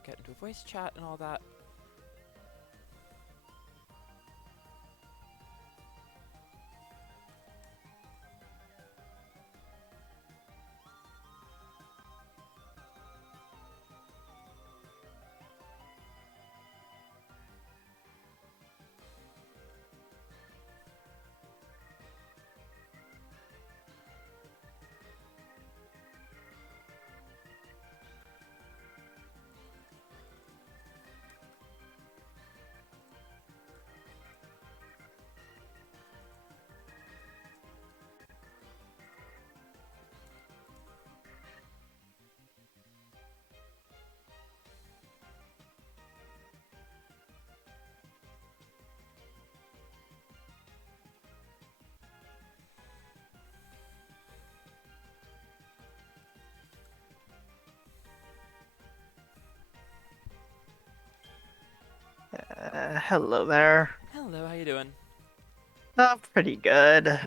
to get into a voice chat and all that. Hello there. Hello, how you doing? Pretty good.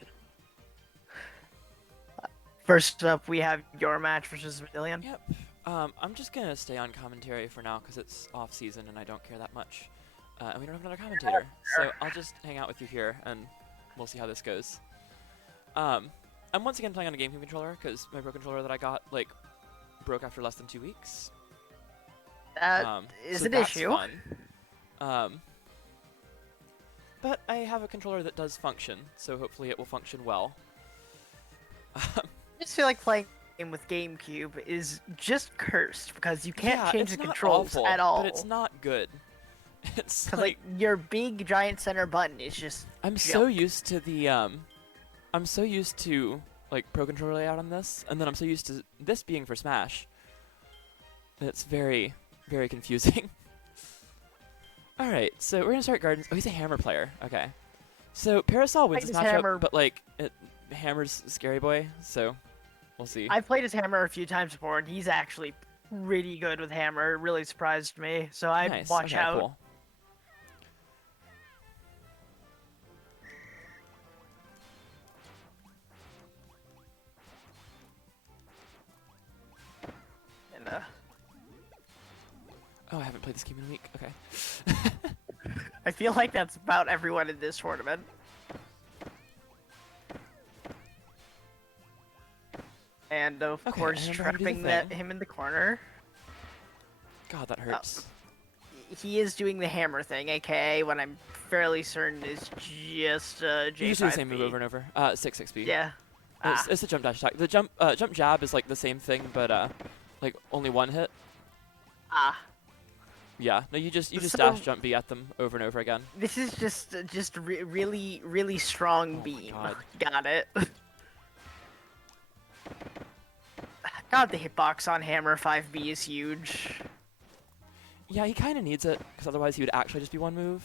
First up, we have your match versus Million. Yep. I'm just gonna stay on commentary for now because it's off season and I don't care that much. And we don't have another commentator, so I'll just hang out with you here and we'll see how this goes. I'm once again playing on a GameCube controller because my Pro controller that I got broke after less than 2 weeks. That is so an that's issue. Fun. But I have a controller that does function, so hopefully it will function well. I just feel like playing with GameCube is just cursed because you can't change the controls awful, at all. But it's not good. It's like your big giant center button is just. I'm so used to the I'm so used to like Pro controller layout on this, and then I'm so used to this being for Smash. It's very, very confusing. All right, so we're gonna start Gardens. Oh, he's a Hammer player. Okay, so Parasol wins this matchup, Hammer. but Hammer's scary boy, so we'll see. I've played his Hammer a few times before, and he's actually pretty good with Hammer. It really surprised me, so I'd watch out. Cool. Oh, I haven't played this game in a week. Okay. I feel like that's about everyone in this tournament. And of course, trapping him in the corner. God, that hurts. He is doing the hammer thing, aka what I'm fairly certain is just J5B. You just do the same move over and over. 6-6B. Yeah. It's the jump dash attack. The jump jab is like the same thing, but like only one hit. Yeah. No, you just dash jump B at them over and over again. This is just really strong beam. Got it. God, the hitbox on Hammer 5B is huge. Yeah, he kind of needs it because otherwise he would actually just be one move.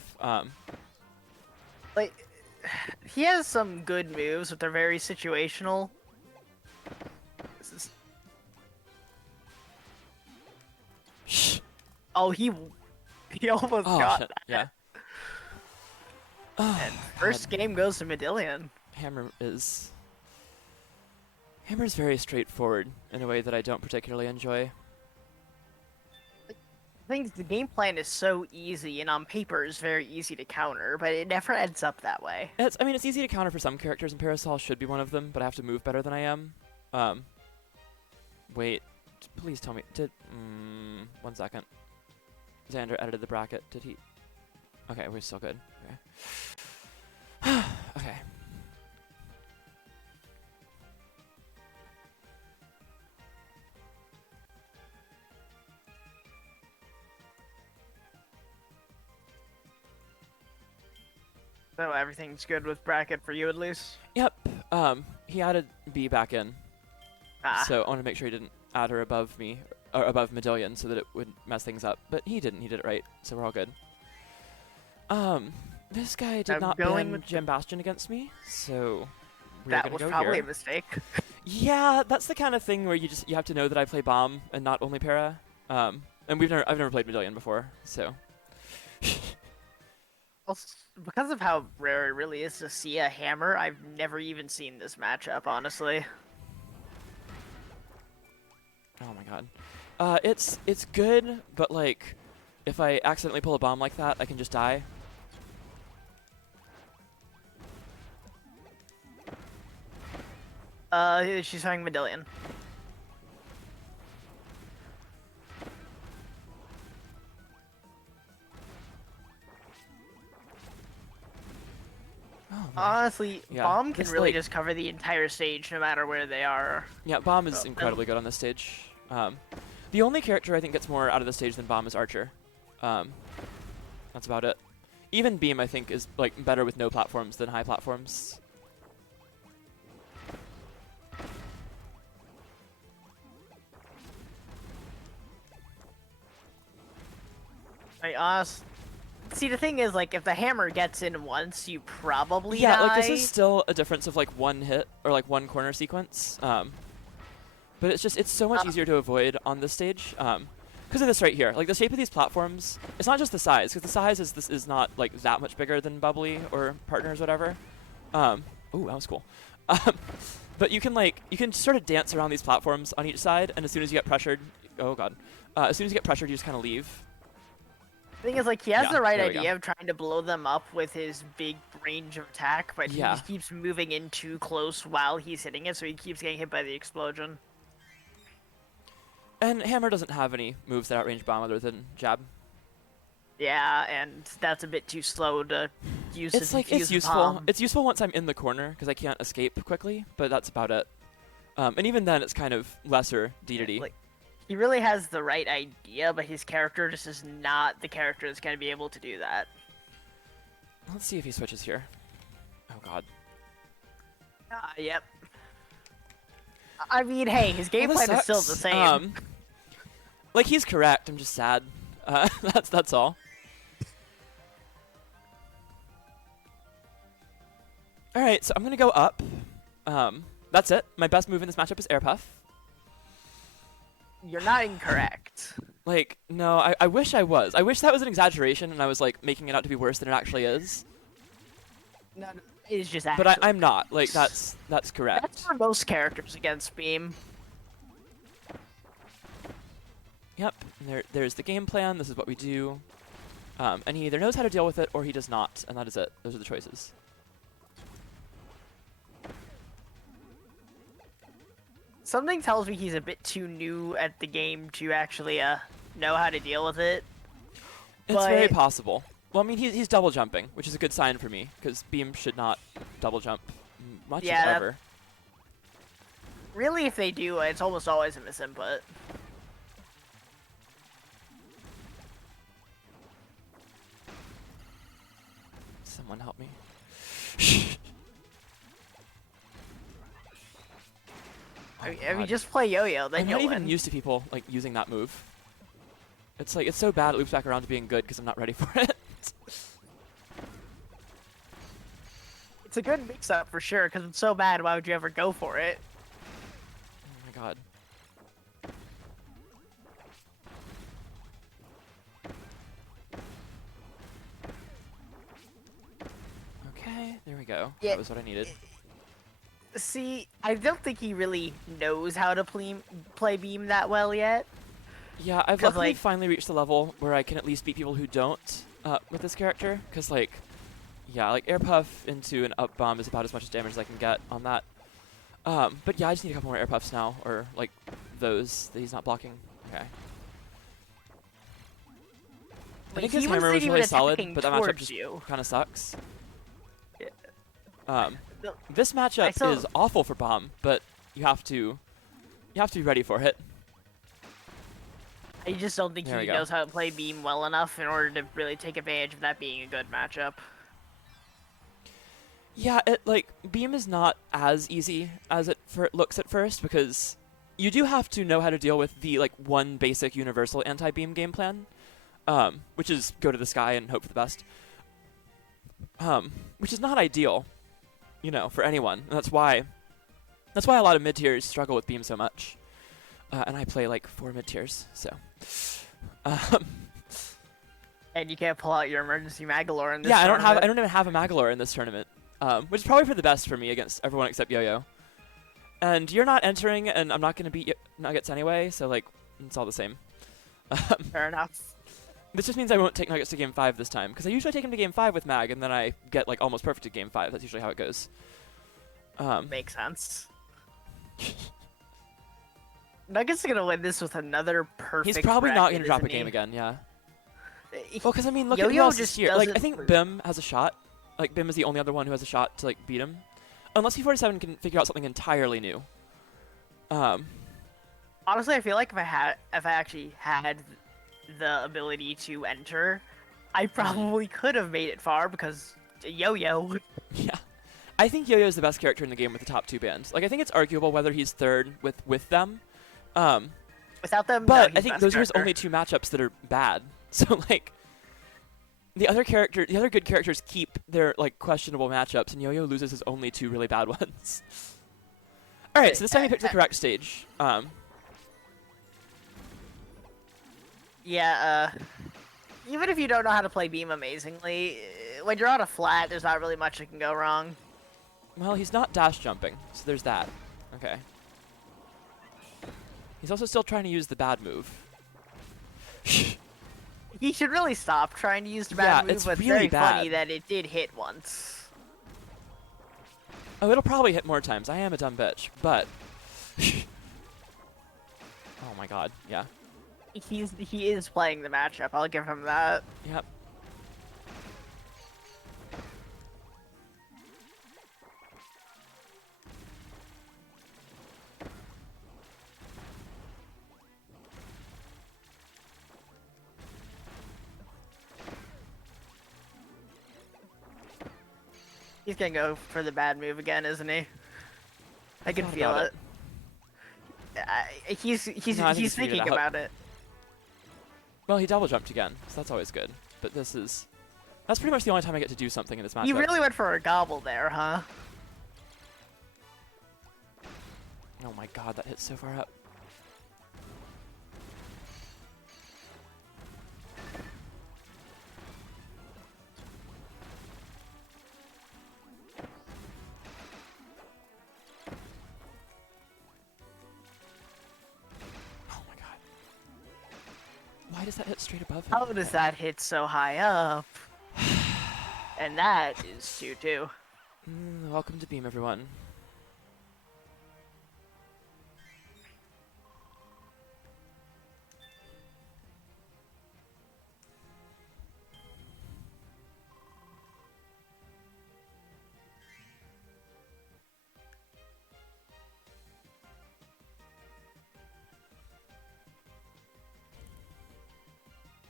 Like, he has some good moves, but they're very situational. Shh. Oh, he almost got shit. that. Yeah. And first game goes to Medillion. Hammer is very straightforward in a way that I don't particularly enjoy. I think the game plan is so easy, and on paper is very easy to counter, but it never ends up that way. It's easy to counter for some characters, and Parasol should be one of them, but I have to move better than I am. Wait, please tell me, 1 second. Xander edited the bracket, did he? Okay, we're still good. Okay. Okay. So everything's good with bracket for you at least? Yep. He added B back in. So I want to make sure he didn't add her above me, or above Medillion, so that it would mess things up. But he didn't. He did it right, so we're all good. This guy did not ban Gem Bastion against me, so that was probably a mistake. Yeah, that's the kind of thing where you have to know that I play Bomb and not only Para. And I've never played Medillion before, so. Well, because of how rare it really is to see a hammer, I've never even seen this matchup, honestly. Oh my god. It's good, but like, if I accidentally pull a bomb like that, I can just die. She's having Medallion. Oh, Honestly, yeah, Bomb can really like, just cover the entire stage no matter where they are. Yeah, Bomb is incredibly good on this stage. The only character I think gets more out of the stage than Bomb is Archer. That's about it. Even Beam, I think, is like better with no platforms than high platforms. See, the thing is, like, if the hammer gets in once, you probably Yeah, die. like this is still a difference of like one hit or like one corner sequence. But it's so much easier to avoid on this stage. Because of this right here, like the shape of these platforms, it's not just the size, because the size is not like that much bigger than Bubbly or Partners, whatever. Ooh, that was cool. But you can sort of dance around these platforms on each side, and as soon as you get pressured, oh god, as soon as you get pressured, you just kind of leave. The thing is, like, he has the right idea of trying to blow them up with his big range of attack, but he just keeps moving in too close while he's hitting it, so he keeps getting hit by the explosion. And Hammer doesn't have any moves that outrange Bomb other than Jab. Yeah, and that's a bit too slow to use. It's like it's useful. Bomb. It's useful once I'm in the corner because I can't escape quickly, but that's about it. And even then, it's kind of lesser D-to-D. Like, he really has the right idea, but his character just is not the character that's going to be able to do that. Let's see if he switches here. Oh god. Yep. I mean, hey, his game plan is still the same. Like, he's correct. I'm just sad. That's all. All right, so I'm gonna go up. That's it. My best move in this matchup is Air Puff. You're not incorrect. Like, no, I wish I was. I wish that was an exaggeration and I was like making it out to be worse than it actually is. No, it's just. But I'm not. Like, that's correct. That's for most characters against Beam. Yep. And there's the game plan. This is what we do. And he either knows how to deal with it or he does not, and that is it. Those are the choices. Something tells me he's a bit too new at the game to actually know how to deal with it. It's very possible. Well, I mean, he's double jumping, which is a good sign for me, because Beam should not double jump much ever. Really, if they do, it's almost always a misinput. Someone help me. I mean, just play yo-yo, then you'll I'm not even win. used to people like using that move. It's like, it's so bad it loops back around to being good because I'm not ready for it. It's a good mix-up for sure, because it's so bad, why would you ever go for it? Oh my god. Okay, there we go. Yeah. That was what I needed. See, I don't think he really knows how to play Beam that well yet. Yeah, I've luckily finally reached the level where I can at least beat people who don't with this character, because like, yeah, like Air Puff into an up bomb is about as much damage as I can get on that. But yeah, I just need a couple more Air Puffs now, or like those that he's not blocking. Okay. I think his hammer was really solid, but that matchup just kind of sucks. Yeah. This matchup is awful for Bomb, but you have to be ready for it. I just don't think he knows how to play Beam well enough in order to really take advantage of that being a good matchup. Yeah, Beam is not as easy as it looks at first, because you do have to know how to deal with the one basic universal anti-beam game plan, which is go to the sky and hope for the best. Which is not ideal, you know, for anyone. And that's why a lot of mid-tiers struggle with Beam so much. And I play 4 mid-tiers, so. And you can't pull out your emergency Magalore in this tournament. tournament. I don't even have a Magalore in this tournament. Which is probably for the best for me against everyone except Yo-Yo. And you're not entering, and I'm not going to beat Nuggets anyway, so It's all the same. Fair enough. This just means I won't take Nuggets to Game 5 this time, because I usually take him to Game 5 with Mag, and then I get like almost perfect at Game 5. That's usually how it goes. Makes sense. Nuggets are gonna win this with another perfect. He's probably not gonna bracket, drop a isn't game he? again, yeah. Well, because I mean, look at who Yo-Yo else is just here. Like, I doesn't think lose. Bim has a shot. Like, Bim is the only other one who has a shot to like beat him, unless befor can figure out something entirely new. Honestly, I feel like if I actually had the ability to enter, I probably could have made it far because Yo-Yo. Yeah. I think Yo-Yo is the best character in the game with the top 2 bands. Like, I think it's arguable whether he's third with them. Without them, but no, I think those are his only 2 matchups that are bad. So, like, the other good characters keep their, like, questionable matchups, and Yo-Yo loses his only 2 really bad ones. Alright, so this time he picked the correct stage. Yeah, even if you don't know how to play Beam amazingly, when you're on a flat, there's not really much that can go wrong. Well, he's not dash jumping, so there's that. Okay. He's also still trying to use the bad move. He should really stop trying to use the bad move, it's but really very bad. funny that it did hit once. Oh, it'll probably hit more times. I am a dumb bitch, but... oh my god, yeah. He is playing the matchup, I'll give him that. Yep. He's gonna go for the bad move again, isn't he? I can feel it. He's thinking about it. Well, he double jumped again, so that's always good. But that's pretty much the only time I get to do something in this matchup. You really went for a gobble there, huh? Oh my god, that hit so far up. Why does that hit straight above him? How does that hit so high up? And that is 2-2. Welcome to Beam, everyone.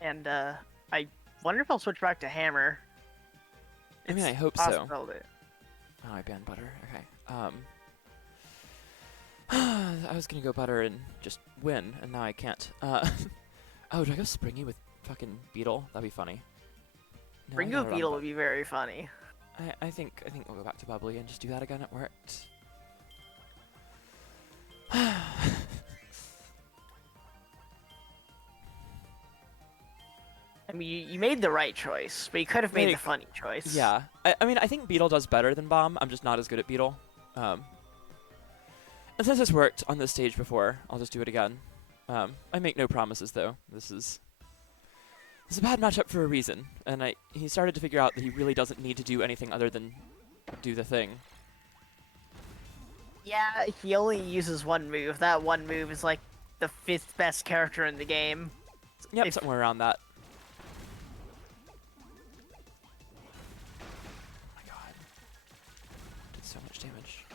And I wonder if I'll switch back to Hammer. I mean, I hope so. Oh, I banned Butter. Okay. I was gonna go Butter and just win, and now I can't. Oh, do I go Springy with fucking Beetle? That'd be funny. No, Springy with Beetle would be very funny. I think we'll go back to Bubbly and just do that again. It worked. I mean, you made the right choice, but you could have made the funny choice. Yeah. I mean, I think Beetle does better than Bomb. I'm just not as good at Beetle. And since this worked on this stage before, I'll just do it again. I make no promises, though. This is a bad matchup for a reason. And he started to figure out that he really doesn't need to do anything other than do the thing. Yeah, he only uses one move. That one move is like the 5th best character in the game. Yep, somewhere around that. So much damage.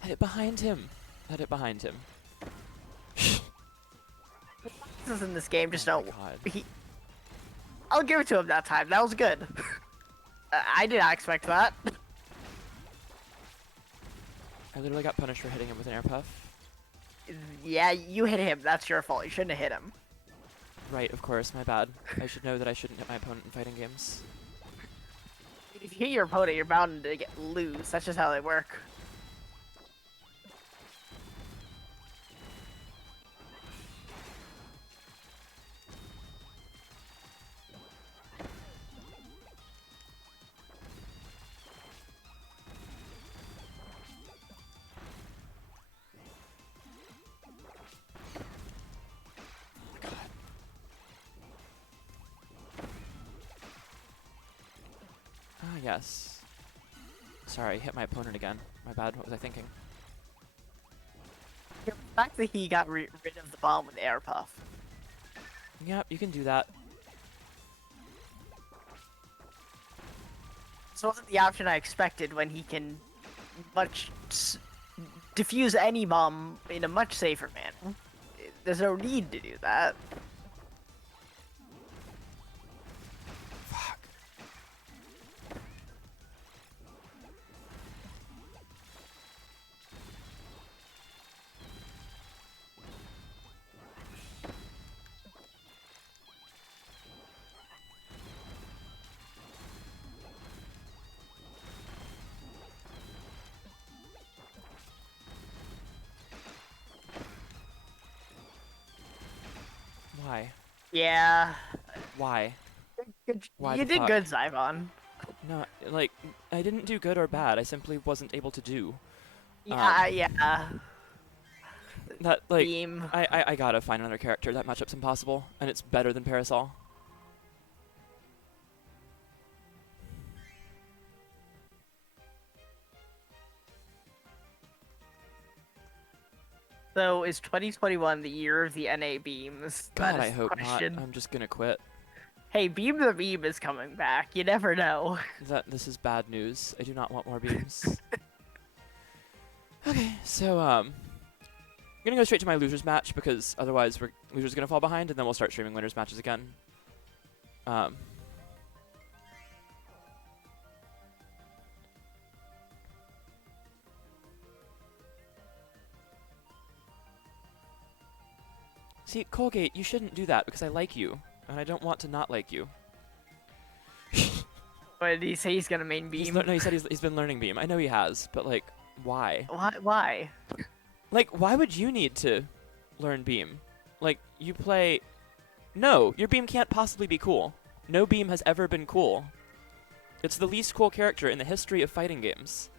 Hit it behind him. Hit it behind him. This is in this game, just don't. God. I'll give it to him that time. That was good. I did not expect that. I literally got punished for hitting him with an air puff. Yeah, you hit him. That's your fault. You shouldn't have hit him. Right, of course. My bad. I should know that I shouldn't hit my opponent in fighting games. If you hit your opponent, you're bound to lose. That's just how they work. Yes. Sorry, hit my opponent again. My bad. What was I thinking? The fact that he got rid of the bomb with air puff. Yep, you can do that. This wasn't the option I expected when he can diffuse any bomb in a much safer manner. There's no need to do that. Fuck. Why? Yeah. Why? Good. Why You the did fuck? good, Zyvon. No, like, I didn't do good or bad. I simply wasn't able to do. Yeah, yeah. That, like, Beam. I gotta find another character. That matchup's impossible, and it's better than Parasol. So is 2021 the year of the NA beams? God, That I is the hope question. not. I'm just gonna quit. Hey, Beam the Beam is coming back. You never know. This is bad news. I do not want more beams. Okay, so I'm gonna go straight to my losers match because otherwise losers gonna fall behind, and then we'll start streaming winners matches again. See, Colgate, you shouldn't do that because I like you, and I don't want to not like you. What did he say? He's gonna main Beam? No, he said he's been learning Beam. I know he has, but like, why? Why? Like, why would you need to learn Beam? Like, you play... No, your Beam can't possibly be cool. No Beam has ever been cool. It's the least cool character in the history of fighting games.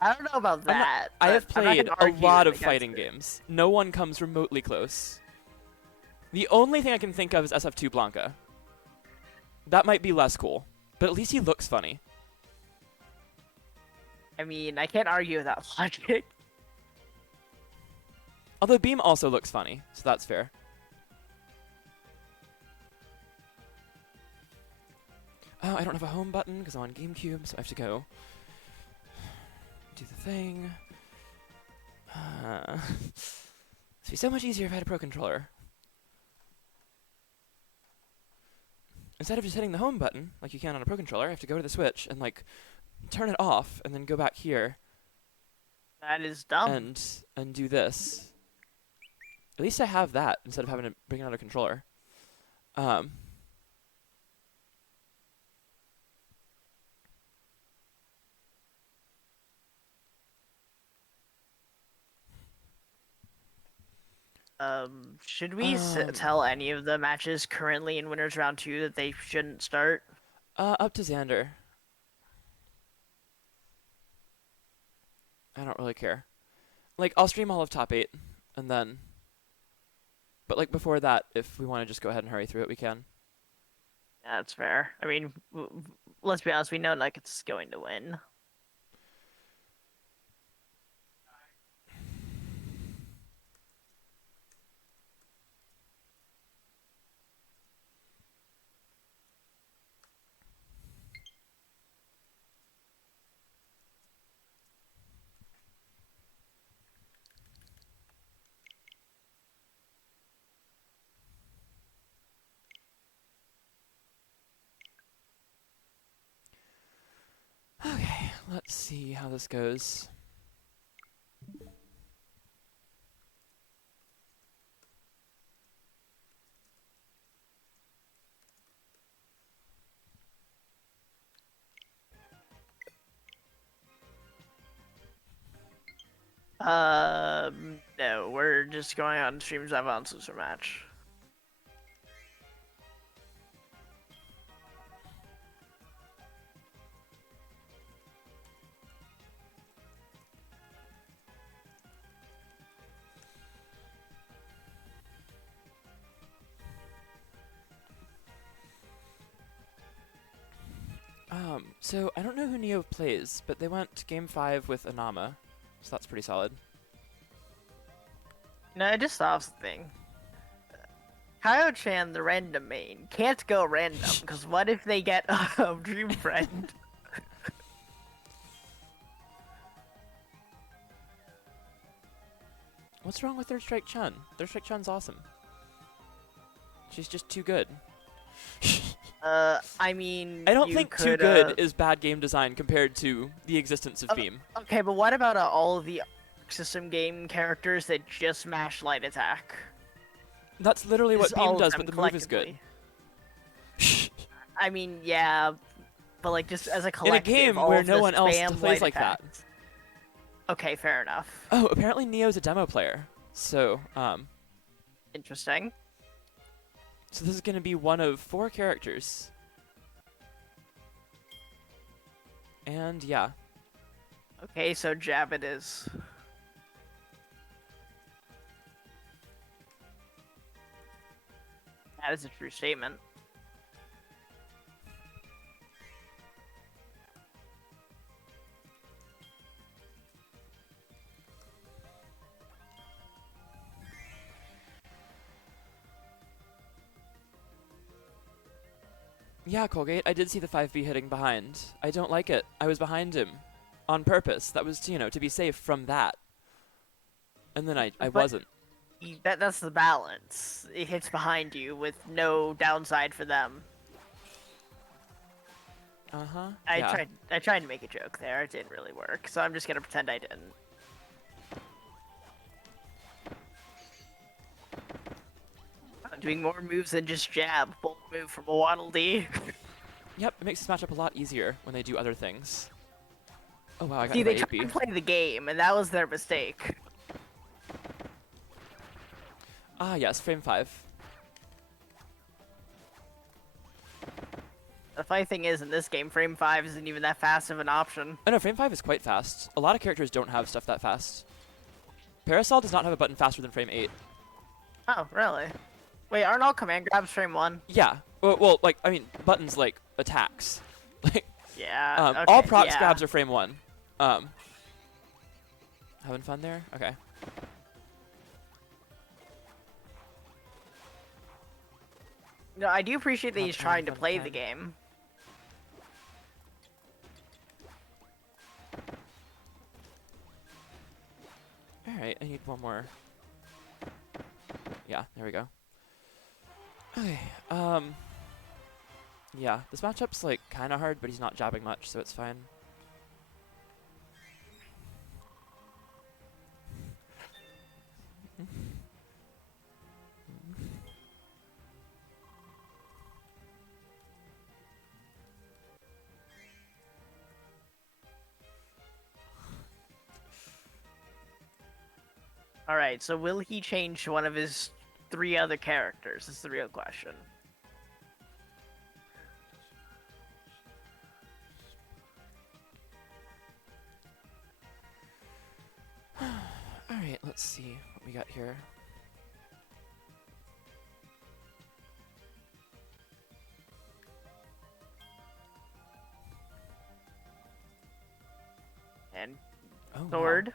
I don't know about that. I have played a lot of against fighting it. games. No one comes remotely close. The only thing I can think of is SF2 Blanca. That might be less cool, but at least he looks funny. I mean, I can't argue with that logic. Although Beam also looks funny, so that's fair. Oh, I don't have a home button because I'm on GameCube, so I have to go do the thing. It'd be so much easier if I had a Pro Controller. Instead of just hitting the home button, like you can on a Pro Controller, I have to go to the Switch and, like, turn it off and then go back here. That is dumb. And do this. At least I have that instead of having to bring another controller. Should we tell any of the matches currently in Winners Round 2 that they shouldn't start? Up to Xander. I don't really care. Like, I'll stream all of top 8, and then... But, like, before that, if we want to just go ahead and hurry through it, we can. Yeah, that's fair. I mean, let's be honest, we know Nuggets is going to win. Okay, let's see how this goes. No, we're just going on streams Zyvon's loser match. So, I don't know who Neo plays, but they went Game 5 with Anama, so that's pretty solid. No, I just saw something. Kaio-chan, the random main, can't go random, because what if they get a Dream Friend? What's wrong with Third Strike Chun? Third Strike Chun's awesome. She's just too good. I mean, I don't think too good is bad game design compared to the existence of Beam. Okay, but what about all of the system game characters that just mash light attack? That's literally what Beam does, but the move is good. I mean, yeah, but like just as a collective, in a game where no one else plays like that. Okay, fair enough. Oh, apparently Neo's a demo player, so interesting. So this is going to be one of 4 characters. And yeah. Okay, so jab it is. That is a true statement. Yeah, Colgate, I did see the 5B hitting behind. I don't like it. I was behind him on purpose. That was, you know, to be safe from that. And then I wasn't. That's the balance. It hits behind you with no downside for them. Uh-huh. I tried to make a joke there. It didn't really work, so I'm just gonna pretend I didn't. I'm doing more moves than just jab. Bold move from a Waddle Dee. Yep, it makes this matchup a lot easier when they do other things. Oh wow, I got See, they AP. tried to play the game, and that was their mistake. Ah, yes, frame 5. The funny thing is, in this game, frame 5 isn't even that fast of an option. Oh no, frame 5 is quite fast. A lot of characters don't have stuff that fast. Parasol does not have a button faster than frame 8. Oh, really? Wait, aren't all command grabs frame 1? Yeah. Well, like, I mean, buttons like attacks. Like, yeah. Okay, all procs grabs are frame 1. Having fun there? Okay. No, I do appreciate that he's trying to play the game. Alright, I need one more. Yeah, there we go. Okay, yeah, this matchup's like kind of hard, but he's not jabbing much, so it's fine. Alright, so will he change one of his 3 other characters? Is the real question. Alright, let's see what we got here. And Oh, sword. Wow.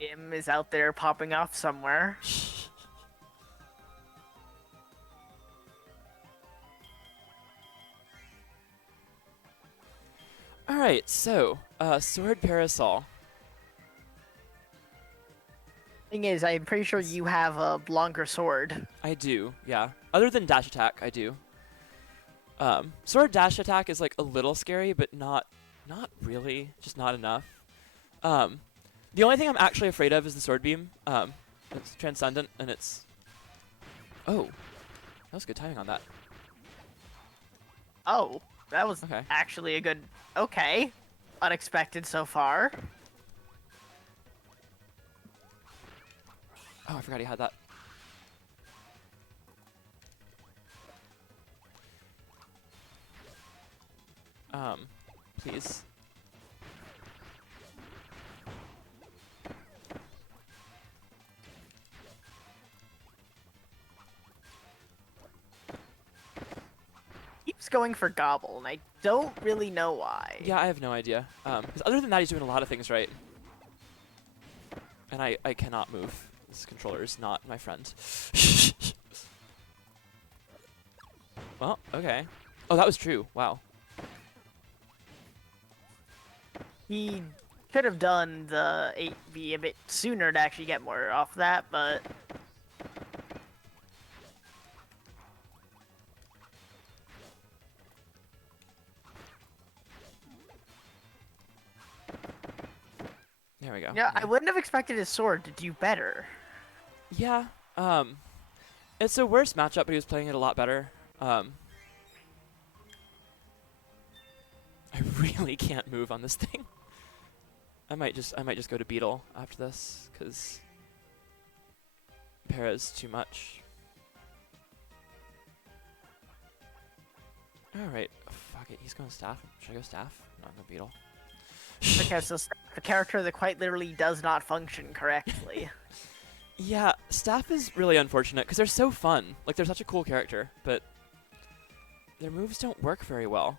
Im is out there popping off somewhere. Alright, so, sword parasol. Thing is, I'm pretty sure you have a longer sword. I do, yeah. Other than dash attack, I do. Sword dash attack is like a little scary, but not really, just not enough. The only thing I'm actually afraid of is the sword beam. It's transcendent and it's... Oh, that was good timing on that. Oh, that was Okay. actually a good... Okay. Unexpected so far. Oh, I forgot he had that. Please. going for Gobble, and I don't really know why. Yeah, I have no idea. Because other than that, he's doing a lot of things right. And I cannot move. This controller is not my friend. Well, okay. Oh, that was true. Wow. He could have done the 8B a bit sooner to actually get more off that, but... There we go. Yeah, Okay. I wouldn't have expected his sword to do better. Yeah. It's a worse matchup, but he was playing it a lot better. I really can't move on this thing. I might just go to Beetle after this, because Para is too much. Alright. Fuck it, he's going Staff. Should I go Staff? No, I'm going Beetle. Okay, so a character that quite literally does not function correctly. Yeah, Staff is really unfortunate, because they're so fun. Like, they're such a cool character, but their moves don't work very well.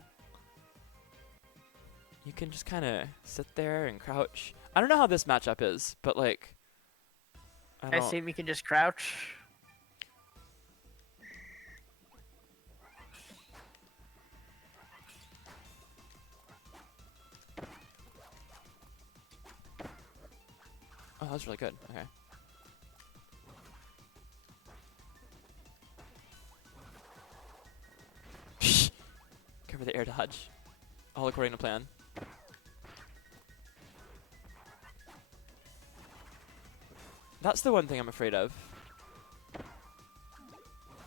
You can just kind of sit there and crouch. I don't know how this matchup is, but like, I assume you can just crouch. Oh, that was really good. Okay. Cover the air dodge. All according to plan. That's the one thing I'm afraid of.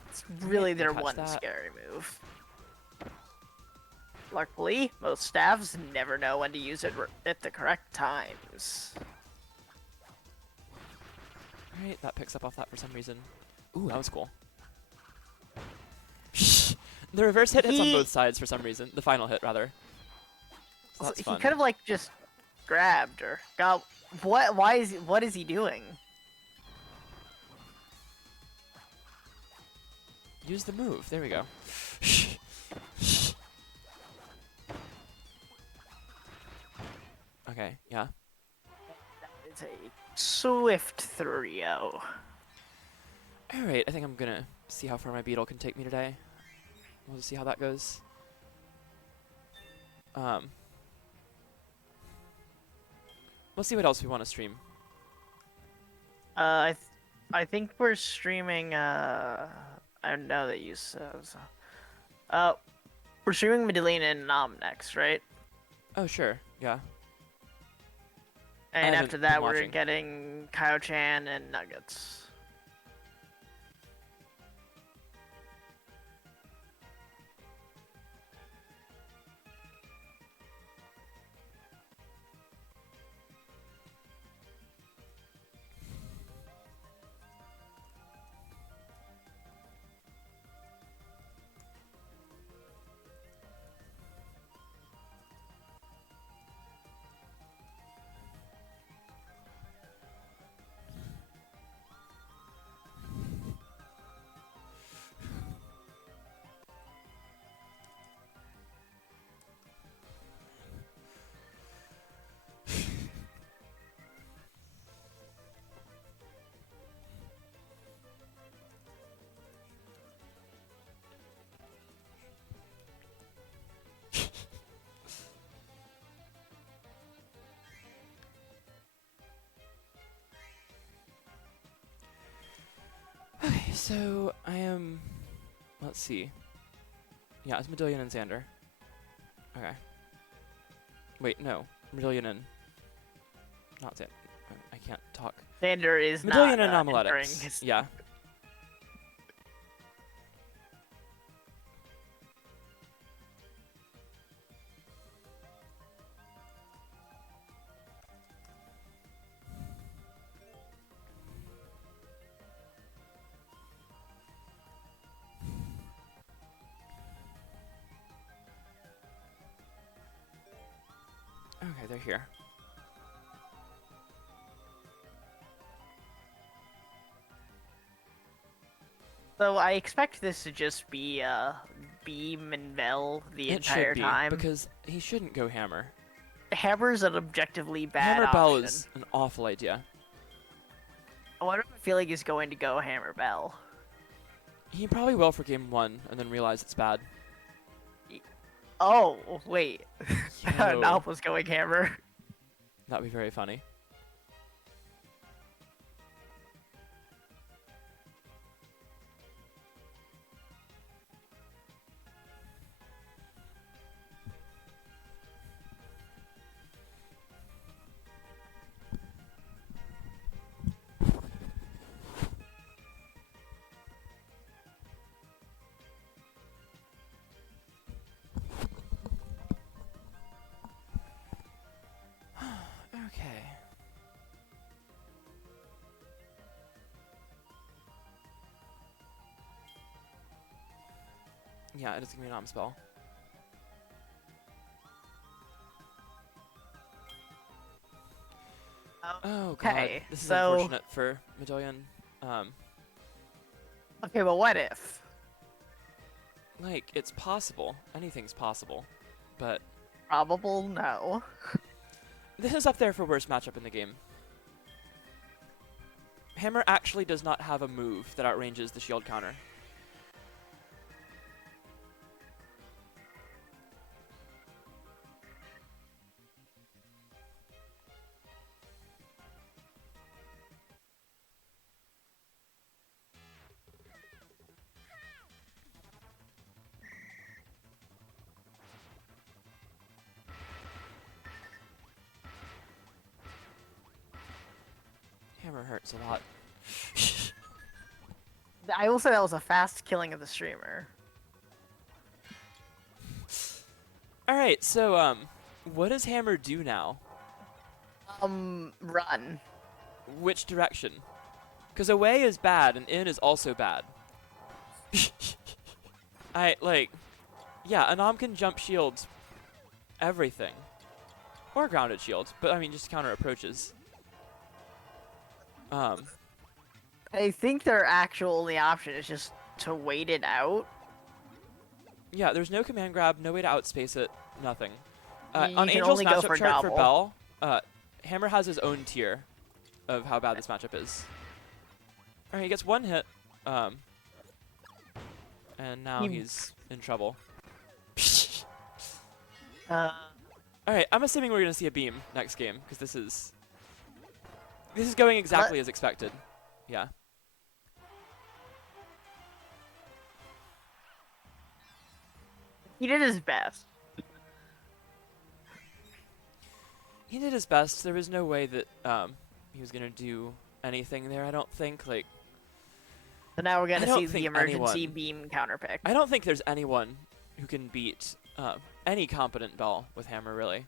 It's really their one scary move. Luckily, most staffs never know when to use it at the correct times. Alright, that picks up off that for some reason. Ooh, that was cool. The reverse hit hits on both sides for some reason. The final hit, rather. So that's fun. He could have, like, just grabbed or got... What? Why is... What is he doing? Use the move. There we go. Okay, yeah. It's a swift 3-0. Alright, I think I'm gonna see how far my Beetle can take me today. We'll see how that goes. We'll see what else we want to stream. I think we're streaming, I know that you said... we're streaming Medellin and Nam next, right? Oh, sure, yeah. And after that, we're getting Kyle-chan and Nuggets. Okay, so I am... Let's see. Yeah, it's Medillion and Xander. Okay. Wait, no. Medillion and... Not Xander. I can't talk. Xander is Medillion not and Amaletics. Yeah. Okay, they're here. So I expect this to just be Beam and Bell the entire time. Because he shouldn't go Hammer. Hammer's an objectively bad Hammer option. Bell is an awful idea. I wonder if I feel like he's going to go Hammer Bell. He probably will for game 1 and then realize it's bad. Oh, wait. Nop was going Hammer. That'd be very funny. Okay. Yeah, it is gonna be an Om spell. Oh god, this is unfortunate for Medallion. Okay, but what if? Like, it's possible. Anything's possible. But... Probable no. This is up there for worst matchup in the game. Hammer actually does not have a move that outranges the shield counter. Hammer hurts a lot. I will say that was a fast killing of the streamer. Alright, so, what does Hammer do now? Run. Which direction? Because away is bad, and in is also bad. Yeah, Anam can jump shields everything. Or grounded shield, but I mean, just counter approaches. I think their actual only option is just to wait it out. Yeah, there's no command grab, no way to outspace it, nothing. You on can Angel's only go matchup for chart for double. Bell, Hammer has his own tier of how bad this matchup is. Alright, he gets one hit, and now he's in trouble. Alright, I'm assuming we're going to see a beam next game, because this is going exactly as expected. Yeah. He did his best. He did his best. There was no way that he was going to do anything there, I don't think. Like, So now we're going to see the emergency beam counterpick. I don't think there's anyone who can beat any competent Bell with Hammer, really.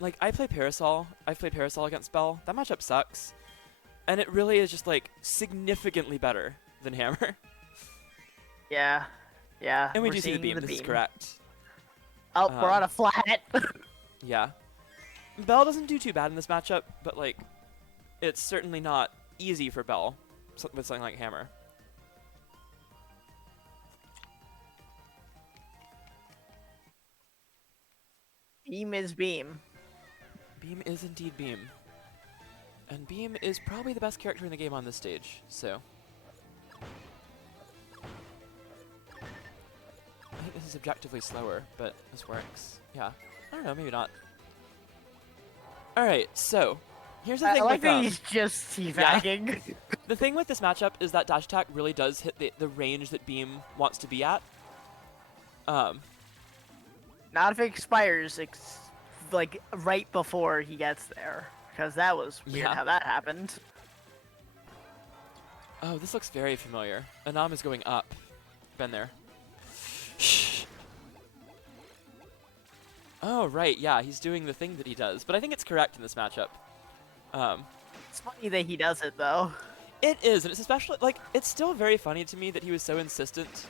Like, I play Parasol. I've played Parasol against Bell. That matchup sucks. And it really is just, like, significantly better than Hammer. Yeah. Yeah. And we do see the beam. This is correct. Oh, we're on a flat. Yeah. Bell doesn't do too bad in this matchup, but, like, it's certainly not easy for Bell with something like Hammer. Beam is beam. Beam is indeed Beam. And Beam is probably the best character in the game on this stage, so... I think this is objectively slower, but this works. Yeah. I don't know, maybe not. Alright, so... Here's the thing I like with, that he's just teabagging. Yeah. The thing with this matchup is that dash attack really does hit the range that Beam wants to be at. Not if it expires, like, right before he gets there. Because that was weird how that happened. Oh, this looks very familiar. Anam is going up. Been there. Oh, right, yeah, he's doing the thing that he does. But I think it's correct in this matchup. It's funny that he does it, though. It is, and it's especially, like, it's still very funny to me that he was so insistent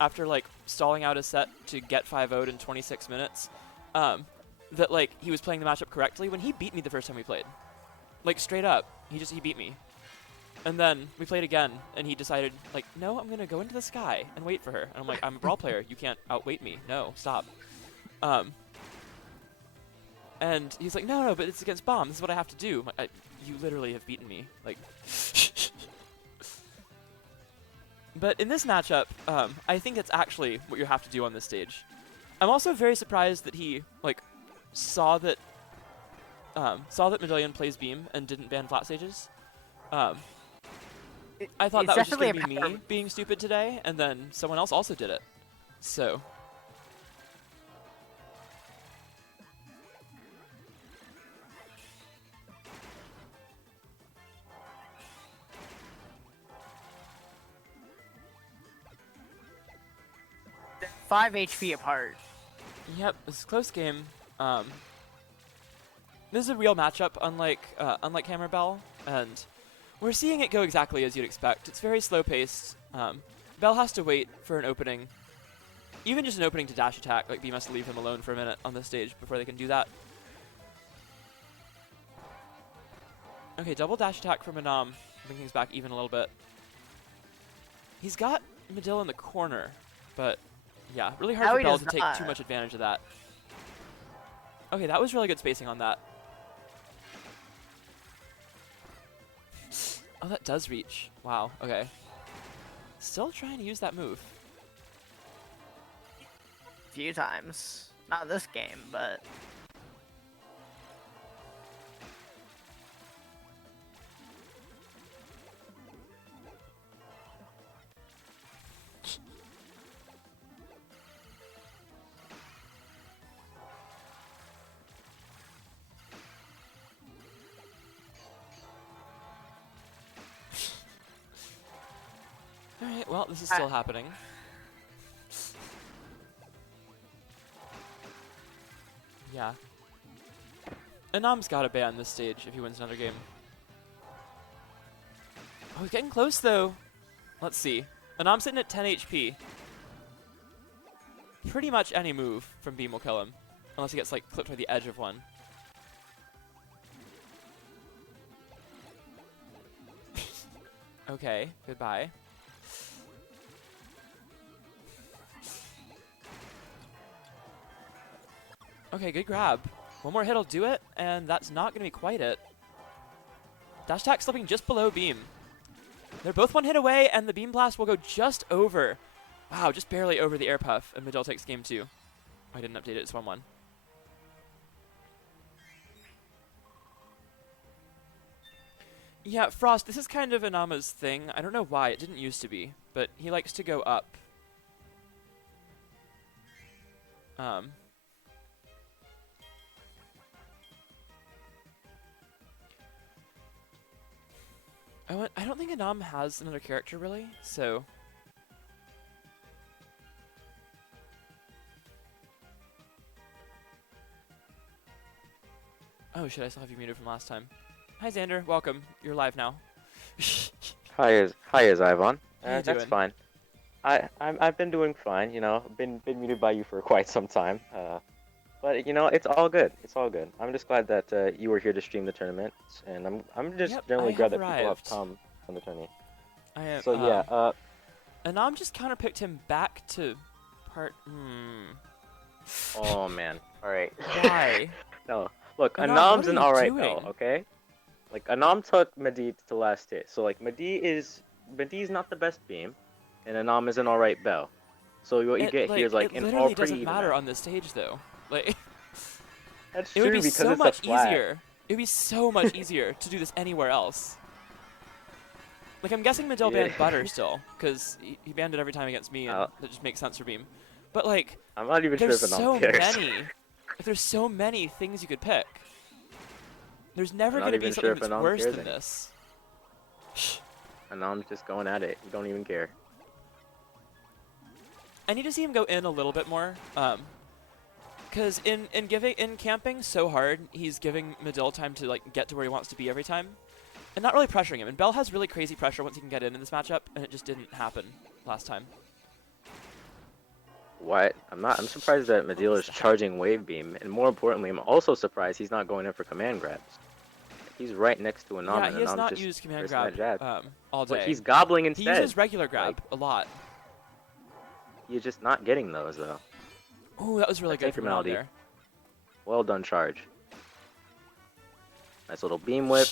after, like, stalling out his set to get 5-0'd in 26 minutes, that, like, he was playing the matchup correctly when he beat me the first time we played. Like straight up, he beat me. And then we played again, and he decided, like, no, I'm gonna go into the sky and wait for her. And I'm like, I'm a brawl player. You can't outweight me. No, stop. And he's like, no, but it's against bomb. This is what I have to do. You literally have beaten me. Like, but in this matchup, I think it's actually what you have to do on this stage. I'm also very surprised that he like saw that Medallion plays beam and didn't ban flat stages. I thought that was just going to be me being stupid today, and then someone else also did it. So. They're 5 HP apart. Yep, it's a close game. This is a real matchup, unlike Hammer Bell, and we're seeing it go exactly as you'd expect. It's very slow-paced. Bell has to wait for an opening, even just an opening to dash attack. Like Beam has to leave him alone for a minute on this stage before they can do that. Okay, double dash attack from Anam, bring things back even a little bit. He's got Medill in the corner, but yeah, really hard for Bell to take too much advantage of that. Okay, that was really good spacing on that. Oh, that does reach. Wow, okay. Still trying to use that move. A few times. Not this game, but... Alright, well, this is still happening. Yeah. Anam's got to ban this stage if he wins another game. Oh, he's getting close, though. Let's see. Anam's sitting at 10 HP. Pretty much any move from Beam will kill him. Unless he gets, like, clipped by the edge of one. Okay, goodbye. Okay, good grab. One more hit will do it, and that's not going to be quite it. Dash attack slipping just below Beam. They're both one hit away, and the Beam Blast will go just over. Wow, just barely over the Air Puff, and Medill takes game 2. I didn't update it, it's 1-1. Yeah, Frost, this is kind of Anama's thing. I don't know why, it didn't used to be, but he likes to go up. I don't think Anam has another character, really, so... Oh shit, I still have you muted from last time. Hi Xander, welcome. You're live now. Hi, Ivan. How you That's doing? fine. I've been doing fine, you know. Been muted by you for quite some time. But you know, it's all good. It's all good. I'm just glad that you were here to stream the tournament, and I'm just generally glad that people have come on the tourney. I am. So yeah, Anam just counterpicked him back to part. Oh man. All right. Why? No. Look, Anam, Anam's an alright doing? bell, okay? Like Anam took Medivh to the last hit, so like Medivh's not the best beam, and Anam is an alright bell. So what you get here is like an all pretty. It literally doesn't matter on this stage though. Like, that's it true would be because so it's much a flat. easier. It would be so much easier to do this anywhere else. Like I'm guessing Medill banned Butter still, because he banned it every time against me, and that just makes sense for Beam. But like, I'm not even sure if Anam cares. There's so many things you could pick. There's never going to be something that's worse than this. Anam's just going at it. You don't even care. I need to see him go in a little bit more. Because in camping so hard, he's giving Medill time to like get to where he wants to be every time. And not really pressuring him. And Bell has really crazy pressure once he can get in this matchup, and it just didn't happen last time. What? I'm surprised that Medill is charging Wave Beam, and more importantly, I'm also surprised he's not going in for command grabs. he's right next to Anam. Yeah, and he has Anam not just used command pressing grab that jab. all day. But he's gobbling He instead. uses regular grab a lot. You're just not getting those though. Oh, that was really good from Anam there. Well done, charge. Nice little beam whip.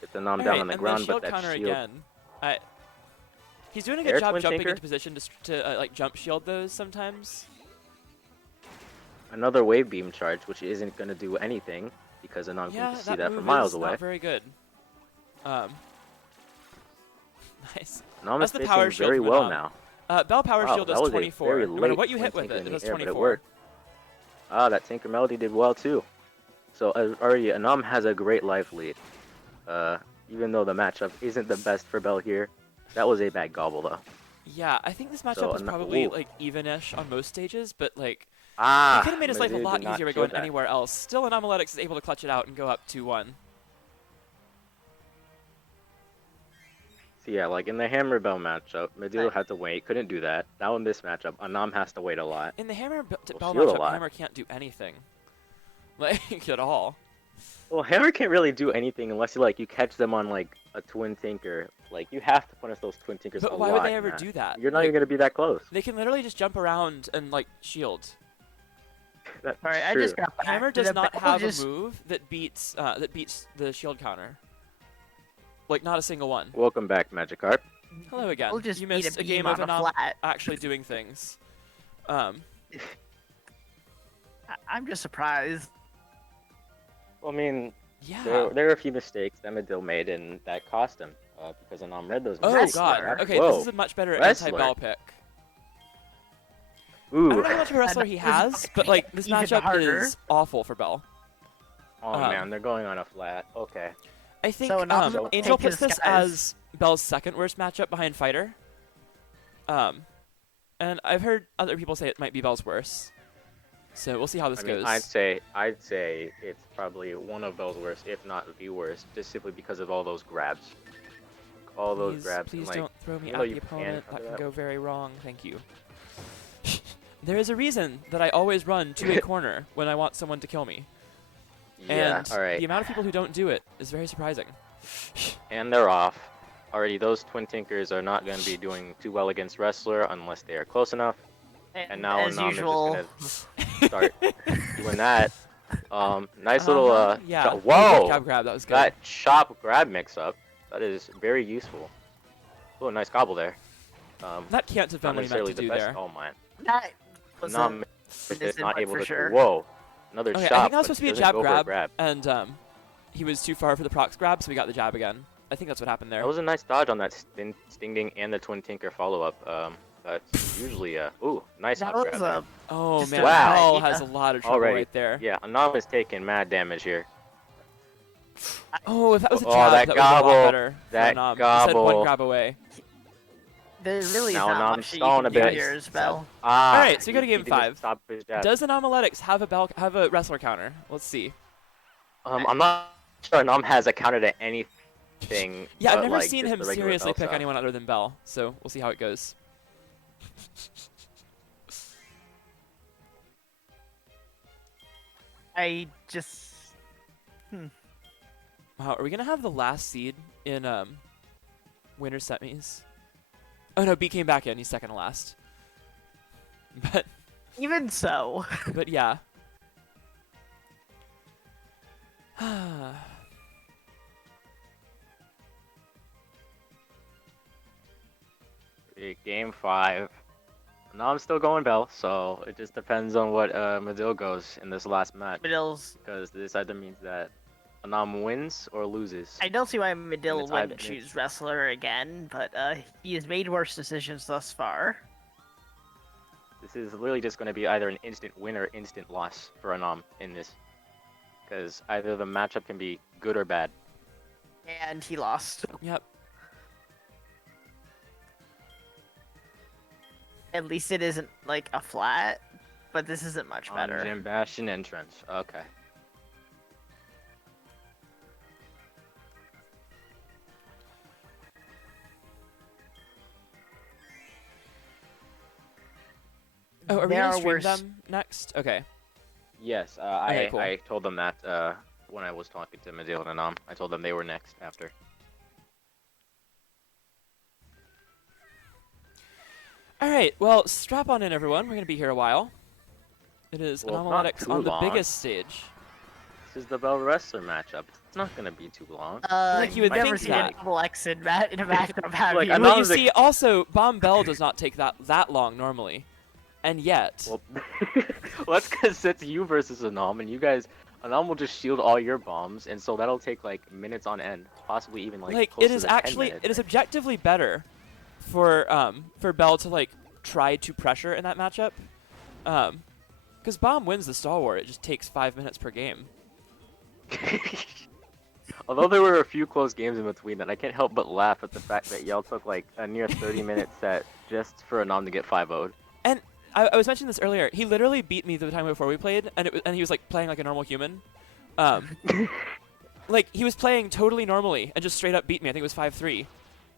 Get the Anam down on the ground, but that counter shield. again. He's doing a good job jumping into position to like jump shield those sometimes. Another wave beam charge, which isn't going to do anything because Anam can just see that from miles away. Not very good. Nice. Anam is facing very well now. Bell power shield does 24. No matter what you hit with it, it does 24. Ah, that Tinker Melody did well too. So already Anam has a great life lead. Even though the matchup isn't the best for Bell here, that was a bad gobble though. Yeah, I think this matchup was probably like even-ish on most stages, but like it could have made his life a lot easier by going anywhere else. Still, Anomaletics is able to clutch it out and go up 2-1. So yeah, like in the Hammer Bell matchup, Medillo had to wait, couldn't do that. Now in this matchup, Anam has to wait a lot. In the Hammer Bell matchup, Hammer can't do anything, like at all. Well, Hammer can't really do anything unless you catch them on like a Twin Tinker. Like you have to punish those Twin Tinkers a lot. But why would they ever do that? You're not even gonna be that close. They can literally just jump around and like shield. That's Sorry, true. I just got back. Hammer does not have a move that beats the shield counter. Like not a single one. Welcome back, Magikarp. Hello again. We'll just you missed a game of Anam actually doing things. I'm just surprised. Well, I mean, yeah, there are a few mistakes that Medillo made, and that cost him because Anam read those. Oh god. Okay, this is a much better anti-Bell pick. Ooh. I don't know how much of a wrestler he has, but like this matchup is awful for Bell. Oh man, they're going on a flat. Okay. I think Angel puts this as Bell's second worst matchup behind Fighter. And I've heard other people say it might be Bell's worst. So we'll see how this goes. I'd say it's probably one of Bell's worst, if not the worst, just simply because of all those grabs. All those grabs. Please don't throw me at the opponent. That can go very wrong. Thank you. There is a reason that I always run to a corner when I want someone to kill me. Yeah, and alright. The amount of people who don't do it is very surprising. And they're off. Already, those Twin Tinkers are not going to be doing too well against Wrestler unless they are close enough. And now Anam is just going to start doing that. Nice little whoa! Grab, that was good. That chop grab mix-up, that is very useful. Oh, nice gobble there. That can't have been what he meant to do there. Oh man. That was Anam is not able to. Sure. Whoa! Another shot. I think that was supposed to be a jab grab, and he was too far for the procs grab, so we got the jab again. I think that's what happened there. That was a nice dodge on that Stinging and the Twin Tinker follow-up. That's usually nice hot grab. Oh man, wow. Bell has a lot of trouble right there. Yeah, Anam is taking mad damage here. Oh, if that was a jab, that gobble, was a lot better. That Anam. gobble. He said one grab away. There's really now not much you can do here as Bell. All right, so we go to game 5. Does the Anomaletics have a wrestler counter? Let's see. I'm not sure Anam has a counter to anything. Yeah, I've never seen him seriously pick anyone other than Bell, so we'll see how it goes. I just... Wow, are we gonna have the last seed in winter semis? Oh no, B came back in. He's second to last. But even so. But yeah. Game 5. Now I'm still going Bell, so it just depends on what Medillo goes in this last match. Because this either means that Anam wins or loses. I don't see why Medillo wouldn't choose Wrestler again, but he has made worse decisions thus far. This is literally just going to be either an instant win or instant loss for Anam in this. Because either the matchup can be good or bad. And he lost. Yep. At least it isn't like a flat, but this isn't much better. Jim Bastion entrance. Okay. Oh, are we gonna stream them next? Okay. Yes, okay, cool. I told them that when I was talking to Madil and Anam. I told them they were next after. All right, well, strap on in, everyone. We're going to be here a while. It is Anomaletics on the biggest stage. This is the Bell Wrestler matchup. It's not going to be too long. Like you would never think seen that. an Alex in a matchup, have Like, you? Well, you see, also, Bomb Bell does not take that long normally. And yet... Well, that's because it's you versus Anam, and you guys... Anam will just shield all your bombs, and so that'll take, like, minutes on end. Possibly even, like close it is to the actually... 10 minutes. It is objectively better for Bell to, like, try to pressure in that matchup. Because Bomb wins the stall war. It just takes 5 minutes per game. Although there were a few close games in between that, I can't help but laugh at the fact that y'all took like a near 30-minute set just for Anam to get 5-0'd. And I was mentioning this earlier. He literally beat me the time before we played, and he was like playing like a normal human. Like he was playing totally normally and just straight up beat me. I think it was 5-3.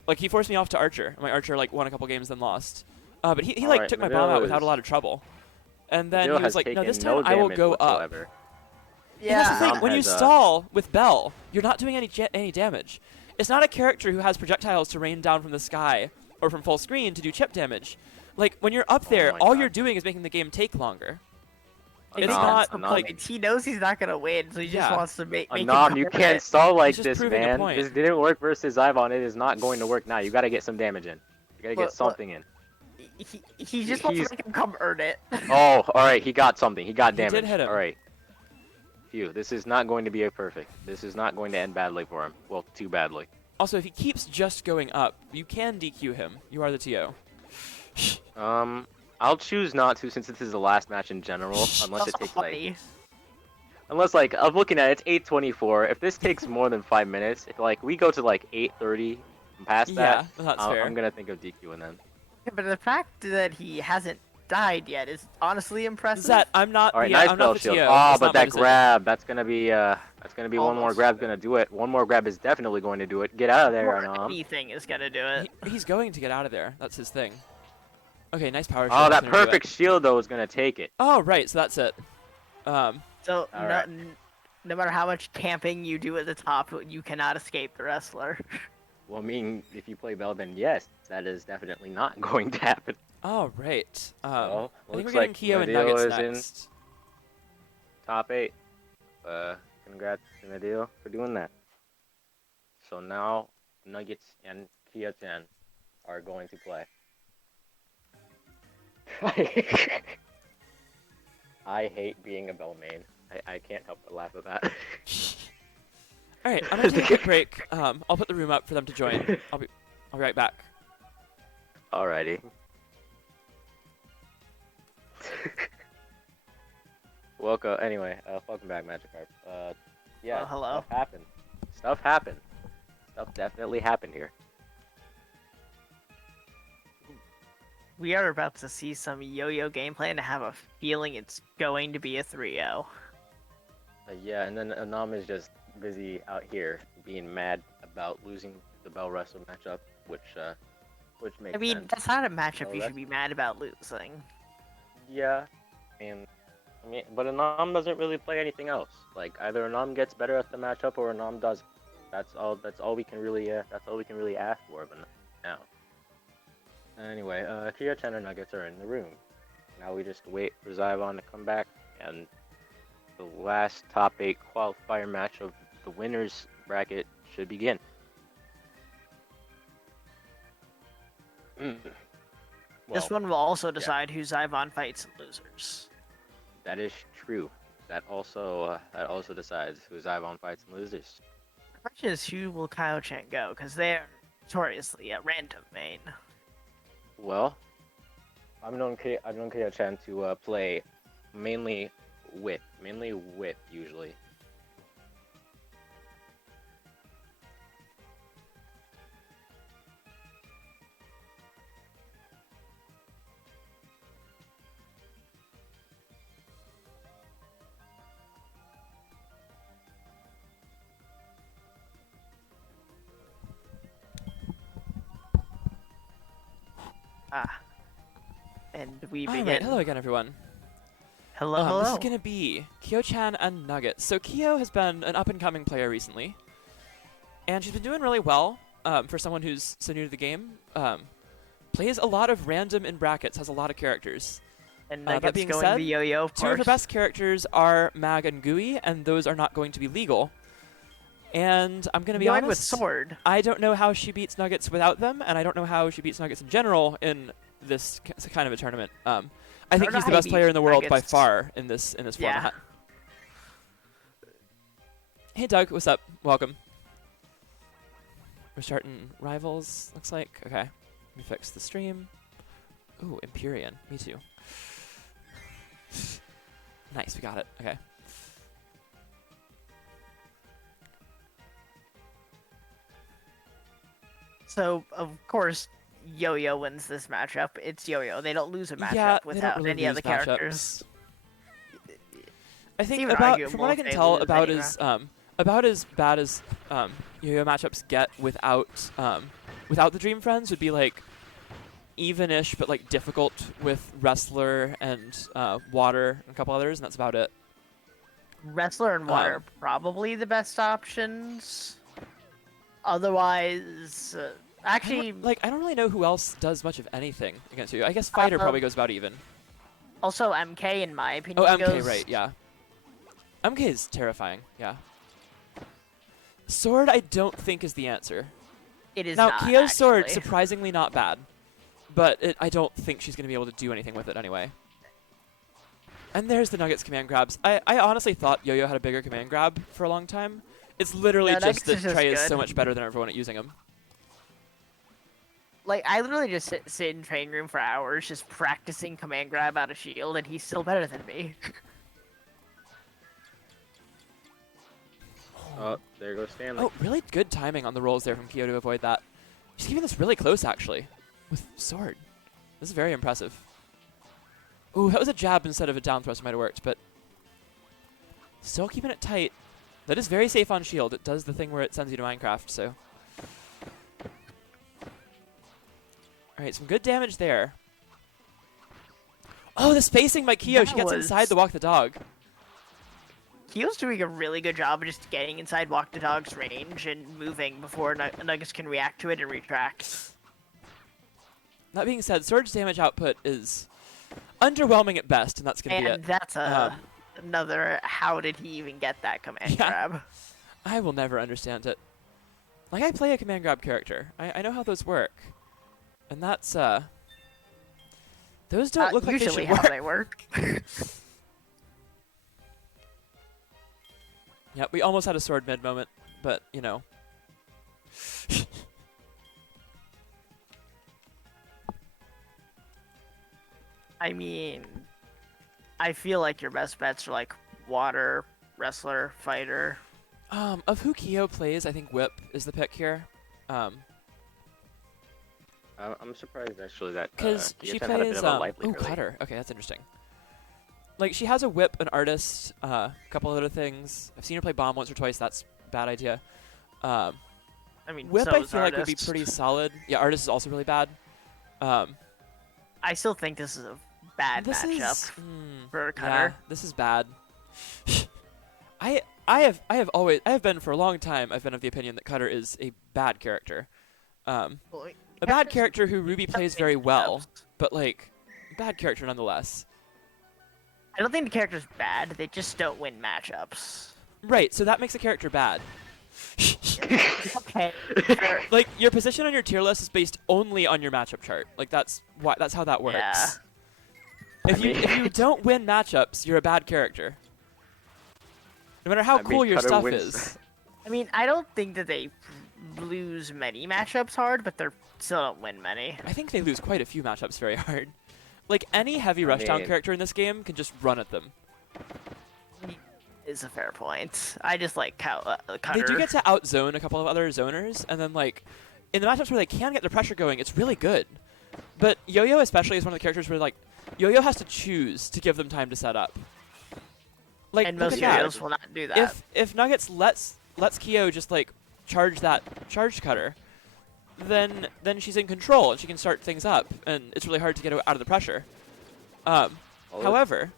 Like he forced me off to Archer. My Archer like won a couple games then lost. But he like right, took my bomb out without a lot of trouble. And then he was like, no, this time I will go up. Yeah. And that's the thing. When you stall with Bell, you're not doing any damage. It's not a character who has projectiles to rain down from the sky or from full screen to do chip damage. Like when you're up there, all you're doing is making the game take longer. It's not like he knows he's not gonna win, so he just wants to make. Anam, you can't stall like this, man. This didn't work versus Ivon. It is not going to work now. You got to get some damage in. You got to get something in. He just wants to make him come earn it. Oh, all right. He got something. He got damage. Did hit him. All right. Phew. This is not going to be a perfect. This is not going to end badly for him. Well, too badly. Also, if he keeps just going up, you can DQ him. You are the TO. I'll choose not to since this is the last match in general, unless it takes unless like I'm looking at it, it's 8:24. If this takes more than 5 minutes, if like we go to like 8:30 and past that, that's fair. I'm gonna think of DQing them. Yeah, but the fact that he hasn't died yet is honestly impressive. Zat, I'm not. All right, the, nice I'm bell not the shield. TO. Oh, It's but not my that decision. grab, that's gonna be one more grab's gonna do it. One more grab is definitely going to do it. Get out of there, Anam. Anything is gonna do it. He's going to get out of there. That's his thing. Okay, nice power shield. Oh, that perfect shield though is gonna take it. Oh, right. So that's it. So no matter how much camping you do at the top, you cannot escape the wrestler. Well, I mean, if you play Bell, then yes, that is definitely not going to happen. Oh, right. Well, I think we're looks getting like Keo and Madil Nuggets is next. in top 8. Congrats to Madil for doing that. So now Nuggets and Kia-chan are going to play. I hate being a Bell main. I can't help but laugh at that. All right, I'm gonna take a quick break. I'll put the room up for them to join. I'll be right back. Alrighty. Welcome. Anyway, welcome back, Magikarp. Yeah. Hello. Stuff happened. Stuff happened. Stuff definitely happened here. We are about to see some yo-yo gameplay, and I have a feeling it's going to be a 3-0. Yeah, and then Anam is just busy out here being mad about losing the Bell Wrestler matchup, which makes sense. I mean, that's not a matchup you should be mad about losing. Yeah, I mean, but Anam doesn't really play anything else. Like either Anam gets better at the matchup or Anam doesn't. That's all we can really ask for of now. Anyway, Kia-chan and Nuggets are in the room. Now we just wait for Zyvon to come back, and the last top 8 qualifier match of the winners bracket should begin. Well, this one will also decide who Zyvon fights and losers. That is true. That also decides who Zyvon fights and losers. The question is, who will Kyle-chan go? Because they're notoriously a random main. Well, I've known Kia-chan to play mainly whip usually. And we begin. Alright, hello again, everyone. Hello. This is going to be Kyo-chan and Nugget. So Kyo has been an up-and-coming player recently, and she's been doing really well for someone who's so new to the game. Plays a lot of random in brackets, has a lot of characters. And that being going said, the yo-yo, of two of her best characters are Mag and Gui, and those are not going to be legal. And I'm going to be honest, with Sword. I don't know how she beats Nuggets without them, and I don't know how she beats Nuggets in general in this kind of a tournament. I think he's the best player in the world by far in this format. Hey Doug, what's up? Welcome. We're starting Rivals, looks like. Okay, let me fix the stream. Ooh, Empyrean, me too. Nice, we got it. Okay. So, of course, Yo-Yo wins this matchup. It's Yo-Yo. They don't lose a matchup without any other characters. I think from what I can tell, about as bad as Yo-Yo matchups get without the Dream Friends would be like even-ish, but like difficult with Wrestler and Water and a couple others, and that's about it. Wrestler and Water are probably the best options. Otherwise, actually, I don't really know who else does much of anything against you. I guess Fighter probably goes about even. Also, MK, in my opinion, Oh, MK, right, yeah. MK is terrifying, yeah. Sword, I don't think is the answer. It is now, not, Kyo's sword, surprisingly not bad, but I don't think she's going to be able to do anything with it anyway. And there's the Nuggets command grabs. I honestly thought Yo-Yo had a bigger command grab for a long time. It's literally just that Trey is so much better than everyone at using them. Like, I literally just sit in training room for hours just practicing command grab out of shield, and he's still better than me. Oh, there goes Stanley. Oh, really good timing on the rolls there from Kyo to avoid that. She's keeping this really close, actually, with Sword. This is very impressive. Ooh, that was a jab instead of a down thrust. Might have worked, but still keeping it tight. That is very safe on shield. It does the thing where it sends you to Minecraft, so. Alright, some good damage there. Oh, the spacing by Kyo. She gets inside the Walk the Dog. Kyo's doing a really good job of just getting inside Walk the Dog's range and moving before Nuggets can react to it and retract. That being said, Sword's damage output is underwhelming at best, and that's going to be it. And that's another, how did he even get that command grab? I will never understand it. Like, I play a command grab character. I know how those work. And that's, those don't look like they should work. Usually how they work. Yep, we almost had a sword mid moment, but, you know. I mean, I feel like your best bets are like Water, Wrestler, Fighter. Of who Kyo plays, I think Whip is the pick here. I'm surprised actually that because she plays Cutter. Okay, that's interesting. Like, she has a Whip, an Artist, a couple other things. I've seen her play Bomb once or twice. That's a bad idea. I mean, Whip so I feel like Artist. would be pretty solid. Yeah, Artist is also really bad. I still think this is a bad matchup for Cutter. Yeah, this is bad. I have been for a long time. I've been of the opinion that Cutter is a bad character. A bad character who Ruby plays very well, but like, bad character nonetheless. I don't think the character's bad. They just don't win matchups. Right. So that makes a character bad. Okay. Like, your position on your tier list is based only on your matchup chart. Like, that's how that works. Yeah. If you don't win matchups, you're a bad character. No matter how cool your stuff is. I mean, I don't think that they lose many matchups hard, but they still don't win many. I think they lose quite a few matchups very hard. Like, any heavy rushdown character in this game can just run at them. Is a fair point. I just like Cutter. They do get to outzone a couple of other zoners, and then, like, in the matchups where they can get the pressure going, it's really good. But Yo-Yo especially is one of the characters where, like, Yo-Yo has to choose to give them time to set up. Like, and most Yo-Yos will not do that. If Nuggets lets Kyo just, like, charge that charged Cutter, then she's in control and she can start things up, and it's really hard to get out of the pressure. However,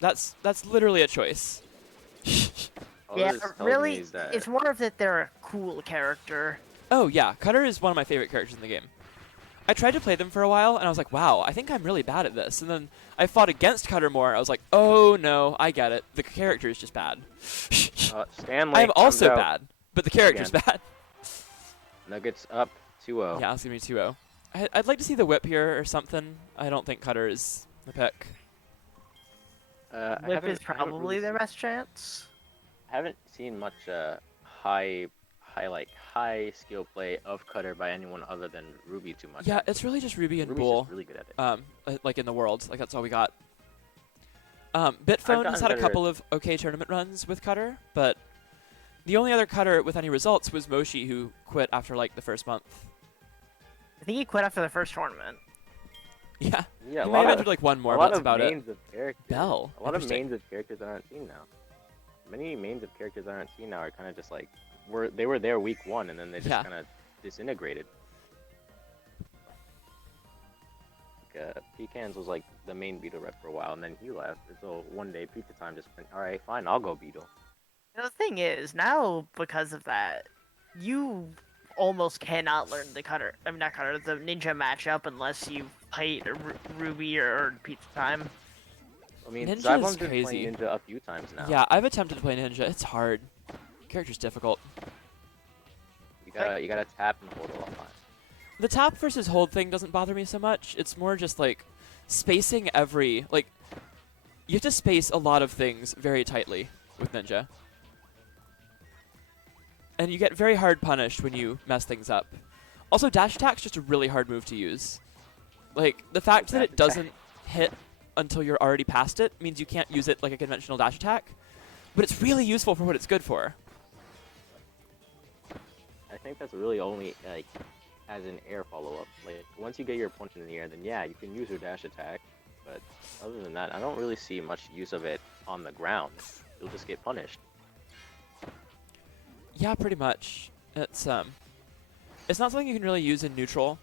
That's literally a choice. All Yeah, this tells me really, is that it's more of that they're a cool character. Oh yeah, Cutter is one of my favorite characters in the game. I tried to play them for a while, and I was like, wow, I think I'm really bad at this. And then I fought against Cutter more. I was like, oh no, I get it. The character is just bad. Stanley I'm also comes out bad, but the character's again. bad. Nuggets up 2-0. Yeah, it's going to be 2-0. I'd like to see the whip here or something. I don't think Cutter is the pick. Whip is probably their best chance. I haven't seen much high skill play of Cutter by anyone other than Ruby too much. Yeah, it's really just Ruby and Ruby's Bull. just really good at it. Like in the world. Like that's all we got. Bitphone has had a couple of okay tournament runs with Cutter, but the only other Cutter with any results was Moshi, who quit after like the first month. I think he quit after the first tournament. Yeah. Yeah, he might have entered like one more, but that's about it. Bell. A lot of mains of characters I aren't seen now. Many mains of characters I aren't seen now are kind of just like they were there week 1 and then they just kind of disintegrated. Pecans was like the main Beetle rep for a while, and then he left. So one day Pizza Time just went, all right, fine, I'll go Beetle. The thing is, now because of that, you almost cannot learn the Cutter. I mean, not Cutter, the Ninja matchup unless you played Ruby or Pizza Time. I mean, Ninja Zybon's is been crazy. playing Ninja a few times now. Yeah, I've attempted to play Ninja. It's hard. Character's difficult. You gotta tap and hold a lot. The tap versus hold thing doesn't bother me so much. It's more just like spacing you have to space a lot of things very tightly with Ninja. And you get very hard punished when you mess things up. Also, dash attack's just a really hard move to use. Like, the fact that it doesn't hit until you're already past it means you can't use it like a conventional dash attack. But it's really useful for what it's good for. I think that's really only like as an air follow-up. Like once you get your opponent in the air, then yeah, you can use your dash attack. But other than that, I don't really see much use of it on the ground. You'll just get punished. Yeah, pretty much. It's not something you can really use in neutral.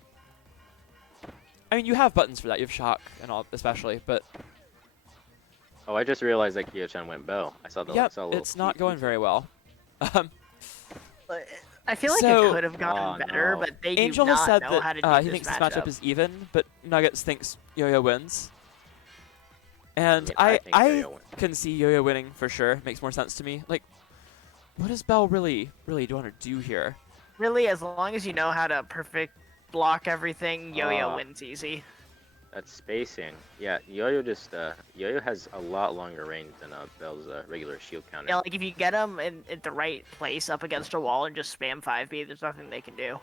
I mean, you have buttons for that. You have shock and all, especially, but Oh, I just realized that Kyo-chan went Bell. I saw the it's not going very well. I feel like it could have gotten better, but they Angel do has not said know how to do that he this thinks this matchup matchup. is even, but Nuggets thinks Yo-Yo wins. And I think I Yo-Yo wins. can see Yo-Yo winning for sure. Makes more sense to me. Like, what does Bell really want to do here? Really, as long as you know how to perfect block everything, Yo-Yo wins easy. That's spacing. Yeah, Yo-Yo just Yo-Yo has a lot longer range than Bell's regular shield counter. Yeah, like if you get him in the right place up against a wall and just spam 5B, there's nothing they can do.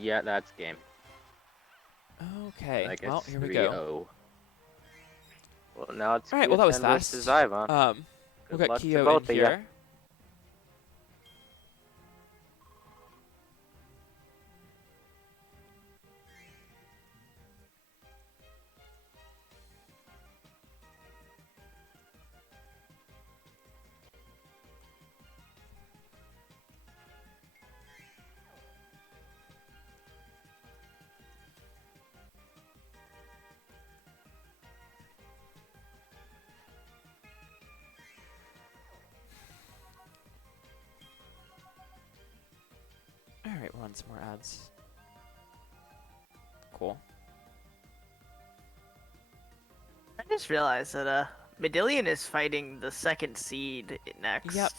Yeah, that's game. Okay, Like well, it's here we 3-0. go. Well, now it's All right, well, that was Kyo-chan fast. versus Zyvon. We'll Good get luck to Kyo both in of ya. here. Alright, we'll run some more ads. Cool. I just realized that Medillion is fighting the second seed next. Yep.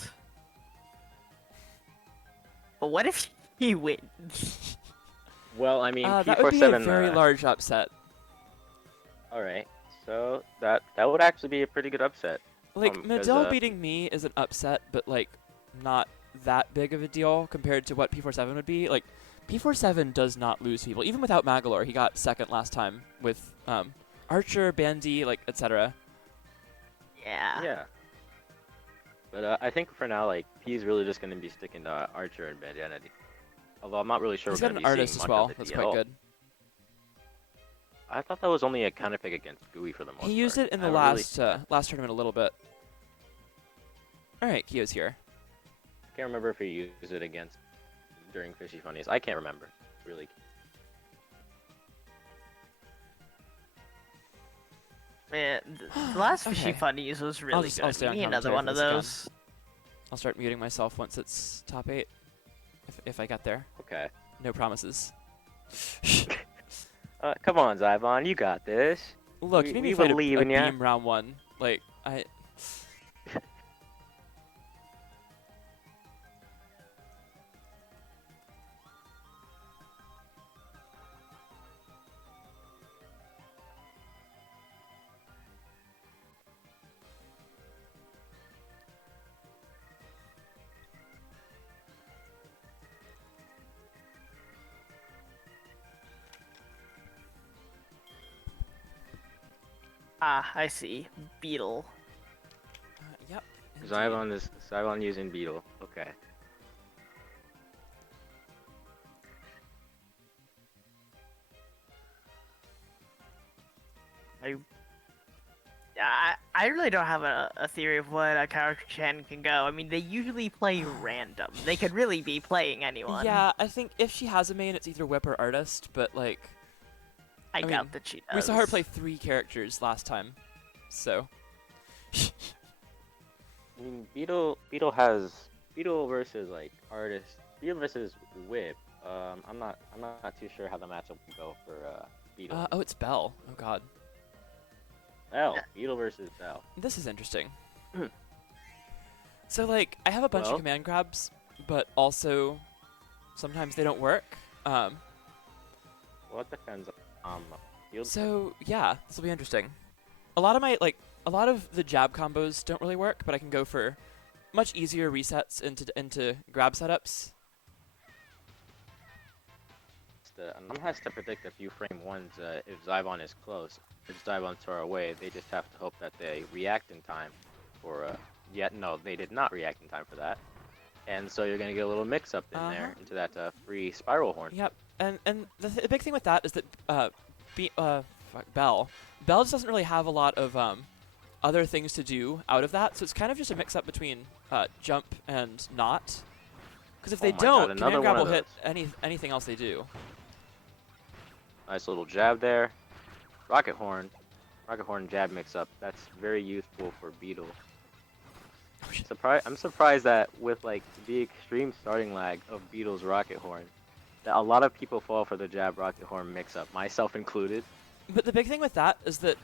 But what if he wins? Well, I mean, That would be a P47. very large upset. All right, so that would actually be a pretty good upset. Like, 'cause, Medell beating me is an upset, but, like, not that big of a deal compared to what P47 would be. Like, P47 does not lose people. Even without Magalore, he got second last time with Archer, Bandy, like, etc. Yeah. Yeah. But I think for now, like, he's really just going to be sticking to Archer and Bandana Dee. Although I'm not really sure He's we're got going an to be artist seeing as much well. of the That's Dee quite at all. good. I thought that was only a counter pick against GUI for the most part. He used it in the last tournament a little bit. Alright, Kyo's here. I can't remember if he used it against during Fishy Funnies. I can't remember, really. Man, the last Okay. Fishy Funnies was really I'll good. stay We on need another commentary one for of this again. those. I'll start muting myself once it's top 8, if I get there. Okay. No promises. Come on, Zybon, you got this. Look, We- you made we me fight a believe in ya. beam round 1. Like, I... Ah, I see. Beetle. Yep. Zybon using Beetle. Okay. I really don't have a theory of what a character can go. I mean, they usually play random. They could really be playing anyone. Yeah, I think if she has a main, it's either Whip or Artist, but, like... I mean, doubt that she does. We saw her play 3 characters last time, so... I mean, Beetle versus like Artist. Beetle versus Whip. I'm not too sure how the matchup will go for Beetle. oh, it's Bell. Oh, God. Bell. Beetle versus Bell. This is interesting. So, like, I have a bunch Well- of command grabs, but also sometimes they don't work. Well, it depends on field. So, yeah, this will be interesting. A lot of the jab combos don't really work, but I can go for much easier resets into grab setups. Anom has to predict a few frame ones if Zybon is close. If Zybon's far away, they just have to hope that they react in time. Yet no, they did not react in time for that. And so you're gonna get a little mix-up in there into that free spiral horn. Yep, and the big thing with that is that Bell just doesn't really have a lot of other things to do out of that, so it's kind of just a mix-up between jump and not. Because if they Oh my don't, God, command another grab one will of hit anything else they do. Nice little jab there. Rocket horn jab mix-up. That's very useful for Beetle. I'm surprised that with like the extreme starting lag of Beetle's rocket horn, that a lot of people fall for the jab rocket horn mix-up, myself included. But the big thing with that is that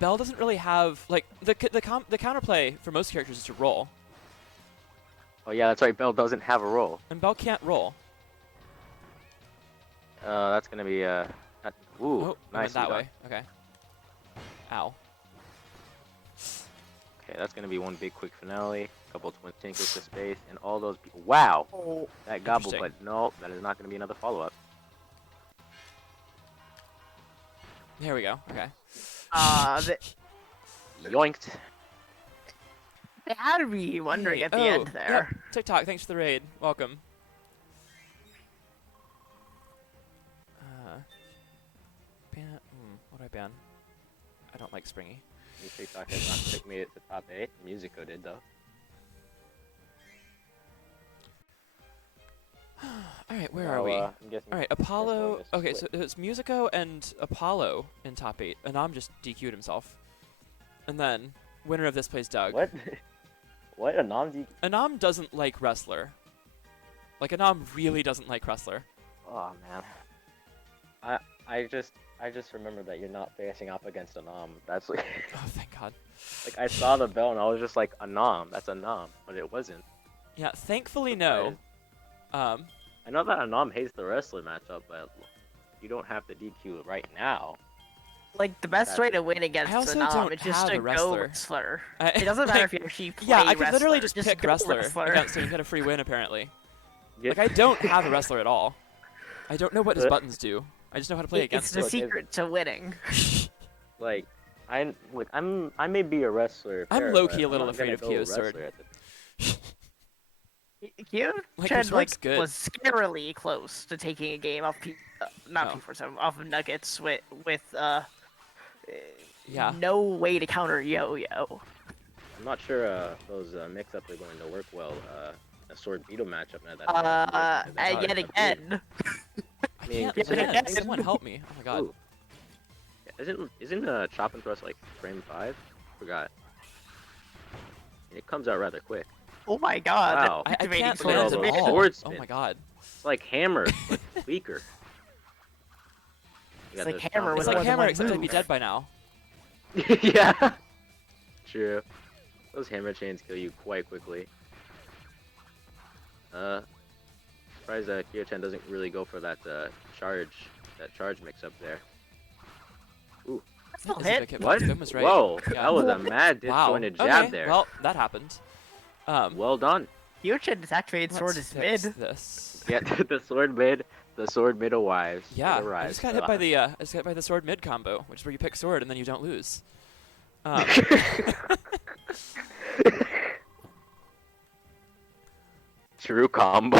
Bell doesn't really have like the counterplay for most characters is to roll, Oh yeah, that's right. Bell doesn't have a roll. and Bell can't roll. That's gonna be ooh, Oh, I nice. went that way. Okay. Ow. Okay, that's gonna be one big quick finale. Couple twin tinkers to space, and all those people. Wow, Oh, that gobble, Interesting. but no, that is not gonna be another follow-up. Here we go. Okay. Yoinked. They had to be wondering at the end there. Yep. TikTok, thanks for the raid. Welcome. What do I ban? I don't like Springy. TikTok has not picked me at the top 8. Musico did though. Alright, where are we? I'm guessing Alright, guessing Apollo. we're gonna Okay, so split. it's Musico and Apollo in top 8. Anam just DQ'd himself. And then, winner of this plays Doug. What? What? A non Anam doesn't like Wrestler. Like, Anam really doesn't like Wrestler. Oh man. I just remember that you're not facing up against Anam. That's like, Oh, thank God. like I saw the bell and I was just like Anam. That's Anam, but it wasn't. Yeah, thankfully no. I know that Anam hates the wrestler matchup, but you don't have to DQ it right now. Like, the best way to win against I also Sanam don't is just have to a go wrestler. wrestler. I- It doesn't matter if you actually play Yeah, I could literally wrestler, just pick go wrestler, wrestler. against him and get a free win, apparently. Yeah. Like, I don't have a wrestler at all. I don't know what his But- buttons do. I just know how to play It's against the him. Look, secret to winning. Like I may be a wrestler. I'm pair, low-key but a little I'm not afraid gonna of go Kyo's wrestler sword. at the- Kyo Like, Chen his sword's good. was scarily close to taking a game off not Oh. P47, off of Nuggets with Yeah. no way to counter Yo-Yo. I'm not sure those mix-ups are going to work well. A sword beetle matchup now that. Yet again. I mean, can't yeah, land. yeah. Someone help me. Oh my God. Ooh. Isn't chop and thrust like frame 5? Forgot. It comes out rather quick. Oh my god. Wow. I Activating can't sword land is at amazing. all. Sword Oh my spins. god. It's like hammer, but weaker. You It's got like the hammer chop It's with like and more than hammer, one except I'd be move. dead by now. thrust. Yeah. True. Those hammer chains kill you quite quickly. Surprised that Kyo-chan doesn't really go for that charge mix up there. Ooh. That's still Is it hit. a hit? What? Boom was right. Whoa, Yeah. that was a mad Wow. disjointed jab Okay, there. well, that happened. Well done. Kyochin activated Let's sword is fix mid. this. Yeah, the sword mid arrives. Yeah, It I arrives. just got hit by the sword mid combo, which is where you pick sword and then you don't lose. True combo.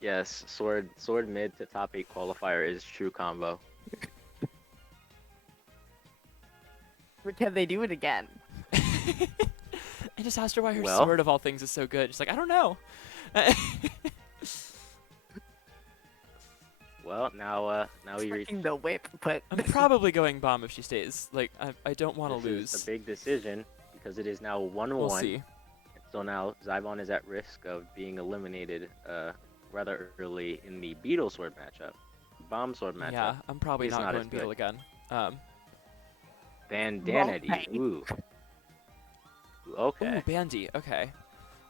Yes, sword mid to top 8 qualifier is true combo. But can they do it again? I just asked her why her Well. sword of all things is so good. She's like, I don't know. Well, now we reach. Freaking the whip, but I'm probably going bomb if she stays. Like, I don't want to This lose. is a big decision because it is now 1-1. We'll see. So now Zybon is at risk of being eliminated rather early in the Beetle sword matchup. Bomb sword matchup. Yeah, I'm probably He's not not as going Beetle again. Bandana Dee. Right. Ooh. Okay. Ooh, Bandy. Okay.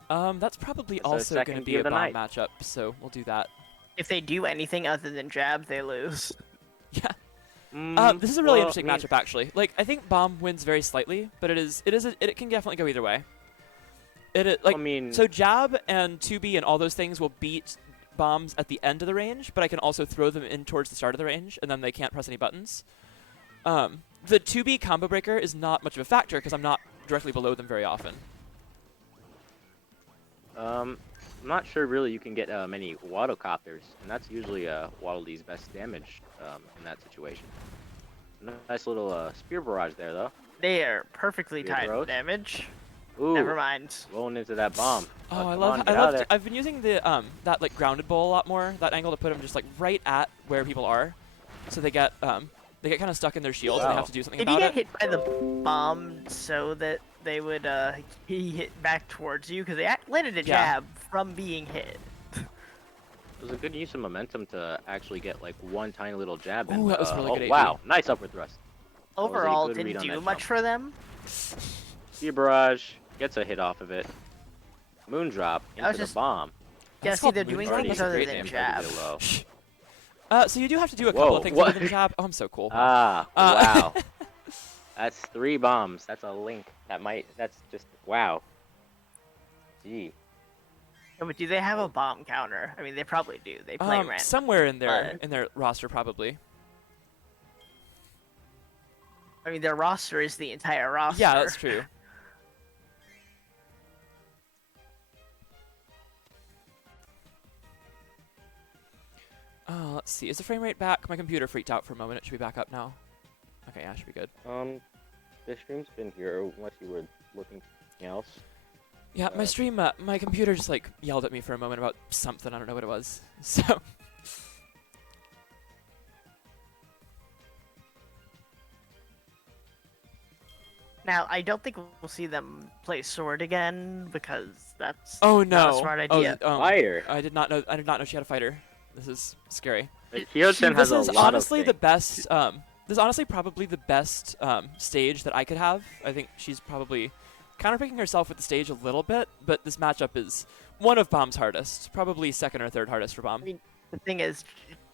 That's probably That's our also going to second be beat a of the bomb night. matchup, so we'll do that. if they do anything other than jab, they lose. Yeah. Mm, This is a really well, interesting I mean, matchup, actually. Like, I think bomb wins very slightly, but it can definitely go either way. I mean, So jab and 2B and all those things will beat bombs at the end of the range, but I can also throw them in towards the start of the range, and then they can't press any buttons. The 2B combo breaker is not much of a factor because I'm not directly below them very often. I'm not sure really you can get many Waddlecopters, and that's usually Waddle Dee's best damage in that situation. Nice little spear barrage there, though. They are perfectly Spear timed throws. damage. Ooh, Never mind. rolling into that bomb. Oh, I come love. on, get out of there. I've been using the that like grounded bowl a lot more. That angle to put them just like right at where people are, so they get kind of stuck in their shield and they Wow. have to do something Did you about get it. hit by the bomb so that they would he hit back towards you? Because they landed a Yeah. jab from being hit. It was a good use of momentum to actually get like one tiny little jab. Ooh, that was really good Oh AD. wow, nice upward thrust. was a Overall, good read didn't on do that much jump. for them. Spear barrage gets a hit off of it. Moondrop was into the just- bomb. Yeah, That's see, called they're doing Moonfall. things That's a other great than name. jab. Get it low. So you do have to do a couple Whoa, of things what? other than jab. Oh, I'm so cool. Ah, Uh, wow. That's 3 bombs. That's a link. That's just, wow. Gee. Yeah, but do they have a bomb counter? I mean, they probably do. They play random. somewhere in but- their roster probably. I mean, their roster is the entire roster. Yeah, that's true. Let's see. Is the frame rate back? My computer freaked out for a moment. It should be back up now. Okay, yeah, it should be good. The stream's been here unless you were looking for something else. Yeah, my stream, my computer just like yelled at me for a moment about something. I don't know what it was. So. Now, I don't think we'll see them play sword again because that's Oh not no! a smart Oh, idea. Fighter. I did not know. I did not know she had a fighter. This is scary. Kyo-chan has This a is lot honestly of the things. best. This is honestly probably the best stage that I could have. I think she's probably counterpicking herself with the stage a little bit, but this matchup is one of Bomb's hardest. Probably second or third hardest for Bomb. I mean, the thing is,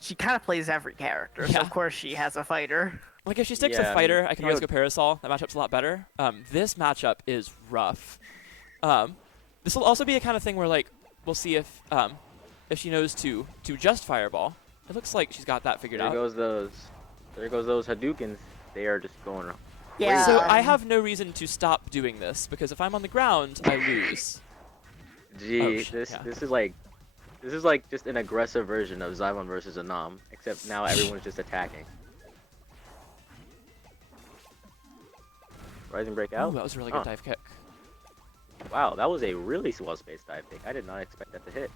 she kind of plays every character, so Yeah. of course she has a fighter. Like if she sticks Yeah, with I fighter, mean, I can always Kyo- go Parasol. That matchup's a lot better. This matchup is rough. This will also be a kind of thing where like we'll see if she knows to just Fireball. It looks like she's got that figured There out. goes those Hadoukens. They are just going. Yeah. So I have no reason to stop doing this because if I'm on the ground, I lose. Gee, Oh, shit, yeah. this is like just an aggressive version of Zybon versus Anam, except now everyone's just attacking. Rising breakout. Oh, that was a really good Huh. dive kick. Wow, that was a really well-spaced dive kick. I did not expect that to hit.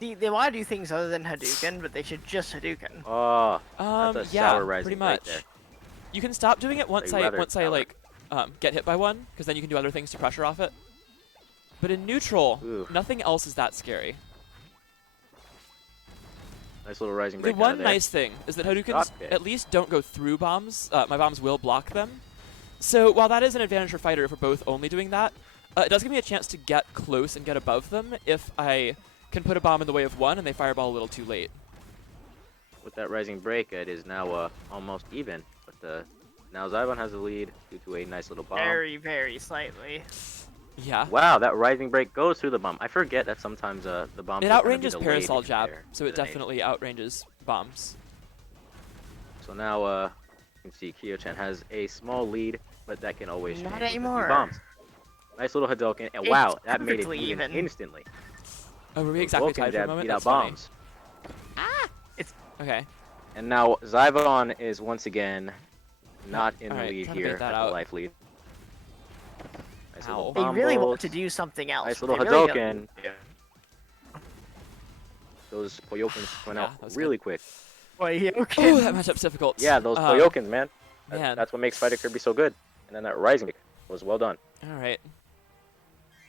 They want to do things other than Hadouken, but they should just Hadouken. Oh, that's a Yeah, sour rising pretty break much. there. You can stop doing it once Or rather, I sour. like get hit by one, because then you can do other things to pressure off it. But in neutral, Ooh. nothing else is that scary. Nice little rising The break. out one of there. nice thing is that Hadoukens Okay. at least don't go through bombs. My bombs will block them. So while that is an advantage for fighter if we're both only doing that, it does give me a chance to get close and get above them if I can put a bomb in the way of one and they fireball a little too late. With that rising break, it is now almost even. But now Zybon has the lead due to a nice little bomb. Very, very slightly. Yeah. Wow, that rising break goes through the bomb. I forget that sometimes the bomb. It outranges Parasol Jab, so it definitely outranges bombs. So now you can see Kyo-chan has a small lead, but that can always Not change with a few anymore. bombs. Nice little Hadouken, and It's wow, that made it perfectly even even. instantly. Oh, were we Those exactly Vulcan tied for a jab moment? beat out That's funny. bombs. Okay. And now Zybon is once again not in the Alright, lead trying to here bait at that the out. life lead. Nice Ow. little They bomb really want bolts. to do something else. Nice but little they really Hadouken. don't. Those Poyokens went Yeah, out that was really quick. Boy, Oh, okay. that matchup's difficult. Yeah, those Poyokens, man. Man. That's what makes Fighter Kirby so good. And then that rising kick was well done. Alright.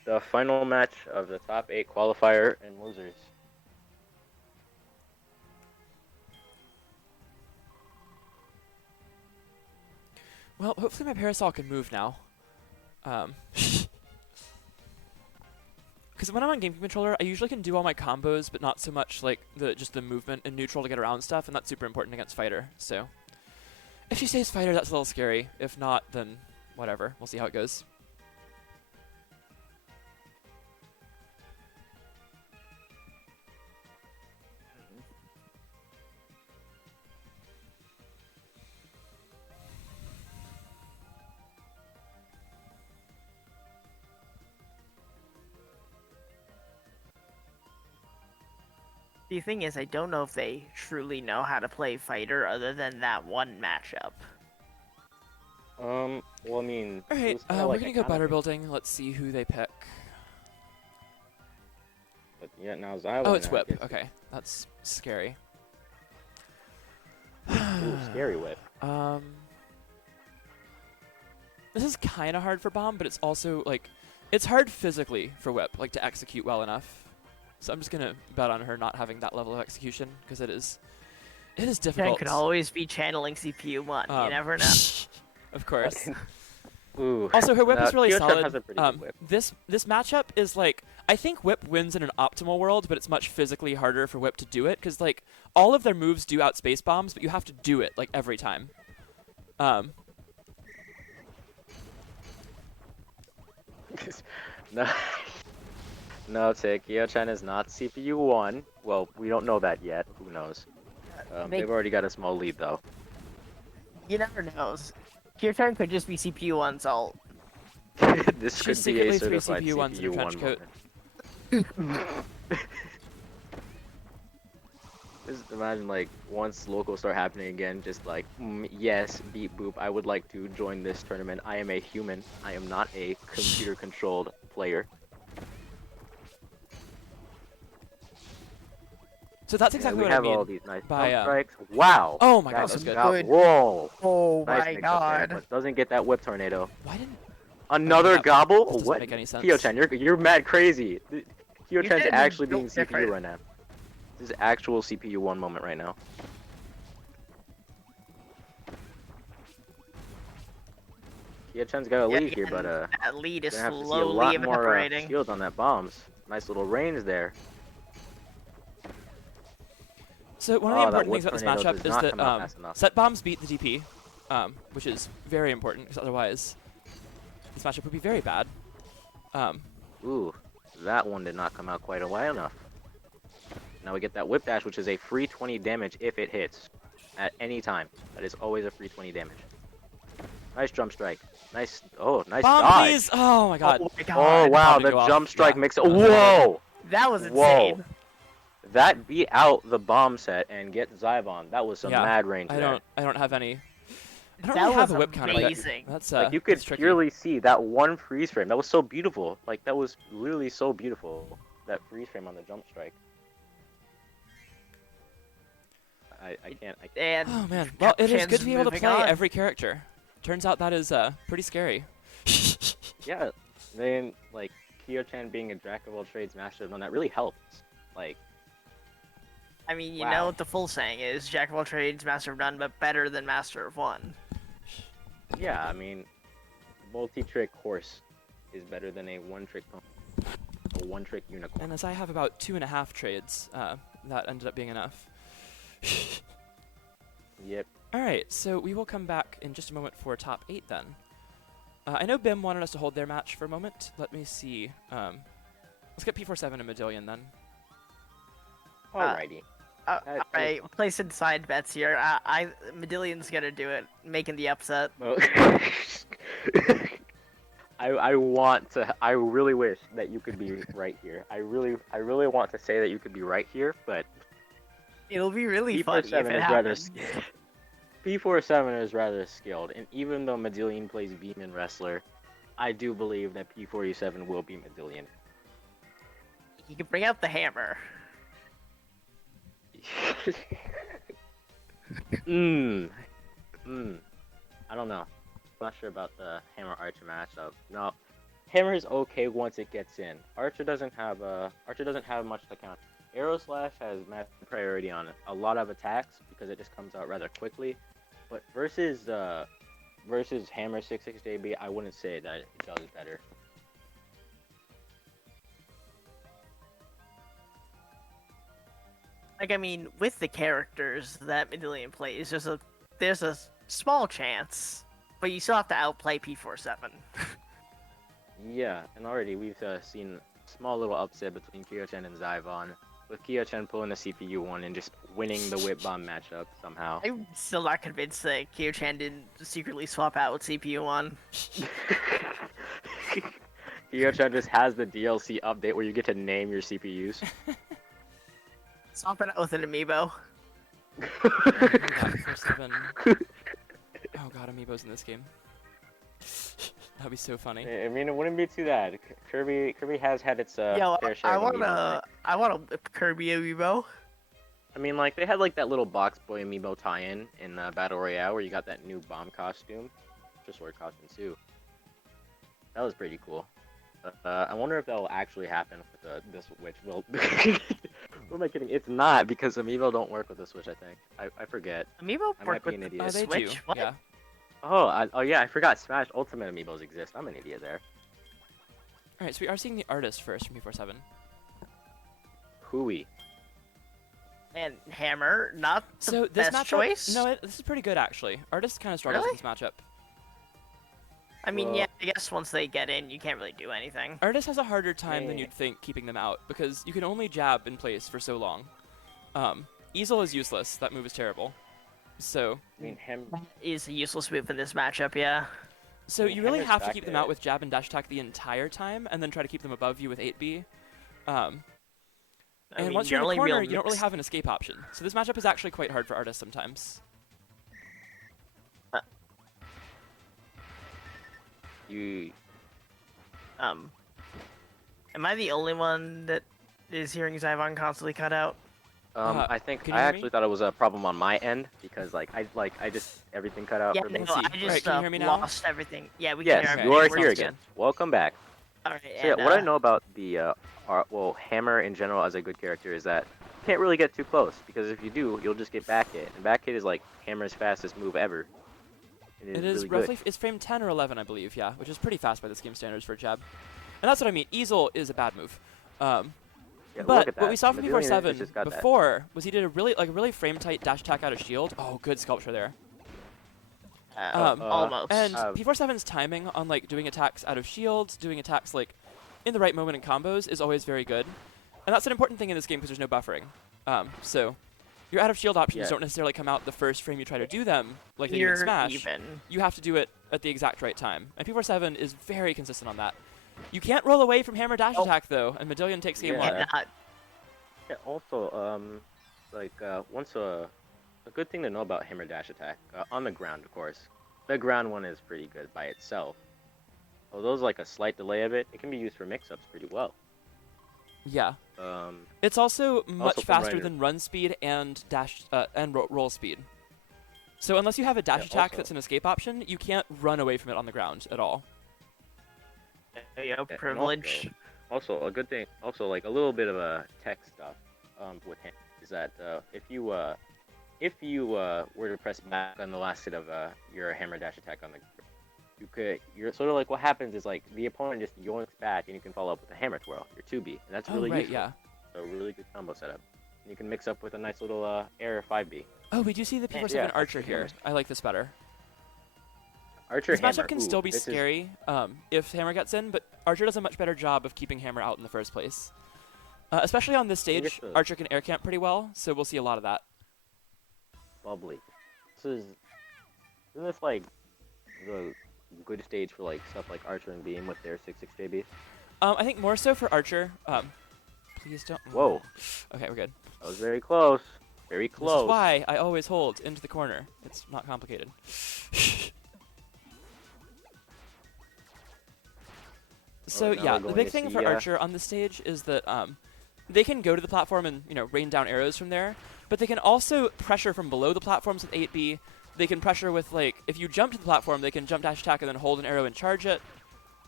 The final match of the top 8 qualifier and losers. Well, hopefully my Parasol can move now. Because when I'm on GameCube controller, I usually can do all my combos, but not so much like just the movement in neutral to get around stuff, and that's super important against fighter. So if she stays fighter, that's a little scary. If not, then whatever. We'll see how it goes. The thing is, I don't know if they truly know how to play fighter other than that one matchup. Well, I mean, it Alright, was kinda we're like gonna a go counter butter pick, building. Let's see who they pick. But yeah, now Zybon. Oh, it's now Whip. gets it. Okay, that's scary. Ooh, scary Whip. This is kind of hard for Bomb, but it's also like it's hard physically for Whip, like to execute well enough. So I'm just gonna bet on her not having that level of execution because it is Ken difficult. could always be channeling CPU one. You never know. Of course. Ooh. Also, her whip No, is really Kyo-chan solid. has a pretty good whip. This matchup is like I think Whip wins in an optimal world, but it's much physically harder for Whip to do it because like all of their moves do outspace bombs, but you have to do it like every time. No, no, Kyo-chan is not CPU 1. Well, we don't know that yet. Who knows? They- They've already got a small lead, though. You never knows. Kirtan could just be CPU one's alt. This She's could be a secretly 3 certified CPU ones in her CPU trench 1 coat. moment. Just imagine, like, once locals start happening again, just like, yes, beep boop, I would like to join this tournament. I am a human. I am not a computer-controlled player. So that's Yeah, exactly we what I have all mean. these nice by, jump strikes. Wow! Oh my That god, that is was good. not- Good. Whoa! Oh Nice my mix up there, god. but doesn't get that whip tornado. Why didn't Another that gobble? doesn't What? make any sense. Kyo-chan, you're mad crazy. Kyo-chan's did actually built being CPU different. right now. This is actual CPU 1 moment right now. Kyo-chan's got a lead here, but that lead is gonna have to see a slowly lot more evaporating. shields on that bombs. Nice little range there. So one of the Oh, that important things whip about this tornado matchup does is not that come out fast enough. set bombs beat the DP, which is very important because otherwise this matchup would be very bad. Ooh, that one did not come out quite a while enough. Now we get that whip dash, which is a free 20 damage if it hits at any time. That is always a free 20 damage. Nice jump strike. Nice. Oh, nice Bomb, dodge. please! Oh my god. Oh my Oh god. wow, Bomb to the go off. jump strike Yeah, makes it. that was Whoa! That was Whoa. insane. That beat out the bomb set and get Zybon. That was some Yeah, mad range there. I don't have any. I don't That really have was a whip counter. But amazing. that's Like you could that's tricky. purely see that one freeze frame. That was so beautiful. Like that was literally so beautiful. That freeze frame on the jump strike. I can't. And Oh man. Well, it is Chan's good to be able to moving play on. every character. Turns out that is pretty scary. Yeah, then like Kyo-chan being a jack of all trades, master of none, that really helps. Like, I mean, you Wow. know what the full saying is: Jack of all trades, master of none, but better than master of one. yeah, I mean, multi-trick horse is better than a one-trick pony, a one-trick unicorn. And as I have about 2.5 trades, that ended up being enough. Yep. Alright, so we will come back in just a moment for top 8 then. I know BIM wanted us to hold their match for a moment. Let me see. Let's get P47 and Medillion then. Alrighty. Alright, placing side bets here. Medillion's gonna do it, making the upset. Well, I want to. I really wish that you could be right here. I really want to say that you could be right here, but It'll be really funny if P47 it is rather happens. skilled. P47 is rather skilled, and even though Medillion plays Beam Wrestler, I do believe that P47 will be Medillion. You can bring out the hammer. I don't know. I'm not sure about the Hammer Archer matchup. No, Hammer is okay once it gets in. Archer doesn't have much to count. Arrow Slash has max priority on a lot of attacks because it just comes out rather quickly. But versus Hammer 66JB, I wouldn't say that it does better. Like, I mean, with the characters that Medillion plays, there's a small chance, but you still have to outplay P47. Yeah, and already we've seen a small little upset between Kyo-chan and Zyvon, with Kyo-chan pulling the CPU one and just winning the Whip Bomb matchup somehow. I'm still not convinced that Kyo-chan didn't secretly swap out with CPU1. Kyo-chan just has the DLC update where you get to name your CPUs. Swap it out with an amiibo. P47. Oh god, Amiibo's in this game. That'd be so funny. I mean, it wouldn't be too bad. Kirby has had its Yo, fair share I of want amiibo. I want a Kirby amiibo. I mean, like, they had, like, that little Box Boy amiibo tie-in in Battle Royale where you got that new bomb costume. Just Sword costume, too. That was pretty cool. I wonder if that'll actually happen with this Switch. Well, who am I kidding? It's not, because amiibo don't work with the Switch, I think. I forget. Amiibo I work might be with an the idiot. They Switch? do, What? yeah. Oh, yeah, I forgot Smash Ultimate amiibos exist. I'm an idiot there. Alright, so we are seeing the artist first from P47. Hooey. And Hammer, not the So this best matchup, choice. no, this is pretty good actually. Artist kind of struggles Really? with this matchup. I mean, Well- yeah, I guess once they get in, you can't really do anything. Artist has a harder time than Yeah. you'd think keeping them out because you can only jab in place for so long. Easel is useless. That move is terrible. So I mean, Is a useless move in this matchup, yeah. So I mean, you really Hammer's have to back keep them there. out with jab and dash attack the entire time, and then try to keep them above you with 8B. I And mean, once your you're in only the corner, real you don't really mix- have an escape option. So this matchup is actually quite hard for artists sometimes. you Am I the only one that is hearing Zyvon constantly cut out? I think can you I hear me? actually thought it was a problem on my end because I just everything cut out Yeah, for me. no, Let's see. I just Alright, can you hear me now? lost everything. Yeah, we Yes, can hear you are everything here once again. Welcome back. Alright, So yeah, and, what I know about the Hammer in general as a good character is that you can't really get too close because if you do, you'll just get back hit, and back hit is like Hammer's fastest move ever. It is really roughly good. it's frame 10 or 11, I believe, yeah, which is pretty fast by this game standards for a jab. And that's what I mean. Easel is a bad move. Yeah, look But at what we that. saw from Medillion has P47 just got that. before was he did a really frame tight dash attack out of shield. Oh, good sculpture there. almost. And Uh, P47's timing on like doing attacks out of shields, doing attacks like in the right moment in combos is always very good. And that's an important thing in this game because there's no buffering. So your out of shield options Yeah. don't necessarily come out the first frame you try to do them like they do in You're Smash. even. You have to do it at the exact right time. And P47 is very consistent on that. You can't roll away from hammer dash Oh. attack though, and Medillion takes game Yeah. one. Cannot. Yeah, also, once a good thing to know about Hammer Dash attack on the ground, of course. The ground one is pretty good by itself. Although there's like a slight delay of it, it can be used for mix-ups pretty well. Yeah. Um, It's also much from faster Reiner. than run speed and dash and roll speed. So unless you have a dash Yeah, attack also- that's an escape option, you can't run away from it on the ground at all. You know, Yeah, and privilege. Also, a good thing, also like a little bit of a tech stuff with him is that if you were to press back on the last hit of your hammer dash attack on the, you're sort of like what happens is like the opponent just yoinks back and you can follow up with a hammer twirl, your 2B, and that's really oh, right, useful. yeah. So really good combo setup. And you can mix up with a nice little air 5B. Oh, we do see the P47 Yeah, Archer that's the here. hammer. I like this better. Archer This hammer. matchup can Ooh, still be this is- scary if Hammer gets in, but Archer does a much better job of keeping Hammer out in the first place. Especially on this think stage, it's a- Archer can air camp pretty well, so we'll see a lot of that. bubbly. Isn't this like the good stage for like stuff like Archer and Beam with their 6/6 JBs? I think more so for Archer. Please don't. Whoa, Okay, we're good. that was very close. Very This close. is why I always hold into the corner. It's not complicated. So now yeah, we're the going big to thing see, for Archer on this stage is that they can go to the platform and rain down arrows from there, but they can also pressure from below the platforms with 8B. They can pressure with if you jump to the platform, they can jump dash attack and then hold an arrow and charge it.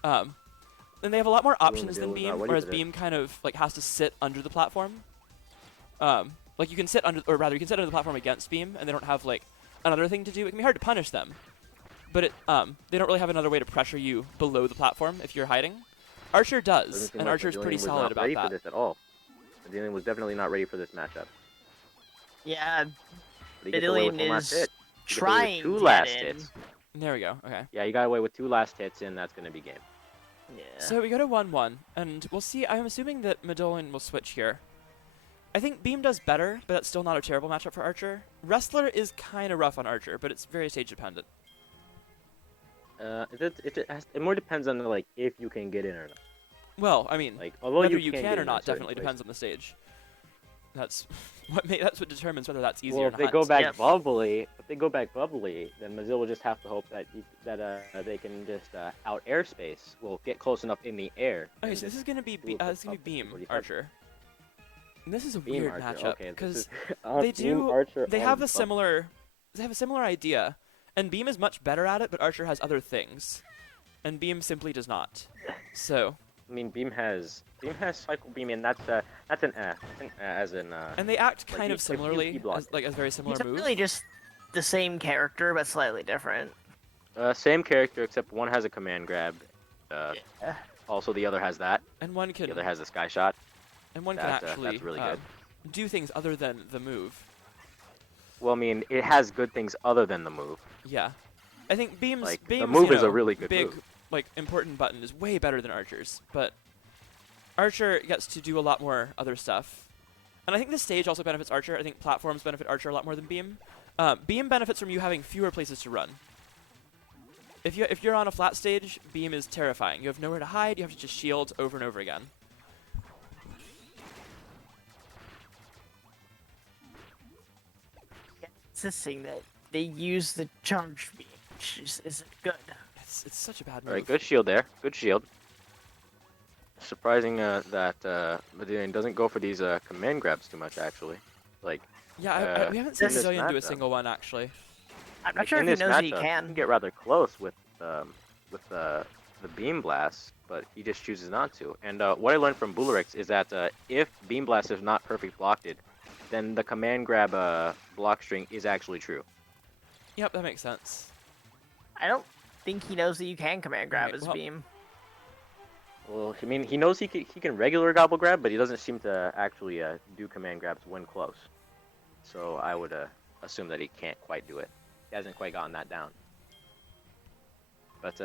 And they have a lot more options than Dylan was not Beam, ready whereas for this. Beam kind of has to sit under the platform. You can sit under, or rather, you can sit under the platform against Beam, and they don't have another thing to do. It can be hard to punish them, but they don't really have another way to pressure you below the platform if you're hiding. Archer Doesn't does, seem and like Archer's Magellan pretty was solid not about ready that. for this at all. Magellan was definitely not ready for this matchup. Yeah, But he gets away with Magellan one last is hit. He gets away with trying two to last get in. hits. There we go. Okay. Yeah, you got away with 2 last hits, and that's gonna be game. Yeah. So we go to 1-1, and we'll see. I'm assuming that Magellan will switch here. I think Beam does better, but that's still not a terrible matchup for Archer. Wrestler is kind of rough on Archer, but it's very stage dependent. It more depends on if you can get in or not. Well, I mean, Although whether you you can can get or in not certain definitely places. depends on the stage. That's that's what determines whether that's easier Well, or if not. they go back Yep. bubbly, then Mazil will just have to hope that they can just out airspace. Will get close enough in the air. Okay, and so this just is gonna be do a this is gonna quick be Beam 45. Archer. And this is a Beam weird Archer. matchup Okay, this because is- they Beam do Archer they on have a bubble. similar idea, and Beam is much better at it, but Archer has other things, and Beam simply does not. So I mean, Beam has cycle beam, and that's an as in. and they act Like, kind he- of like, he similarly blocked as a very similar He's move. really just the same character, but slightly different. Same character, except one has a command grab. Yeah. Also, the other has that. And one can The other has a sky shot. can that's actually really good. do things other than the move. Well, I mean, it has good things other than the move. Yeah, I think Beam's The move is a really good big move. important button is way better than Archer's, but Archer gets to do a lot more other stuff. And I think this stage also benefits Archer. I think platforms benefit Archer a lot more than Beam. Beam benefits from you having fewer places to run. If you're on a flat stage, Beam is terrifying. You have nowhere to hide. You have to just shield over and over again. It's this thing that they use the charge beam, which isn't good. It's such a bad move. All right, good shield there. Good shield. Surprising that Magellan doesn't go for these command grabs too much, actually. Yeah, we haven't seen in this Zillion do a matchup. single one actually. I'm not sure in if he this knows that he matchup, can. can get rather close with the beam blast, but he just chooses not to. And what I learned from Bularix is that if beam blast is not perfect blocked, then the command grab block string is actually true. Yep, that makes sense. I don't think he knows that you can command grab Okay, his well- beam. Well, I mean, he knows he can regular gobble grab, but he doesn't seem to actually do command grabs when close. So I would assume that he can't quite do it. He hasn't quite gotten that down. But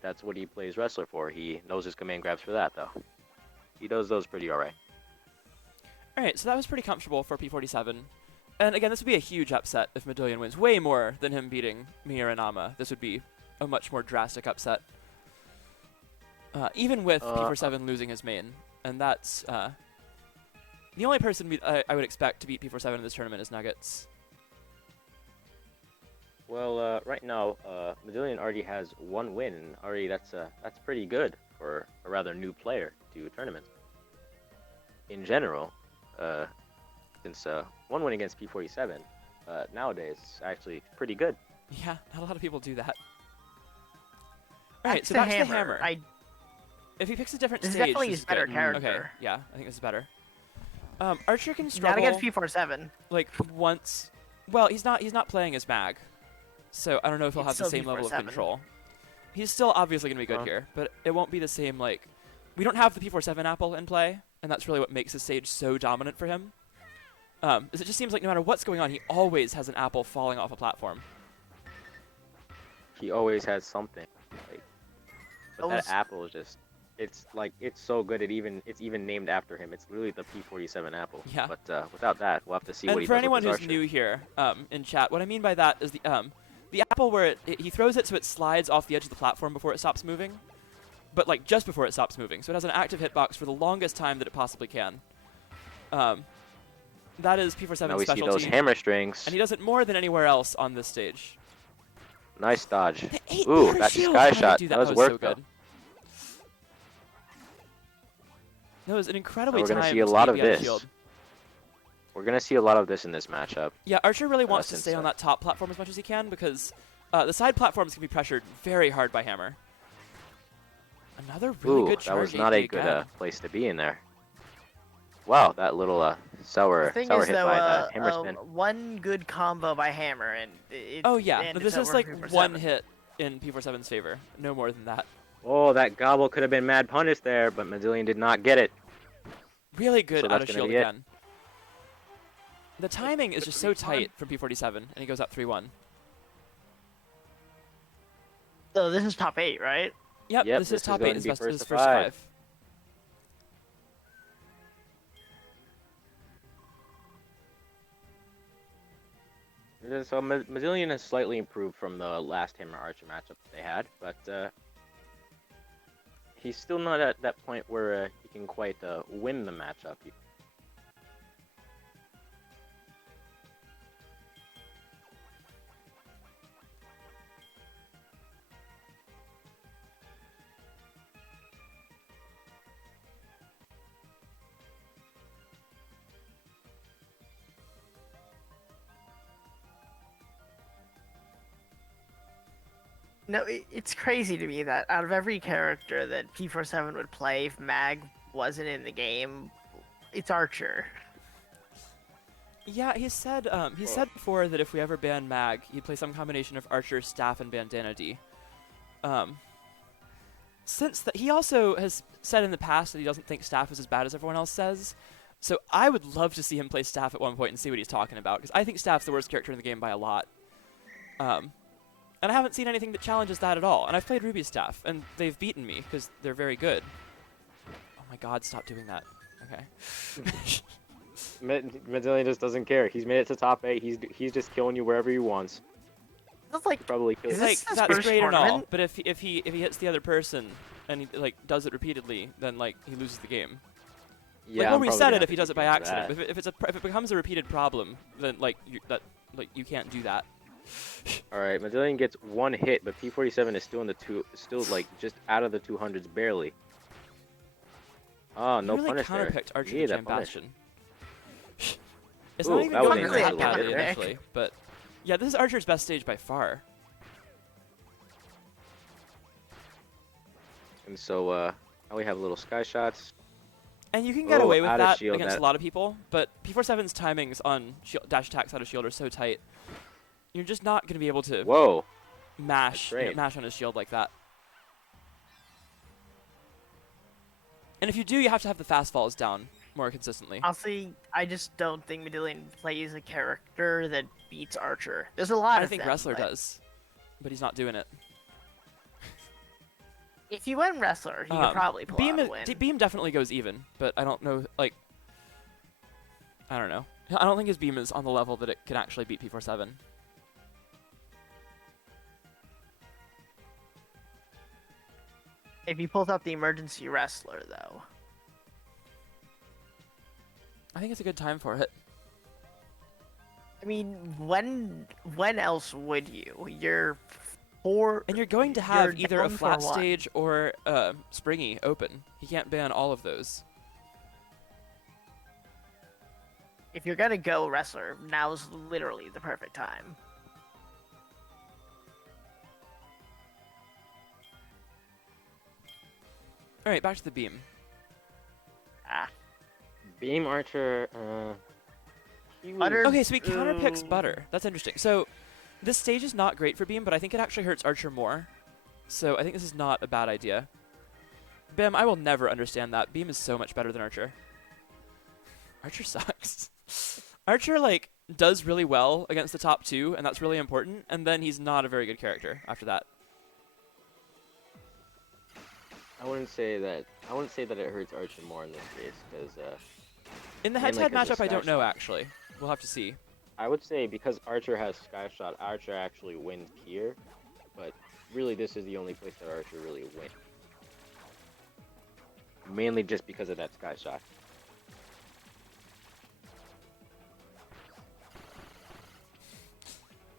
that's what he plays wrestler for. He knows his command grabs for that, though. He does those pretty alright. Alright, so that was pretty comfortable for P47. And again, this would be a huge upset if Magellan wins. Way more than him beating Miura and Ama. This would be a much more drastic upset. Even with P47 losing his main. And that's... the only person I would expect to beat P47 in this tournament is Nuggets. Well, right now, Magellan already has 1 win, and already that's pretty good for a rather new player to tournaments. in general, since one win against P47, nowadays is actually pretty good. Yeah, not a lot of people do that. Alright, Back so to back to the hammer. If he picks a different This is stage, definitely this his is better good. character. Okay, yeah, I think this is better. Archer can Not struggle against P47. like once. Well, he's not playing as Mag, so I don't know if he'll It's have the still same level of P47. control. He's still obviously going to be good here, but it won't be the same. Like, we don't have the P47 apple in play, and that's really what makes this stage so dominant for him. Is it just seems like no matter what's going on, he always has an apple falling off a platform. He always has something. Like, but that apple is just. It's so good. It's even named after him. It's literally the P47 apple. Yeah. But without that, we'll have to see what And he for does anyone with who's his new here in chat, what I mean by that is the apple where he throws it so it slides off the edge of the platform before it stops moving, but like just before it stops moving. So it has an active hitbox for the longest time that it possibly can. That is P47's now we specialty. see those hammer strings. And he does it more than anywhere else on this stage. Nice dodge. The 8 Ooh, meter that shield! sky How did he shot. do That was so worth good. That was an incredibly we're gonna timed see a lot of ABM this. shield. We're gonna see a lot of this in this matchup. Yeah, Archer really wants to since, stay on that top platform as much as he can because the side platforms can be pressured very hard by Hammer. Another really Ooh, good that charge was not a again. good place to be in there. Wow, that little sour The thing hit is, though, by the hammer spin. one good combo by Hammer, and it Oh yeah, and but it's this is over like P47. one hit in P47's favor. No more than that. Oh, that gobble could have been mad punish there, but Mazillion did not get it. Really good So out that's of gonna shield be it. again. The timing is just so tight from P47, and he goes up 3-1. So this is top 8, right? Yep, Yep, this this is is top going 8, to his be best first his to first 5. 5. So Mazillion has slightly improved from the last Hammer Archer matchup they had, but he's still not at that point where he can quite win the matchup. No, it's crazy to me that out of every character that P47 would play if Mag wasn't in the game, it's Archer. Yeah, he said before that if we ever ban Mag, he'd play some combination of Archer, Staff, and Bandana Dee. He also has said in the past that he doesn't think Staff is as bad as everyone else says. So I would love to see him play Staff at one point and see what he's talking about, because I think Staff's the worst character in the game by a lot. And I haven't seen anything that challenges that at all. And I've played Ruby's Staff, and they've beaten me because they're very good. Oh my god, stop doing that. Okay. Mazillion just doesn't care. He's made it to top 8. He's just killing you wherever he wants. That's like, Probably kills. Is Like, this his that's first great and all, tournament? but if he hits the other person and he like does it repeatedly, then like he loses the game. Yeah, like, we'll I'm probably reset gonna it have if he to does it keep by him for accident. that. If it becomes a repeated problem, then like you can't do that. All right, Mazillion gets one hit, but P47 is still in the still like just out of the 200s barely. Oh, no He really punish there. counterpicked Archer Yeah, to that Jam punish. Bastion. It's Ooh, not even that was going interesting. that badly Counterpick. initially, but yeah, this is Archer's best stage by far. And so now we have little sky shots. And you can get Oh, away with out of that shield, against that- a lot of people, but P47's timings on dash attacks out of shield are so tight. You're just not going to be able to Whoa. mash That's great. mash on his shield like that. And if you do, you have to have the fast falls down more consistently. honestly, I just don't think Medillion plays a character that beats Archer. There's a lot I of think them, Wrestler but does, but he's not doing it. If he went Wrestler, he could probably pull out a win. Beam definitely goes even, but I don't know, like, I don't know. I don't think his Beam is on the level that it can actually beat P47. If he pulls out the emergency Wrestler, though. I think it's a good time for it. I mean, when else would you? And you're going to have you're either a down for flat what? stage or Springy open. He can't ban all of those. if you're gonna go wrestler, now's literally the perfect time. All right, back to the beam. Ah, Beam Archer. Butter. Okay, so he counterpicks Butter. That's interesting. So this stage is not great for Beam, but I think it actually hurts Archer more. So I think this is not a bad idea. Bim, I will never understand that. Beam is so much better than Archer. Archer sucks. Archer, like, does really well against the top two, and that's really important, and then he's not a very good character after that. I wouldn't say that it hurts Archer more in this case, because In the mainly head-to-head 'cause of matchup, I don't know, Skyshot. actually. We'll have to see. I would say because Archer has Sky Shot, Archer actually wins here, but really this is the only place that Archer really wins. Mainly just because of that Sky Shot.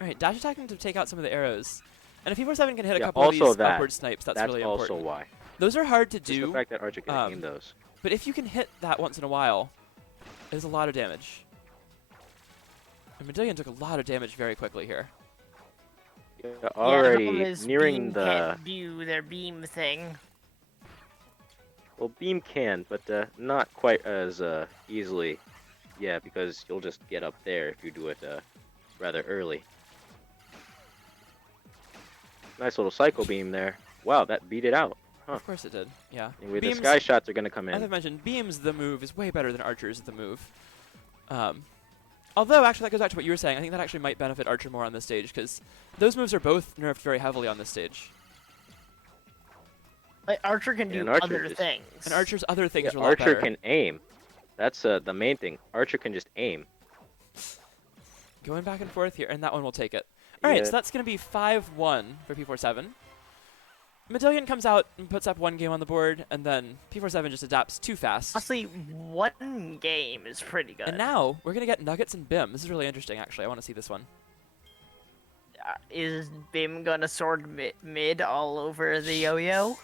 Alright, dash attacking to take out some of the arrows. And if P47 can hit a Yeah, couple of also these that. upward snipes, that's really also important. why. Those are hard to Just the do, fact that Archer can aim those. but if you can hit that once in a while, it is a lot of damage. And Medallion took a lot of damage very quickly here. Yeah, the already problem is nearing Beam the. can't do their beam thing. Well, Beam can, but not quite as easily. Yeah, because you'll just get up there if you do it rather early. Nice little Psycho Beam there. Wow, that beat it out. Huh. Of course it did, yeah. And with Beams, the Sky Shots are going to come as I in. mentioned, Beam's the move is way better than Archer's the move. Although, actually, that goes back to what you were saying. I think that actually might benefit Archer more on this stage, because those moves are both nerfed very heavily on this stage. Like, Archer can Yeah, do and Archer other just- things. And Archer's other things Yeah, are a lot Archer better. can aim. That's the main thing. Archer can just aim. Going back and forth here, and that one will take it. All right, Yeah. so that's going to be 5-1 for P47. Medallion comes out and puts up one game on the board, and then P47 just adapts too fast. Honestly, one game is pretty good. And now we're going to get Nuggets and Bim. This is really interesting, actually. I want to see this one. Is Bim gonna sword mid all over the yo-yo?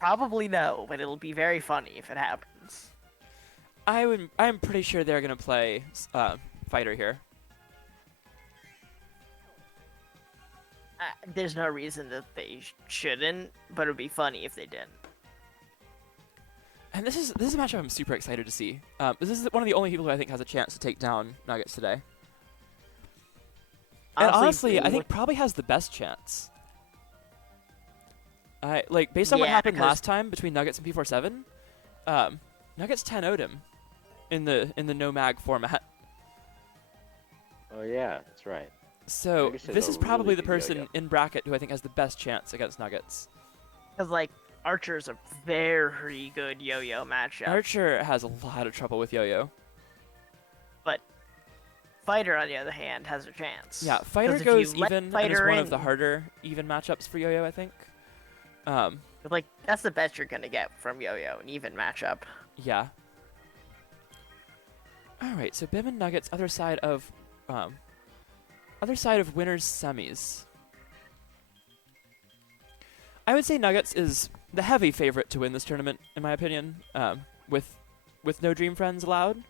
Probably no, but it'll be very funny if it happens. I'm pretty sure they're going to play Fighter here. There's no reason that they shouldn't, but it would be funny if they didn't. And this is a matchup I'm super excited to see. This is one of the only people who I think has a chance to take down Nuggets today. And honestly, I think probably has the best chance. Based on what Yeah, happened because- last time between Nuggets and P47, Nuggets 10-0'd him in the no mag format. Oh yeah, that's right. So Nuggets is this a is probably really the good person yo-yo. in bracket who I think has the best chance against Nuggets. Because, like, Archer's a very good yo-yo matchup. Archer has a lot of trouble with yo-yo. But Fighter, on the other hand, has a chance. Yeah, Fighter 'Cause if you goes let even and is Fighter one of the in- harder even matchups for yo-yo, I think. Like, that's the best you're gonna get from yo-yo, an even matchup. Yeah. All right, so Bim and Nuggets, other side of winners semis. I would say Nuggets is the heavy favorite to win this tournament, in my opinion, with no Dream Friends allowed.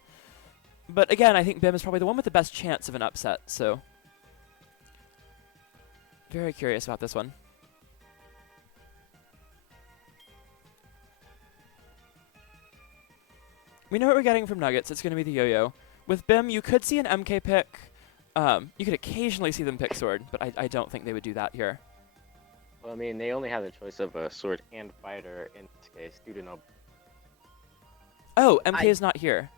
But again, I think Bim is probably the one with the best chance of an upset. So very curious about this one. We know what we're getting from Nuggets. It's going to be the yo-yo. With Bim, you could see an MK pick. You could occasionally see them pick Sword, but I don't think they would do that here. Well, I mean, they only have the choice of a Sword and Fighter in this case, due to no. Oh, MK is not here.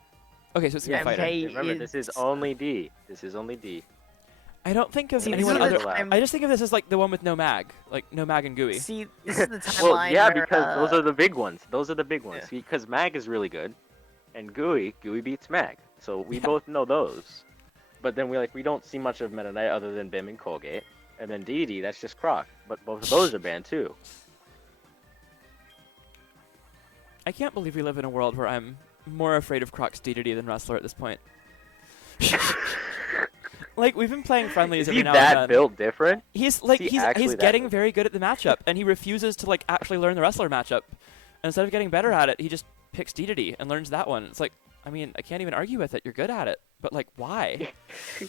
Okay, so it's going to be MK Fighter. Remember, this is only D. This is only D. I don't think of See, anyone this is other... the time- I just think of this as like the one with no mag. Like no mag and GUI. See, this is the timeline Well, yeah, where, because those are the big ones. Those are the big ones. Yeah. Because Mag is really good, and GUI beats Mag. So we Yeah. both know those. But then we don't see much of Meta Knight other than Bim and Colgate. And then DD, that's just Croc. But both of those are banned too. I can't believe we live in a world where I'm more afraid of Croc's DDD than Wrestler at this point. Like, we've been playing friendlies Is every he now and that then. built different? He's like Is he he's actually that getting good? very good at the matchup, and he refuses to like actually learn the Wrestler matchup. And instead of getting better at it, he just picks DDD and learns that one. It's like, I mean, I can't even argue with it. You're good at it. But, like, why? Yeah,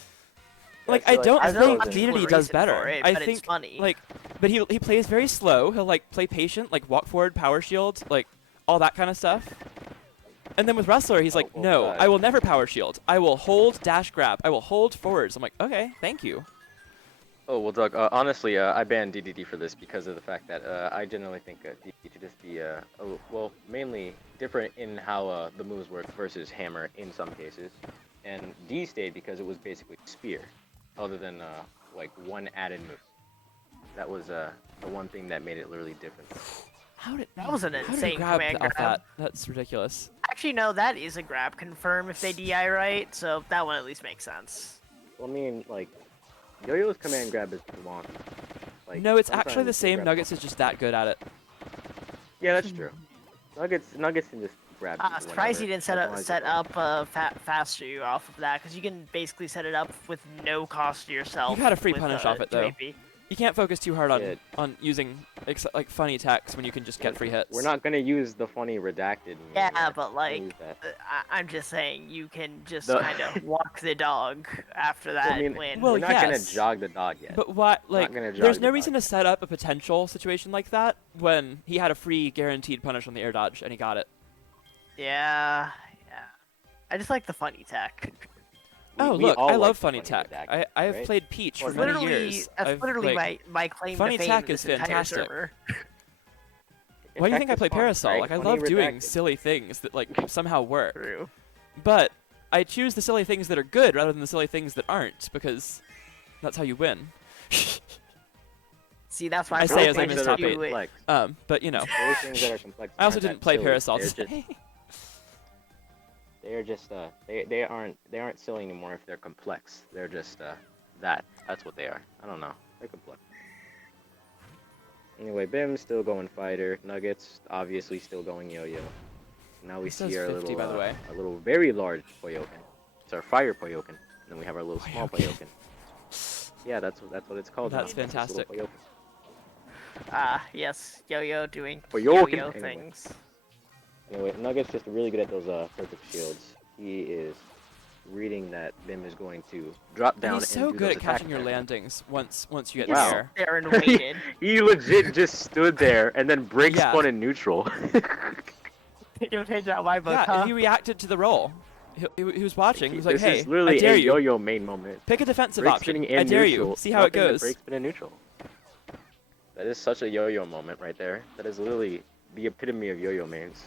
Like, so, I don't I I've don't think chosen- particular DDD does reason better. for it, I but think, it's funny. like, but he plays very slow. He'll, like, play patient, like, walk forward, power shield, like, all that kind of stuff. And then with Wrestler, he's like, well, no, God. I will never power shield. I will hold dash grab. I will hold forwards. I'm like, okay, thank you. Oh well, Doug. Honestly, I banned DDD for this because of the fact that I generally think DDD to just be well, mainly different in how the moves work versus Hammer in some cases, and D stayed because it was basically spear, other than like one added move. That was the one thing that made it literally different. That was an how did he insane grab command off grab. that? That's ridiculous. Actually, no, that is a grab confirm if they DI right, so that one at least makes sense. Well, I mean, like, Yo-Yo's command grab is wonky. Like, No, it's actually sometimes the he'll same. grab Nuggets is just that good at it. Yeah, that's true. Nuggets can just grab. people Surprised he whenever, didn't set as up long as set it up faster you off of that, because you can basically set it up with no cost to yourself. You had a free with, punish off it, though. JP. You can't focus too hard on Yeah. on using like funny attacks when you can just get free hits. We're not gonna use the funny redacted. Yeah, anymore. but Don't like, use that. I'm just saying you can just The- kind of walk the dog after that I mean, win. Well, we're not yes. gonna jog the dog yet. But what, like, gonna jog there's the no reason to dog. set up a potential situation like that when he had a free guaranteed punish on the air dodge and he got it. Yeah. I just like the funny tech. Oh, We look, all I like love the funny funny tech. redacted, I have right? played Peach for That's many literally, years. that's I've, literally like, my claim funny to fame tech in is this entire fantastic. server. Why do you think I Effect play is fun, Parasol? right? Like, I Funny love doing redacted. silly things that, like, somehow work. True. But I choose the silly things that are good rather than the silly things that aren't, because that's how you win. See, that's my I say as I problem miss is top you- eight. Complex. But, you know. Those things that are complex. I also aren't that didn't play silly. Parasol They're today. They're just they aren't silly anymore if they're complex. They're just that's what they are. I don't know. They're complex. Anyway, Bim's still going fighter. Nuggets obviously still going yo-yo. Now we This says see our 50, little by the way. our little very large Poyoken. It's our fire Poyoken. And then we have our little small Poyoken. Poyoken. Yeah, that's what it's called. That's now. It's this little fantastic. Poyoken. Yes, yo-yo doing Yo-yo yo-yo can- things. Anyway, Nugget's just really good at those perfect shields. He is reading that Bim is going to drop And down he's so and do good those at catching attack your attacks. landings once you get Wow. there. There and waited. He legit just stood there and then break Yeah. spun in neutral. You'll change out my book, Yeah, huh? and he reacted to the roll. He was watching. He was like, this hey, is literally I dare a you. yo-yo main moment. Pick a defensive Break option. spinning in I dare neutral. you. See how it Nothing but goes. Break spin in neutral. That is such a yo-yo moment right there. That is literally the epitome of yo-yo mains.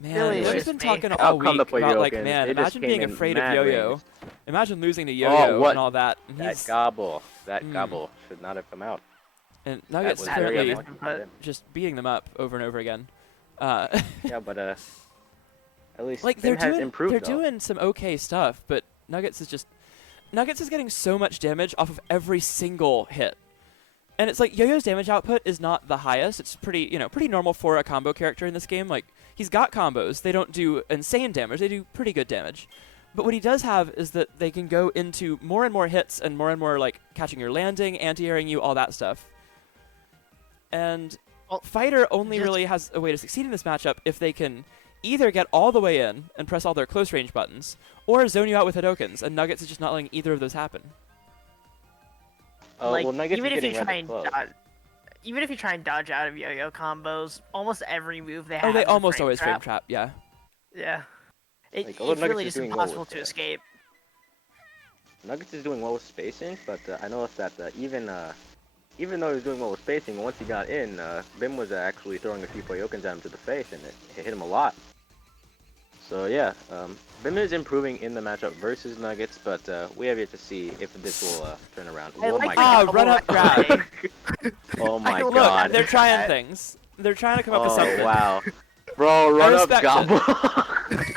Man, Really, we've it's been me. talking Out all come the week about, like, Poyokens. man, They just imagine came being in afraid of mad yo-yo. rings. Imagine losing to yo-yo what? and all that. And, That he's, gobble. That Mm. gobble should not have come out. and That Nuggets was is very currently unlucky for them. just beating them up over and over again. Yeah, but at least Like, Bim has improved. they're though. doing some okay stuff, but Nuggets is getting so much damage off of every single hit. And it's like Yo-Yo's damage output is not the highest. It's pretty normal for a combo character in this game. Like, he's got combos. They don't do insane damage. They do pretty good damage. But what he does have is that they can go into more and more hits and more like catching your landing, anti-airing you, all that stuff. And Well, Fighter only just- really has a way to succeed in this matchup if they can either get all the way in and press all their close range buttons, or zone you out with Hadokens, and Nuggets is just not letting either of those happen. Like, well, Nuggets even is if you getting try rather and close. even if you try and dodge out of yo-yo combos, almost every move they have. Oh, they is a almost frame always frame trap. trap, yeah. Yeah. Like, although It's Nuggets really is just doing well impossible with to that. escape. Nuggets is doing well with spacing, but I noticed that even though he was doing well with spacing, once he got in, Bim was actually throwing a few Poyokens at him to the face, and it hit him a lot. So yeah, Bim is improving in the matchup versus Nuggets, but we have yet to see if this will turn around. I Oh like my the god! Oh, run up grab. Oh my Look, god! They're trying things. They're trying to come up with Oh something. wow, bro, run up respect it. gobble.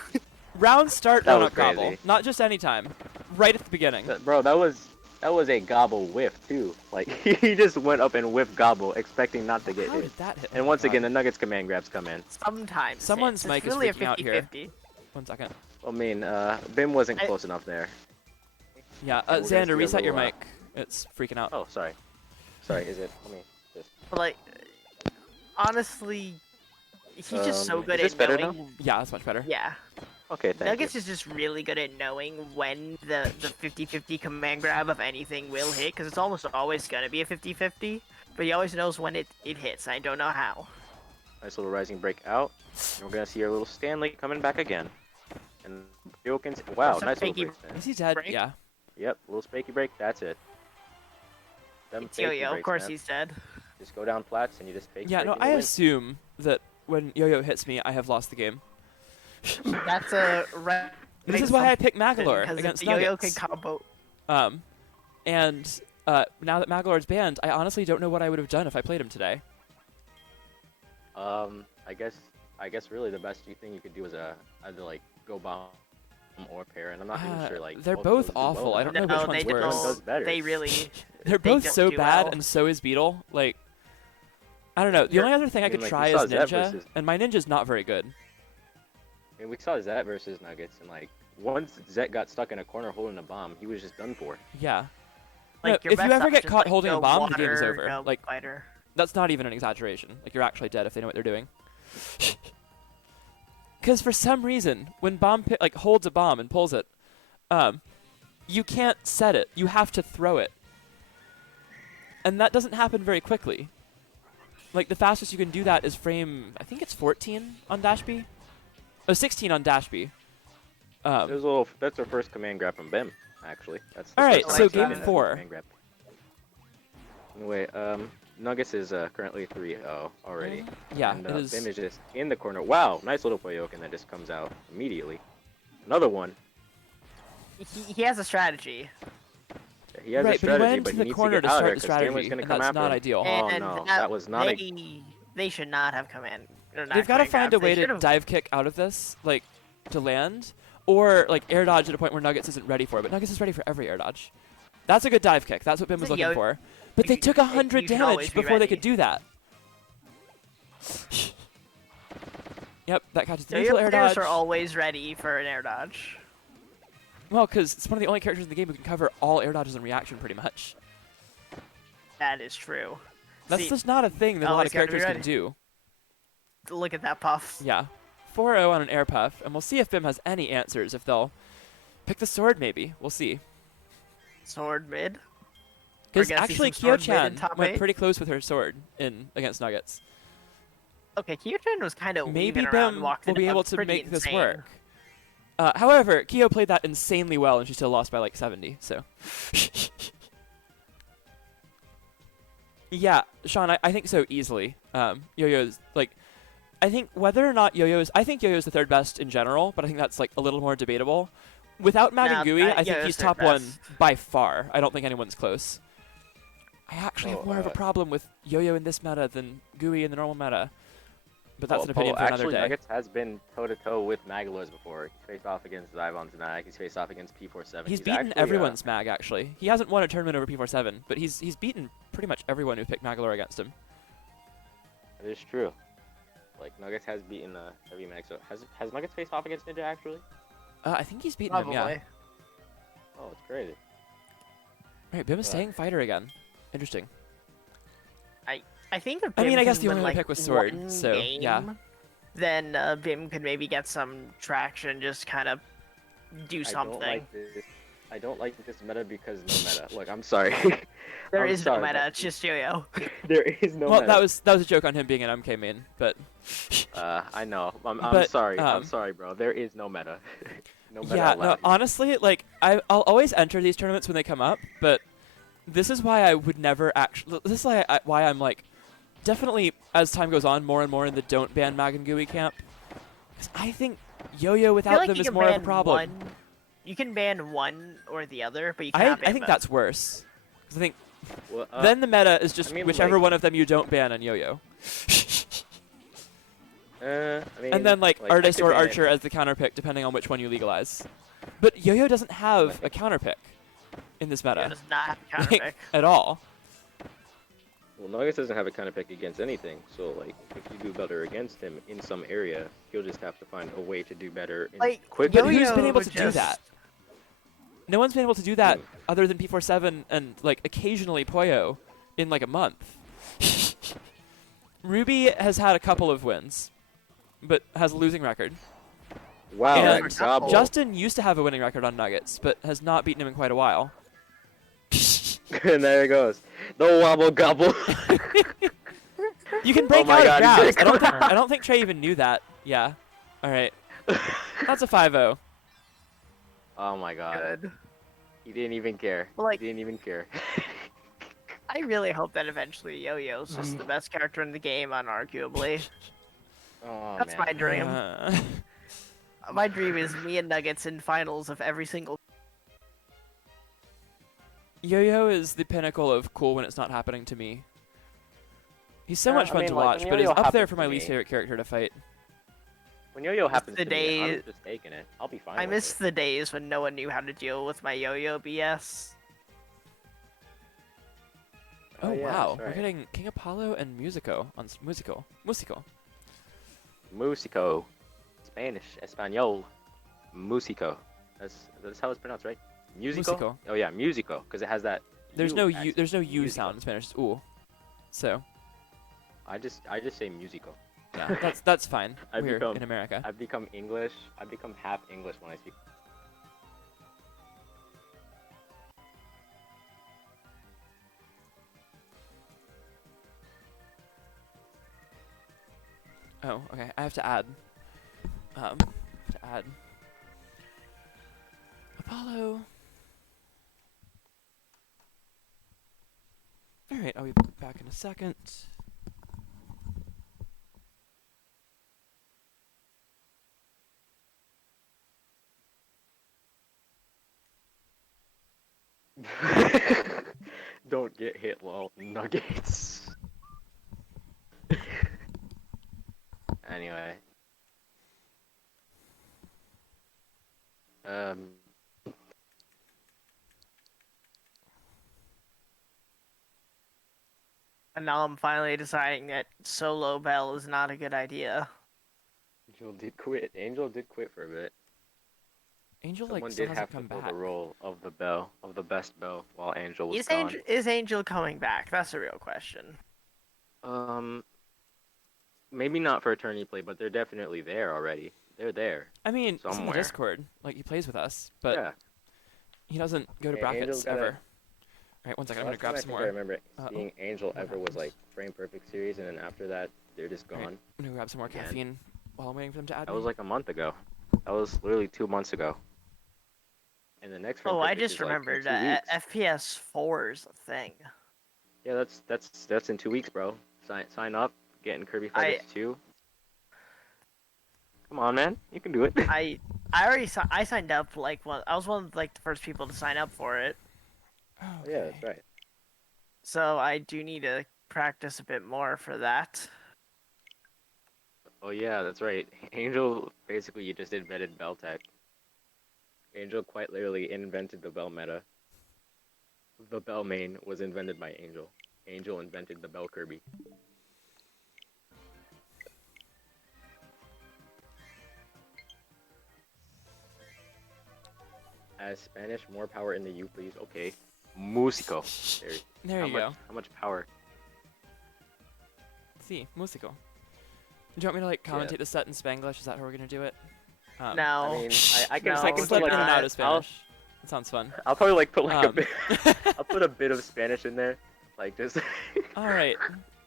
Round start That run was up gobble. crazy. Not just any time. Right at the beginning. Bro, that was a gobble whiff too. Like he just went up and whiffed gobble, expecting not to get How hit. did that hit? And Oh once my again, God. the Nuggets command grabs come in. Sometimes. Someone's hits. mic It's is really a freaking out here. 50-50. 1 second. I mean, Bim wasn't I- close enough there. Yeah, we're gonna see Xander, a reset your little, mic. It's freaking out. Oh, sorry. Is it? Let me just. But like, honestly, He's just so good is this at better knowing. now? Yeah, that's much better. Yeah. Okay, thank Nuggets you. is just really good at knowing when the 50-50 command grab of anything will hit, because it's almost always going to be a 50-50, but he always knows when it hits. I don't know how. Nice little rising break out. And we're gonna see our little Stanley coming back again. And Yokin's wow, Some nice little fakey break spin. Is he dead? Break? Yeah. Yep, little spaky break. That's it. Them It's fakey Yo-Yo, of breaks, course man. he's dead. Just go down plats and you just fake. Yeah, break no, and you I win. assume that when Yo-Yo hits me, I have lost the game. That's a right. This is why I picked Magalore because against if Yo-Yo can Nuggets. combo. And now that Magalore's banned, I honestly don't know what I would have done if I played him today. I guess really the best thing you could do is either like go bomb or pair, and I'm not even sure like They're both both those do awful. well I now. don't know which they one's don't. worse. Which one does better? They really. They're they both don't so do bad, well. and so is Beetle. Like, I don't know. The You're- only other thing I mean, could like, try you saw is Zet Ninja, versus- and my Ninja's not very good. And we saw Zet versus Nuggets, and like once Zet got stuck in a corner holding a bomb, he was just done for. Yeah. Like, No, your if you best ever get option's, caught like, holding a go bomb, the game is water, over. go Like, fighter. that's not even an exaggeration. Like, you're actually dead if they know what they're doing. Because for some reason, when bomb holds a bomb and pulls it, you can't set it. You have to throw it. And that doesn't happen very quickly. Like, the fastest you can do that is frame, I think it's 14 on Dash B? Oh, 16 on Dash B. That's our first command grab from Bim, actually. That's the All right, first so time I've game seen a 4. command grab. Anyway, Nuggets is currently 3-0 already. Yeah, And it is. Bim is just in the corner. Wow, nice little Poyokin that just comes out immediately. Another one. He has a strategy. He has Right, a strategy, but he went into he the needs corner to to get out of start there the 'cause Stanley's strategy, gonna and come that's after not him. ideal. Oh And no, that was not they should not have command. Or not They've got to command find a grabs. way They to should've- dive kick out of this, like, to land, or, like, air dodge at a point where Nuggets isn't ready for it. But Nuggets is ready for every air dodge. That's a good dive kick. That's what Bim was It's a looking yo- for. But they took you 100 should always damage be before they ready. could do that. Yep, that catches the So neutral your air players dodge. are always ready for an air dodge. Well, because it's one of the only characters in the game who can cover all air dodges and reaction pretty much. That is true. That's See, just not a thing that a lot always of gotta be characters can ready. do. look at that puff. Yeah. 4-0 on an air puff, and we'll see if Bim has any answers, if they'll pick the sword maybe. We'll see. Sword mid. Because gonna see actually some sword mid in Kyo-chan top went 8. pretty close with her sword against Nuggets. Okay, Kyo-chan was kind of Maybe weaving around, Bim walked will it be up able to pretty make this insane. work. However, Kyo played that insanely well, and she still lost by like 70, so. Yeah, Sean, I think so easily. Yo-Yo's, like, I think whether or not I think Yo-Yo's the third best in general, but I think that's like a little more debatable. Without Mag and Gooey, I think Yo-Yo's he's third top one best. by far. I don't think anyone's close. I actually have more of a problem with Yo-Yo in this meta than Gooey in the normal meta. But that's an opinion for another actually, day. Nuggets has been toe-to-toe with Magalore's before. He's faced off against Zyvon's Mag. He's faced off against P47. He's beaten actually, everyone's Mag, actually. He hasn't won a tournament over P47, but he's beaten pretty much everyone who picked Magalore against him. That is true. Like, Nuggets has beaten every Mag. So, has Nuggets faced off against Ninja, actually? I think he's beaten Probably. him, yeah. Oh, it's crazy. Right, Bim is staying fighter again. Interesting. I think if I mean, Bim I guess can the win, only one like, pick was sword, one so, yeah. game, then Bim could maybe get some traction, just kind of do something. I don't like this meta because no meta. Look, I'm sorry. There I'm is sorry, no meta, but it's just Yo-Yo. there is no Well, meta. that was a joke on him being an MK main, but I know. I'm But, sorry. I'm sorry, bro. There is no meta. No meta yeah, allowed no, here. honestly, like I'll always enter these tournaments when they come up, but this is why I would never actually. This is why I'm like definitely as time goes on more and more in the don't ban Mag and Gooey camp. 'Cause I think Yo-Yo I feel without like them you is can more of a ban problem. You can ban one or the other, but you I cannot ban think both. that's worse. 'Cause I think Well, then the meta is just I mean, whichever like- one of them you don't ban on Yo-Yo. I mean, And then like I Artist could or ban- Archer as the counter pick, depending on which one you legalize. But Yo-Yo doesn't have a counter pick in this Yo-Yo meta does not have a counter like, pick. at all. Well, Nuggets doesn't have a counter pick against anything, so like if you do better against him in some area, he'll just have to find a way to do better Like, quickly. But who's been Yo-Yo able to do just- that? No one's been able to do that Hmm. other than P47 and like occasionally Poyo in like a month. Ruby has had a couple of wins. but has a losing record. Wow, And that gobble. Justin used to have a winning record on Nuggets, but has not beaten him in quite a while. And there it goes. The wobble gobble. You can break Oh my out God, of he's grabs. gonna I don't think Trey even knew that. Yeah. All right. That's a 5-0. Oh my God. Good. He didn't even care. Like- He didn't even care. I really hope that eventually Yo-Yo's just the best character in the game, unarguably. Oh That's man. my dream. My dream is me and Nuggets in finals of every single. Yo-Yo is the pinnacle of cool when it's not happening to me. He's so much I fun mean, to like, watch, when but is Yo-Yo up there happens for to my me- least favorite character to fight. When yo-yo happens the to me, day- I'm just taking it. I'll be fine I with miss it. the days when no one knew how to deal with my Yo-Yo BS. Oh, yeah, wow. that's We're right. getting King Apollo and Musico on Musico. Musico. Spanish. Espanol. Musico. That's how it's pronounced, right? Musico? Musico. Oh yeah, musico, because it has that There's U no accent. there's no U Musico. sound in Spanish. It's ooh. So, I just say musico. yeah, that's fine. I've We're become- in America. I've become English. I've become half English when I speak. Oh, okay. I have to add. Apollo. All right, I'll be back in a second. Don't get hit, lol. Nuggets. Anyway. And now I'm finally deciding that solo Bell is not a good idea. Angel did quit. Angel did quit for a bit. Angel Someone like still did have hasn't to come fill back. the role of the bell, of the best bell, while Angel was Is gone. Angel coming back? That's a real question. Maybe not for attorney play, but they're definitely there already. They're there. I mean, it's in the Somewhere. Discord. Like he plays with us, but Yeah. he doesn't go to Yeah, brackets Angel's gotta- ever. All right, one second. I'm gonna Last time grab I some think more. I remember oh, seeing Angel what ever was happens? like frame perfect series, and then after that, they're just gone. Alright. I'm gonna grab some more Again. caffeine while I'm waiting for them to add That me. was like a month ago. That was literally 2 months ago. And the next frame Oh, I perfect just is, like, in remembered 2 weeks. FPS 4 is a thing. Yeah, that's in 2 weeks, bro. Sign up, get in Kirby Fighters 2. Come on, man, you can do it. I already I signed up I was one of like the first people to sign up for it. Oh, Yeah, that's right. So I do need to practice a bit more for that. Oh yeah, that's right. Angel basically you just invented Bell Tech. Angel quite literally invented the Bell meta. The Bell main was invented by Angel. Angel invented the Bell Kirby. As Spanish, more power in the U, please. Okay. Musico. There you go. How much power? See, musical. Do you want me to like commentate the set in Spanglish? Is that how we're gonna do it? No. I mean, I can, No, So I can it's slip in not. and out of I'll- Spanish. That sounds fun. I'll probably like put like a Um, bit. I'll put a bit of Spanish in there, like just All right,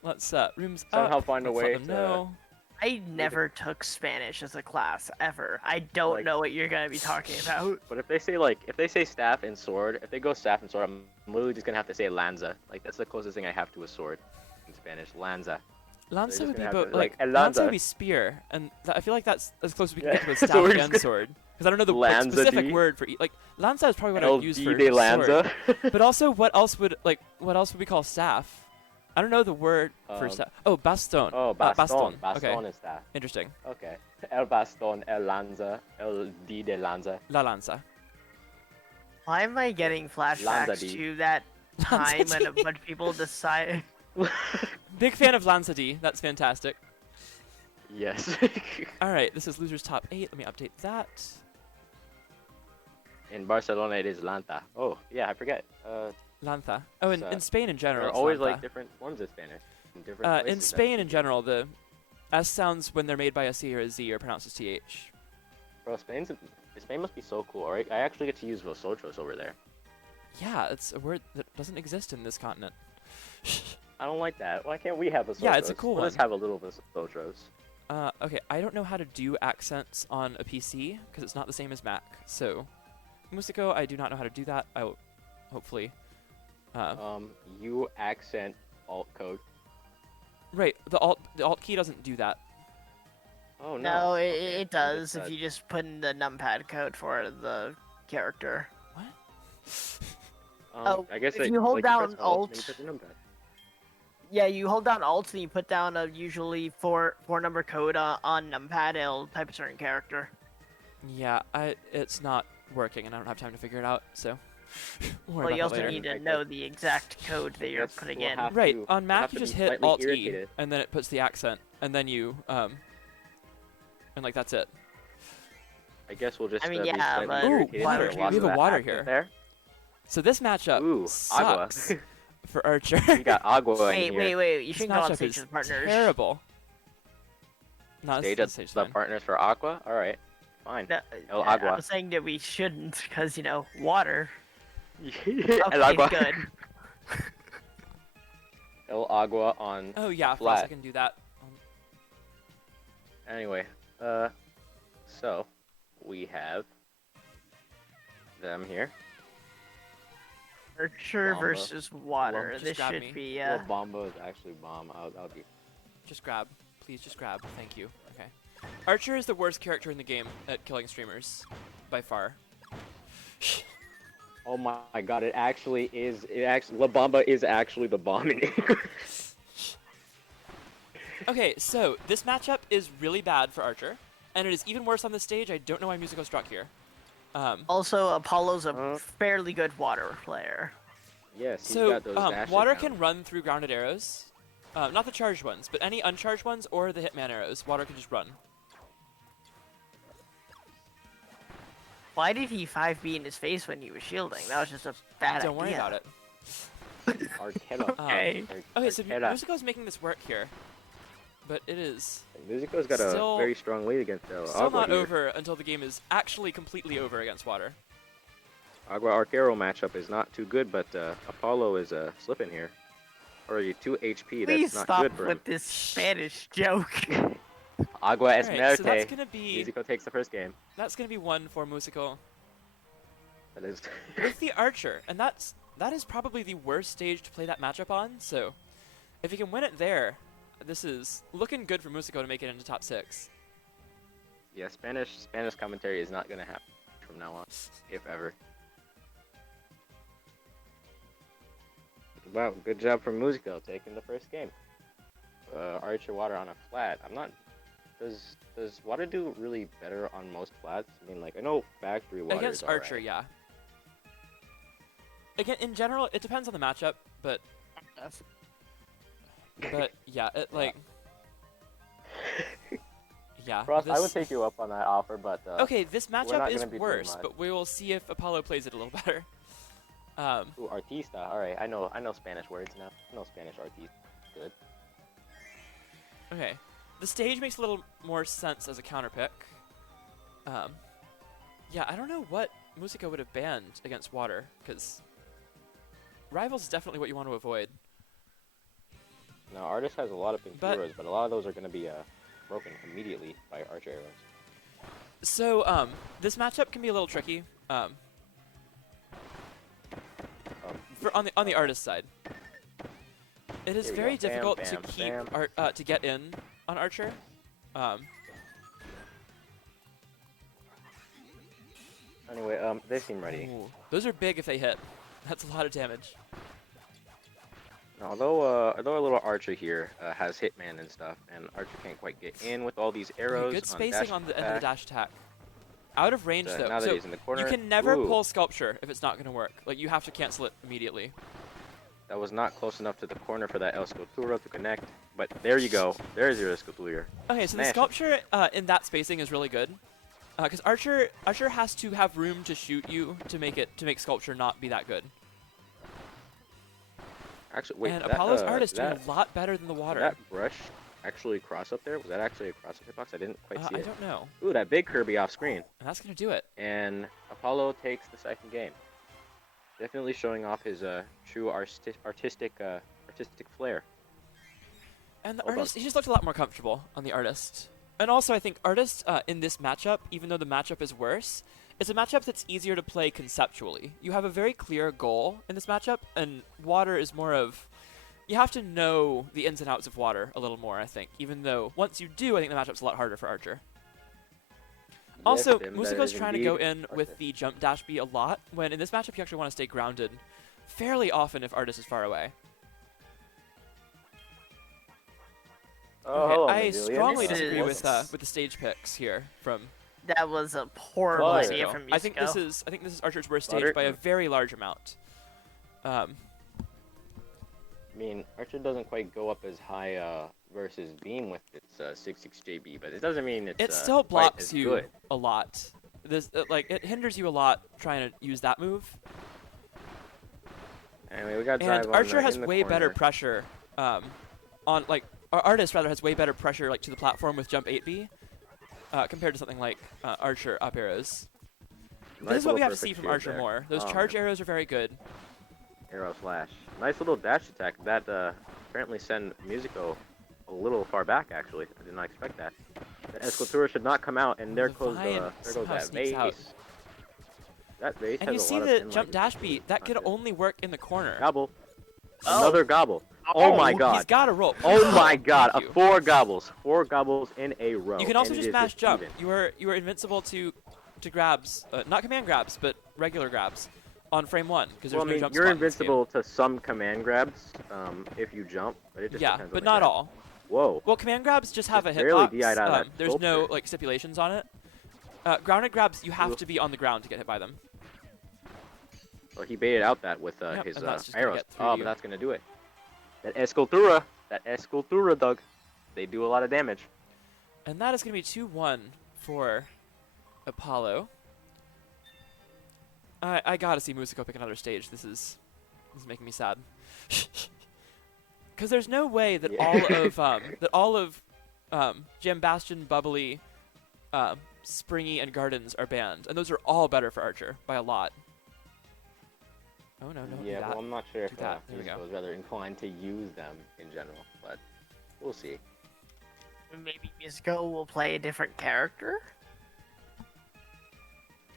let's rooms somehow up. find a Let's way let them to. know. I never took Spanish as a class ever. I don't Like- know what you're gonna be talking about. But if they say staff and sword, if they go staff and sword, I'm literally just gonna have to say lanza. Like that's the closest thing I have to a sword in Spanish. Lanza. Lanza just would be gonna have both to, like like, Lanza would Lanza. be spear, and I feel like that's as close as we can Yeah, get to a so staff we're and just gonna- sword. Because I don't know the like, Lanza specific Dee. word for like Lanza is probably what I would use LD for de sword. lanza. But also, what else would we call staff? I don't know the word for staff. Oh, baston. Oh, baston. Okay, Baston is staff. interesting. Okay. El baston, el lanza, el D de lanza. La lanza. Why am I getting flashbacks Lanza Dee. to that time when a Dee. bunch of people decided? Big fan of Lanza Dee. That's fantastic. Yes. All right, this is losers top 8. Let me update that. In Barcelona, it is lanta. Oh, yeah, I forget. Lanza. Oh, in So, Spain in There general. are it's always Lanza. like different forms of Spanish. In different In places, Spain in general, S sounds when they're made by a C or a Z are pronounced as TH. Bro, Spain must be so cool, right? I actually get to use Vosotros over there. Yeah, it's a word that doesn't exist in this continent. I don't like that. Why can't we have Vosotros? Yeah, it's a cool Let's one. have a little Vosotros. Okay, I don't know how to do accents on a PC because it's not the same as Mac. So, Musico, I do not know how to do that. I will hopefully. You accent alt code. Right, the alt key doesn't do that. Oh No, no. it does if you just put in the numpad code for the character. What? Oh, I guess if you hold like, down press Alt. and you put the numpad. Yeah, you hold down Alt and you put down a usually four number code on numpad. It'll type a certain character. Yeah, it's not working, and I don't have time to figure it out. So, we'll worry Well, you about that also later. need to I know guess- the exact code that you're guess putting we'll in. have Right, to- on Mac have you to just be hit slightly Alt E, irritated. and then it puts the accent, and then you and like that's it. I guess we'll just I mean, be yeah, slightly but Ooh, irritated water. for We lots have of a that water accent here. There. So this matchup Ooh, agua. sucks for Archer. We got agua in here. Wait, you This shouldn't go on matchup stage is with partners. terrible. No, Stage this at stage's the fine. partners for aqua. All right, fine. No, El I agua. was saying that we shouldn't, because, water. El agua. Good. El agua on. Oh yeah, flat. Frost, I can do that. Anyway, so we have them here. Archer Bomba. versus water. Just This grab should me. be, Well, Bomba is actually bomb. I'll be. Just grab. Please just grab. Thank you. Okay. Archer is the worst character in the game at killing streamers. By far. Oh my god! It actually is. La Bomba is actually the bomb in here. Okay, so this matchup is really bad for Archer. And it is even worse on this stage. I don't know why Musico struck here. Also, Apollo's a fairly good water player. Yes, he's So, got those dashes water down. can run through grounded arrows. Not the charged ones, but any uncharged ones or the Hitman arrows. Water can just run. Why did he 5B in his face when he was shielding? That was just a bad idea. Don't worry about it. Arteta. Okay. Okay, so Arteta. Musico's making this work here. But it is Musico's got Still- a very strong lead against still Agua not here. over until the game is actually completely over against water. Agua Arquero matchup is not too good, but Apollo is slipping here. Already 2 HP. Please That's not stop good for him. with this Spanish joke. Agua es Alright, so that's muerte. gonna be Musico takes the first game. one for Musico That is. with the Archer, and that is probably the worst stage to play that matchup on. So, if he can win it there, this is looking good for Musico to make it into top 6. Yeah, Spanish commentary is not gonna happen from now on, if ever. Wow, good job from Musico taking the first game. Archer Water on a flat. I'm not. Does Water do really better on most flats? I mean, like I know factory Water Against is Archer, alright. yeah. Again, in general, it depends on the matchup, but yeah, it like yeah. Frost, I would this- take you up on that offer, but Okay, this not matchup is gonna be doing worse, much. but we will see if Apollo plays it a little better. Ooh, artista. All right, I know Spanish words now. I know Spanish artista. Good. Okay, the stage makes a little more sense as a counter pick. Yeah, I don't know what Musico would have banned against water, because rivals is definitely what you want to avoid. Now, Artist has a lot of pink But- heroes, but a lot of those are going to be broken immediately by Archer arrows. So, this matchup can be a little tricky. On the artist side, it is Here we very go. Bam, difficult bam, to keep bam. to get in on Archer. Anyway, they seem ready. Ooh, those are big if they hit. That's a lot of damage. Now, although our little Archer here has Hitman and stuff, and Archer can't quite get in with all these arrows. Good on spacing dash on the end of the attack. dash attack. Out of range though, Now that so he's in the corner, you can never ooh, pull Sculpture if it's not going to work. Like you have to cancel it immediately. That was not close enough to the corner for that El Sculptura to connect. But there you go. There's your Sculptura. Okay, so the Smash it. Sculpture in that spacing is really good. Because Archer has to have room to shoot you to make Sculpture not be that good. Actually, wait. and that, Apollo's Artist that, doing a lot better than the water. That brush actually cross up there? Was that actually a cross up hitbox? I didn't quite see I it. don't know. Ooh, that big Kirby off screen. And that's going to do it. And Apollo takes the second game. Definitely showing off his true artistic flair. And the Hold on. artist, he just looked a lot more comfortable on the artist. And also, I think artist in this matchup, even though the matchup is worse, it's a matchup that's easier to play conceptually. You have a very clear goal in this matchup, and water is more of... You have to know the ins and outs of water a little more, I think. Even though, once you do, I think the matchup's a lot harder for Archer. Also, Tim, that Musico's is trying to go indeed in with Archer. the jump dash B a lot, when in this matchup you actually want to stay grounded fairly often if Artist is far away. Oh, Okay, hello, I Mazilian. strongly This disagree is- with the stage picks here from That was a horrible Fire. idea from Musico. I think this is Archer's worst Butter? stage by a very large amount. I mean, Archer doesn't quite go up as high versus Beam with its 66 JB, but it doesn't mean it's It still quite blocks as you good. a lot. This like it hinders you a lot trying to use that move. Anyway, we got And dive on Archer has in the way better corner. pressure on like our Artist rather has way better pressure like to the platform with jump 8B compared to something like Archer up arrows. Nice This is what we little have to see perfect from shield Archer there. more. Those Oh, charge man. arrows are very good. Arrow slash. Nice little dash attack that apparently sent Musico a little far back. Actually, I did not expect that. The Escultura should not come out, and there goes Defiant there goes somehow that sneaks vase. out. That vase And has you a see lot of the pin jump lag. dash beat that could Not good. only work in the corner. Gobble. Oh. Another gobble. Oh my He's god. got a roll. Oh my god. Thank you. 4 gobbles. 4 gobbles in a row. You can also and just it is mash jump. even. You are invincible to grabs, not command grabs, but regular grabs on frame 1 because there's Well, I no mean, jump you're spot in this game. invincible to some command grabs if you jump, but it just Yeah, depends on but the not grab. all. Whoa. Well, command grabs just have a Just barely hitbox. DI'd out of that There's no sculpture. like stipulations on it. Grounded grabs, you have Oof. to be on the ground to get hit by them. Well, he baited out that with Yep, his and that's just gonna arrows. get through Oh, you. but that's gonna do it. That Escultura, Doug. They do a lot of damage. And that is going to be 2-1 for Apollo. I gotta see Musico pick another stage. This is making me sad. Because there's no way that Yeah. all of Jam Bastion, Bubbly, Springy, and Gardens are banned, and those are all better for Archer by a lot. Oh no, don't do Yeah, that. well, I'm not sure if Do that. There we Musico go. is rather inclined to use them in general, but we'll see. Maybe Musico will play a different character?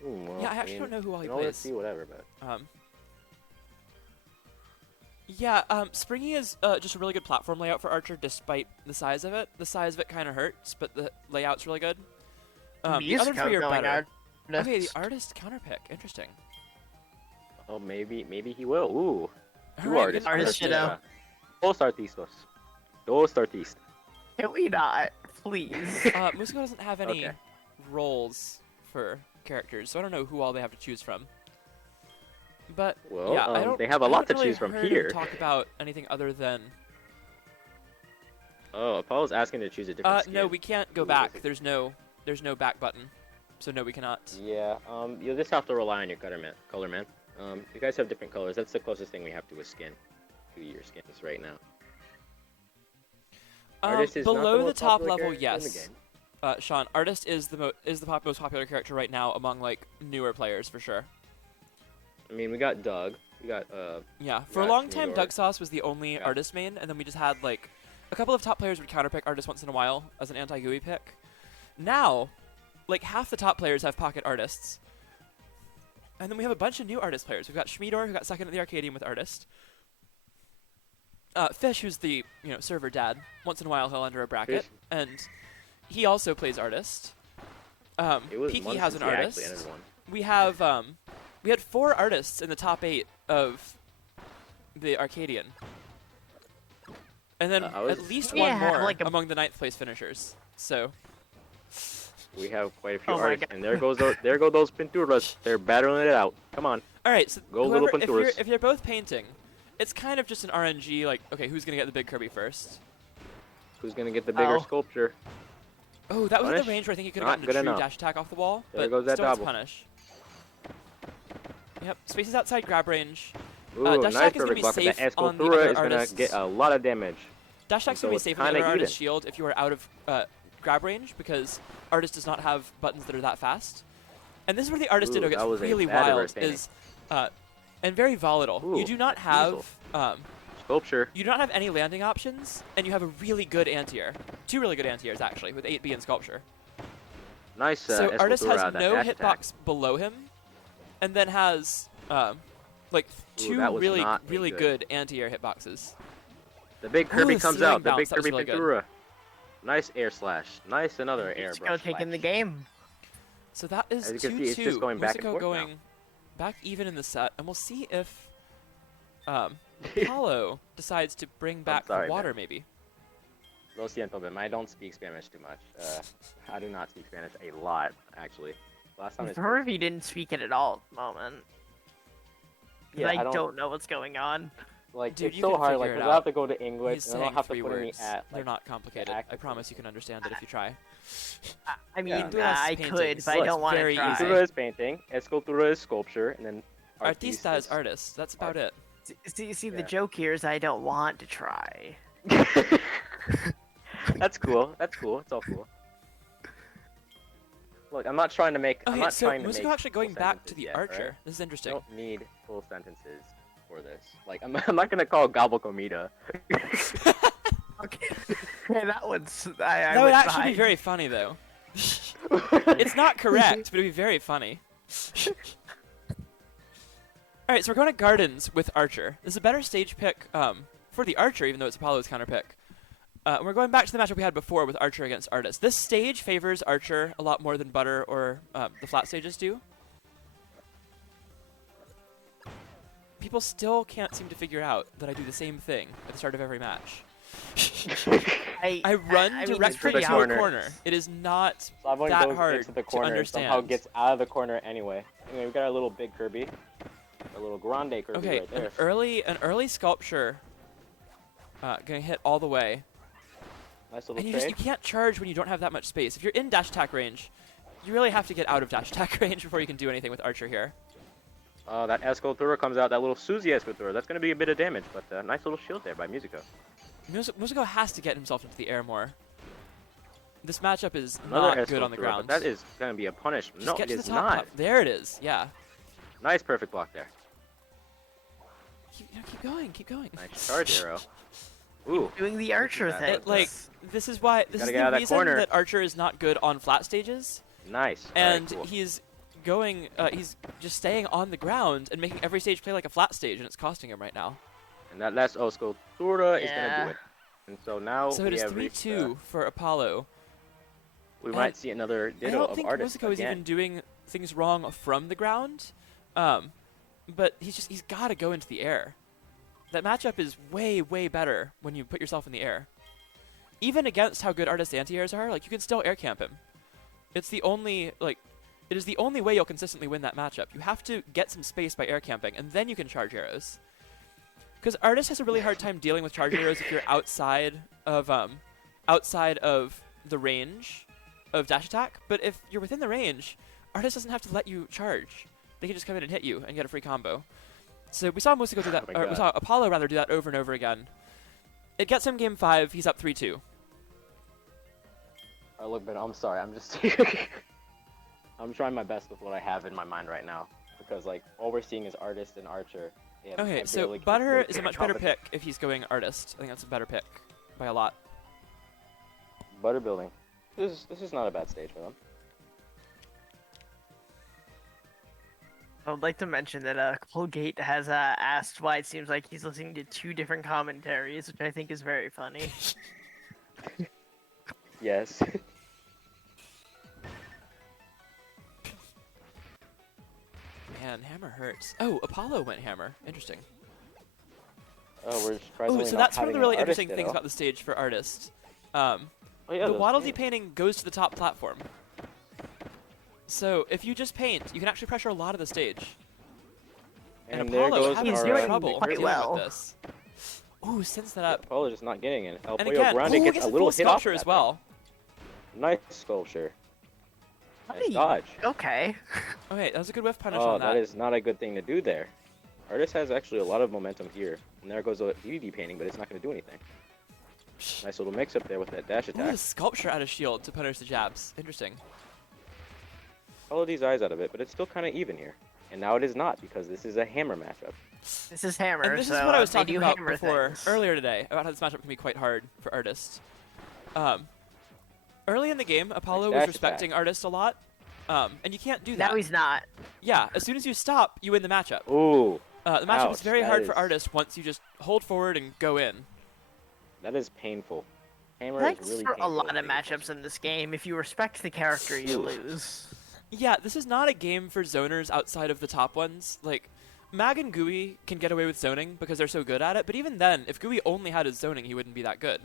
Ooh, well, Yeah, I actually mean, don't know who all he you can always plays. see whatever, but Springy is just a really good platform layout for Archer despite the size of it. The size of it kind of hurts, but the layout's really good. The other Musico three are going better. artist. Okay, the artist counterpick. Interesting. oh, maybe he will. Ooh, two Alright, artists. we can Artist, you know. Dos artistas. Dos artistas. Can we not? Please. Musico doesn't have any Okay. roles for characters, so I don't know who all they have to choose from. But Well, yeah, I don't. they have a I lot haven't to really choose from heard him here. Talk about anything other than. Oh, Apollo's asking to choose a different skin. No, we can't go Ooh, back. is it- There's no back button, so no, we cannot. Yeah, you'll just have to rely on your color man. You guys have different colors. That's the closest thing we have to a skin, to your skins right now. Artist is not Below the most top popular level, character in the yes. game. Sean, Artist is the most popular character right now among like newer players for sure. I mean, we got Doug. We got Yeah, for a Right, long New time, York. Doug Sauce was the only Yeah. Artist main, and then we just had like a couple of top players would counterpick Artist once in a while as an anti-GUI pick. Now, like half the top players have pocket Artists, and then we have a bunch of new Artist players. We've got Schmidor, who got second at the Arcadium with Artist. Fish, who's the server dad. Once in a while, he'll enter a bracket, Fish. and he also plays Artist. it was Piki months has an since he Artist. actually entered one. We have we had 4 artists in the top 8 of the Arcadian, and then I was- at least Yeah, one more like a- among the 9th place finishers. So We have quite a few Oh my artists, God. and there go those pinturas. They're battling it out. Come on. all right, so Go little whoever, Pinturas. if you're both painting, it's kind of just an RNG. Like, okay, who's gonna get the big Kirby first? Who's gonna get the bigger Oh. sculpture? Oh, that was in Punish? the range where I think you could Not have gotten a good true enough. dash attack off the wall, There but goes that still has double. punish. Yep, space is outside grab range. Ooh, dash nice attack is gonna perfect be block. The safe on the Escultura other is gonna artists. get a lot of damage. Dash attack's so going to be it's safe in kinda the Artist even. shield if you are out of grab range, because Artist does not have buttons that are that fast. And this is where the Artist Ooh, Ditto gets that was a really bad wild, reverse painting. is and very volatile. Ooh, You do not that diesel. have Sculpture. you don't have any landing options, and you have a really good anti-air. 2 really good anti-airs, actually, with 8B and Sculpture. Nice. So Artist has Escultura, that no dash attack. hitbox below him, and then has like Ooh, 2 that was really not really good. good anti-air hitboxes. The big Kirby the comes ceiling out. The bounce, big that was Kirby really good. Pintura. Nice air slash. Nice another air It's brush go taking the slash. game. So that is As you can 2-2. see, it's just going back and Musico forth now. going back even in the set, and we'll see if Apollo decides to bring back sorry, the water, man. maybe. Lo siento, but I don't speak Spanish too much. I do not speak Spanish a lot, actually. Last time I Prefer spoke. if you didn't speak it at all at the moment. 'Cause Yeah, I I don't, don't- know what's going on. Like, Dude, it's you so can hard. figure Like, it because I have out. to go to English, He's and I don't saying have 3 to put any words. at. They're Like, not complicated. I accents promise you can understand it if you try. I mean, Yeah. Do less I paintings. could, but I It's don't want to very try. easy. Escultura is painting. Escultura is sculpture, and then Artista is artist. That's about it. See, the Yeah. joke here is I don't want to try. That's cool. That's cool. It's all cool. Look, I'm not trying to make. I'm Okay, not so trying to Musico make actually going full back to sentences the yet, Archer. right? This is I interesting. don't need full sentences for this. Like, I'm not gonna call gobble comida. Okay, yeah, that one's. I That would went actually be behind. very funny, though. It's not correct, but it'd be very funny. Alright, so we're going to Gardens with Archer. This is a better stage pick for the Archer, even though it's Apollo's counter pick. We're going back to the matchup we had before with Archer against Artist. This stage favors Archer a lot more than Butter or the flat stages do. People still can't seem to figure out that I do the same thing at the start of every match. I run I mean, it's directly pretty to a obvious. corner. It is not Slavon that goes hard into the to corner and somehow understand. gets out of the corner anyway. Anyway, we got our little big Kirby, a little grande Kirby Okay, right there. an early sculpture gonna hit all the way. Nice little And trade. you can't charge when you don't have that much space. If you're in dash attack range, you really have to get out of dash attack range before you can do anything with Archer here. That Escultura comes out, that little Suzy Escultura. That's gonna be a bit of damage, but nice little shield there by Musico. Musico has to get himself into the air more. This matchup is Another not good on the Escultura, ground. but that is gonna be a punish. Just No, get it to is the top. not. Top. There it is. Yeah. Nice perfect block there. Keep going. Keep going. Nice charge arrow. Ooh. Doing the Archer That. thing. Like, this is why this Gotta is get out the of that reason corner. that Archer is not good on flat stages, Nice. and Alright, cool. he's going. He's just staying on the ground and making every stage play like a flat stage, and it's costing him right now. And that last Escultura is gonna Yeah. do it. And so now So it we is have reached, 3-2 for Apollo. we and might see another I ditto don't of think artists Musico is again. even doing things wrong from the ground, but he's got to go into the air. That matchup is way better when you put yourself in the air. Even against how good artist anti-airs are, like, you can still air camp him. It's the only it is the only way you'll consistently win that matchup. You have to get some space by air camping, and then you can charge arrows. Because artist has a really hard time dealing with charge arrows if you're outside of the range of dash attack. But if you're within the range, artist doesn't have to let you charge. They can just come in and hit you and get a free combo. So we saw Musico do that, Oh my or we God. saw Apollo rather do that over and over again. It gets him game 5. He's up 3-2. Look, Ben, I'm sorry. I'm just. I'm trying my best with what I have in my mind right now. Because, like, all we're seeing is artist and archer. And Okay, I so barely can Butter make is a a much better comment. pick if he's going artist. I think that's a better pick by a lot. Butter building. This is not a bad stage for them. I would like to mention that Colgate has asked why it seems like he's listening to 2 different commentaries, which I think is very funny. Yes. Man, hammer hurts. Oh, Apollo went hammer. Interesting. Oh, we're Oh, surprisingly so not that's one of having the an really artist interesting things ditto. about the stage for artist. Oh, yeah, The those Waddle Dee paints. painting goes to the top platform. So if you just paint, you can actually pressure a lot of the stage. And there Apollo goes having He's our doing trouble quite dealing well. with this. Ooh, sends that up. Apollo just not getting it. El And Pollo again, Grande ooh, gets gets a a little full hit off sculpture that as well. thing. Nice sculpture. Nice Hey. dodge. Okay. Okay, that was a good whiff punish Oh, on that. that is not a good thing to do there. Artist has actually a lot of momentum here. And there goes a DVD painting, but it's not going to do anything. Nice little mix up there with that dash Ooh, attack. the sculpture out of shield to punish the jabs. Interesting. Follow these eyes out of it, but it's still kind of even here. And now it is not, because this is a hammer matchup. This is Hammer, And this so is what I was they talking do about hammer before things. earlier today about how this matchup can be quite hard for Artist. Early in the game, Apollo was dash respecting attack. Artist a lot, and you can't do that. Now he's not. Yeah, as soon as you stop, you win the matchup. Ooh, The matchup is ouch, very that hard for is- Artist once you just hold forward and go in. that is painful. Hammer That's is really for a painful lot of against matchups in this game. If you respect the character, you lose. Yeah, this is not a game for zoners outside of the top ones. Like, Mag and Gooey can get away with zoning because they're so good at it, but even then, if Gooey only had his zoning, he wouldn't be that good.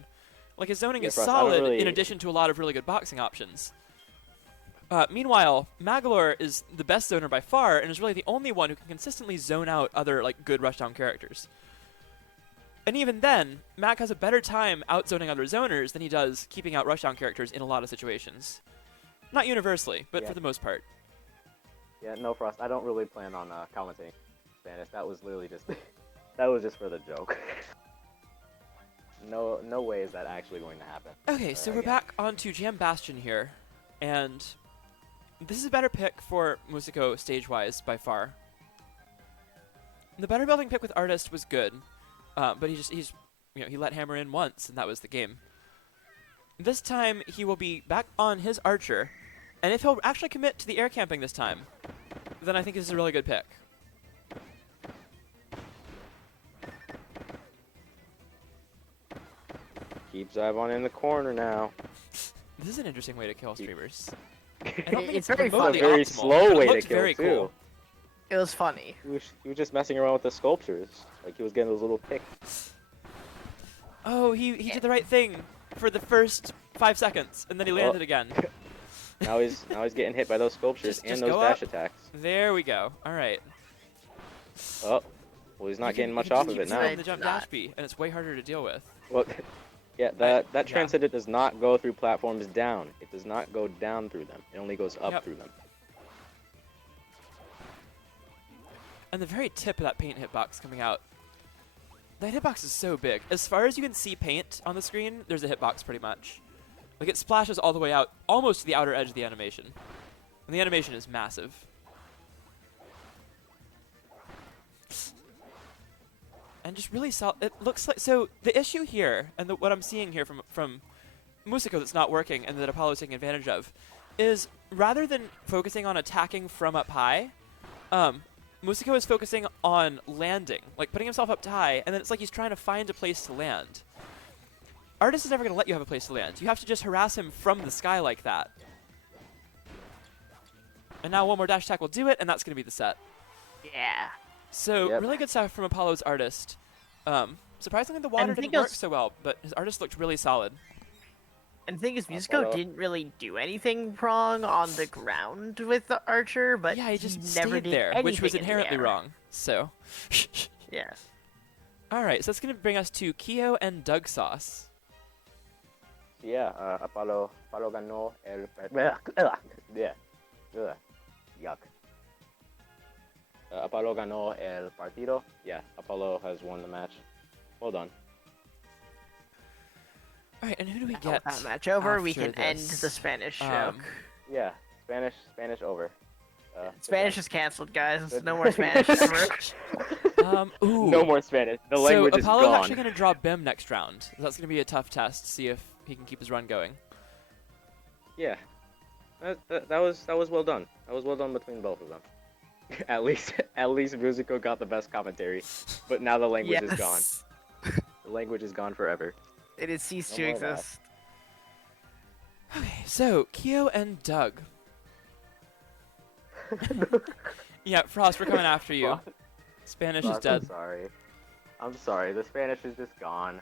Like, his zoning Yeah, is Frost, I don't solid really- in addition to a lot of really good boxing options. Meanwhile, Magalore is the best zoner by far and is really the only one who can consistently zone out other, like, good rushdown characters. And even then, Mag has a better time out-zoning other zoners than he does keeping out rushdown characters in a lot of situations. Not universally, but Yeah. for the most part. Yeah, no, Frost, I don't really plan on commentating Spanish. That was literally just, that was just for the joke. No way is that actually going to happen. Okay, so we're again. back onto Jam Bastion here, and this is a better pick for Musico stage-wise by far. The better building pick with Artist was good, but he let Hammer in once, and that was the game. This time he will be back on his Archer, and if he'll actually commit to the air camping this time, then I think this is a really good pick. Keep Zybon in the corner now. This is an interesting way to kill streamers. I It- don't think it's very It's a remotely funny. very optimal, slow but it way to looked kill, very too. cool. It was funny. He was just messing around with the sculptures. Like, he was getting those little picks. Oh, he did the right thing for the first 5 seconds, and then he landed again. Now he's getting hit by those sculptures Just and those go dash up. attacks. There we go. All right. Oh, well, he's not You getting can much just off of keep it throwing now. the jump Not. dash B, and it's way harder to deal with. Well, yeah, that yeah. transcendent does not go through platforms down. It does not go down through them. It only goes up Yep. through them. And the very tip of that paint hitbox coming out. That hitbox is so big. As far as you can see paint on the screen, there's a hitbox pretty much. Like, it splashes all the way out, almost to the outer edge of the animation. And the animation is massive. And just really solid. It looks like, so the issue here, and what I'm seeing here from Musico that's not working and that Apollo is taking advantage of, is rather than focusing on attacking from up high, Musico is focusing on landing, like putting himself up high, and then it's like he's trying to find a place to land. Artist is never going to let you have a place to land. You have to just harass him from the sky like that. And now one more dash attack will do it, and that's going to be the set. Yeah. So, Yep. really good stuff from Apollo's Artist. Surprisingly, the water And didn't think work of- so well, but his Artist looked really solid. And the thing is, Musico Apollo. didn't really do anything wrong on the ground with the Archer, but Yeah, he just never stayed did there, which was anything in the inherently air. wrong. So, Yeah. all right, so that's going to bring us to Keo and Doug Sauce. Yeah, Apollo ganó el... Yeah. Ugh. Yuck. Apollo ganó el partido. Yeah, Apollo has won the match. Well done. All right, and who do we Now get? with that match over, we after can end this? the Spanish Um, joke. Yeah, Spanish over. Spanish is canceled, guys. No more Spanish ever. Ooh. No more Spanish. The So language is Apollo's gone. actually going to draw Bim next round. That's going to be a tough test to see if he can keep his run going. Yeah, that was well done. That was well done between both of them. at least Musico got the best commentary, but now the language is gone. Yes. The language is gone forever. It has ceased No to more of that. exist. Okay, so Keo and Doug. Yeah, Frost, we're coming after you. Spanish is Ross, dead. I'm sorry. The Spanish is just gone.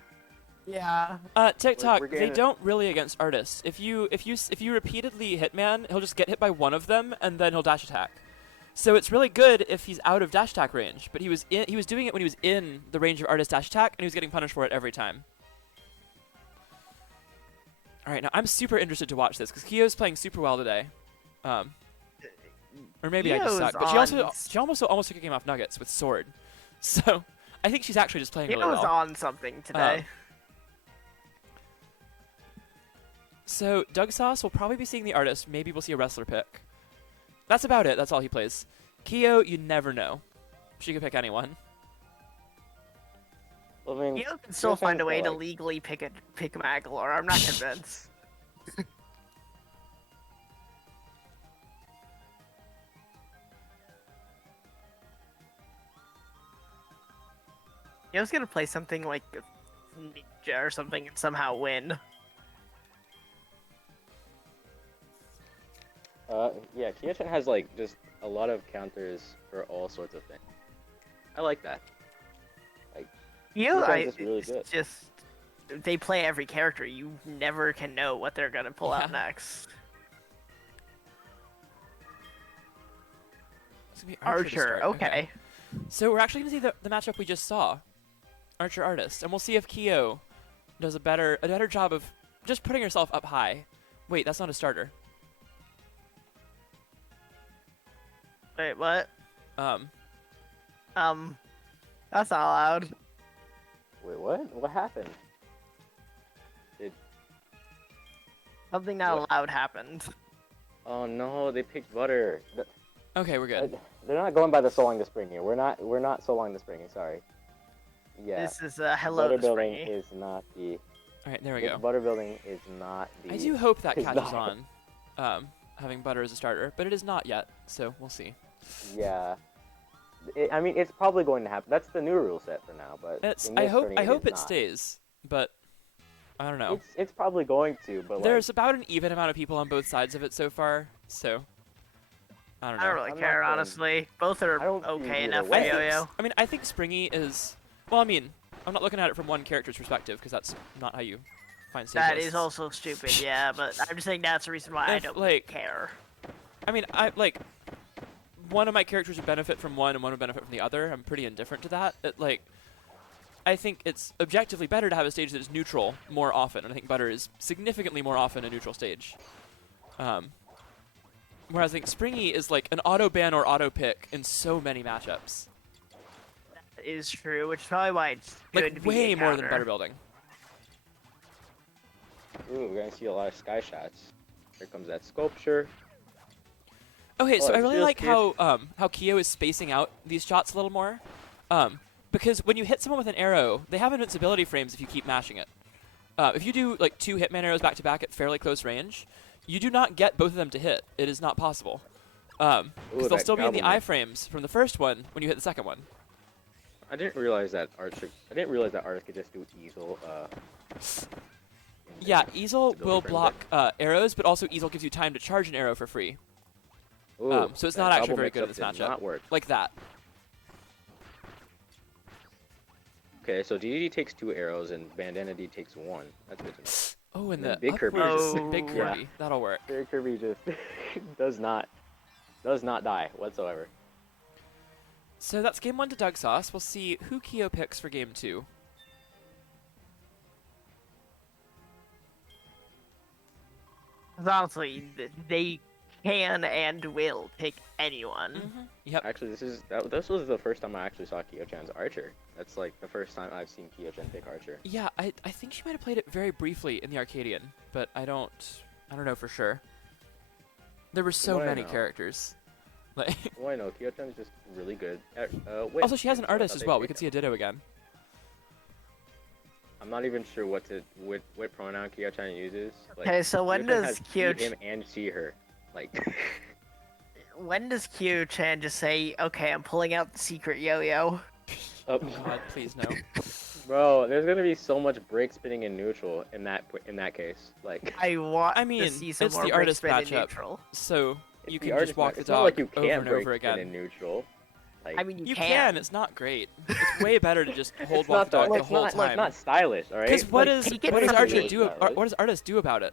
Yeah. TikTok, we're they getting- don't really against artists. If you repeatedly hitman, he'll just get hit by one of them and then he'll dash attack. So it's really good if he's out of dash attack range, but he was doing it when he was in the range of artist dash attack and he was getting punished for it every time. All right, now I'm super interested to watch this because Keo's playing super well today. Or maybe I just Keo's suck. But she almost took a game off Nuggets with Sword. So I think she's actually just playing He really was well. on something today. So Doug Sauce will probably be seeing the artist. Maybe we'll see a wrestler pick. That's about it. That's all he plays. Kyo, you never know. She could pick anyone. I mean, You can still Kyo-chan's find a way got, to like- legally pick Magalore. I'm not convinced. I was gonna play something like Ninja or something and somehow win. Yeah, Kyo-chan has like just a lot of counters for all sorts of things. I like that. You, Kyo-chan's just really good. it's just they play every character. You never can know what they're gonna pull out Yeah. next. It's gonna be to Archer, start. okay. So we're actually gonna see the matchup we just saw, Archer Artist, and we'll see if Kyo does a better job of just putting herself up high. Wait, that's not a starter. Wait, what? Um, That's not allowed. Wait, what? What happened? Something not What? allowed happened. Oh no, they picked Butter. okay, we're good. They're not going by the so long to spring here. We're not so long to spring. Sorry. Yeah. This is a hello Butter to building Springy. is not the. All right, there we This go. Butter building is not the. I do hope that is catches not. on, having Butter as a starter, but it is not yet, so we'll see. Yeah. I mean, it's probably going to happen. That's the new rule set for now, but It's in I this hope tournament, it not. stays, but I don't know. It's probably going to, but There's about an even amount of people on both sides of it so far, so I don't know. I don't really I'm not care, saying- honestly. Both are I don't see okay either enough for way. Yo-Yo. I mean, I think Springy is. Well, I mean, I'm not looking at it from one character's perspective because that's not how you find stage That lists. is also stupid, yeah, but I'm just saying that's the reason why I If, don't like- care. I mean, I like one of my characters would benefit from one and one would benefit from the other. I'm pretty indifferent to that. I think it's objectively better to have a stage that is neutral more often, and I think Butter is significantly more often a neutral stage. Whereas I think Springy is like an auto ban or auto pick in so many matchups, That is true, which is probably why it's good like to be way a more than counter. Butter building. Ooh, we're gonna see a lot of sky shots. Here comes that sculpture. Okay, so Oh, I it really feels like good. how Kyo is spacing out these shots a little more, because when you hit someone with an arrow, they have invincibility frames if you keep mashing it. If you do like 2 Hitman arrows back to back at fairly close range, you do not get both of them to hit. It is not possible, because they'll that still be in the Goblin. iframes from the first one when you hit the second one. I didn't realize that artist could just do easel. Yeah, Easel Ability will frames block arrows, but also Easel gives you time to charge an arrow for free, Ooh, so it's that not actually double very good in mix-up this did matchup. Not work. like that. Okay, so DDD takes 2 arrows and Bandana Dee takes 1. That's good to know. Oh, and then the Big Kirby upwards, just- Big Oh. Kirby, that'll work. Very Kirby just does not die whatsoever. So that's game 1 to Doug Sauce. We'll see who Kyo picks for game 2. 'Cause honestly, they can and will pick anyone. Yep. Actually, this was the first time I actually saw Kyo-chan's Archer. That's like the first time I've seen Kyo-chan pick Archer. Yeah, I think she might have played it very briefly in the Arcadian, but I don't know for sure. There were so what I many know. characters. Like, Well, I know Kyo-chan's just really good at wit, also, she has an and so I artist thought as they well. We picked could see a Ditto again. I'm not even sure what pronoun Kyo-chan uses. Like, Okay, so when Kyo-chan does has Kyo- he, him, and she, her? Like, When does Q-chan just say, "Okay, I'm pulling out the secret yo-yo"? oh, God, please no. bro, there's gonna be so much break spinning in neutral in that case. Like, I want I mean, to see some it's more the break artist spin in matchup. neutral. So it's you the can artist just walk match. the It's not dog like you over can't and break over spin again. in neutral. Like, I mean, You can. It's not great. It's way better to just hold it's walk not the dog the it's whole not, time. not stylish, all right? Because what Like, does take it what does from Archer me. do? What does Artist do about it?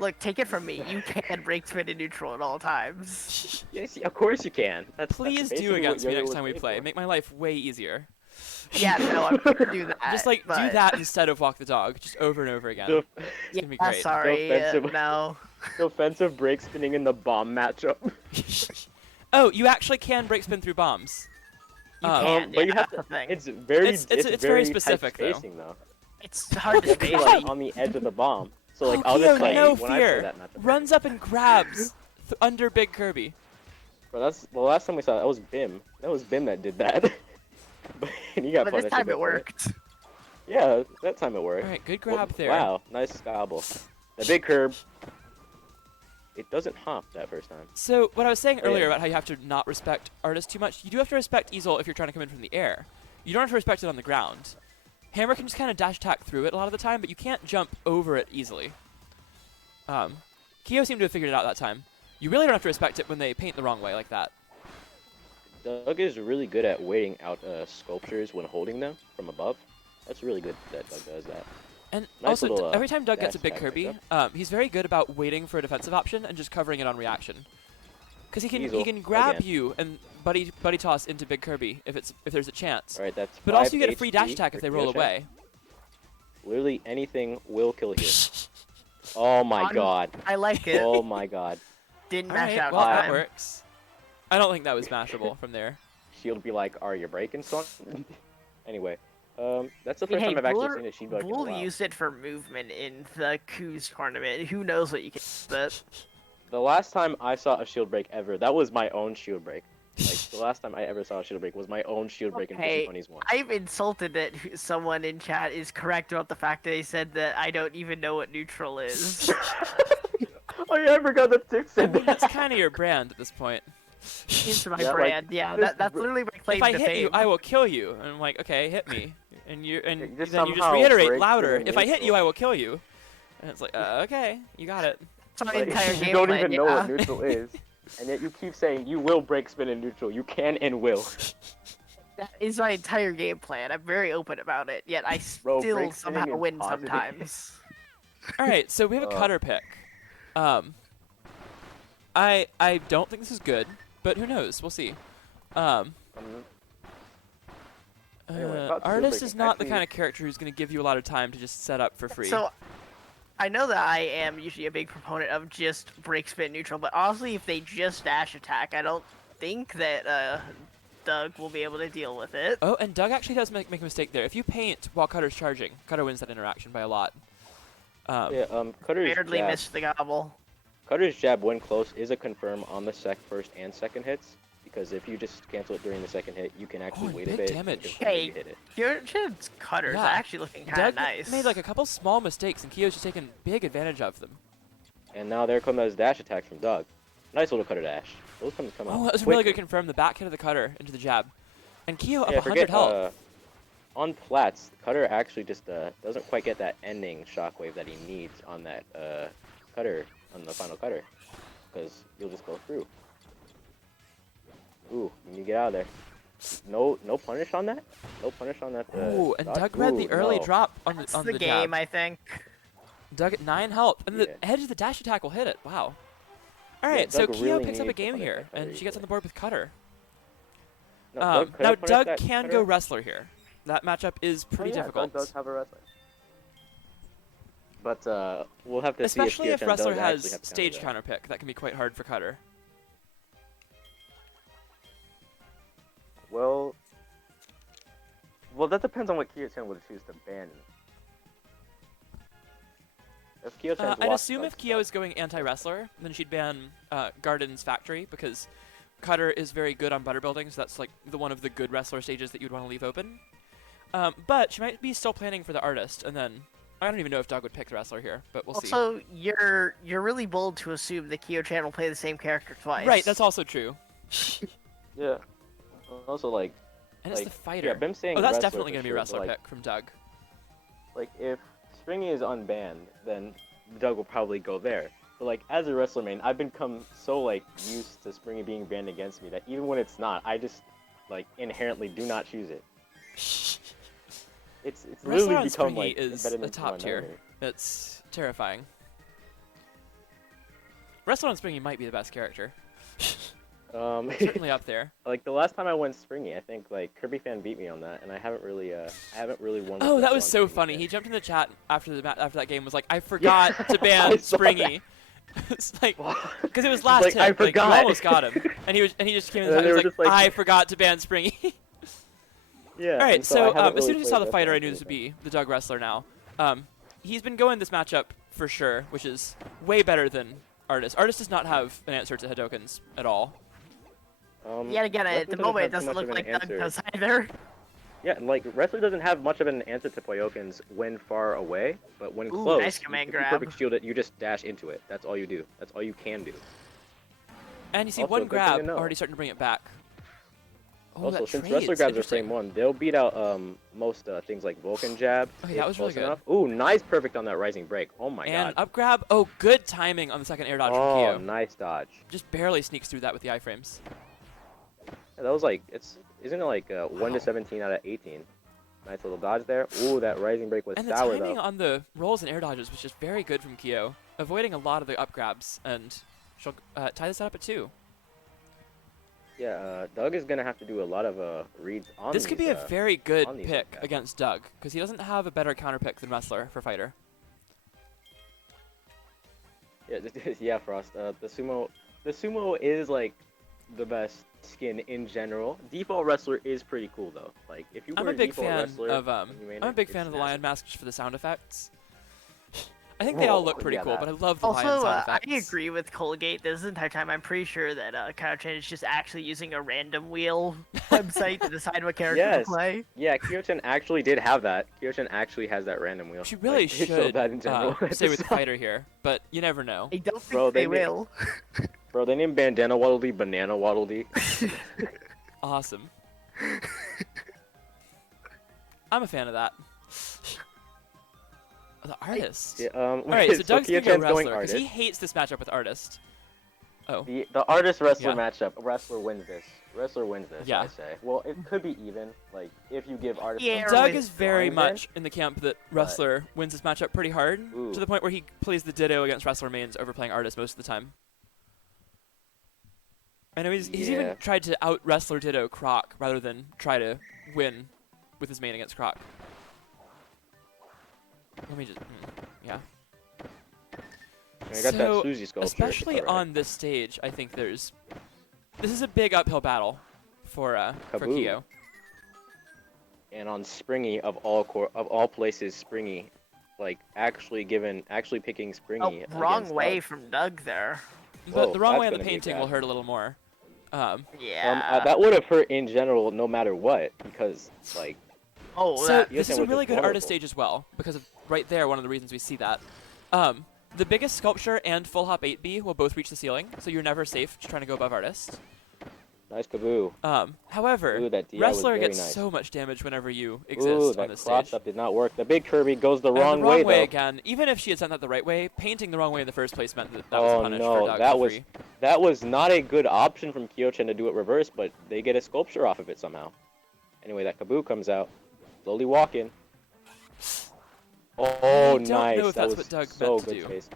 Look, take it from me. You can break spin in neutral at all times. Yes, of course you can. That's Please basically do what against me Yo-Yo next was time we made play. for. Make my life way easier. Yeah, no, I'm gonna do that. Just like do but- that instead of walk the dog, just over and over again. The, It's gonna be Yeah, great. sorry, offensive- no. the offensive break spinning in the bomb matchup. Oh, you actually can break spin through bombs. You Um, can, but you yeah, have that's the thing. It's very It's very tight specific, though. spacing though. It's hard to You have to space. be, like on the edge of the bomb. So like Oh, I'll just Keo, like no when I play fear. that matchup. Runs up and grabs under Big Kirby. Bro, that's the last time we saw that was Bim. That was Bim that did that. And he got But punished. this time a bit it for worked. Yeah, that time it worked. All right, good grab there. Wow, nice scobble. The big curb. It doesn't hop that first time. So what I was saying Oh, yeah. earlier about how you have to not respect artists too much, you do have to respect Easel if you're trying to come in from the air. You don't have to respect it on the ground. Hammer can just kind of dash attack through it a lot of the time, but you can't jump over it easily. Keo seemed to have figured it out that time. You really don't have to respect it when they paint the wrong way like that. Doug is really good at waiting out sculptures when holding them from above. That's really good that Doug does that. And Nice also, little, every time Doug gets a dash big attack Kirby, pickup. he's very good about waiting for a defensive option and just covering it on reaction. Because he Easel, can grab again. you and buddy toss into Big Kirby if there's a chance. All right, that's. But 5 also you get a free dash HP attack if for they roll Kyoto. away. Literally anything will kill here. Oh my god. I like it. Oh my god. Didn't All mash right, out well, that time. works. I don't think that was mashable from there. She'll be like, "Are you breaking something?" Anyway, that's the I mean, first hey, time I've actually Bull- seen a Sheep like in a Bull while. used it for movement in the Coos tournament. Who knows what you can do with it? The last time I saw a shield break ever, that was my own shield break. Like the last time I ever saw a shield break was my own shield break in Okay, Fishy Bunnies 1. I've insulted that someone in chat is correct about the fact that they said that I don't even know what neutral is. Oh yeah, I forgot that Tick I said mean, that. that's kind of your brand at this point. It's my Yeah, like, brand. Yeah, this that's br- literally my claim If I to hit you, fame. I will kill you. And I'm like, okay, hit me. And You then you just somehow reiterate break louder. through If I hit you, neutral. I will kill you. And it's like, okay, you got it. It's my Like, entire you game don't plan, even know yeah. what neutral is, and yet you keep saying you will break spin in neutral. You can and will. That is my entire game plan. I'm very open about it, yet I Bro, still break spinning somehow is win positive. sometimes. All right, so we have a cutter pick. I don't think this is good, but who knows? We'll see. Anyway, about shield Artist breaking, is not the actually- kind of character who's going to give you a lot of time to just set up for free. So, I know that I am usually a big proponent of just break spin neutral, but honestly, if they just dash attack, I don't think that Doug will be able to deal with it. Oh, and Doug actually does make a mistake there. If you paint while Cutter's charging, Cutter wins that interaction by a lot. Yeah, Cutter's Barely jab. missed the gobble. Cutter's jab when close is a confirm on the first and second hits, because if you just cancel it during the second hit, you can actually and wait a big bit. damage. before you Hey, hit it. your Chid's cutters Yeah. are actually looking kind Doug of nice. made like a couple small mistakes, and Keo's just taken big advantage of them. And now there come those dash attacks from Doug. Nice little Cutter dash. Those come out. Oh, that was really quick. good confirm. The back hit of the Cutter into the jab. And Keo up Yeah, 100 forget, health. on plats, Cutter actually just doesn't quite get that ending shockwave that he needs on that Cutter, on the final Cutter, because you'll just go through. Ooh, you get out of there. No punish on that. No punish on that. Ooh, and dodge? Doug read the Ooh, early no. drop on That's the the jab. game, I think. Doug at 9 health, and Yeah. the edge of the dash attack will hit it. Wow. All Yeah, right, so Doug Keo really picks up a needs to game punish here, that Cutter and she gets on easily. the board with Cutter. No, could Now have punished Doug that can Cutter? go wrestler here. That matchup is Oh, pretty yeah, difficult. Doug does have a wrestler. But we'll have to Especially see if if wrestler does has actually have to stage that. counter pick. That can be quite hard for Cutter. Well, that depends on what Kyo-chan would choose to ban. If Kyo-chan's I'd lost assume Doug's if Keo is going anti-wrestler, then she'd ban Garden's Factory, because Cutter is very good on butter building, so that's like one of the good wrestler stages that you'd want to leave open. But she might be still planning for the artist, and then I don't even know if Doug would pick the wrestler here, but we'll see. Also, you're really bold to assume that Kyo-chan will play the same character twice. Right, that's also true. Yeah. Also, like, And it's like, the fighter. yeah, Bim saying Oh, that's wrestler definitely for going to be a sure, wrestler but, like, pick from Doug. Like, if Springy is unbanned, then Doug will probably go there. But, like, as a wrestler main, I've become so, like, used to Springy being banned against me that even when it's not, I just, like, inherently do not choose it. It's Wrestler literally on become, Springy like, is better a than top tier. enemy. It's terrifying. Wrestler on Springy might be the best character. Certainly up there. Like, the last time I went Springy, I think, like, Kirby fan beat me on that, and I haven't really won. Oh, with that Wrestler was on so Springy funny. yet. He jumped in the chat after that game. Was like, I forgot to ban I saw Springy. It's like, because it was last like, hit. I Like, you forgot. almost got him, and he just came in the And chat. He they was were like, just like- I forgot to ban Springy. Yeah. All right, and so I haven't as soon really as I saw the played fighter, I Wrestler knew this would Springy. be the Doug wrestler now. He's been going this matchup for sure, which is way better than Artist. Artist does not have an answer to Hadokens at all. Yet again, at the moment, it doesn't look like Doug does either. Yeah, like, Wrestler doesn't have much of an answer to Poyokens when far away, but when close, nice command if you grab. perfect shield it, you just dash into it. That's all you do. That's all you can do. And you see Also, one good thing to grab know. already starting to bring it back. Oh, Also, that since trades. Wrestler grabs are Interesting. frame 1, they'll beat out most things like Vulcan Jab. Okay, if that was really close good. enough. Ooh, nice perfect on that Rising Break. Oh my And god. up grab. Oh, good timing on the second air dodge from Oh, Kyo. nice dodge. Just barely sneaks through that with the iframes. Yeah, that was like, isn't it like 1 to 17 out of 18? Nice little dodge there. Ooh, that Rising Break was And the sour timing though. on the rolls and air dodges was just very good from Kyo, avoiding a lot of the up grabs, and she'll tie this up at 2. Yeah, Doug is gonna have to do a lot of reads on This could these, be a very good on these pick up grabs. against Doug, because he doesn't have a better counter pick than Wrestler for fighter. Yeah, yeah, Frost. The sumo is like the best skin in general. Default Wrestler is pretty cool though. Like if you I'm were a big Default fan Wrestler, of when you main I'm a it, big it's fan of the massive. lion mask just for the sound effects. I think they all Whoa, look pretty yeah, cool, that. but I love the lion Also, sound I effects. agree with Colgate. This entire time, I'm pretty sure that Kaio-chan is just actually using a random wheel website to decide what character Yes. to play. Yeah, Kyo-chan actually did have that. Kyo-chan actually has that random wheel. She really Like, they showed should that in general. stay with the fighter here, but you never know. I don't think Bro, they they made- will. Bro, they named Bandana Waddle Dee Banana Waddle Dee. Awesome. I'm a fan of that. The artist. Yeah, Alright, so Doug's gonna go Kyo-chan's going Wrestler, because he artist. hates this matchup with Artist. Oh. The artist wrestler Yeah. matchup, Wrestler wins this. Wrestler wins this, Yeah. I say. Well, it could be even, like, if you give artist... Yeah, Doug with is very Blind much in the camp that but- Wrestler wins this matchup pretty hard, Ooh. to the point where he plays the Ditto against Wrestler mains over playing Artist most of the time. I know he's Yeah. even tried to out-Wrestler Ditto Croc rather than try to win with his main against Croc. Let me just... yeah. I got So, that Suzy sculpture. especially alright. on this stage, I think this is a big uphill battle for Kaboo. Kyo. And on Springy, of all places, Springy, like, actually picking Springy Oh, wrong against way Doug. from Doug there. But Whoa, the wrong that's way on the gonna be painting bad. will hurt a little more. Yeah. That would have hurt in general, no matter what, because, like, Oh, So that, this is Yosen a was really just good artist wonderful. stage as well, because of right there, one of the reasons we see that. The biggest sculpture and full hop 8B will both reach the ceiling, so you're never safe just trying to go above artist. nice Kaboo. However, Ooh, that DI was Wrestler very gets nice. so much damage whenever you Ooh, exist that on this cross stage. up did not work. The big Kirby goes the And wrong the wrong way though. again. Even if she had done that the right way, painting the wrong way in the first place meant that was Oh punished no, for Doug that for was free. that was not a good option from Kyo-chan to do it reverse, but they get a sculpture off of it somehow. Anyway, that Kaboo comes out, slowly walking. Oh, don't nice! know if that that's was what Doug so meant to good do. space.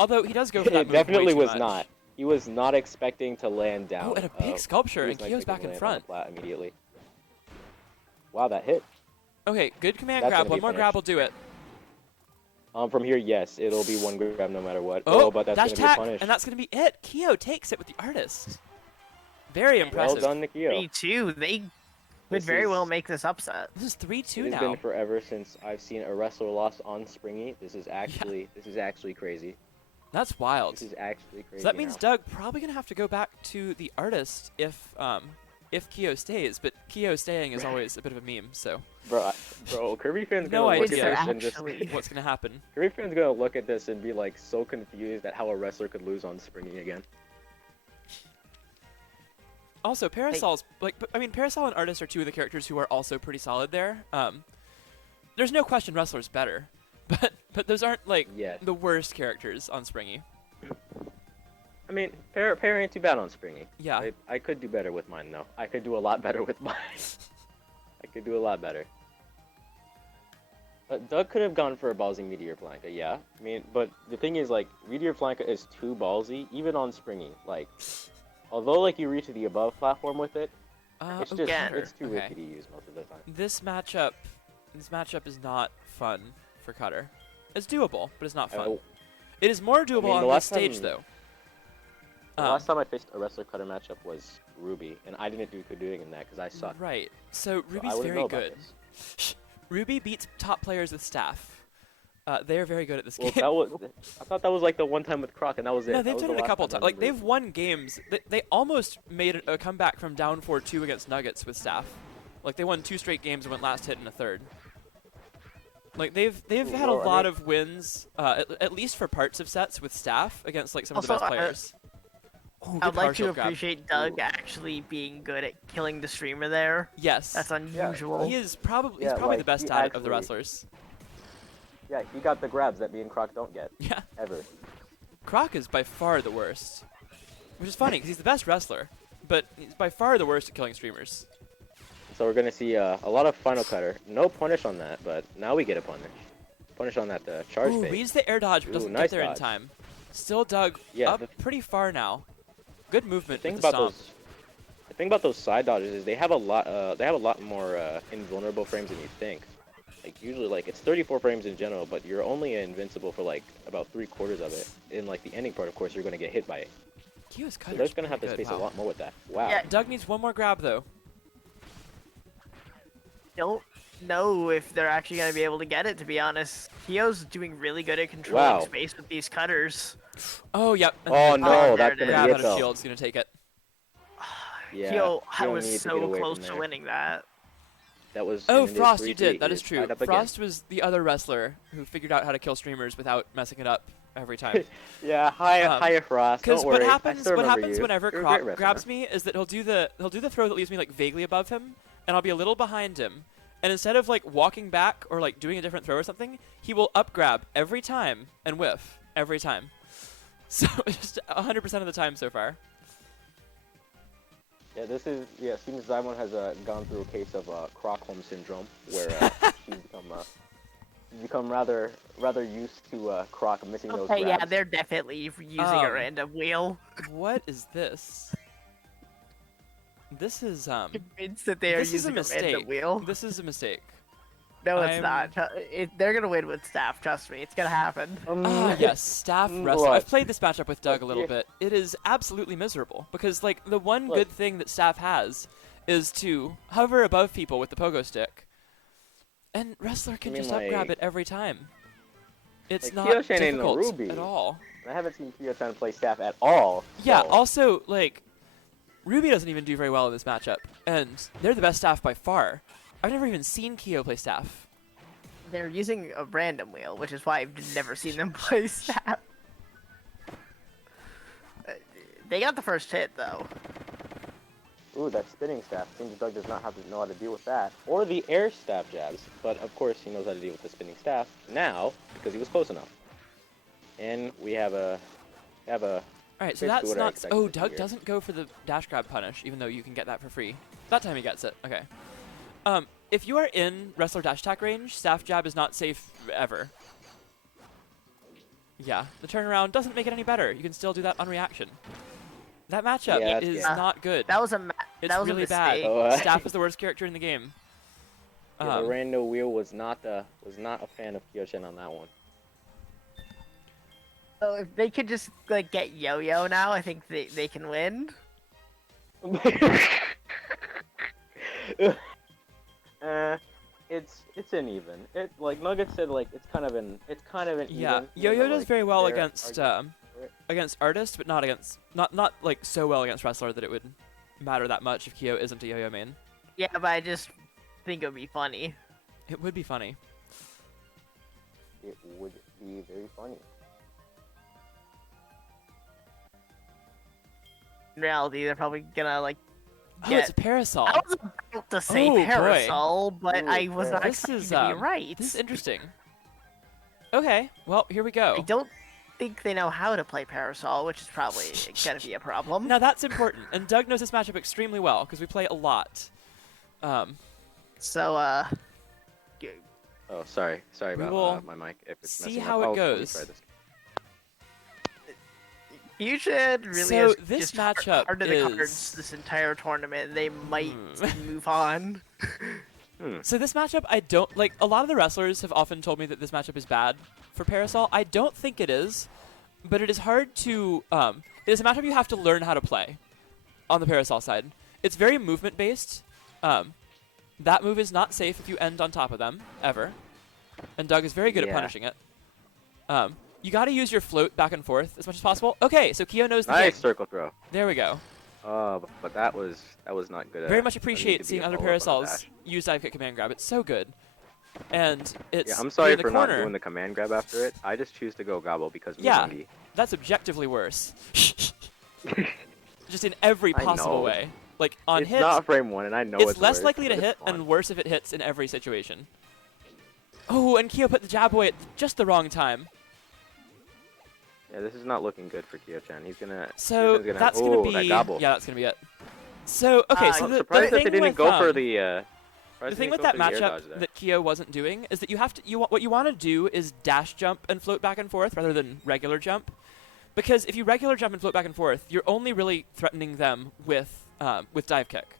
Although he does go for that It move way definitely too was much. not. He was not expecting to land down. Oh, and a big sculpture, he and was not Kyo's back expecting in to land on front. the flat immediately. Wow, that hit. Okay, good command That's grab. gonna One be more grab punished. will do it. From here, yes, it'll be one grab no matter what. Oh, But that's dash gonna be tack, punished. and that's going to be it. Kyo takes it with the artist. Very Well impressive. done, Nikio. 3-2. They could This very well is- make this upset. This is 3-2 It has now. been forever since I've seen a wrestler lost on Springy. This is actually crazy. That's wild. This is actually crazy. So that means now. Doug probably going to have to go back to the artist if Kyo stays, but Kyo staying is always a bit of a meme, so Bro, Kirby fans No gonna look idea. at this and just Actually. what's going to happen? Kirby fans gonna look at this and be like so confused at how a wrestler could lose on Springy again. Also, Parasol's Parasol and Artist are two of the characters who are also pretty solid there. There's no question Wrestler's better, but those aren't like Yes. the worst characters on Springy. I mean, Para ain't too bad on Springy. Yeah. I could do better with mine though. I could do a lot better with mine. I could do a lot better. But Doug could have gone for a ballsy Meteor Flanka, yeah. I mean, but the thing is, like, Meteor Flanka is too ballsy, even on Springy. Like, although, like, you reach the above platform with it, it's just, again. it's too Okay. risky to use most of the time. This matchup is not fun for Cutter. It's doable, but it's not fun. Oh, It is more doable mean, the on this last stage, time- though. the last time I faced a wrestler cutter matchup was Ruby, and I didn't do good doing in that because I sucked. Right. So So I Ruby's wouldn't very know about good. this. Ruby beats top players with staff. They are very good at this Well, game. I thought that was like the one time with Croc, and that was it. No, That they've was done the it a last couple time times. I Like, remember. they've won games. They almost made a comeback from down 4-2 against Nuggets with Staff. Like, they won 2 straight games and went last hit in a third. Like, they've had a Well, I lot mean- of wins, at least for parts of sets with Staff against, like, some of the Also, best players. Ooh, good I'd like power to shield grab. appreciate Doug Ooh. actually being good at killing the streamer there. Yes. That's unusual. He is probably Yeah, the like, best he at it of the actually- wrestlers. Yeah, he got the grabs that me and Croc don't get Yeah. ever. Croc is by far the worst. Which is funny, because he's the best wrestler, but he's by far the worst at killing streamers. So we're gonna see a lot of final cutter. No punish on that, but now we get a punish. Punish on that charge Ooh, fade. reads the air dodge, but Ooh, doesn't nice get there in dodge. time. Still Doug Yeah, up pretty far now. Good movement The thing with the about stomp. the thing about those side dodges is they have a lot more invulnerable frames than you think. Like usually, like it's 34 frames in general, but you're only invincible for like about 3/4 of it. In like the ending part, of course, you're gonna get hit by it. Kyo's So cutter they're is gonna have to pretty space good. a lot more with that. Wow. Yeah. Doug needs one more grab, though. Don't know if they're actually going to be able to get it, to be honest. Kyo's doing really good at controlling Wow. space with these cutters. Oh, yep. and Oh then no, there that's it gonna is. grab be out it of though. shield's gonna take it. Yeah. Kyo Kyo was needs to get so away close from to there. winning that. That was. Oh, and it is Frost, you 3-3. did. That It is true. tied up again. Frost was the other wrestler who figured out how to kill streamers without messing it up every time. Yeah, hiya Frost. Because Don't what worry. I happens still remember you. whenever You're a great Croc wrestler. grabs me is that he'll do the throw that leaves me like vaguely above him, and I'll be a little behind him. And instead of like walking back or like doing a different throw or something, he will up grab every time and whiff every time. So just 100% of the time so far. Yeah, it seems Zymon has gone through a case of Crockholm syndrome, where she's become rather used to Croc missing those Okay, grabs. yeah, they're definitely using a random wheel. What is this? This is Convinced that they are this is a using a mistake. random wheel. This is a mistake. No, it's I'm- not. They're gonna win with staff. Trust me, it's gonna happen. Yes, staff Mm, wrestler. what? I've played this matchup with Doug a little Yeah. bit. It is absolutely miserable because like the one Look. good thing that staff has is to hover above people with the pogo stick, and wrestler can mean, just up grab like- it every time. It's like, not Kyoshi ain't no difficult Ruby. at all. I haven't seen Kyo trying to play staff at all. Yeah. so- Also, like Ruby doesn't even do very well in this matchup, and they're the best staff by far. I've never even seen Kyo play staff. They're using a random wheel, which is why I've never seen them play staff. They got the first hit though. Ooh, that spinning staff. Seems Doug does not have to know how to deal with that. Or the air staff jabs. But of course he knows how to deal with the spinning staff now because he was close enough. And we have a All right, so Basically that's what I not. expected Oh, to Doug hear. doesn't go for the dash grab punish, even though you can get that for free. That time he gets it. Okay. If you are in wrestler dash attack range, staff jab is not safe ever. Yeah, the turnaround doesn't make it any better. You can still do that on reaction. That matchup Yeah, that's is good. not good. That was a It's that was really a bad. mistake. Oh, Staff is the worst character in the game. the rando wheel was not a fan of Kyoshin on that one. So if they could just like get yo-yo now, I think they can win. It's an even. It like Nugget said, like it's kind of an Yeah, even. Yo-Yo even though, does like, very well they're against arguing for it. against artist, but not against not like so well against wrestler that it would matter that much if Kyo isn't a Yo-Yo main. Yeah, but I just think it would be funny. It would be funny. It would be very funny. In reality, they're probably gonna like. Oh, it's a Get- parasol. I was about to say Oh, boy. parasol, but Ooh, I was not This expecting is, to be right. This is interesting. Okay, well, here we go. I don't think they know how to play parasol, which is probably gonna be a problem. Now that's important, and Doug knows this matchup extremely well because we play a lot. So Oh, sorry We about will my mic. If it's see messing how up. it Let me goes. try this. you should really So just this hard matchup to the cards is- this entire tournament. They might Hmm. move on. So this matchup, I don't like. A lot of the wrestlers have often told me that this matchup is bad for Parasol. I don't think it is, but it is hard to. It is a matchup you have to learn how to play. On the Parasol side, it's very movement based. That move is not safe if you end on top of them ever, and Doug is very good at Yeah. punishing it. You got to use your float back and forth as much as possible. Okay, so Kyo knows the Nice game. circle throw. There we go. But that was not good. Very much appreciate seeing other parasols use dive kick command grab. It's so good. And it's Yeah, I'm sorry in the for not corner. doing the command grab after it. I just choose to go gobble because Yeah, Mizungi. that's objectively worse. Just in every I possible know. way. Like on It's hits, not frame 1, and I know it's less worse, likely to but hit it's fun. and worse if it hits in every situation. Oh, and Kyo put the jab away at just the wrong time. Yeah, this is not looking good for Kyo-chan. He's gonna. So Kyo-chan's that's oh, gonna that be gobble. yeah, that's gonna be it. So okay, so I'm the surprised that thing they didn't with, go for the. the thing with that matchup that Kyo wasn't doing is that you have to what you want to do is dash jump and float back and forth rather than regular jump, because if you regular jump and float back and forth, you're only really threatening them with dive kick.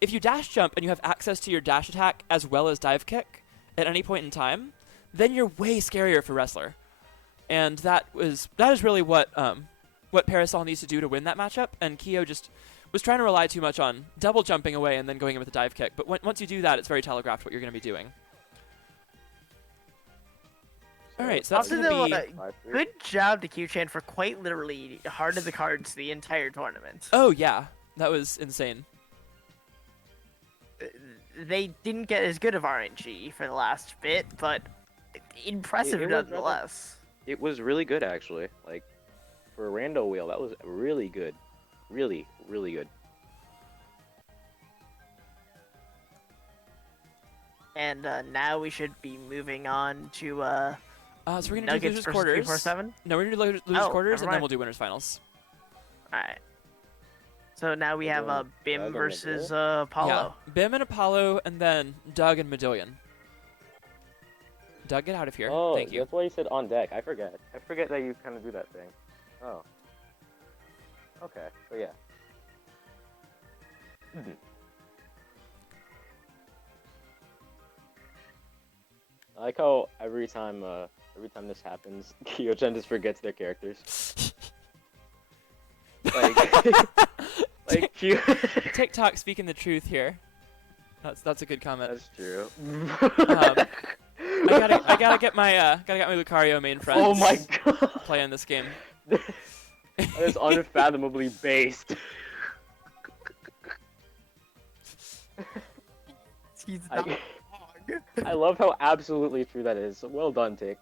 If you dash jump and you have access to your dash attack as well as dive kick at any point in time, then you're way scarier for wrestler, and that is really what Parasol needs to do to win that matchup. And Kyo just was trying to rely too much on double jumping away and then going in with a dive kick. But once you do that, it's very telegraphed what you're going to be doing. All right, so that's Also, going to though, be... good job to Q-Chan for quite literally heart of the cards the entire tournament. Oh, yeah. That was insane. They didn't get as good of RNG for the last bit, but impressive It was rather- nonetheless. It was really good actually. Like for a rando wheel, that was really good. Really, really good. And now we should be moving on to So we're going to do Nuggets losers versus quarters. 247. No, we're going to do losers Oh, quarters, never and then mind. we'll do winners finals. Alright. So now we have doing Bim Doug and versus Miguel? Apollo. Yeah, Bim and Apollo, and then Doug and Medillion. Doug, get out of here. Oh, Thank you. that's why you said on deck. I forget that you kind of do that thing. Oh. Okay. So yeah. I like how every time this happens, Kyo-chan just forgets their characters. Like Q. TikTok speaking the truth here. That's a good comment. That's true. I gotta get my Lucario main friends. Oh my god. Playing this game. That is unfathomably based. He's I- not wrong. I love how absolutely true that is. Well done, Tick.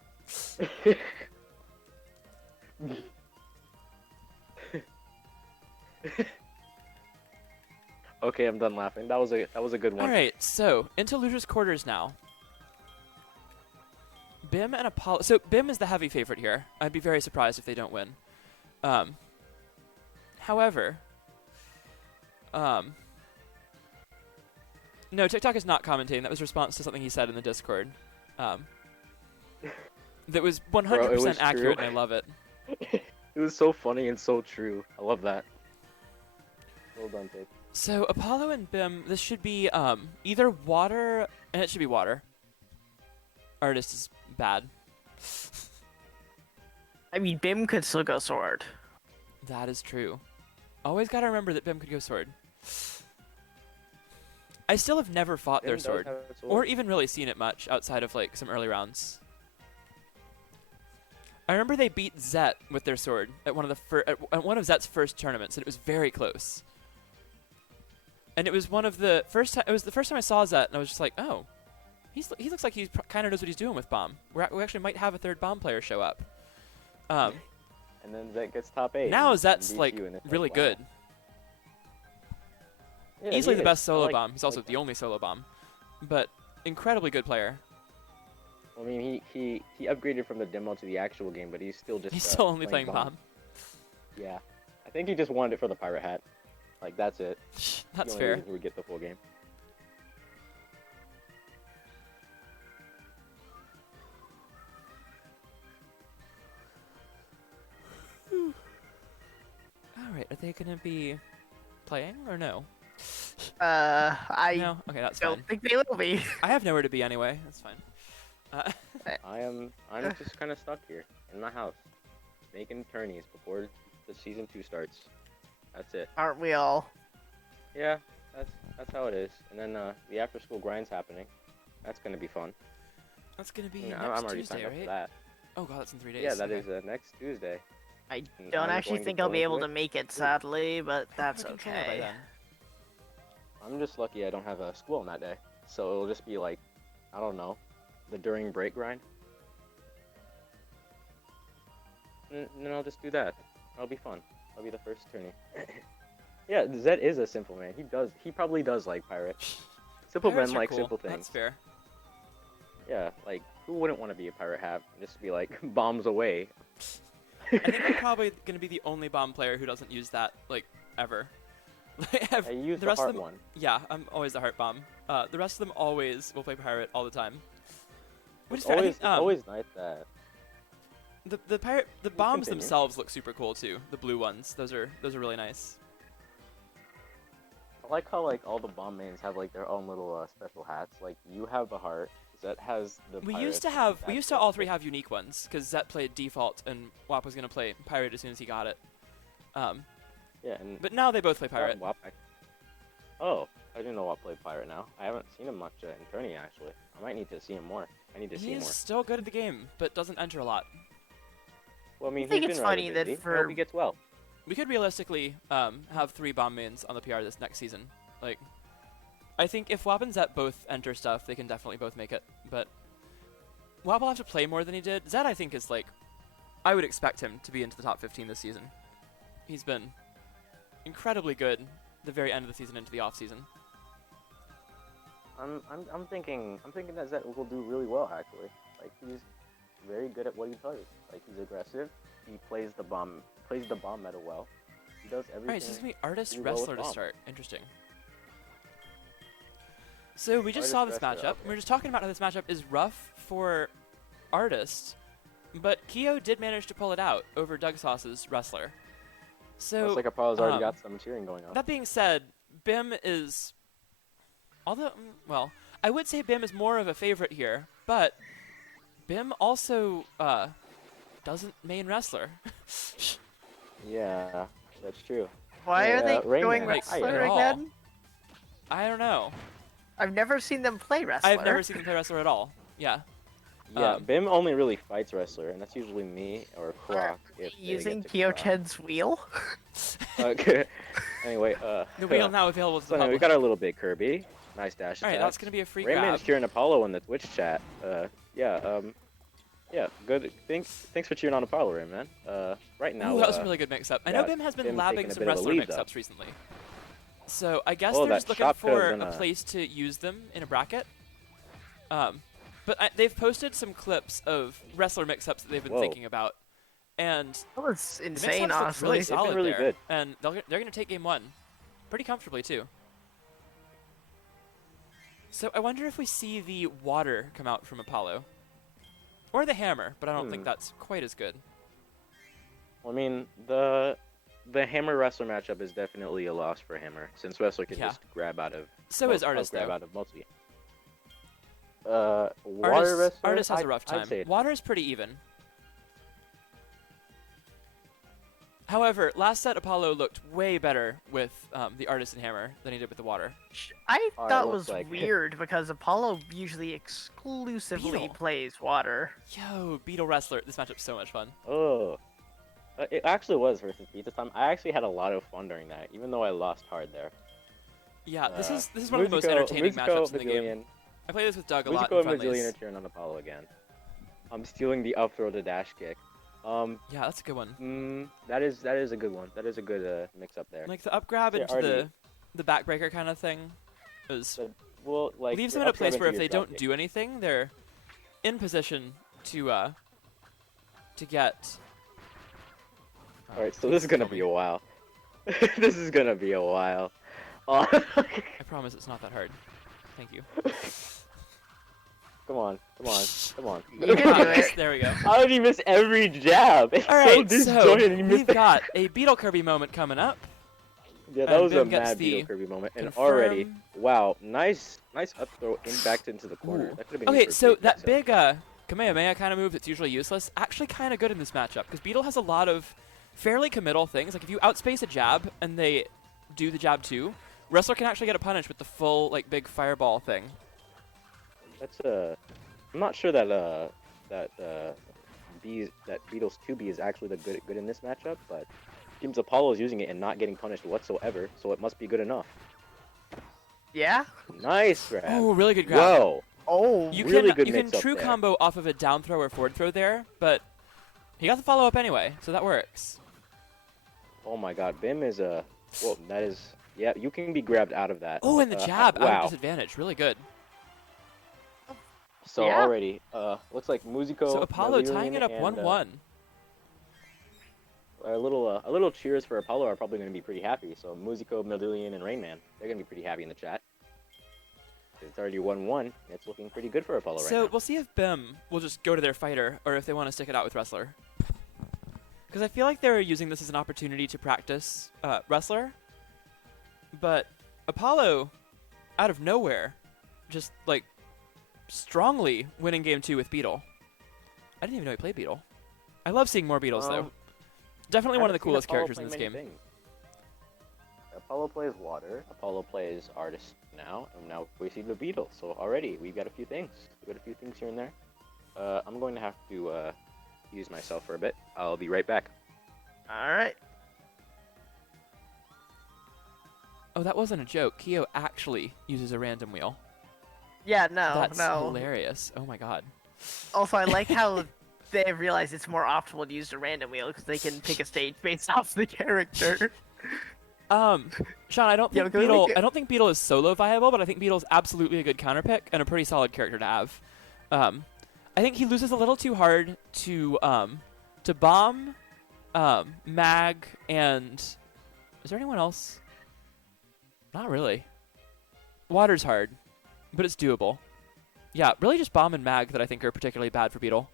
Okay, I'm done laughing. That was a good one. All right, so into losers quarters now. Bim and Apollo. So Bim is the heavy favorite here. I'd be very surprised if they don't win. However, no, TikTok is not commentating. That was a response to something he said in the Discord. That was 100% accurate, true. and I love it. It was so funny and so true. I love that. Well done, Tick. So Apollo and Bim, this should be either water, and it should be water. Artist is bad. I mean, Bim could still go sword. That is true. Always gotta remember that Bim could go sword. I still have never fought Bim their does sword, have a sword. or even really seen it much outside of like some early rounds. I remember they beat Zet with their sword at one of Zet's first tournaments, and it was very close. And it was one of the first time. It was the first time I saw Zet, and I was just like, "Oh, he looks like he kind of knows what he's doing with bomb. We actually might have a third bomb player show up." And then Zet gets top 8. Now and Zet's beats like you, and it's really wow. good. Yeah, Easily he the is. best solo I like- bomb. He's also like the only solo bomb, but incredibly good player. I mean, he upgraded from the demo to the actual game, but he's still just. He's still only playing bomb. Yeah, I think he just wanted it for the pirate hat. Like that's it. That's The only fair. reason we get the full game. All right, are they gonna be playing or no? I No. Okay, that's don't fine. think they will be. I have nowhere to be anyway. That's fine. I'm just kind of stuck here in my house, making tourneys before the season 2 starts. That's it. Aren't we all? Yeah, that's how it is. And then the after school grind's happening. That's gonna be fun. That's gonna be Yeah, next I'm already Tuesday, signed up for right? that. Oh god, that's in 3 days. Yeah, that okay. is next Tuesday. I And don't I'm actually going to think I'll go be able into to it. make it, sadly, but that's I have a controller by okay. then. I'm just lucky I don't have a school on that day, so it'll just be like, I don't know, the during break grind. And then I'll just do that. That'll be fun. I'll be the first tourney. Yeah, Zed is a simple man. He probably does like pirate. Simple Pirates men are like cool. simple things. That's fair. Yeah, like who wouldn't want to be a pirate have? Just be like bombs away. I think I'm probably gonna be the only bomb player who doesn't use that like ever. I use the rest of heart them, one. Yeah, I'm always the heart bomb. The rest of them always will play pirate all the time. Which It's is fair. I always, think, it's always nice that. the bombs continue. themselves look super cool too. The blue ones, those are really nice. I like how like all the bomb mains have like their own little special hats. Like you have the heart. Zet has the. We pirate, used to all three have unique ones because Zet played default and Wap was gonna play pirate as soon as he got it. Yeah, and But now they both play pirate. Oh, I didn't know Wap played pirate now. I haven't seen him much in tourney actually. I might need to see him more. I need to see him He's more. still good at the game, but doesn't enter a lot. Well, I mean, I think he's it's been rather funny that busy. I for- hope he gets well. We could realistically have 3 bomb mains on the PR this next season. Like, I think if Wap and Zet both enter stuff, they can definitely both make it. But Wap will have to play more than he did. Zet, I think, is like, I would expect him to be into the top 15 this season. He's been incredibly good the very end of the season into the off season. I'm thinking that Zet will do really well actually. Like he's very good at what he does. Like he's aggressive. He plays the bomb meta well. He does everything. Alright, so this is gonna be artist really well with wrestler to bomb. start. Interesting. So we just Artist saw this wrestler, matchup. okay. We were just talking about how this matchup is rough for artist, but Kyo did manage to pull it out over Doug Sauce's wrestler. So Looks like Apollo's already um, got some cheering going on. that being said, Bim is, although well, I would say Bim is more of a favorite here, but Bim also doesn't main wrestler. Yeah, that's true. Why are they Rain going Man. wrestler At all. again? I don't know. I've never seen them play wrestler. I've never seen them play wrestler at all. Yeah. Yeah, Bim only really fights wrestler, and that's usually me or Croc. if they Using get to Croc. Kyo-Chen's wheel? Okay. Anyway, The wheel now available to so the anyway, we public. got our little bit Kirby. Nice dash Alright, attack. that's gonna be a free Rayman grab. is cheering Apollo in the Twitch chat. Yeah, good. Thanks for cheering on Apollo, Rayman. Right now. Ooh, that was a really good mix-up. I know yeah, Bim has been Bim's labbing taking a some bit of a wrestler lead, mix-ups though. recently. So I guess Oh, they're that just looking shot could've for been a a- place to use them in a bracket. But they've posted some clips of wrestler mix-ups that they've been Whoa. thinking about, and That was the insane, mix-ups look honestly. really been solid really there. good. And they're going to take game 1 pretty comfortably too. So I wonder if we see the water come out from Apollo, or the hammer, but I don't think that's quite as good. Well, I mean, the Hammer Wrestler matchup is definitely a loss for Hammer, since Wrestler can Yeah. just grab out of. So is Artist grab though. out of mostly. Water Wrestler. Artist has a rough I'd time. say it- Water is pretty even. However, last set Apollo looked way better with the Artist and Hammer than he did with the water. I Alright, thought looks was like- weird because Apollo usually exclusively Beetle. plays water. Yo, Beetle Wrestler. This matchup's so much fun. Oh. It actually was versus Pizza Time. I actually had a lot of fun during that, even though I lost hard there. Yeah, this is one of the most entertaining matchups in the game. I play this with Doug a lot Musico in and Brazilian friendlies. are cheering on Apollo again. I'm stealing the up throw to dash kick. Yeah, that's a good one. That is a good one. That is a good mix up there. Like the up grab Yeah, into already- the backbreaker kind of thing is Well, like leaves your them in a up throw place into where if your they drop don't kick. do anything, they're in position to get. All right, so this is gonna be a while. This is gonna be a while. I promise it's not that hard. Thank you. Come on. You can do it. There we go. How did he miss every jab? It's All so right, so disjointed. He missed we've got a Beetle Kirby moment coming up. Yeah, that and was a Bim gets mad the Beetle Kirby moment, and already, confirm. wow, nice up throw back into the corner. Ooh. That could have been Okay, used for so big that mix-up. big Kamehameha kind of move that's usually useless, actually kind of good in this matchup, because Beetle has a lot of fairly committal things. Like if you outspace a jab and they do the jab too, Wrestler can actually get a punish with the full like big fireball thing. That's I'm not sure that Beetle's 2B is actually the good in this matchup, but seems Apollo is using it and not getting punished whatsoever, so it must be good enough. Yeah. Nice grab. Oh, really good grab. Whoa. Oh. You Really good can mix up true there. combo off of a down throw or forward throw there, but he got the follow up anyway, so that works. Oh my God, Bim is a. Whoa, that is. Yeah, you can be grabbed out of that. Oh, and the jab out wow. of disadvantage, really good. So Yeah. already, looks like Musico. So Apollo tying it up and, 1-1. A little cheers for Apollo are probably going to be pretty happy. So Musico, Meldillion, and Rainman, they're going to be pretty happy in the chat. It's already 1-1. It's looking pretty good for Apollo right So now. we'll see if Bim will just go to their fighter, or if they want to stick it out with Wrestler. Because I feel like they're using this as an opportunity to practice Wrestler. But Apollo, out of nowhere, just like strongly winning game 2 with Beetle. I didn't even know he played Beetle. I love seeing more Beetles though. Definitely one of the coolest characters in this game. Apollo plays Water. Apollo plays Artist now, and now we see the Beetle. So already we've got a few things. We've got a few things here and there. I'm going to have to use myself for a bit. I'll be right back. All right. Oh, that wasn't a joke. Kyo actually uses a random wheel. Yeah. No. That's no. hilarious. Oh my god. Also, I like how they realize it's more optimal to use a random wheel because they can pick a stage based off the character. Sean, I don't Yeah, think can we Beetle. make it- I don't think Beetle is solo viable, but I think Beetle's absolutely a good counter pick and a pretty solid character to have. I think he loses a little too hard to Bomb, Mag, and is there anyone else? Not really. Water's hard, but it's doable. Yeah, really just Bomb and Mag that I think are particularly bad for Beetle.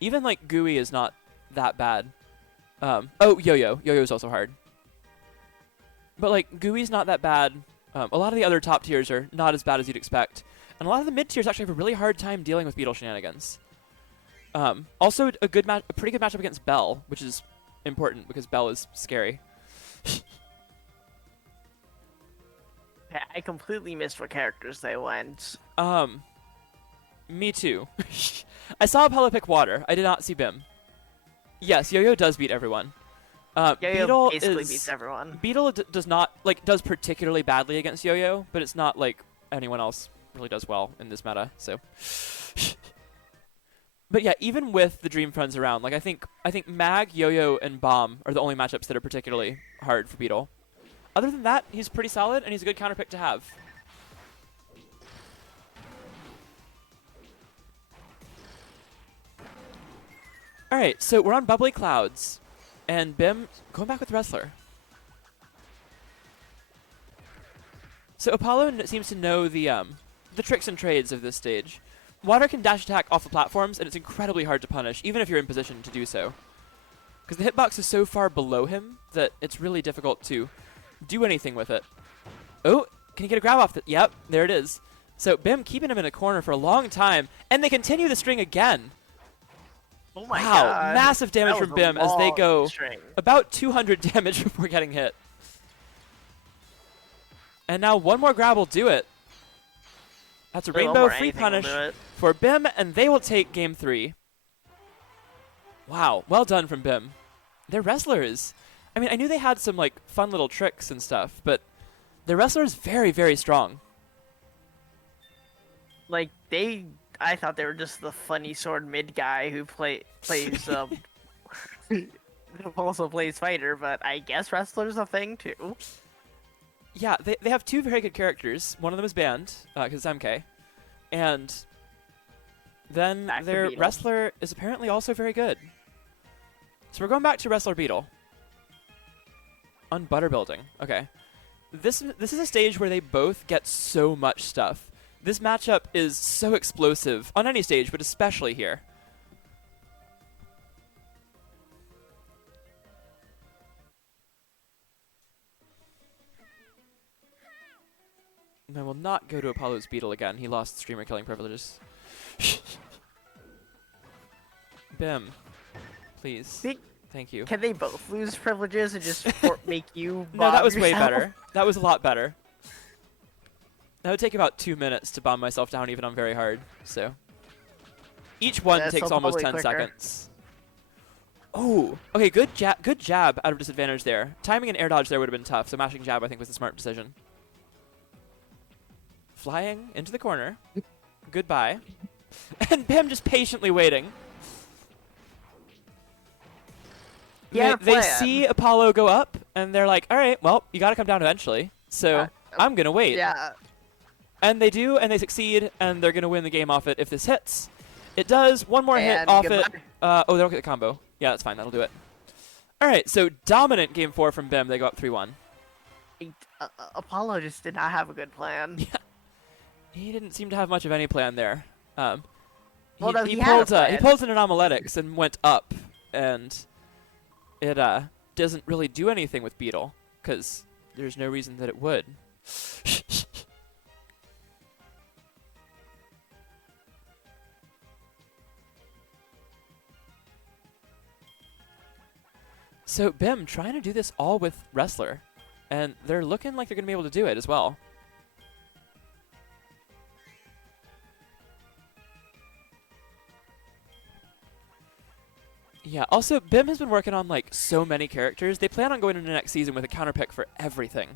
Even like Gooey is not that bad. Oh, Yo-Yo. Yo-Yo is also hard. But like Gooey's not that bad. A lot of the other top tiers are not as bad as you'd expect. And a lot of the mid tiers actually have a really hard time dealing with Beetle shenanigans. Also a pretty good matchup against Bell, which is important because Bell is scary. I completely missed what characters they went. Me too. I saw Apollo pick Water. I did not see Bim. Yes, Yo-Yo does beat everyone. Yo-Yo Beetle basically beats everyone. Beetle does not does particularly badly against Yo-Yo, but it's not like anyone else really does well in this meta. So, but yeah, even with the Dream Friends around, like I think Mag, Yo-Yo, and Bomb are the only matchups that are particularly hard for Beetle. Other than that, he's pretty solid and he's a good counter pick to have. All right, so we're on Bubbly Clouds, and Bim going back with Wrestler. So Apollo seems to know the tricks and trades of this stage. Water can dash attack off the platforms, and it's incredibly hard to punish, even if you're in position to do so. Because the hitbox is so far below him that it's really difficult to do anything with it. Oh, can he get a grab off? Yep, there it is. So Bim keeping him in a corner for a long time, and they continue the string again. Oh my Wow, god. massive damage That was from a Bim as they long go string. about 200 damage before getting hit. And now one more grab will do it. That's a Really, one rainbow more free anything will punish do it. for Bim, and they will take game 3. Wow, well done from Bim. Their wrestler is... I mean, I knew they had some like fun little tricks and stuff, but their wrestler is very, very strong. Like I thought they were just the funny sword mid guy who plays who also plays fighter, but I guess wrestler's a thing too. Yeah, they have 2 very good characters. One of them is banned, because it's MK. And then Back to their Beetle. wrestler is apparently also very good. So we're going back to Wrestler Beetle. On Butter Building. Okay. This is a stage where they both get so much stuff. This matchup is so explosive on any stage, but especially here. And I will not go to Apollo's Beetle again. He lost streamer killing privileges. Bim. Please. See, Thank you. can they both lose privileges and just make you No, that bomb was way yourself? better. That was a lot better. That would take about 2 minutes to bomb myself down even on very hard, so. Each one Yeah, takes so almost probably 10 quicker. seconds. Oh, okay, good jab out of disadvantage there. Timing an air dodge there would have been tough, so mashing jab I think was the smart decision. Flying into the corner. Goodbye. And Bim just patiently waiting. Yeah, They see Apollo go up, and they're like, all right, well, you got to come down eventually, so I'm going to wait. Yeah. And they do, and they succeed, and they're going to win the game off it if this hits. It does. One more hit And off goodbye. it. Oh, they don't get the combo. Yeah, that's fine. That'll do it. All right, so dominant game 4 from Bim. They go up 3-1. Apollo just did not have a good plan. Yeah. He didn't seem to have much of any plan there. Well, no, he had a pulled plan. he pulled an anomалetics and went up, and it doesn't really do anything with Beetle, because there's no reason that it would. So Bim trying to do this all with Wrestler, and they're looking like they're going to be able to do it as well. Yeah, also Bim has been working on like so many characters. They plan on going into next season with a counterpick for everything.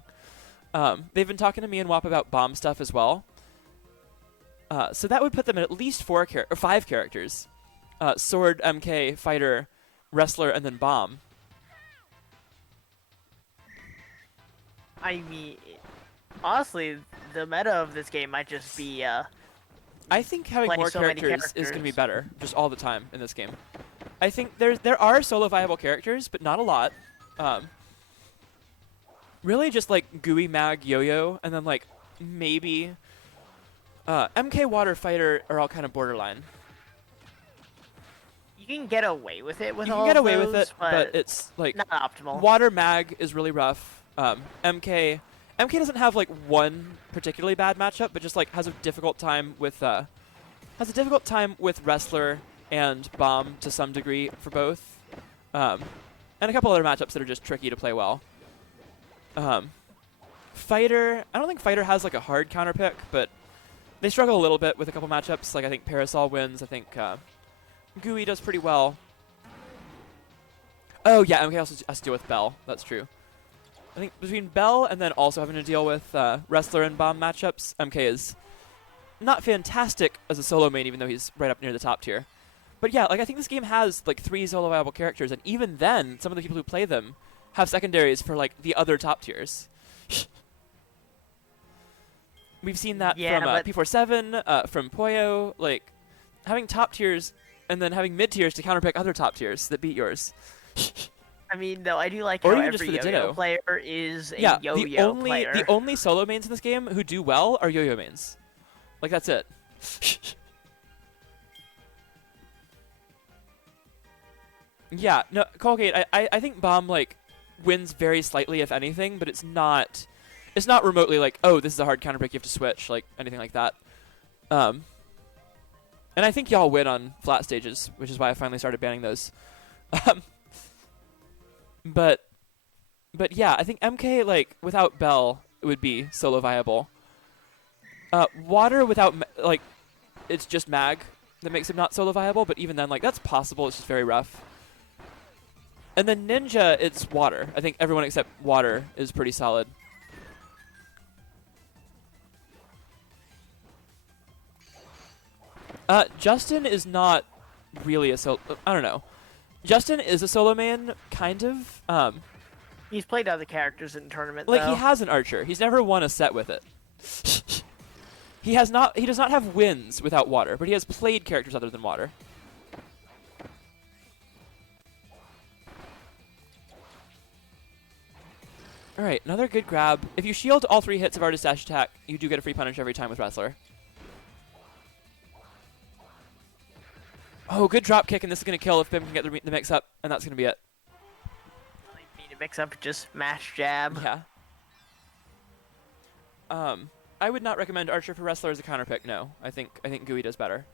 They've been talking to me and WAP about bomb stuff as well. So that would put them at least 5 characters. Sword, MK, Fighter, Wrestler, and then Bomb. I mean, honestly, the meta of this game might just be I think having playing more so many characters is going to be characters. better, just all the time in this game. I think there are solo viable characters, but not a lot. Really just like Gooey, Mag, Yo-Yo, and then like maybe MK, Water, Fighter are all kind of borderline. you can get away with it with You all can get of away with those, it, but it's like not optimal. Water, Mag is really rough. MK doesn't have like one particularly bad matchup, but just like has a difficult time with Wrestler and Bomb to some degree for both, and a couple other matchups that are just tricky to play well. Fighter, I don't think Fighter has like a hard counterpick, but they struggle a little bit with a couple matchups. Like I think Parasol wins. I think Gooey does pretty well. Oh yeah, MK also has to deal with Bell. That's true. I think between Bell and then also having to deal with Wrestler and Bomb matchups, MK is not fantastic as a solo main, even though he's right up near the top tier. But yeah, like I think this game has like 3 solo viable characters, and even then, some of the people who play them have secondaries for like the other top tiers. We've seen that Yeah, from but- P47, from Poyo, like having top tiers and then having mid tiers to counterpick other top tiers that beat yours. I mean, though, I do like Or how even just every for the yo-yo Ditto. player is a Yeah, yo-yo player. the only solo mains in this game who do well are yo-yo mains. Like that's it. Yeah, no, Colgate, I think Bomb like wins very slightly if anything, but it's not remotely like, oh, this is a hard counterpick, you have to switch, like anything like that. And I think y'all win on flat stages, which is why I finally started banning those. But yeah, I think MK like without Bell would be solo viable. Water without like it's just Mag that makes him not solo viable, but even then like that's possible, it's just very rough. And then Ninja, it's Water. I think everyone except Water is pretty solid. Justin is not really a solo. I don't know. Justin is a solo man, kind of. He's played other characters in tournament, Like though. he has an archer. He's never won a set with it. He does not have wins without Water, but he has played characters other than Water. All right, another good grab. If you shield all 3 hits of Artist Dash attack, you do get a free punish every time with Wrestler. Oh, good drop kick, and this is going to kill if Bim can get the mix up, and that's going to be it. You need to mix up just mash jab. Yeah. I would not recommend Archer for Wrestler as a counter pick, no. I think Gooey does better.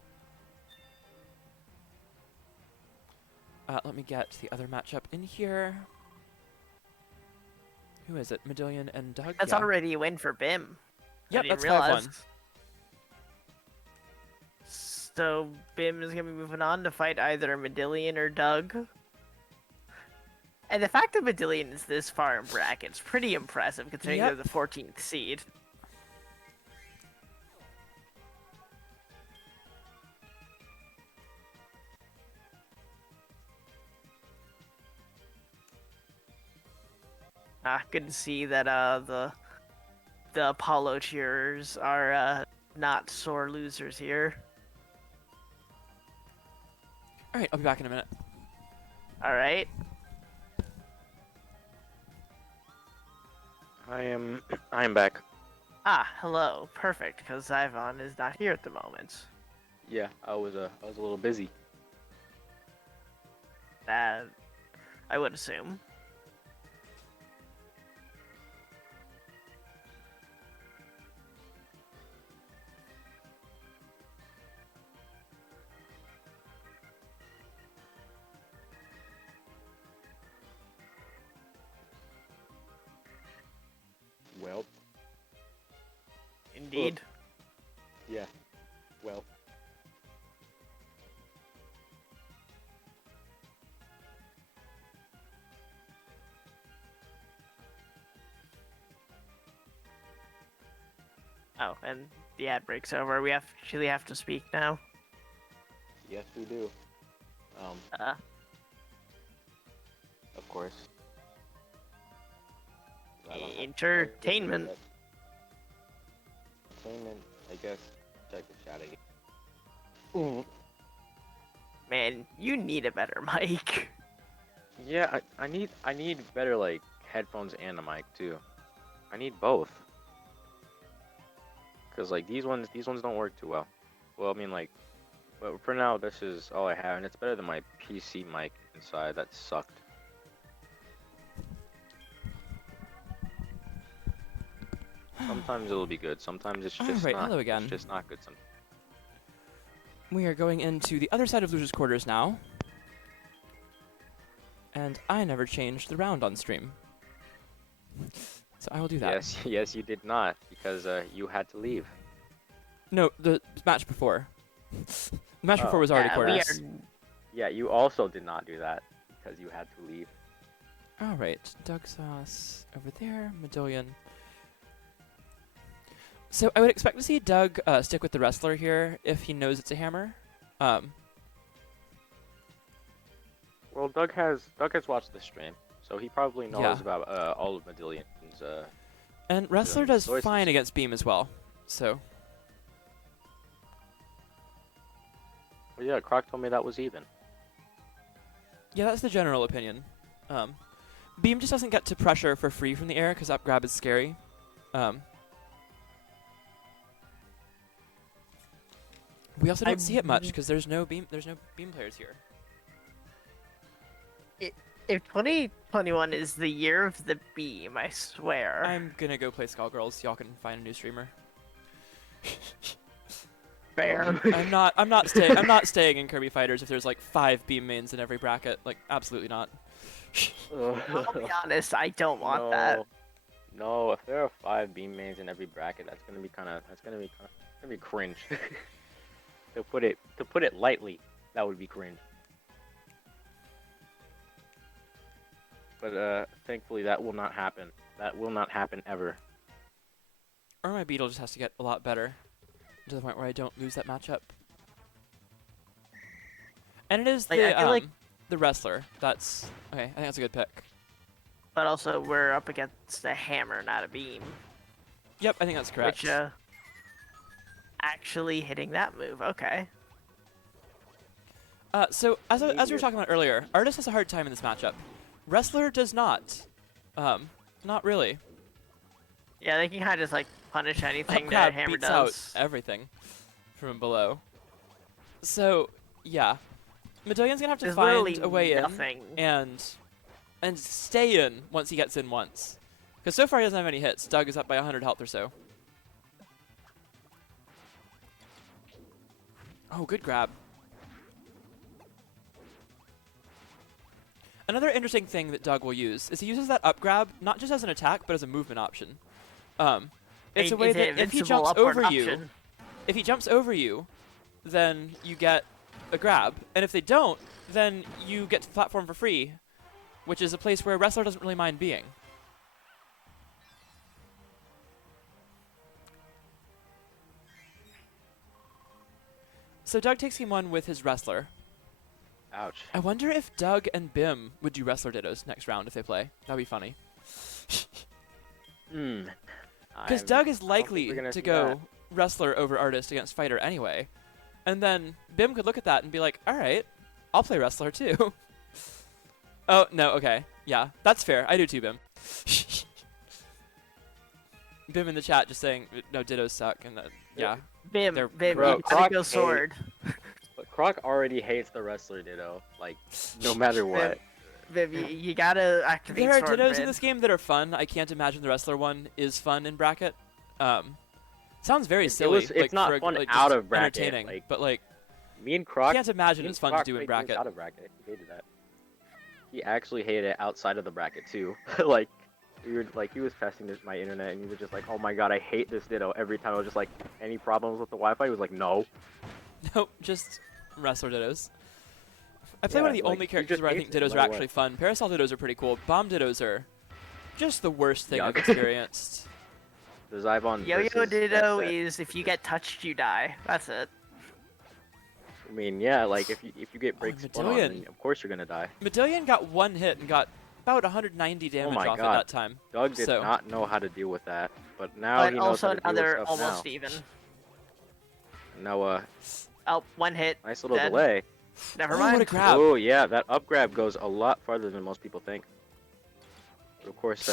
Let me get the other matchup in here. Who is it? Medillion and Doug? That's Yeah. already a win for Bim. Yep, I didn't that's 5-1. realize. So Bim is gonna be moving on to fight either Medillion or Doug. And the fact that Medillion is this far in brackets pretty impressive considering Yep. they're the 14th seed. Good to see that the Apollo cheerers are not sore losers here. All right, I'll be back in a minute. All right. I am back. Hello. Perfect, because Zyvon is not here at the moment. Yeah, I was a little busy. That I would assume. Well, Indeed. yeah. Well. Oh, and the ad breaks over. We actually have to speak now. Yes, we do. Uh, Of course. I don't have- Entertainment. Entertainment. I guess. Check the chat again. Man, you need a better mic. Yeah, I need better like headphones and a mic too. I need both. Cause like these ones don't work too well. Well, I mean like, but for now this is all I have, and it's better than my PC mic inside that sucked. Sometimes it'll be good. Sometimes it's just Alright, not. hello again. It's just not good. Sometimes. We are going into the other side of losers' quarters now. And I never changed the round on stream. So I will do that. Yes, you did not, because you had to leave. No, the match before. The match before was already Yeah, quarters. Yeah, you also did not do that because you had to leave. Alright, Doug Sauce over there, Medillion. So I would expect to see Doug stick with the wrestler here if he knows it's a hammer. Well, Doug has watched the stream, so he probably knows Yeah. about all of Medillion's. And wrestler Medillion's does choices. fine against Beam as well. So Well, yeah, Croc told me that was even. yeah, that's the general opinion. Beam just doesn't get to pressure for free from the air because up grab is scary. We also don't see it much because there's no beam players here. If 2021 is the year of the beam, I swear. I'm gonna go play Skullgirls. Y'all can find a new streamer. Fair. I'm not staying in Kirby Fighters if there's like 5 beam mains in every bracket. Like absolutely not. I'll be honest, I don't want that. No, if there are 5 beam mains in every bracket, that's gonna be cringe. To put it lightly, that would be cringe. But thankfully that will not happen. That will not happen ever. Or my Beetle just has to get a lot better to the point where I don't lose that matchup. And it is Like, I feel like- the wrestler. That's okay. I think that's a good pick. But also, we're up against a hammer, not a beam. Yep, I think that's correct. Which, actually hitting that move, okay. So as we were talking about earlier, Artist has a hard time in this matchup. Wrestler does not. Not really. Yeah, they can kind of just, like, punish anything Crab that hammer beats does. out everything from below. So yeah, Medillion's gonna have to There's find literally a way nothing. in and stay in once he gets in once. Because so far he doesn't have any hits. Doug is up by 100 health or so. Oh, good grab. Another interesting thing that Doug will use is he uses that up grab not just as an attack, but as a movement option. It's a way Is it that if he invincible jumps upward over you, option? if he jumps over you, then you get a grab. And if they don't, then you get to platform for free, which is a place where a wrestler doesn't really mind being. So Doug takes game 1 with his wrestler. Ouch. I wonder if Doug and Bim would do wrestler dittos next round if they play. That'd be funny. Because Doug is likely to go wrestler over artist against fighter anyway. And then Bim could look at that and be like, all right, I'll play wrestler too. Oh, no, okay. Yeah, that's fair. I do too, Bim. Bim in the chat just saying, no, dittos suck. And yeah. Bim, They're you Bro, gotta go sword. But Croc already hates the wrestler ditto, like, no matter what. Bim, you gotta activate There are sword. dittos in this game that are fun. I can't imagine the wrestler one is fun in bracket. Sounds very silly. It's not for, fun like, out just of bracket. entertaining, Like, but like, me and Croc. can't imagine me it's and fun to Croc do in played bracket. games out of bracket. He hated that. He actually hated it outside of the bracket too. Like, he was testing my internet, and he was just like, "Oh my god, I hate this ditto." Every time I was just like, "Any problems with the Wi-Fi?" He was like, "No." Nope, just wrestler dittos. I play one of the like, only he characters just where I hates think it no dittos are matter what. actually fun. Parasol dittos are pretty cool. Bomb dittos are just the worst thing I've Yuck. experienced. The Zybon Yo-yo versus ditto that- is if you get touched, you die. That's it. I mean, yeah, like if you get break spun on, Medallion. then of course you're gonna die. Medallion got one hit and got about 190 damage my off God. at that time. Doug did So- not know how to deal with that, but now But he knows also how to now deal they're with stuff almost now. even. Now, Oh, one hit. nice little Dead. delay. Never Oh, mind. what a grab. Oh yeah, that up grab goes a lot farther than most people think. But of course,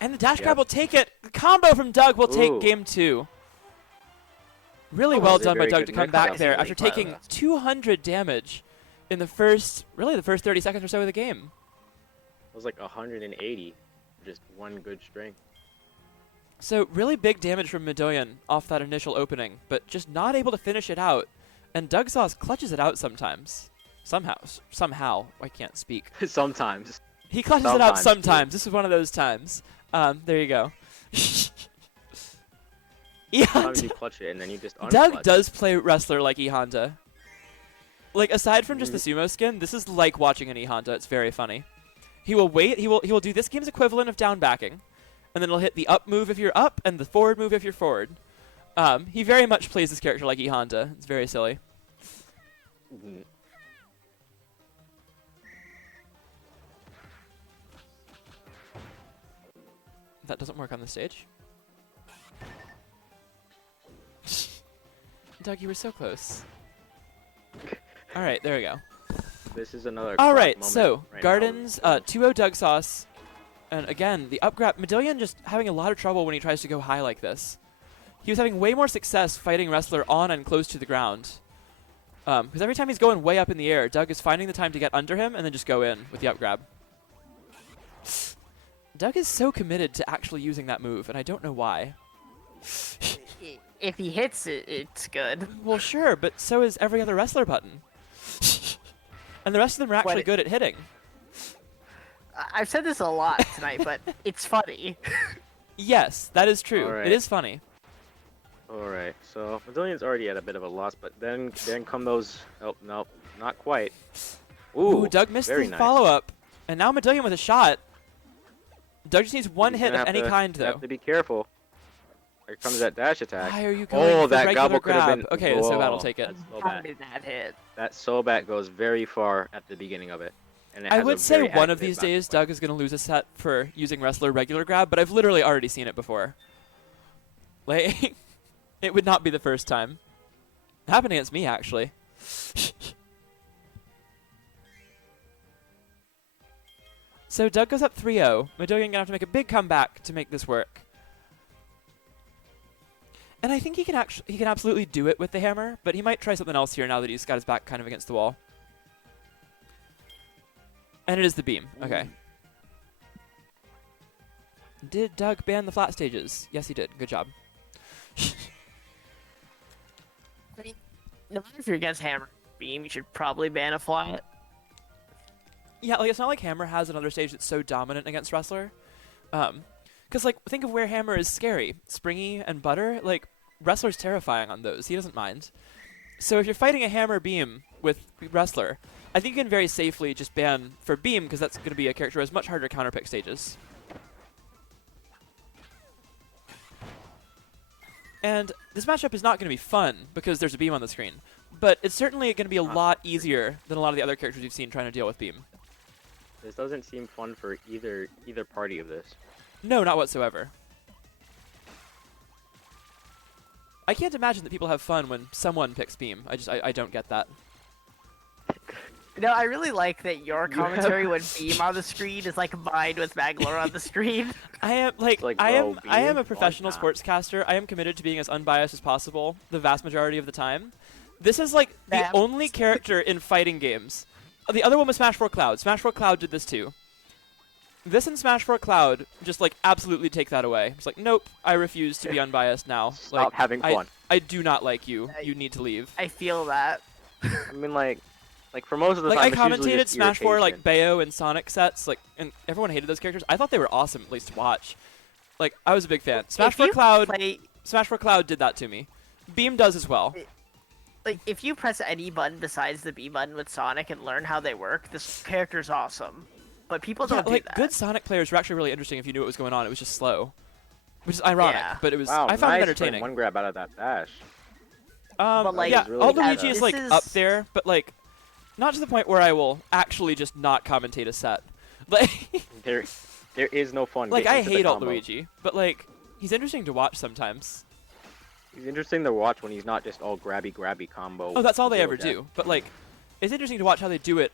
And the dash Yep. grab will take it. The combo from Doug will take Ooh. game 2. Really Oh, well very done by Doug good to come mix back up. there after Really taking clever. 200 damage in the really the first 30 seconds or so of the game. it was like 180, just one good string. So really big damage from Medallion off that initial opening, but just not able to finish it out. And Doug Sauce clutches it out sometimes. Somehow, I can't speak. Sometimes. He clutches it out Sometimes, sometimes. This is one of those times. There you go. Yeah, Sometimes you clutch it and then you just Doug unclutch. does play wrestler like E Honda. Like aside from just the sumo skin, this is like watching an E Honda. It's very funny. He will wait. He will do this game's equivalent of down backing, and then he'll hit the up move if you're up and the forward move if you're forward. He very much plays this character like E Honda. It's very silly. Mhm. That doesn't work on the stage. Doug, you were so close. All right, there we go. This is another. All Croc right, moment so right now. Gardens, 2-0 Doug Sauce, and again the up grab. Medallion just having a lot of trouble when he tries to go high like this. He was having way more success fighting wrestler on and close to the ground. Because every time he's going way up in the air, Doug is finding the time to get under him and then just go in with the up grab. Doug is so committed to actually using that move, and I don't know why. If he hits it, it's good. Well, sure, but so is every other wrestler button. And the rest of them are actually What- good at hitting. I've said this a lot tonight, but it's funny. Yes, that is true. All right. It is funny. All right, so Medallion's already at a bit of a loss, but then come those. Oh no, not quite. Ooh, Doug missed very the nice. follow-up. And now Medallion with a shot. Doug just needs one He's hit gonna of have any to- kind, Have though. to be careful. Here comes that dash attack. Why are you going Oh, for that regular gobble could have grab? been. Okay, so that'll take it. That's so How bad. did that hit? That Sobat goes very far at the beginning of it. And it I has would a say very one of active these back days play. Doug is going to lose a set for using wrestler regular grab, but I've literally already seen it before. Like, it would not be the first time. It happened against me, actually. So Doug goes up 3-0. Medallion going to have to make a big comeback to make this work. And I think he can absolutely do it with the hammer, but he might try something else here now that he's got his back kind of against the wall. And it is the beam. Okay. Did Doug ban the flat stages? Yes, he did. Good job. No matter if you're against hammer beam, you should probably ban a flat. Yeah, like it's not like Hammer has another stage that's so dominant against Wrestler. Because like think of where Hammer is scary, Springy and Butter. Like Wrestler's terrifying on those. He doesn't mind. So if you're fighting a hammer beam with Wrestler, I think you can very safely just ban for beam because that's going to be a character who has much harder counterpick stages. And this matchup is not going to be fun because there's a beam on the screen, but it's certainly going to be a lot easier than a lot of the other characters we've seen trying to deal with beam. This doesn't seem fun for either party of this. No, not whatsoever. I can't imagine that people have fun when someone picks beam. I don't get that. No, I really like that your commentary when Beam on the screen is like combined with Bangalore on the screen. I am I am a Beam? professional Why not? sportscaster. I am committed to being as unbiased as possible the vast majority of the time. This is like the That- only character in fighting games. The other one was Smash 4 Cloud. Smash 4 Cloud did this too. This and Smash 4 Cloud just like absolutely take that away. It's like, nope, I refuse to be unbiased now. Stop Like, having fun. I do not like you. You need to leave. I feel that. I mean, like for most of the Like time, I it's usually commentated just Smash 4 like irritation. Bayo and Sonic sets, like, and everyone hated those characters. I thought they were awesome, at least to watch. Like I was a big fan. Smash If 4 you Cloud, play- Smash 4 Cloud did that to me. Beam does as well. Like, if you press any button besides the B button with Sonic and learn how they work, this character's awesome. But people Yeah, don't do like that. good Sonic players were actually really interesting if you knew what was going on. It was just slow, which is ironic, Yeah. but it was. Wow, I found nice it entertaining. One grab out of that dash. But, like, yeah, really all good. Luigi is This like is- up there, but like not to the point where I will actually just not commentate a set. Like, There is no fun. like getting I into the hate alt combo. Luigi, but like he's interesting to watch sometimes. He's interesting to watch when he's not just all grabby combo. Oh, that's all they zero ever dash. do. But like, it's interesting to watch how they do it,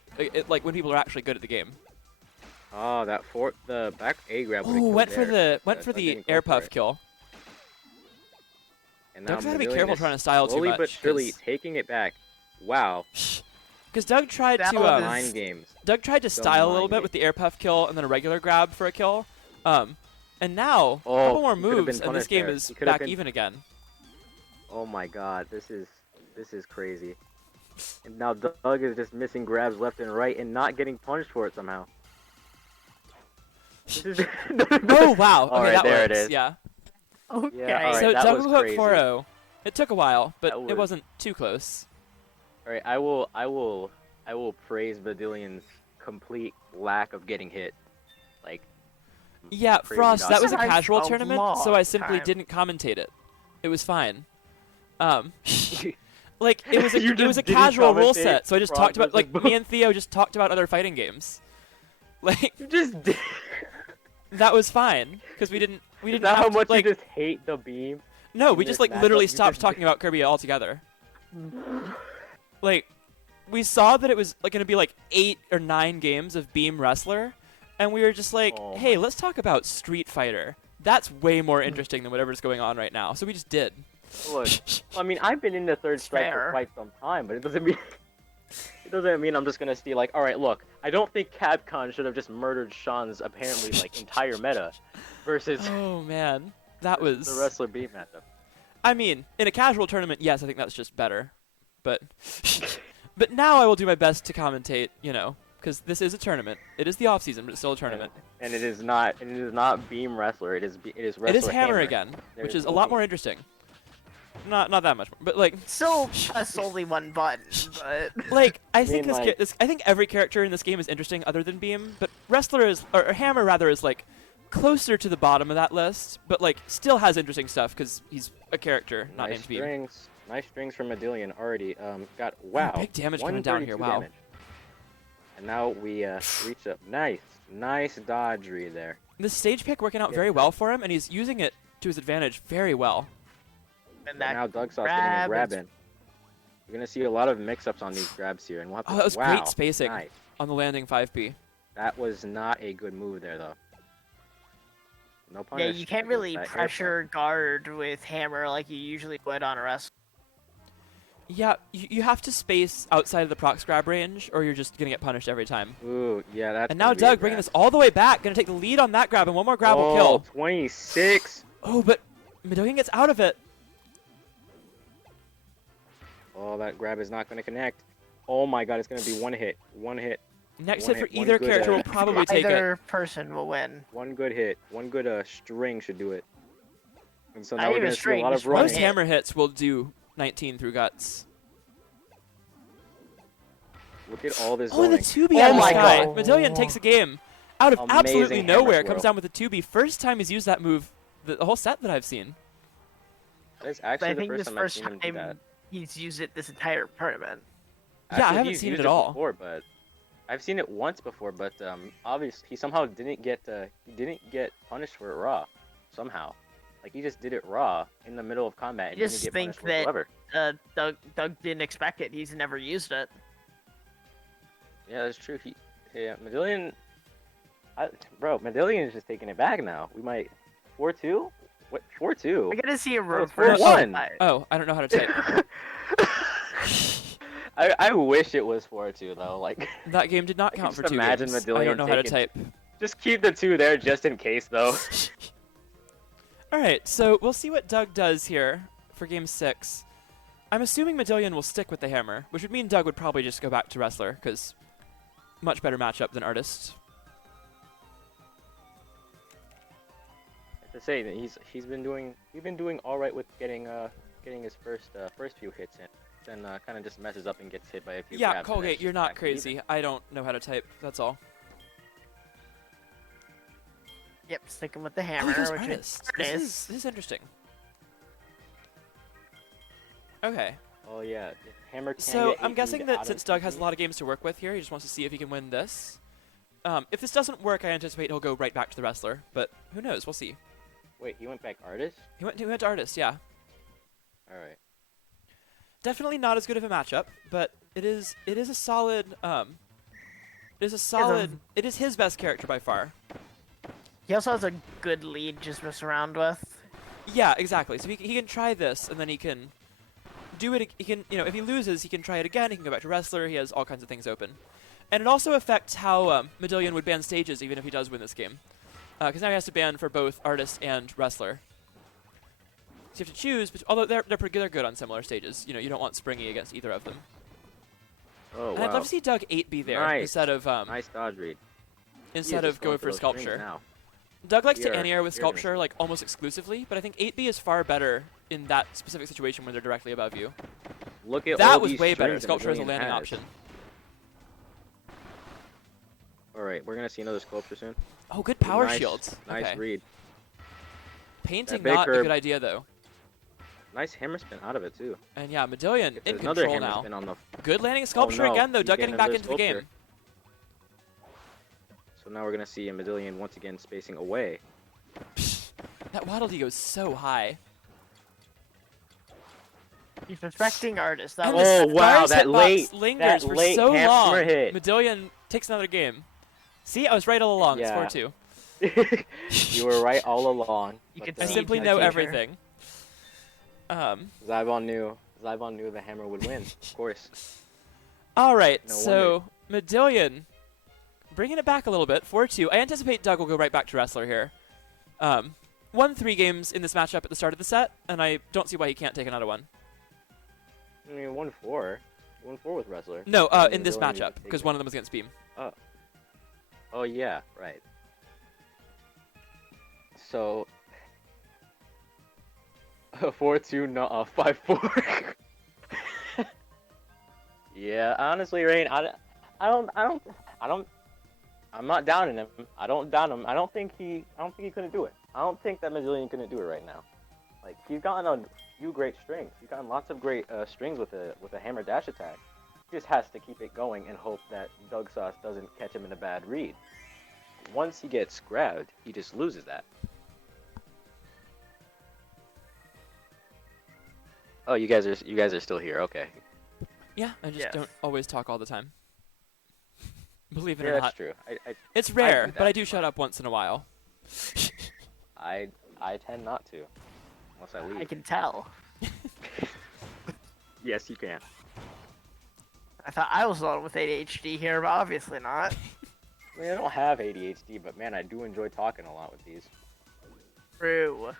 like when people are actually good at the game. Oh, the back A grab. Oh, went for the air puff it. kill. And now Doug's gotta be Mavillion careful is trying to style too slowly much. but surely taking it back. Wow. Because Doug tried That to was- 9 games. Doug tried to So style a little bit minded. with the air puff kill and then a regular grab for a kill. And now a Oh, couple more he could've been moves and this punished game there. is He could've back been- even again. Oh my god, this is crazy. And now Doug is just missing grabs left and right and not getting punished for it somehow. This is Oh wow! Okay, Alright, that there it works. is. Yeah. Okay. Yeah, alright, So that double was hook crazy. 4-0. It took a while, but That it was- wasn't too close. Alright, I will praise Badillion's complete lack of getting hit. Like Yeah, crazy Frost. dodge. That was a Survived casual a tournament, long so I simply time. didn't commentate it. It was fine. Like it was a, You it was just a didn't casual rule commentate set, so I just Frost talked about versus like me and Theo just talked about other fighting games. Like you just did. that was fine because we didn't Is that have how to, much like you just hate the beam? no, in we just this like literally matchup? You stopped just- talking about Kirby altogether. Like we saw that it was like going to be like 8 or 9 games of Beam Wrestler, and we were just like, Oh hey, my- let's talk about Street Fighter. That's way more interesting than whatever's going on right now. So we just did. Look, I mean, I've been in the third strike Fair. for quite some time, but it doesn't mean I'm just gonna see like, all right, look, I don't think Capcom should have just murdered Sean's apparently like entire meta versus Oh man, that was. the wrestler beam matchup. I mean, in a casual tournament, yes, I think that's just better. But but now I will do my best to commentate, you know, because this is a tournament. It is the off season, but it's still a tournament. And it is not beam wrestler. It is wrestler It is hammer again, There which is is a no lot beam. more interesting. Not that much more, but like Still press only one button, but I I think mean, like- I think every character in this game is interesting other than Beam, but wrestler is or hammer rather is like closer to the bottom of that list, but like still has interesting stuff because he's a character, not Nice named Beam. strings. Nice strings from Medillion already. Got wow. big damage coming down here, 132 wow. damage. And now we reach up. Nice dodgery there. This stage pick working out Yeah. very well for him, and he's using it to his advantage very well. and But that now Doug Sauce getting a grab grab is- in. You're gonna see a lot of mix-ups on these grabs here, and we'll have to. Oh, that was wow, great spacing nice. on the landing 5P. That was not a good move there, though. No yeah, punish. you can't against really that air pressure guard with hammer like you usually would on a wrestler. Yeah, you have to space outside of the prox grab range, or you're just gonna get punished every time. puff. Ooh, yeah, that's. And now gonna be a Doug bringing grab. this all the way back, gonna take the lead on that grab, and one more grab will Oh, kill. 26. Oh, but Midorian gets out of it. Oh, that grab is not gonna connect. Oh my God, it's gonna be one hit. One hit. Next One hit for hit, one either good character hit. will probably take it. Either person will win. One good hit. One good string should do it. And so Not now we're even gonna see a string, lot just of one running. Most hit. hammer hits will do 19 through guts. Look at all this Oh, and the zoning. 2B Oh out of the my sky. God. Medillion takes a game out of absolutely Amazing hammer nowhere. throw. Comes down with the 2B. First time he's used that move the whole set that I've seen. That is I actually the think first this time I've first seen him do that. time he's used it this entire tournament. Yeah, I Actually, haven't he's seen it used at all. before, but I've seen it once before, but obviously he somehow didn't get punished for it raw, somehow. Like he just did it raw in the middle of combat and I didn't just get think punished that whatsoever. Doug didn't expect it. He's never used it. Yeah, that's true. Yeah, Medillion, Medillion is just taking it back now. We might 4-2. What 4-2? I gotta see a Oh, it's reverse. 4-1. fight. Oh, I don't know how to type. I wish it was 4-2 though. Like That game did not I count can for just 2 imagine games. I Medillion don't know how to taking- type. just keep the 2 there just in case though. Alright, so we'll see what Doug does here for game 6. I'm assuming Medillion will stick with the hammer, which would mean Doug would probably just go back to Wrestler, because much better matchup than Artist. To say that he's been doing all right with getting his first few hits in, then kind of just messes up and gets hit by a few. Yeah, grabs and then Colgate, it's you're just not back to even. crazy. I don't know how to type, that's all. Yep, sticking with the Oh, hammer, he goes which Artist. is This is interesting. Okay, Oh yeah, hammer. Can so get I'm 8 guessing out that of since Doug has a TP. lot of games to work with here, he just wants to see if he can win this. If this doesn't work, I anticipate he'll go right back to the Wrestler, but who knows, we'll see. Wait, he went back artist. He went to Artist, yeah. All right. Definitely not as good of a matchup, but it is a solid it is his best character by far. he also has a good lead just mess around with. Yeah, exactly. So he can try this and then he can do it. He can, if he loses, he can try it again. He can go back to Wrestler. He has all kinds of things open, and it also affects how Medillion would ban stages even if he does win this game, because now he has to ban for both Artist and Wrestler. So you have to choose, although they're good on similar stages. You don't want Springy against either of them. Oh And wow. I'd love to see Doug 8B there Nice. instead of Nice dodge read. He is instead just of going for for those strings Sculpture. now. Doug likes to We are- anti-air with we are gonna Sculpture like almost exclusively, but I think 8B is far better in that specific situation when they're directly above you. Look at all That was these way better. strings that Sculpture as a Medillion landing has. option. All right, we're gonna see another sculpture soon. Oh, good power Nice- shields. Nice Okay. read. Painting That not a Baker- good idea though. Nice hammer spin out of it too. And yeah, Medillion If in there's another control hammer now. spin on the. Good landing Sculpture no, again though. he's Doug getting getting back another into the game. Sculpture. So now we're gonna see a Medillion once again spacing away. That Waddle Dee goes so high. He's respecting artists. That And was the Oh, wow, Stars that hitbox late- lingers that for late so hammer long. hit. Medillion takes another game. See, I was right all along. Yeah. It's 4-2. You were right all along. You but, could I See, simply my know future. everything. Zybon knew the hammer would win, of course. All right, No so Medillion bringing it back a little bit, 4-2. I anticipate Doug will go right back to Wrestler here. Won 3 games in this matchup at the start of the set, and I don't see why he can't take another one. I mean, 1-4 with Wrestler. No, And in this Medillion matchup, take because it. one of them was against Beam. Oh yeah, right. So 4-2, no, 5-4. Yeah, honestly, Rain, I'm not downing him. I don't down him. I don't think he couldn't do it. I don't think that Medillion couldn't do it right now. Like he's gotten a few great strings. He's gotten lots of great strings with a hammer dash attack. He just has to keep it going and hope that Doug Sauce doesn't catch him in a bad read. Once he gets grabbed, he just loses that. Oh, you guys are still here. Okay. Yeah, I just Yes. don't always talk all the time. Believe it Yeah, or that's not. true. It's rare, do but I that do a shut up once in a while. I tend not to, unless I leave. I can tell. Yes, you can. I thought I was the one with ADHD here, but obviously not. I mean, I don't have ADHD, but man, I do enjoy talking a lot with these. True.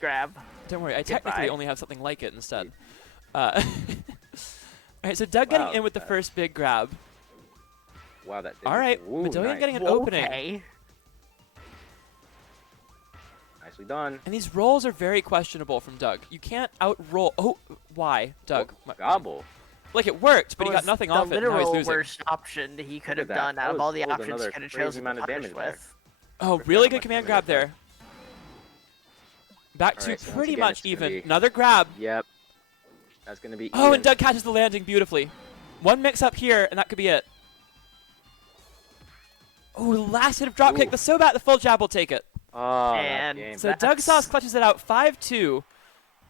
Grab. Don't worry, I technically Goodbye. only have something like it instead. All right, so Doug getting Wow, in with the first big grab. Wow, that. All right, Ooh, Medillion nice. getting an opening. Okay. Nicely done. And these rolls are very questionable from Doug. You can't out-roll. Oh, why, Doug? Gobble. Like, it worked, but he got was nothing the off it, and now he's literal losing. worst option that he could have Look at done that. out of all the That was options he another could have crazy chosen to amount of punish damage there. with. Oh, Forgot really how good much command damage grab that there. Back to Alright, so once pretty again, much it's gonna even. be- Another grab. Yep. That's gonna be. Oh, even. and Doug catches the landing beautifully. One mix up here, and that could be it. Oh, last hit of drop kick. Ooh. The so bad the full jab will take it. Oh, that And game. So Doug Sauce clutches it out 5-2.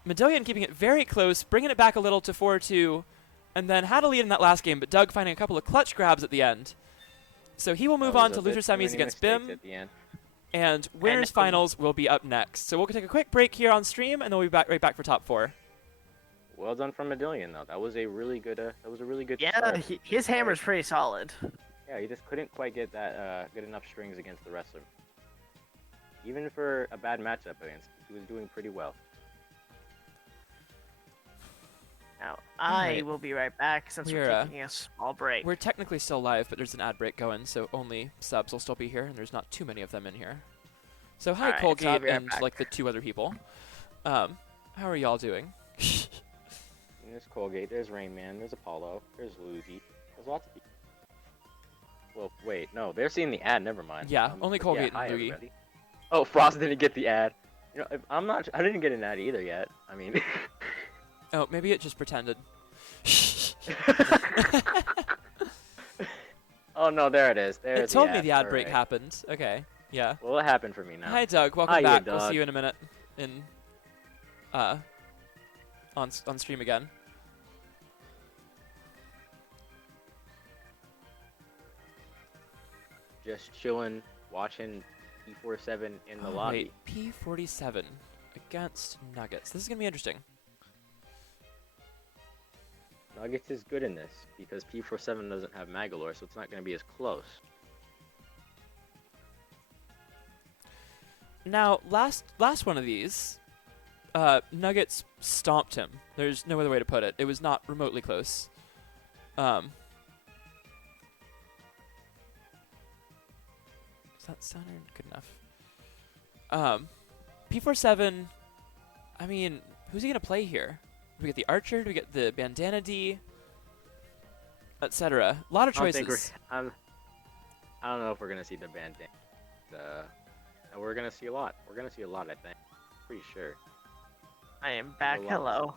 Medoyan keeping it very close, bringing it back a little to 4-2, and then had a lead in that last game, but Doug finding a couple of clutch grabs at the end. So he will move on to loser semis against Bim, At the end. and winners finals will be up next. So we'll take a quick break here on stream, and then we'll be back right back for top 4. Well done from Medoyan though. That was a really good. That was a really good. Yeah, start. his hammer's pretty solid. Yeah, he just couldn't quite get that good enough strings against the wrestler. Even for a bad matchup against, he was doing pretty well. Now, I Alright. will be right back since we're taking a small break. We're technically still live, but there's an ad break going, so only subs will still be here, and there's not too many of them in here. So hi, Alright, so I'll Colgate be right and back. like the 2 other people. How are y'all doing? There's Colgate, there's Rain Man, there's Apollo, there's Luigi, there's lots of people. Well, wait, no, they're seeing the ad. Never mind. Yeah, only but Colgate hi, and Luigi. everybody. Oh, Frost didn't get the ad. You know, I didn't get an ad either yet. I mean. Oh, maybe it just pretended. Oh no, there it is. There's It told me ad. the ad All break right. happened. Okay, yeah. Well, it happened for me now. Hi, Doug. Welcome Hiya, back. We'll Doug. see you in a minute. On stream again. Just chilling, watching P47 in the lobby. Wait, P47 against Nuggets. This is gonna be interesting. Nuggets is good in this because P47 doesn't have Magalore, so it's not going to be as close. Now, last one of these, Nuggets stomped him. There's no other way to put it. It was not remotely close. Is that sounding good enough? P47, I mean, who's he going to play here? Do we get the Archer? Do we get the Bandana Dee? Etc. A lot of I don't choices. think I don't know if we're going to see the bandana. We're going to see a lot. We're going to see a lot, I think. Pretty sure. I am back. lot. Hello.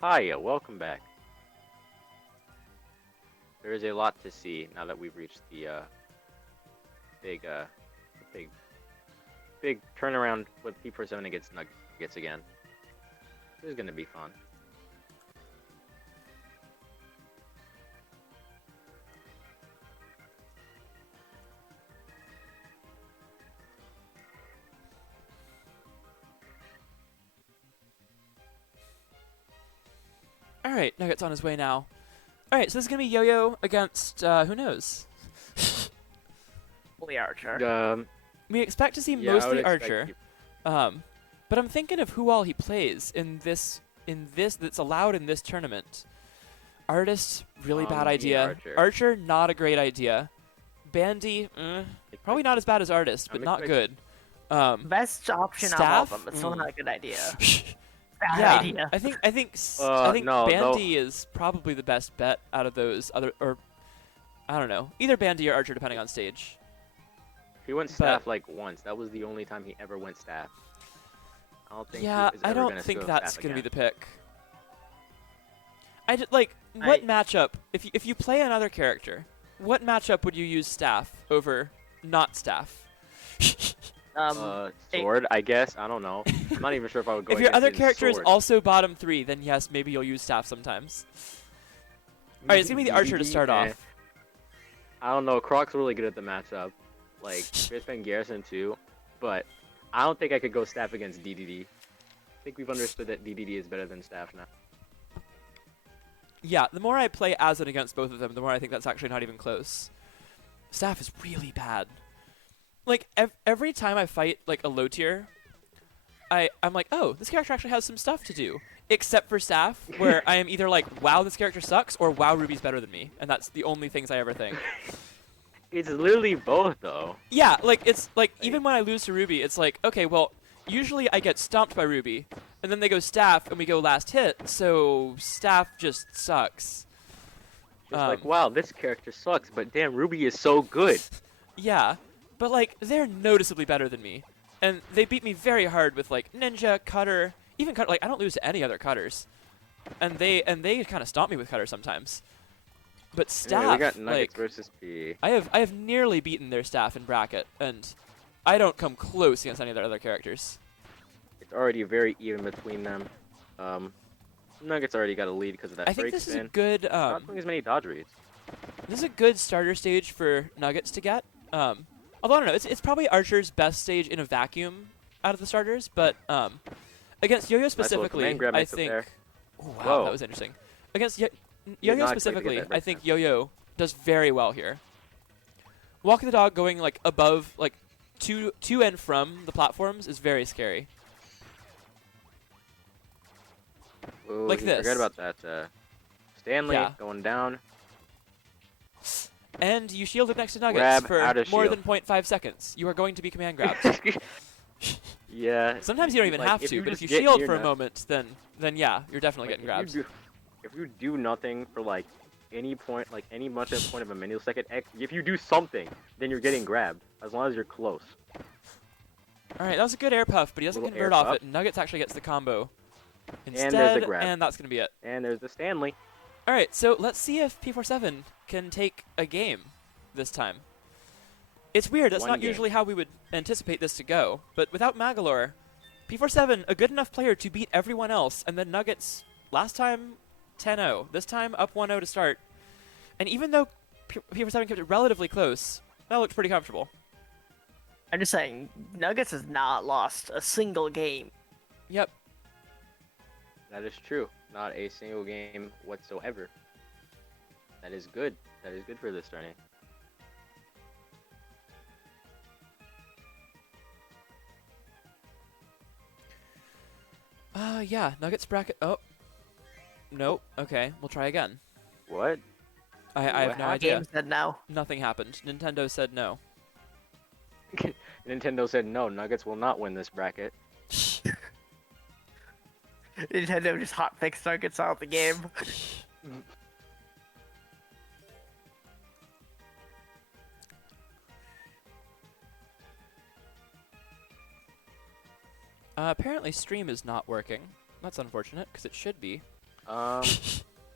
Hiya, welcome back. There is a lot to see now that we've reached the big turnaround with P47 against Nuggets again. This is gonna be fun. Alright, Nuggets on his way now. Alright, so this is going to be Yo-Yo against, who knows? Holy Archer. We expect to see Yeah, I would mostly expect Archer. you- But I'm thinking of who all he plays in this that's allowed in this tournament. Artist, really bad the idea. Archer, not a great idea. Bandy, probably not as bad as Artist, but I'm not expecting- good. Best option Staff? out of all of them, but still Mm. not a good idea. Bad Yeah, idea. I think no, Bandy is probably the best bet out of those other, or I don't know, either Bandy or Archer depending on stage. He went staff like once. That was the only time he ever went staff. I don't think. Yeah, he is I ever don't gonna think go that's staff gonna be again. the pick. What matchup? If you play another character, what matchup would you use staff over not staff? Sword, I guess. I don't know. I'm not even sure if I would go. If your against other his character is sword. also bottom 3, then yes, maybe you'll use staff sometimes. Alright, it's gonna be the Archer to start off. I don't know. Croc's really good at the matchup. Like, Fishman Garrison too. But I don't think I could go staff against DDD. I think we've understood that DDD is better than staff now. Yeah, the more I play as and against both of them, the more I think that's actually not even close. Staff is really bad. Like, every time I fight, like, a low tier, I'm like, oh, this character actually has some stuff to do. Except for staff, where I am either like, wow, this character sucks, or wow, Ruby's better than me. And that's the only things I ever think. It's literally both, though. Yeah, like, it's like, even when I lose to Ruby, it's like, okay, well, usually I get stomped by Ruby, and then they go staff, and we go last hit, so staff just sucks. It's like, wow, this character sucks, but damn, Ruby is so good. Yeah, but like they're noticeably better than me, and they beat me very hard with like Ninja, Cutter, even Cutter. Like I don't lose to any other Cutters, and they kind of stomp me with Cutter sometimes. But Staff, Anyway, we got Nuggets like versus P. I have nearly beaten their Staff in bracket, and I don't come close against any of their other characters. It's already very even between them. Nuggets already got a lead because of that I think break this is spin. a good Not doing as many dodge reads. this is a good starter stage for Nuggets to get. Although I don't know, it's probably Archer's best stage in a vacuum out of the starters, but against Yo-Yo specifically, command grab I mix up think. there. Oh, wow, Whoa. that was interesting. Against Yo-Yo not expect to get specifically, that I break think time. Yo-Yo does very well here. Walking the dog going like above, like to and from the platforms is very scary. Ooh, Like he this. forgot about that. Stanley Yeah. going down. And you shield it next to Nuggets Grab for out of more shield. than 0.5 seconds. You are going to be command grabbed. Yeah. Sometimes you don't even like, have if to, but if just you get shield near for a enough- moment, then yeah, you're definitely like, getting grabbed. If you do nothing for like any point, like any much of a point of a millisecond, if you do something, then you're getting grabbed as long as you're close. All right, that was a good air puff, but he doesn't Little convert air off puff. it. Nuggets actually gets the combo instead, there's the grab. and that's going to be it. And there's the Stanley. All right, so let's see if P47 can take a game this time. It's weird. That's One not game. usually how we would anticipate this to go. But without Magalore, P47, a good enough player to beat everyone else, and then Nuggets, last time 10-0, this time up 1-0 to start. And even though P47 kept it relatively close, that looked pretty comfortable. I'm just saying, Nuggets has not lost a single game. Yep. That is true. Not a single game whatsoever. That is good. That is good for this tourney. Yeah, Nuggets bracket. Oh. Nope. Okay, we'll try again. What? I have What no happened? idea. Game said no. Nothing happened. Nintendo said no. Nintendo said no, Nuggets will not win this bracket. Nintendo just hotfix Nuggets out the game. Apparently stream is not working. That's unfortunate, because it should be. For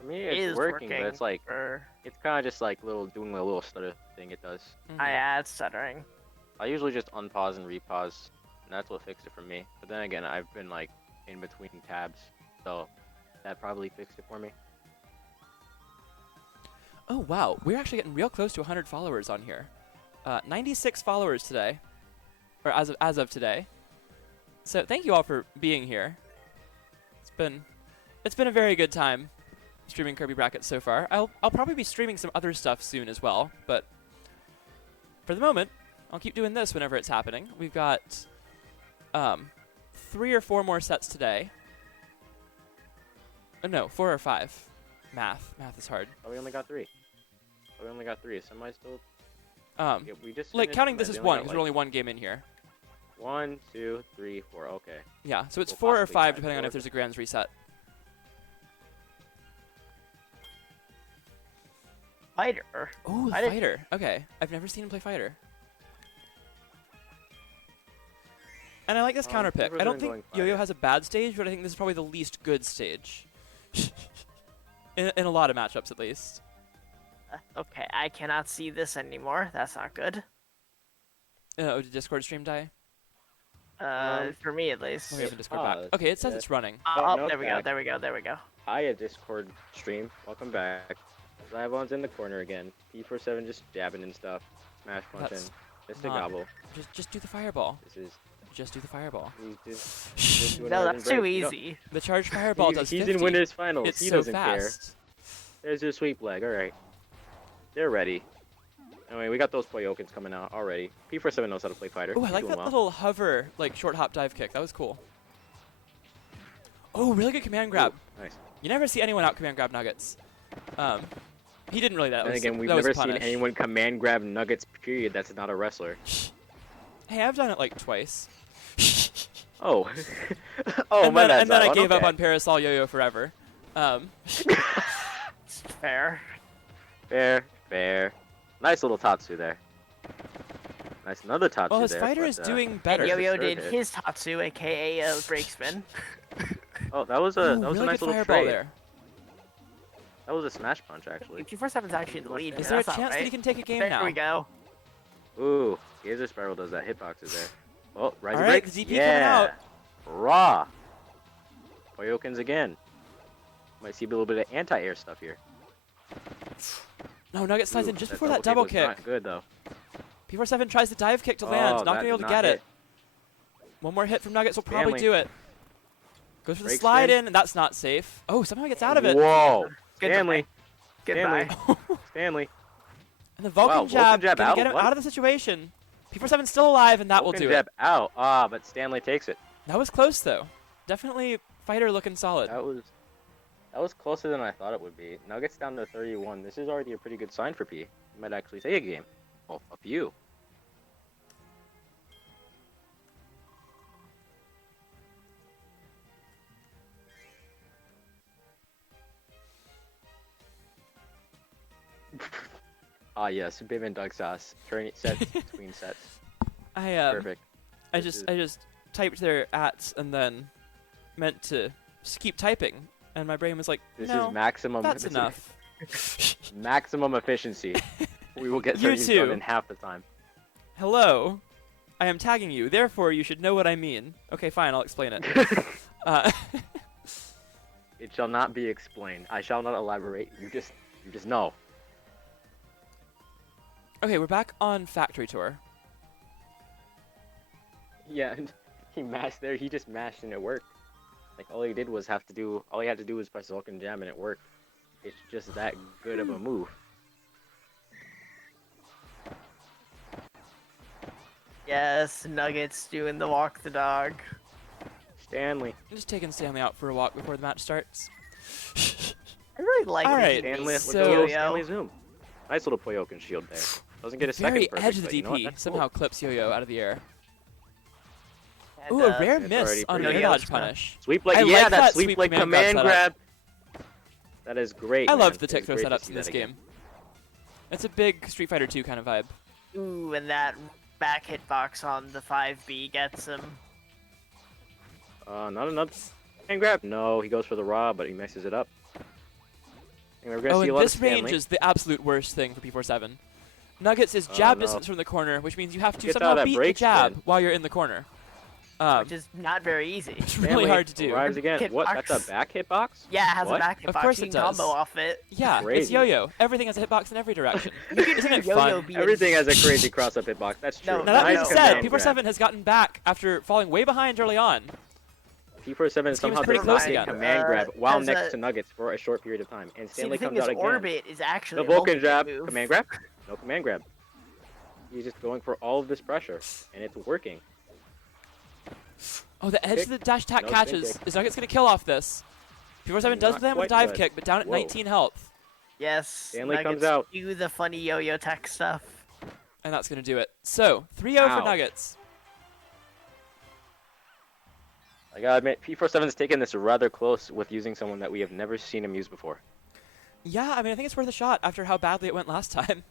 me It it's is working, but working. it's like Or it's kind of just like doing a little stutter thing it does. Mhm. I add stuttering. I usually just unpause and repause, and that's what fixed it for me. But then again, I've been like in between tabs, so that probably fixed it for me. Oh wow, we're actually getting real close to 100 followers on here. 96 followers today, or as of today. So thank you all for being here. It's been a very good time streaming Kirby Brackets so far. I'll probably be streaming some other stuff soon as well, but for the moment, I'll keep doing this whenever it's happening. We've got 3 or 4 more sets today. No, 4 or 5. Math is hard. Oh, we only got 3. Oh, we only got 3. Is somebody still? Yeah, We just like finished counting semis. this They as only one got, because we're only one game in here. 1, 2, 3, 4. Okay. Yeah, so it's We'll 4 or possibly 5 try depending on 4. if there's a grands reset. Fighter. Oh, I didn't- Fighter. Okay, I've never seen him play Fighter. And I like this counter pick. never I don't been going think Yo-Yo Fighter. has a bad stage, but I think this is probably the least good stage. in a lot of matchups, at least. Okay, I cannot see this anymore. That's not good. Oh, did Discord stream die? For me at least. Let me open Discord back. paused. Okay, it says Yeah. it's running. Oh, no, there we go. back. There we go. There we go. Hi, a Discord stream. Welcome back. Zyvon's in the corner again. P47 just jabbing and stuff. Smash punching. That's Just a not- gobble. Just do the fireball. This is. Just do the fireball. He's just doing No, more that's than too break. You know, easy. The charged fireball does He's 50. in winners finals. It's he so doesn't fast. care. There's your sweep leg. All right. They're ready. Anyway, we got those Poyokins coming out already. P47 knows how to play fighter. Oh, I He's like doing that well. little hover, like short hop dive kick. That was cool. Oh, really good command grab. Ooh, nice. You never see anyone out command grab Nuggets. He didn't really. That And was, again, we've that was never seen punish. anyone command grab Nuggets. Period. That's not a wrestler. Hey, I've done it like twice. Oh. Oh, and my then, bad. and then I Zyvon, gave up okay. on Parasol Yo-Yo forever. Fair. Fair, fair. Nice little Tatsu there. Nice another Tatsu Well, his there. fighter but, is doing And better. Yo-Yo Yo-Yo third did hit. his Tatsu, aka a break spin. Oh, that was a Ooh, that was really a nice good little fireball trade. there. That was a smash punch actually. P47's actually in the lead. Is here, there a that's not chance that he right. can take a game There now? we go. Ooh, Gazer Spiral does that. Hitbox is there. Oh, rising Alright, break. the DP coming Yeah. out. Raw. Poyokins again. Might see a little bit of anti-air stuff here. No, Nugget slides Ooh, in just before that double was kick. Not good though. P47 tries the dive kick to land, not that gonna be able did to not get hit. it. One more hit from Nuggets will probably Stanley. do it. Goes for the Break slide spin. in, and that's not safe. Oh, somehow he gets out of it. Whoa. Goodbye. Stanley. Goodbye. Stanley. And the Vulcan Wow, jab Vulcan jab gonna out? get him What? out of the situation. P47 still alive, and that will Vulcan do jab it. out. Ah, but Stanley takes it. That was close, though. Definitely fighter looking solid. That was closer than I thought it would be. Nuggets down to 31. This is already a pretty good sign for P. He might actually take a game. Well, a few. Ah yes, Bim and Doug sauce. Turning sets between sets. Perfect. I just typed their ats and then meant to just keep typing, and my brain was like, This no, is maximum. that's this is enough. Maximum efficiency. We will get You 30 too. done in half the time. Hello, I am tagging you, therefore you should know what I mean. Okay, fine, I'll explain it. It shall not be explained. I shall not elaborate. You just know. Okay, we're back on factory tour. Yeah, and he mashed there. He just mashed and it worked. Like all he did was all he had to do was press Vulcan Jam and it worked. It's just that good of a move. Yes, Nuggets doing the walk the dog. Stanley. I'm just taking Stanley out for a walk before the match starts. I really like All these right, Stanley with so- the little Yo-Yo. Stanley zoom. Nice little Poyokin shield there. Doesn't get a second Very perfect, edge of but the you know what? DP That's somehow cool. clips Yo-Yo out of the air. And, Ooh, a rare it's miss already on a pretty air good. dodge punish. Sweep leg. I Yeah, like that that sweep sweep leg command command grab grab. That is great. I man. love the It's tech throw great to setups see in this that again. game. It's a big Street Fighter 2 kind of vibe. Ooh, and that back hitbox on the 5B gets him. Not another command grab. No, he goes for the raw, but he messes it up. And we're gonna Oh, see a and lot this of range Stanley. is the absolute worst thing for P47. Nuggets is jab no. distance from the corner, which means you have to Gets out somehow that beat the break jab spin. while you're in the corner. Which is not very easy. It's really Stanley hard to do. Arrives again. What? That's Hitbox. a back hitbox? Yeah, it has What? a back hitbox. Of course you it can does. combo off it. Yeah, it's Crazy. yo-yo. Everything has a hitbox in every direction. You can Isn't it do yo-yo fun? being Everything has a crazy cross-up hitbox. That's true. No, Now that no, being no. said, command grab. P47 has gotten back after falling way behind early on. P47 This game is somehow pretty does close not get again. command grab while has next a- to Nuggets for a short period of time. And See, Stanley the thing comes is, out again. Orbit is actually The a Vulcan multi-hit jab. move. Command grab? No command grab. He's just going for all of this pressure, and it's working. Oh, the edge Kick. of the dash attack No spin catches. kick. Is Nuggets going to kill off this? P47 does Not land with a quite, dive but- kick, but down at Whoa. 19 health. Yes. Stanley Nuggets comes out. Do the funny yo-yo tech stuff. And that's going to do it. So, 3-0 for Ow. Nuggets. I gotta admit, P47's taken this rather close with using someone that we have never seen him use before. Yeah, I mean, I think it's worth a shot after how badly it went last time.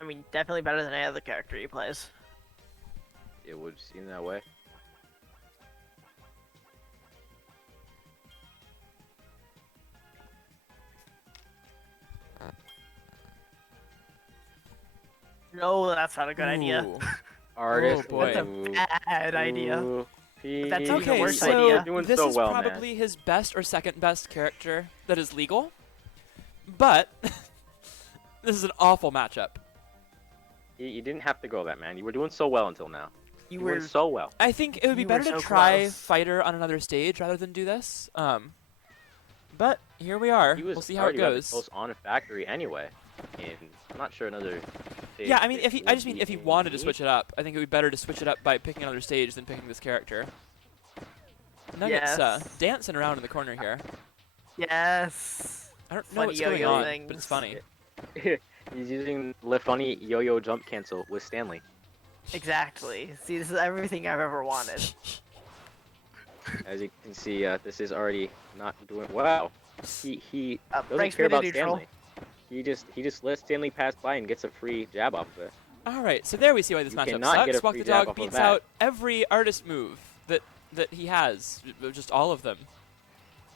I mean, definitely better than any other character he plays. It would seem that way. No, that's not a good idea. Ooh. Artist. boy. That's a ooh, bad idea. ooh, P. That's even a Okay, worse so idea. You're doing this so is well, man. probably his best or second best character that is legal. But this is an awful matchup. You didn't have to go that, man. You were doing so well until now. You You were were so well. I think it would be You were better to so try close. fighter on another stage rather than do this. But here we are. He was We'll see how it already rather goes. close on a factory anyway. And I'm not sure another. Stage Yeah, I mean, that I would just mean be if he in wanted to need. switch it up, I think it would be better to switch it up by picking another stage than picking this character. Nuggets Yes. dancing around in the corner here. Yes. I don't know Funny what's going yo-yo on, things. but it's funny. He's using the funny yo-yo jump cancel with Stanley. Exactly. See, this is everything I've ever wanted. As you can see, this is already not doing well. He doesn't breaks care mid and about neutral. Stanley. He just lets Stanley pass by and gets a free jab off of it. All right, so there we see why this You matchup cannot get sucks. a Walk free the jab Dog off of beats that. out every artist move that he has, just all of them.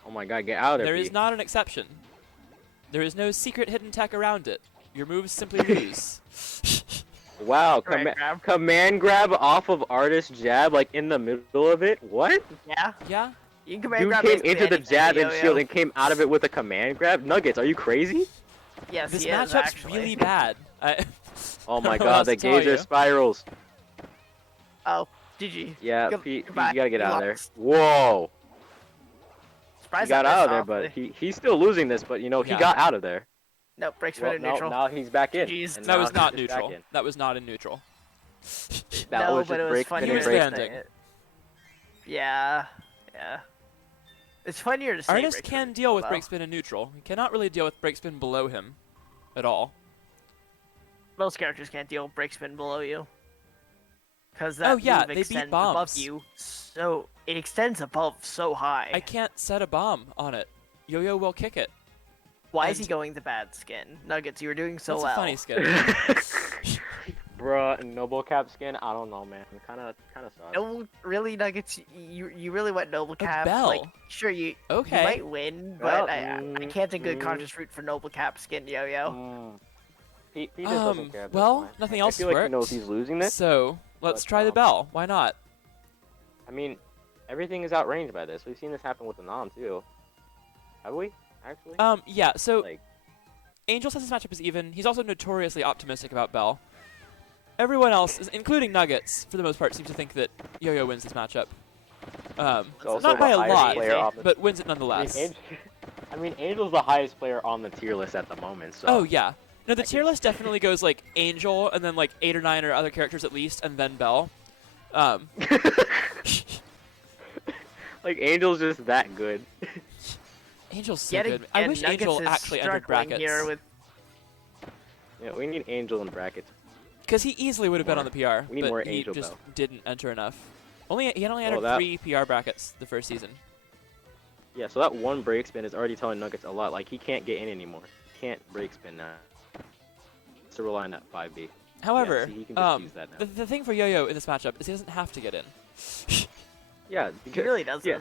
Oh my god, get out of there! There is not an exception. There is no secret hidden tech around it. Your moves simply lose. Wow, Command grab. command grab off of artist jab, like in the middle of it. What? Yeah. Yeah. You can command Dude grab came basically into the anything, jab and yo-yo. shield and came out of it with a command grab. Nuggets, are you crazy? Yes, This he is, matchup's actually. really bad. Oh I my don't know what god, else the to tell gazer you. spirals. Oh, GG. Yeah, Good- Pete, goodbye. you gotta get You out of there. lost. Whoa. He Surprised got I out of missed there, off but the- he's still losing this, but you know, he Yeah. got out of there. Nope, breaks Well, mid and no, neutral. now he's back in. Jeez. and That now was he's not just back neutral. in. That was not in neutral. That no, was but just it was break funnier He was to standing. say it. Yeah, yeah. It's funnier to say. Artist break can mid deal with though. break spin and neutral. He cannot really deal with break spin below him at all. Most characters can't deal with break spin below you. Because that Oh, yeah, move they beat extends above bombs. you, so it extends above so high. I can't set a bomb on it. Yo-Yo will kick it. Why is he and- going the bad skin? Nuggets, you were doing so That's well. a funny skin. Bruh, noble cap skin. I don't know, man. Kind of sucks. No, really, Nuggets, you really went noble cap. Bell. Like, sure, you Okay. might win, Well, but I can't in good conscience root for noble cap skin, yo-yo. Pete just doesn't care. at this Well, point. nothing I else feel like he worked. knows he's losing this. So let's but, try the bell. Why not? I mean, everything is outranged by this. We've seen this happen with the Nom too. Have we? Actually? Yeah. So like, Angel says this matchup is even. He's also notoriously optimistic about Bell. Everyone else, including Nuggets, for the most part, seems to think that Yo-Yo wins this matchup. it's also Not by the a highest lot, player on the- but wins it I mean, nonetheless. Angel's the highest player on the tier list at the moment. So. Oh yeah. No, the tier list definitely goes like Angel, and then like 8 or 9 or other characters at least, and then Bell. Like Angel's just that good. Angel's so Yet good. I again, wish Nuggets Angel is actually entered struggling brackets. here with Yeah, we need Angel in brackets. Because he easily would have been on the PR, We need but more he Angel just Bell. didn't enter enough. He only Well, entered that- 3 PR brackets the first season. Yeah, so that one break spin is already telling Nuggets a lot. Like he can't get in anymore. He can't break spin now. Has to rely on that 5B. However, see, he can just use that now. the thing for Yo-Yo in this matchup is he doesn't have to get in. Yeah, he because, really doesn't. yeah,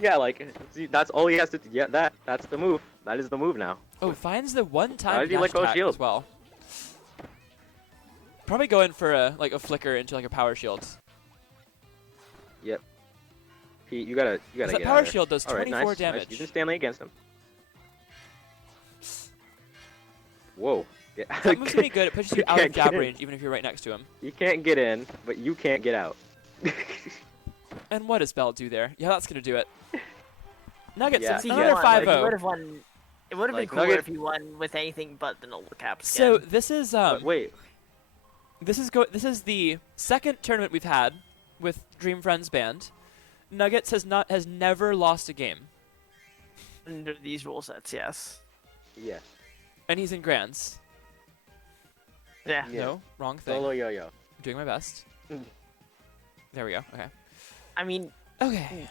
yeah, like see, that's all he has to. Yeah, that's the move. That is the move now. Oh, finds the one-time Why did he dash let go attack shield? as well. Probably going for a flicker into like a power shield. Yep. Pete, you gotta That get power out of there. shield does All right, 24 nice, damage. Nice. You can Stanley against him. Whoa. Yeah. That move's gonna be good. It pushes you You out of can't get jab in. range even if you're right next to him. You can't get in, but you can't get out. And what does Bell do there? Yeah, that's gonna do it. Nuggets, Yeah, it's See, he he another won. won, Like, he 5-0. would have won. It would have Like, been cooler Nugget- if he won with anything but the noble cap skin. So this is But wait, This is the second tournament we've had with Dream Friends Band. Nuggets has never lost a game, under these rule sets, yes. yeah, and he's in grands. Yeah. Yeah. No, wrong thing. solo yo-yo. I'm doing my best. There we go. Okay. I mean, Okay.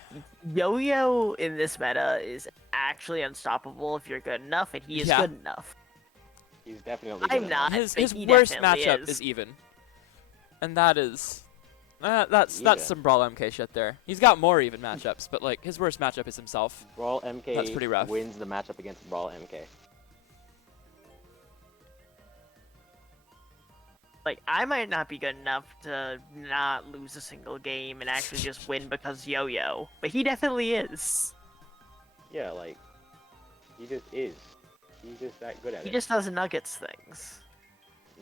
Yo-Yo in this meta is actually unstoppable if you're good enough, and he is Yeah. good enough. He's definitely. I'm good not. enough. His he worst definitely matchup is. is even, and that is that's Yeah. some Brawl MK shit there. He's got more even matchups, but like his worst matchup is himself. Brawl MK. That's pretty rough. Wins the matchup against Brawl MK. Like, I might not be good enough to not lose a single game and actually just win because Yo-Yo, but he definitely is. Yeah, like he just is. He's just that good at He it. just does Nuggets things.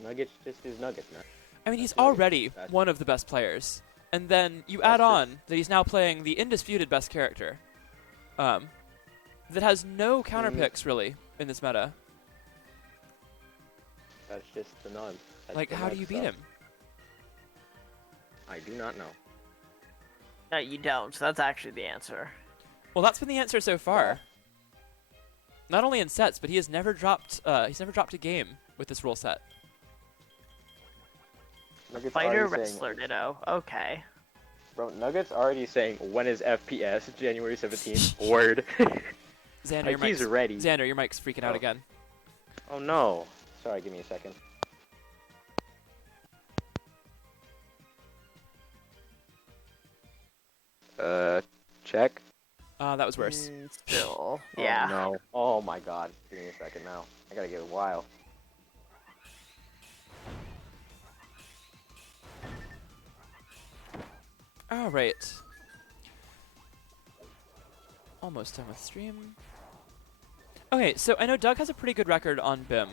Nuggets just is Nuggets now. I mean, he's That's Nuggets. already That's- one of the best players, and then you That's add true. on that he's now playing the indisputed best character, that has no counter Mm-hmm. picks really in this meta. That's just the nod. That's Like, the how do nug you beat stuff. him? I do not know. No, you don't. So that's actually the answer. Well, that's been the answer so far. Yeah. Not only in sets, but he has never dropped. He's never dropped a game with this rule set. Nuggets Fighter, already wrestler, saying, ditto. Okay. bro, Nuggets already saying when is FPS January 17th. Word. Xander, Like, he's ready. Xander, your mic's freaking out again. Oh no. Sorry, give me a second. Check. That was worse. Still, Oh yeah. no. Oh my god. Give me a second now. I gotta get a while. All right. Almost done with stream. Okay, so I know Doug has a pretty good record on BIM.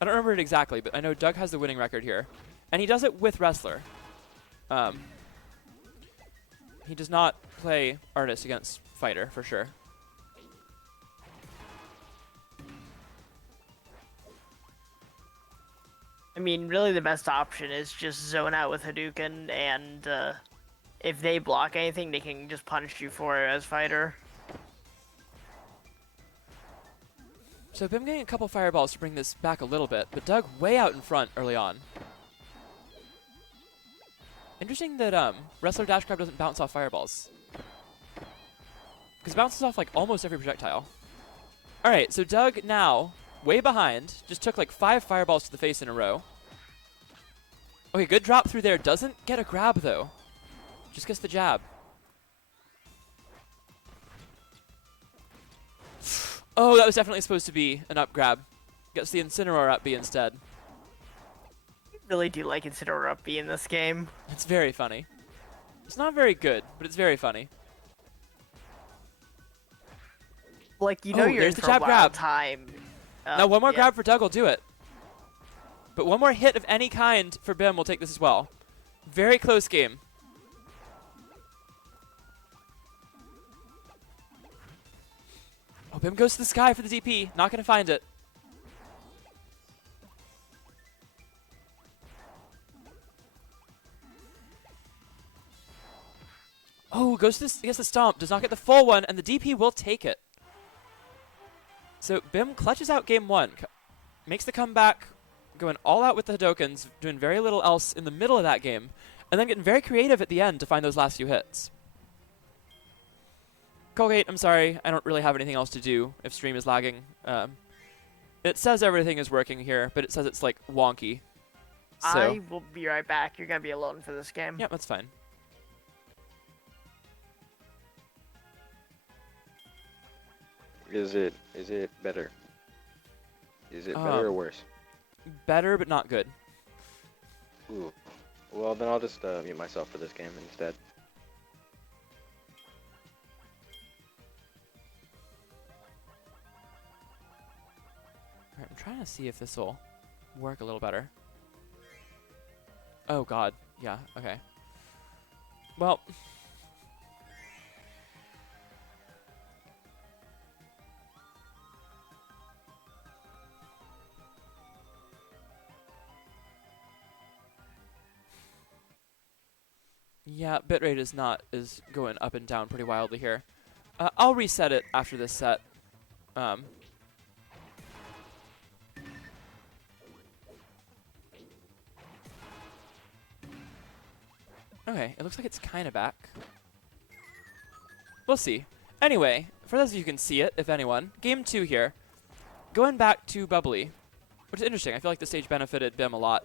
I don't remember it exactly, but I know Doug has the winning record here. And he does it with Wrestler. He does not play Artist against Fighter, for sure. I mean, really the best option is just zone out with Hadouken, and if they block anything, they can just punish you for it as Fighter. So BIM getting a couple fireballs to bring this back a little bit, but Doug way out in front early on. Interesting that Wrestler Dash Grab doesn't bounce off fireballs. Because it bounces off like almost every projectile. Alright, so Doug now, way behind, just took like 5 fireballs to the face in a row. Okay, good drop through there. Doesn't get a grab though. Just gets the jab. Oh, that was definitely supposed to be an up grab. Gets the Incineroar up B instead. I really do like Incineroar up B in this game. It's very funny. It's not very good, but it's very funny. Like, you know, Oh, you're there's in the for a jab wild grab. time. Now one more Yeah. grab for Doug will do it. But one more hit of any kind for BIM will take this as well. Very close game. Oh, BIM goes to the sky for the DP. Not going to find it. Oh, goes to this, gets the stomp. Does not get the full one, and the DP will take it. So BIM clutches out game 1. Makes the comeback, going all out with the Hadokens, doing very little else in the middle of that game, and then getting very creative at the end to find those last few hits. Colgate, I'm sorry, I don't really have anything else to do if stream is lagging. It says everything is working here, but it says it's like wonky. So, I will be right back. You're gonna be alone for this game. yeah, that's fine. Is it better? Is it better or worse? Better, but not good. Ooh. Well, then I'll just mute myself for this game instead. Alright, I'm trying to see if this will work a little better. Oh god, yeah, okay. Well, yeah, bitrate is going up and down pretty wildly here. I'll reset it after this set. Okay, it looks like it's kind of back. We'll see. Anyway, for those of you who can see it, if anyone, game 2 here. Going back to Bubbly, which is interesting. I feel like the stage benefited BIM a lot.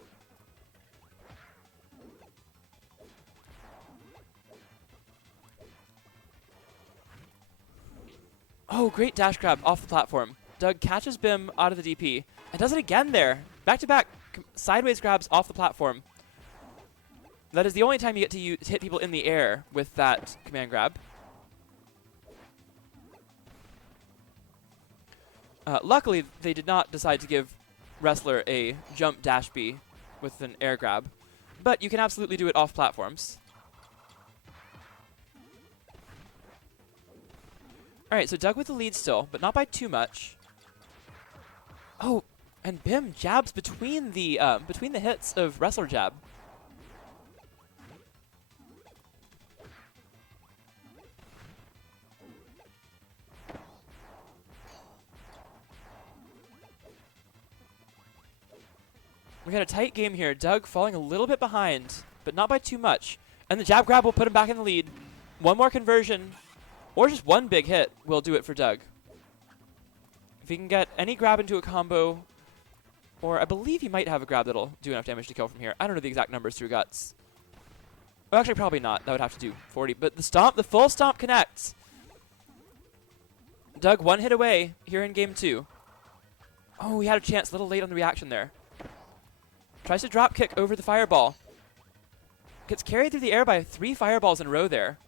Oh, great dash grab off the platform. Doug catches BIM out of the DP and does it again there. Back-to-back sideways grabs off the platform. That is the only time you get to hit people in the air with that command grab. Luckily, they did not decide to give Wrestler a jump dash B with an air grab, but you can absolutely do it off platforms. Alright, so Doug with the lead still, but not by too much. Oh, and BIM jabs between the hits of Wrestler jab. We got a tight game here. Doug falling a little bit behind, but not by too much. And the jab grab will put him back in the lead. One more conversion, or just one big hit will do it for Doug. If he can get any grab into a combo, or I believe he might have a grab that'll do enough damage to kill from here. I don't know the exact numbers through Guts. Oh, actually, probably not. That would have to do 40. But the stomp, the full stomp connects. Doug 1 hit away here in game 2. Oh, he had a chance a little late on the reaction there. Tries to drop kick over the fireball. Gets carried through the air by 3 fireballs in a row there.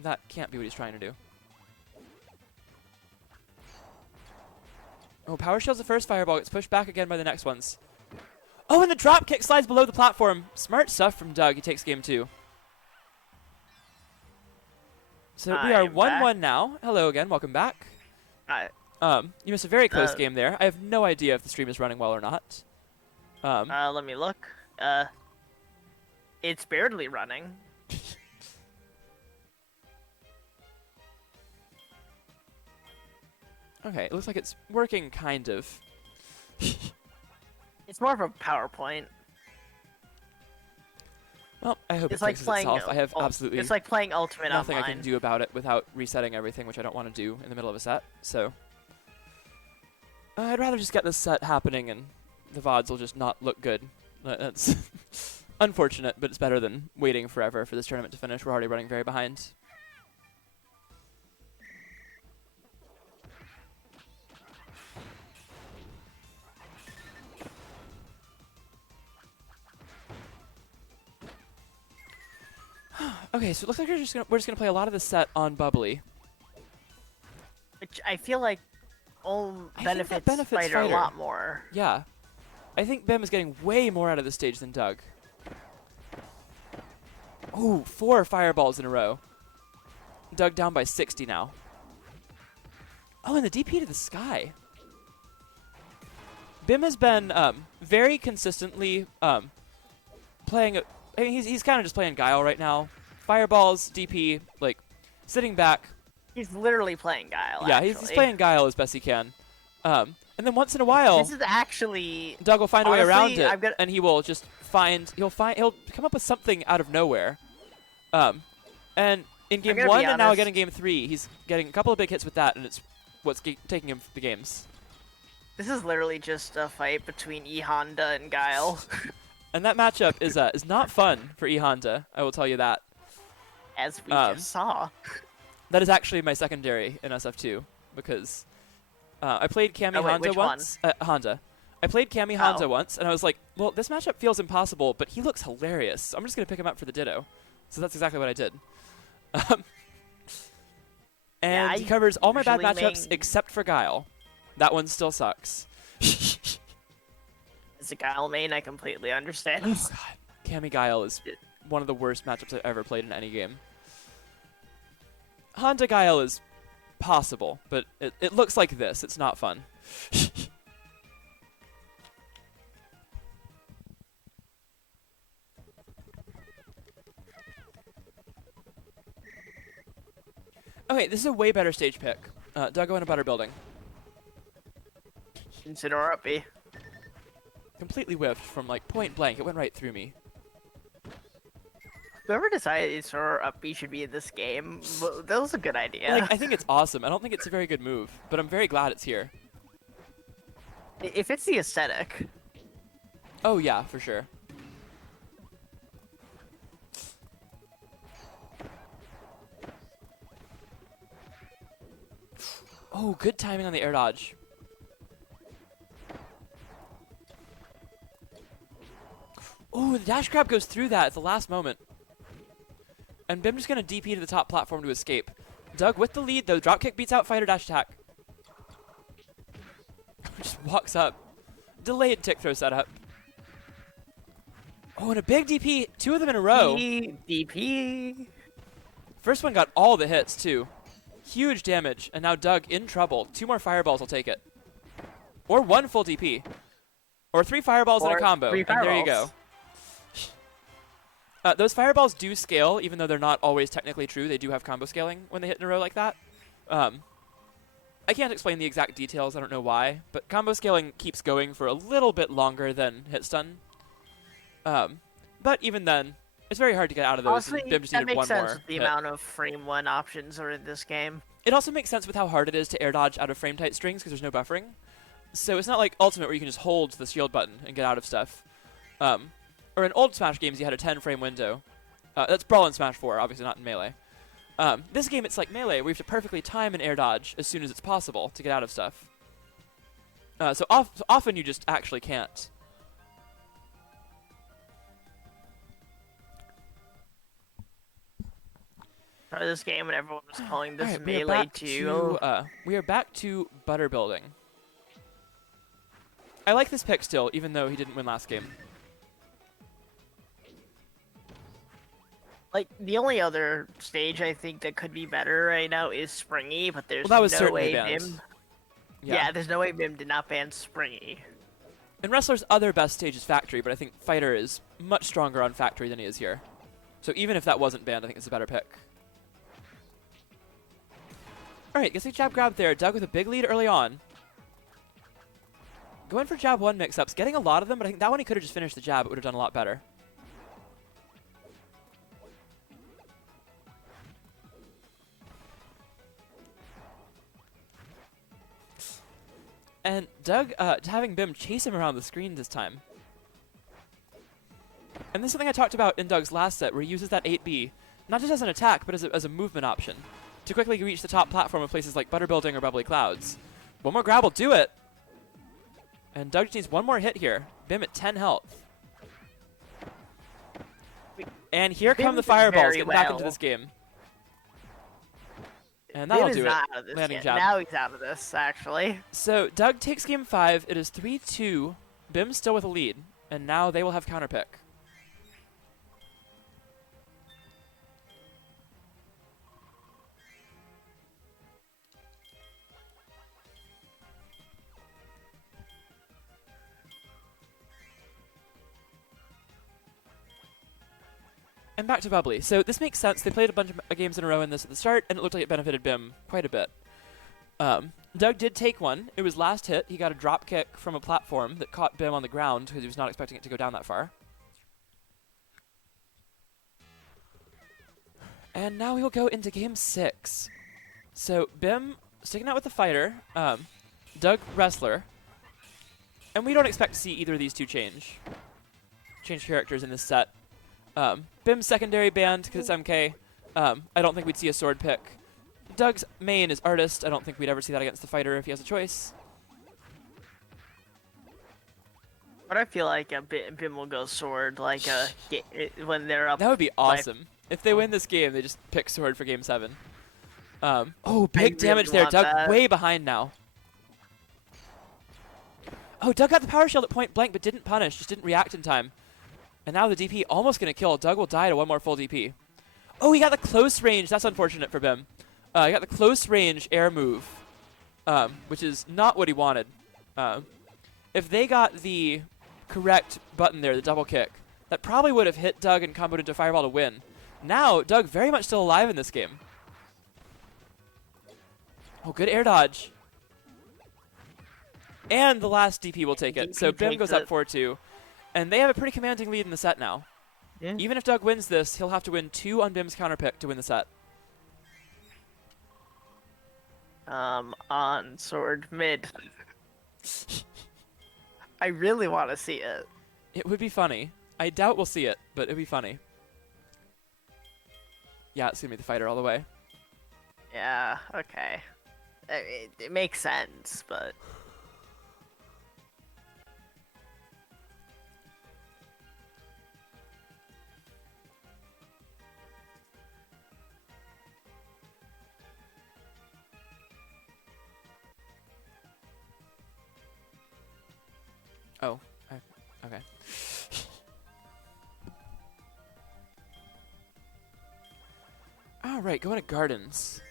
That can't be what he's trying to do. Oh, power shields the first fireball. Gets pushed back again by the next ones. Oh, and the drop kick slides below the platform. Smart stuff from Doug. He takes game 2. So we are 1-1 now. Hello again. Welcome back. Hi. You missed a very close game there. I have no idea if the stream is running well or not. Let me look. It's barely running. Okay, it looks like it's working, kind of. It's more of a PowerPoint. Well, I hope It's it like fixes playing. itself. I have absolutely It's like playing Ultimate nothing Online. I can do about it without resetting everything, which I don't want to do in the middle of a set. So I'd rather just get this set happening, and the VODs will just not look good. That's unfortunate, but it's better than waiting forever for this tournament to finish. We're already running very behind. Okay, so it looks like we're just gonna play a lot of this set on Bubbly. Which I feel like I think that benefits benefits Fighter a Fighter. lot more. Yeah. I think Bim is getting way more out of this stage than Doug. Ooh, 4 fireballs in a row. Doug down by 60 now. Oh, and the DP to the sky. Bim has been very consistently playing. I mean, he's kind of just playing Guile right now. Fireballs, DP, like sitting back. He's literally playing Guile. Yeah, actually. he's playing Guile as best he can. And then once in a while, This is actually. Doug will find a way around Honestly, it, and he will just he'll come up with something out of nowhere. And in game gonna 1 be and now honest. again in game 3, he's getting a couple of big hits with that, and it's what's taking him the games. This is literally just a fight between E Honda and Guile. And that matchup is not fun for E Honda. I will tell you that. As we just saw. That is actually my secondary in SF2 because I played Cami Honda which once. Honda. I played Cami Honda once, and I was like, well, this matchup feels impossible, but he looks hilarious. So I'm just going to pick him up for the Ditto. So that's exactly what I did. And Yeah, he covers all my bad usually matchups except for Guile. That one still sucks. As a Guile main, I completely understand. Oh, God. Cami Guile is one of the worst matchups I've ever played in any game. Honda Guile is possible, but it looks like this. It's not fun. Okay, this is a way better stage pick. Duggo in a butter building. Consider up B. Completely whiffed from like point blank. It went right through me. Whoever decided Soror up B should be in this game, that was a good idea. Like, I think it's awesome. I don't think it's a very good move, but I'm very glad it's here. If it's the aesthetic. Oh yeah, for sure. Oh, good timing on the air dodge. Oh, the dash grab goes through that at the last moment. And Bim just going to DP to the top platform to escape. Doug with the lead, though. Dropkick beats out fighter dash attack. Just walks up. Delayed tick throw setup. Oh, and a big DP. 2 of them in a row. DP. First one got all the hits, too. Huge damage. And now Doug in trouble. 2 more fireballs will take it. Or 1 full DP. Or 3 fireballs in a combo. And there you go. Those fireballs do scale, even though they're not always technically true. They do have combo scaling when they hit in a row like that. I can't explain the exact details. I don't know why. But combo scaling keeps going for a little bit longer than hit stun. But even then, It's very hard to get out of those. Honestly, And Bim just that needed makes one sense more with the hit. amount of frame 1 options are in this game. It also makes sense with how hard it is to air dodge out of frame tight strings because there's no buffering. So it's not like Ultimate where you can just hold the shield button and get out of stuff. Or in old Smash games, you had a 10 frame window. That's Brawl in Smash 4, obviously not in Melee. This game, it's like Melee, where you have to perfectly time an air dodge as soon as it's possible to get out of stuff. So often you just actually can't. For this game, when everyone was calling this Alright, Melee 2. we are back to butter building. I like this pick still, even though he didn't win last game. Like, the only other stage I think that could be better right now is Springy, but there's Well, that was no certainly way banned. Bim... Yeah, there's no way Bim did not ban Springy. And Wrestler's other best stage is Factory, but I think Fighter is much stronger on Factory than he is here. So even if that wasn't banned, I think it's a better pick. Alright, gets a jab grab there. Doug with a big lead early on. Going for jab 1 mix-ups. Getting a lot of them, but I think that one he could have just finished the jab. It would have done a lot better. And Doug having Bim chase him around the screen this time. And this is something I talked about in Doug's last set, where he uses that 8B, not just as an attack, but as a movement option, to quickly reach the top platform of places like Butter Building or Bubbly Clouds. One more grab will do it. And Doug just needs one more hit here. Bim at 10 health. And here come the fireballs getting back into this game. And that'll do it. Not out of this Landing yet. jab. Now he's out of this, actually. So Doug takes game 5. It is 3-2. Bim's still with a lead. And now they will have counterpick. And back to Bubbly. So this makes sense. They played a bunch of games in a row in this at the start, and it looked like it benefited Bim quite a bit. Doug did take one. It was last hit. He got a drop kick from a platform that caught Bim on the ground because he was not expecting it to go down that far. And now we will go into game 6. So Bim sticking out with the fighter, Doug wrestler, and we don't expect to see either of these two change characters in this set. Bim's secondary banned because it's MK. I don't think we'd see a sword pick. Doug's main is artist. I don't think we'd ever see that against the fighter if he has a choice. But I feel like Bim will go sword, like when they're up. That would be awesome. If they win this game, they just pick sword for game 7. Oh, big damage there. Doug way behind now. Oh, Doug got the power shield at point blank, but didn't punish. Just didn't react in time. And now the DP almost going to kill. Doug will die to one more full DP. Oh, he got the close range. That's unfortunate for Bim. He got the close range air move, which is not what he wanted. If they got the correct button there, the double kick, that probably would have hit Doug and comboed into Fireball to win. Now, Doug very much still alive in this game. Oh, good air dodge. And the last DP will take it. So Bim goes up 4-2. And they have a pretty commanding lead in the set now. Yeah. Even if Doug wins this, he'll have to win 2 on Bim's counterpick to win the set. On sword mid. I really want to see it. It would be funny. I doubt we'll see it, but it'd be funny. Yeah, it's going to be the fighter all the way. Yeah, okay. It makes sense, but... Oh, okay. All right, going to Gardens.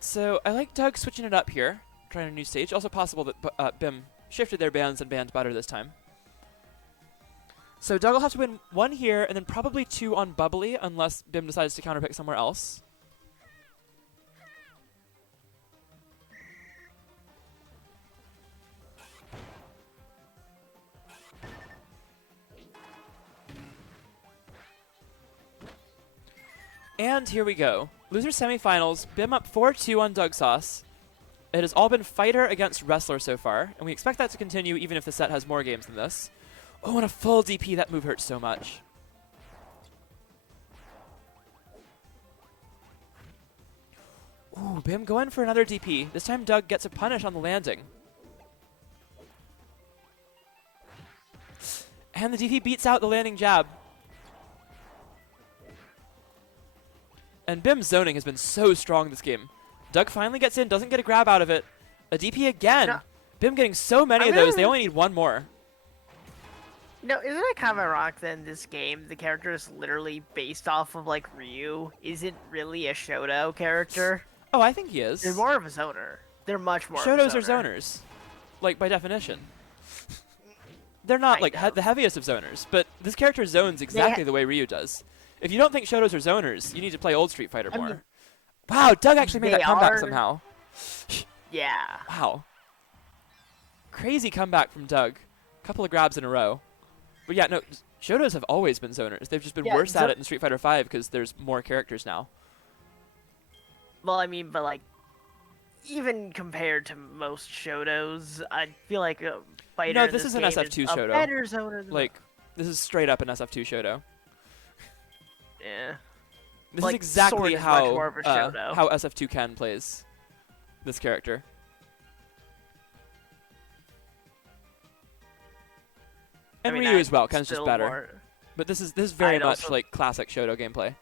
So I like Doug switching it up here, trying a new stage. Also possible that Bim shifted their bans and banned Butter this time. So Doug will have to win 1 here and then probably 2 on Bubbly unless Bim decides to counterpick somewhere else. And here we go. Losers semifinals. Bim up 4-2 on Doug Sauce. It has all been fighter against wrestler so far, and we expect that to continue even if the set has more games than this. Oh, and a full DP. That move hurts so much. Ooh, Bim going for another DP. This time Doug gets a punish on the landing. And the DP beats out the landing jab. And Bim's zoning has been so strong this game. Doug finally gets in, doesn't get a grab out of it. A DP again. No. Bim getting so many of those, they only need one more. No, isn't it kind of ironic that in this game, the character is literally based off of, like, Ryu isn't really a Shoto character? Oh, I think he is. They're more of a zoner. They're much more Shotos of a zoner. are zoners. Like, by definition. They're not, like, the heaviest of zoners, but this character zones exactly the way Ryu does. If you don't think Shotos are zoners, you need to play old Street Fighter more. Wow, Doug actually made that comeback somehow. Yeah. Wow. Crazy comeback from Doug. Couple of grabs in a row. But yeah, no, Shotos have always been zoners. They've just been worse at it in Street Fighter V because there's more characters now. Well, I mean, but like, even compared to most Shotos, I feel like a fighter No, in this is an game SF2 is a Shoto. better zoner than Like, this is straight up an SF2 Shoto. yeah. This Like, is exactly Sword is much how more of a Shoto. how SF2 Ken plays this character. And Ryu as well. Ken's just better. But this is very much like classic Shoto gameplay.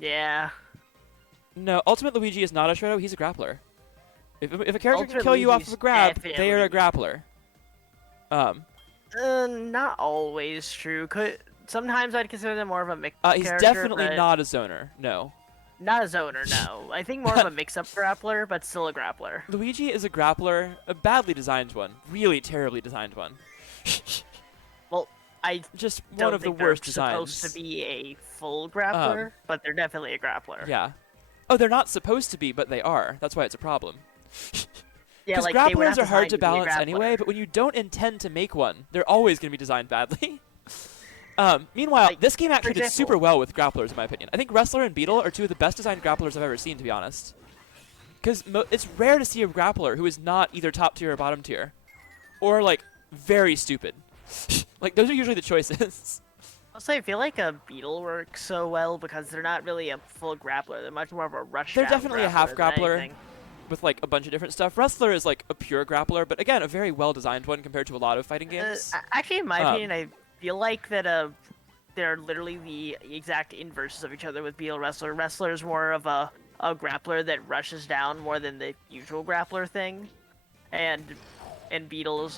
Yeah. No, Ultimate Luigi is not a Shoto. He's a grappler. If a character can kill you off of a grab, they are a grappler. Not always true. Sometimes I'd consider them more of a mix. He's definitely not a zoner. No. Not a zoner, no. I think more of a mix-up grappler, but still a grappler. Luigi is a grappler, a badly designed one, really terribly designed one. Well, I just don't one of the think worst they're designs. supposed to be a full grappler, but they're definitely a grappler. Yeah. Oh, they're not supposed to be, but they are. That's why it's a problem. Yeah, because like, grapplers are hard to balance anyway, but when you don't intend to make one, they're always going to be designed badly. Meanwhile, this game actually did super well with grapplers, in my opinion. I think Wrestler and Beetle are two of the best designed grapplers I've ever seen, to be honest. Because it's rare to see a grappler who is not either top tier or bottom tier. Or, like, very stupid. Like, those are usually the choices. Also, I feel like a Beetle works so well because they're not really a full grappler. They're much more of a rush. They're definitely a half grappler with, like, a bunch of different stuff. Wrestler is, like, a pure grappler, but again, a very well-designed one compared to a lot of fighting games. Actually, in my opinion, I feel like that they're literally the exact inverses of each other with Beetle Wrestler. Wrestler is more of a grappler that rushes down more than the usual grappler thing, and Beetle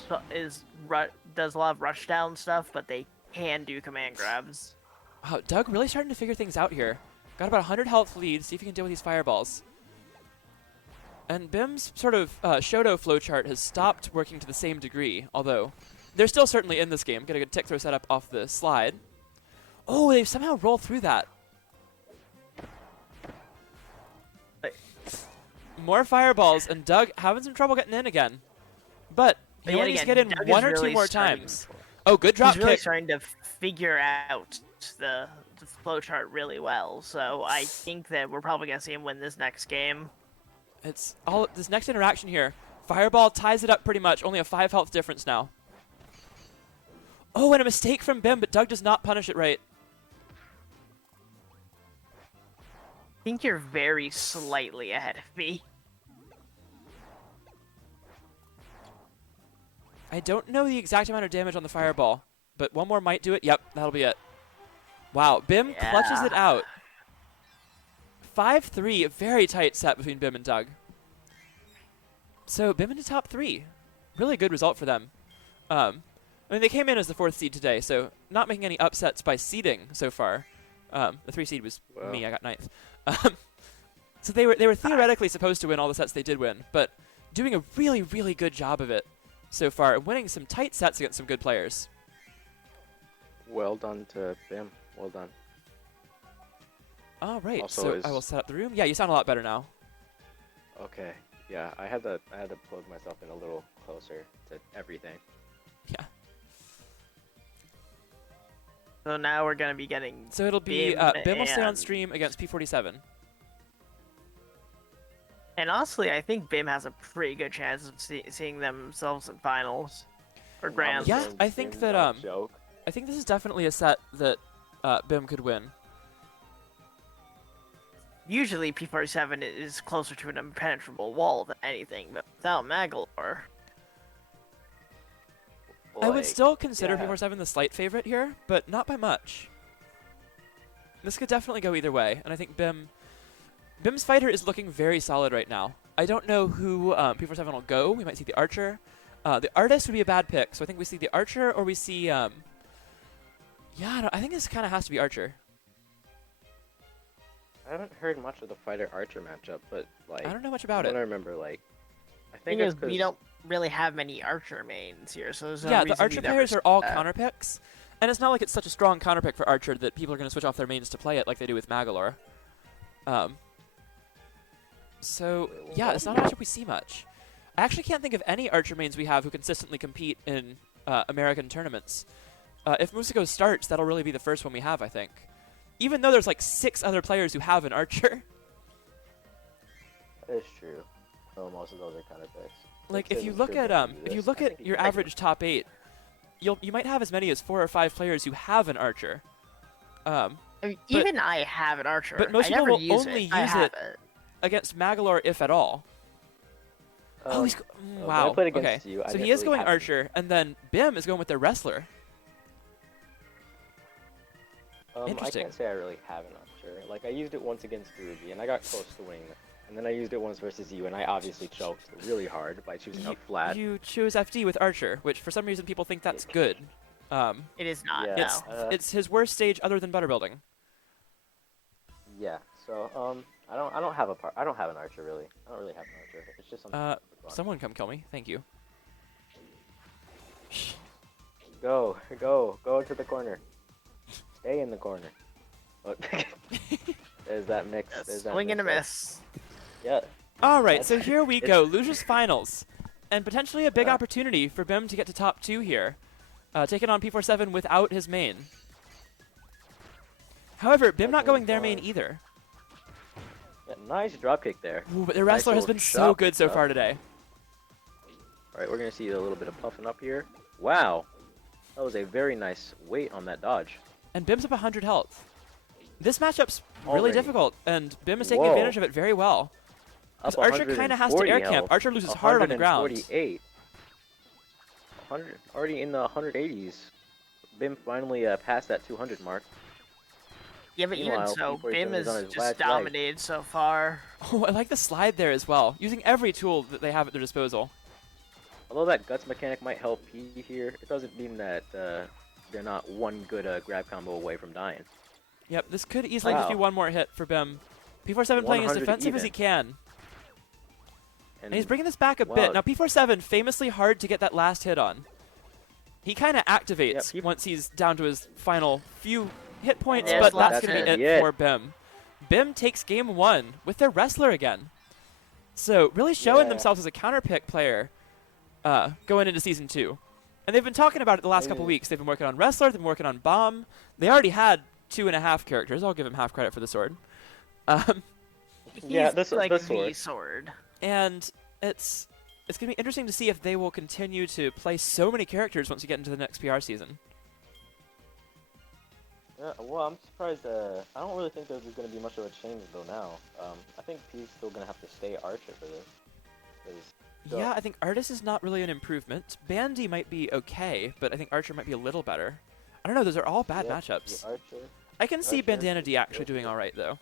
does a lot of rush down stuff, but they can do command grabs. Wow, Doug really starting to figure things out here. Got about 100 health lead. See if he can deal with these fireballs. And Bim's sort of Shoto flowchart has stopped working to the same degree, although they're still certainly in this game. Get a good tick throw setup off the slide. Oh, they somehow roll through that. More fireballs, and Doug having some trouble getting in again. But he only needs to get in one or two more times. Oh, good drop kick. He's really starting to figure out the flowchart really well, so I think that we're probably going to see him win this next game. It's all this next interaction here. Fireball ties it up pretty much. Only a 5 health difference now. Oh, and a mistake from Bim, but Doug does not punish it right. I think you're very slightly ahead of me. I don't know the exact amount of damage on the fireball, but one more might do it. Yep, that'll be it. Wow, Bim clutches it out. 5-3, a very tight set between Bim and Doug. So Bim into top 3. Really good result for them. I mean, they came in as the 4th seed today, so not making any upsets by seeding so far. The 3 seed was me, I got 9th. So they were theoretically supposed to win all the sets they did win, but doing a really, really good job of it so far, winning some tight sets against some good players. Well done to Bim. Well done. All right, Also so I will set up the room. Yeah, you sound a lot better now. Okay. Yeah, I had to plug myself in a little closer to everything. Yeah. So now we're gonna be getting. So it'll be Bim will stay on and- stream against P47. And honestly, I think BIM has a pretty good chance of seeing themselves in finals or grands. Yeah, I think that I think this is definitely a set that Bim could win. Usually, P47 is closer to an impenetrable wall than anything, but without Magalor. I would still consider yeah. P47 the slight favorite here, but not by much. This could definitely go either way, and I think Bim's fighter is looking very solid right now. I don't know who P47 will go. We might see the Archer. The Artist would be a bad pick, so I think we see the Archer or we see... yeah, I think this kind of has to be Archer. I haven't heard much of the fighter Archer matchup, but like I don't know much about I it. remember like I Thing think is, it's we 'cause- don't really have many Archer mains here, so there's no Yeah, reason the Archer we'd ever players are see all that. counter picks, and it's not like it's such a strong counter pick for Archer that people are going to switch off their mains to play it like they do with Magalor. So, yeah, it's not a matchup we see much. I actually can't think of any Archer mains we have who consistently compete in American tournaments. If Musico starts, that'll really be the first one we have, I think. Even though there's like 6 other players who have an Archer. That is true. Oh, most of those are counter picks. Like, Let's if say you we look could at do if you this. look I at think your I could- average top 8, you might have as many as 4 or 5 players who have an Archer. I mean, even I have an Archer. but most I people never will use only it. I use have it against Magalor, if at all. Oh, he's when I wow. played Okay, against you, I so didn't he is really going have- Archer, and then Bim is going with their Wrestler. I Interesting. can't say I really have an Archer. Like I used it once against Ruby, and I got close to winning. And then I used it once versus you, and I obviously choked really hard by choosing a flat. You choose FD with Archer, which for some reason people think that's good. It is not. Yeah. No. It's his worst stage other than butter building. Yeah. So I don't have an Archer really. I don't really have an Archer. It's just something. for fun. Someone come kill me. Thank you. Go to the corner. Stay in the corner. Look. There's that mix. There's that Swing and a mix. miss. Yeah. All right, so That's- here we go. Lucius Finals. And potentially a big Yeah. opportunity for Bim to get to top 2 here. Taking on P47 without his main. However, Bim not going their main either. Yeah, nice dropkick there. Ooh, but their Nice wrestler has little been so chop good so up. far today. All right, we're gonna see a little bit of puffing up here. Wow, that was a very nice weight on that dodge. And Bim's up 100 health. This matchup's really Already. difficult, and Bim is taking Whoa. advantage of it very well. Up 'Cause Archer kind of has to 140 air camp. health. Archer loses hard on the ground. 148. 100, already in the 180s. Bim finally passed that 200 mark. Yeah, but even Meanwhile, so, P47 BIM is on has his just last leg. dominated so far. Oh, I like the slide there as well. Using every tool that they have at their disposal. Although that guts mechanic might help P here, it doesn't mean that they're not one good grab combo away from dying. Yep, this could easily Wow. just be one more hit for Bim. P47 playing as 100 defensive as he even. can. And he's bringing this back a wow. bit. Now, P47, famously hard to get that last hit on. He kind of activates Yep, once he's down to his final few hit points, Yeah, but that's that's going to be it. it for Bim. Bim takes game 1 with their wrestler again. So, really showing Yeah. themselves as a counterpick player going into Season 2. And they've been talking about it the last couple weeks. They've been working on wrestler, they've been working on bomb. They already had 2.5 characters. I'll give him half credit for the sword. Yeah, He's this like the the sword. sword. And it's going to be interesting to see if they will continue to play so many characters once you get into the next PR season. Yeah, well, I'm surprised. I don't really think there's going to be much of a change though now. I think P's still going to have to stay Archer for this. 'cause- Yeah, I think Artis is not really an improvement. Bandy might be okay, but I think Archer might be a little better. I don't know, those are all bad yeah, matchups. the Archer. I can see Archer, Bandana Dee actually yeah. doing alright, though.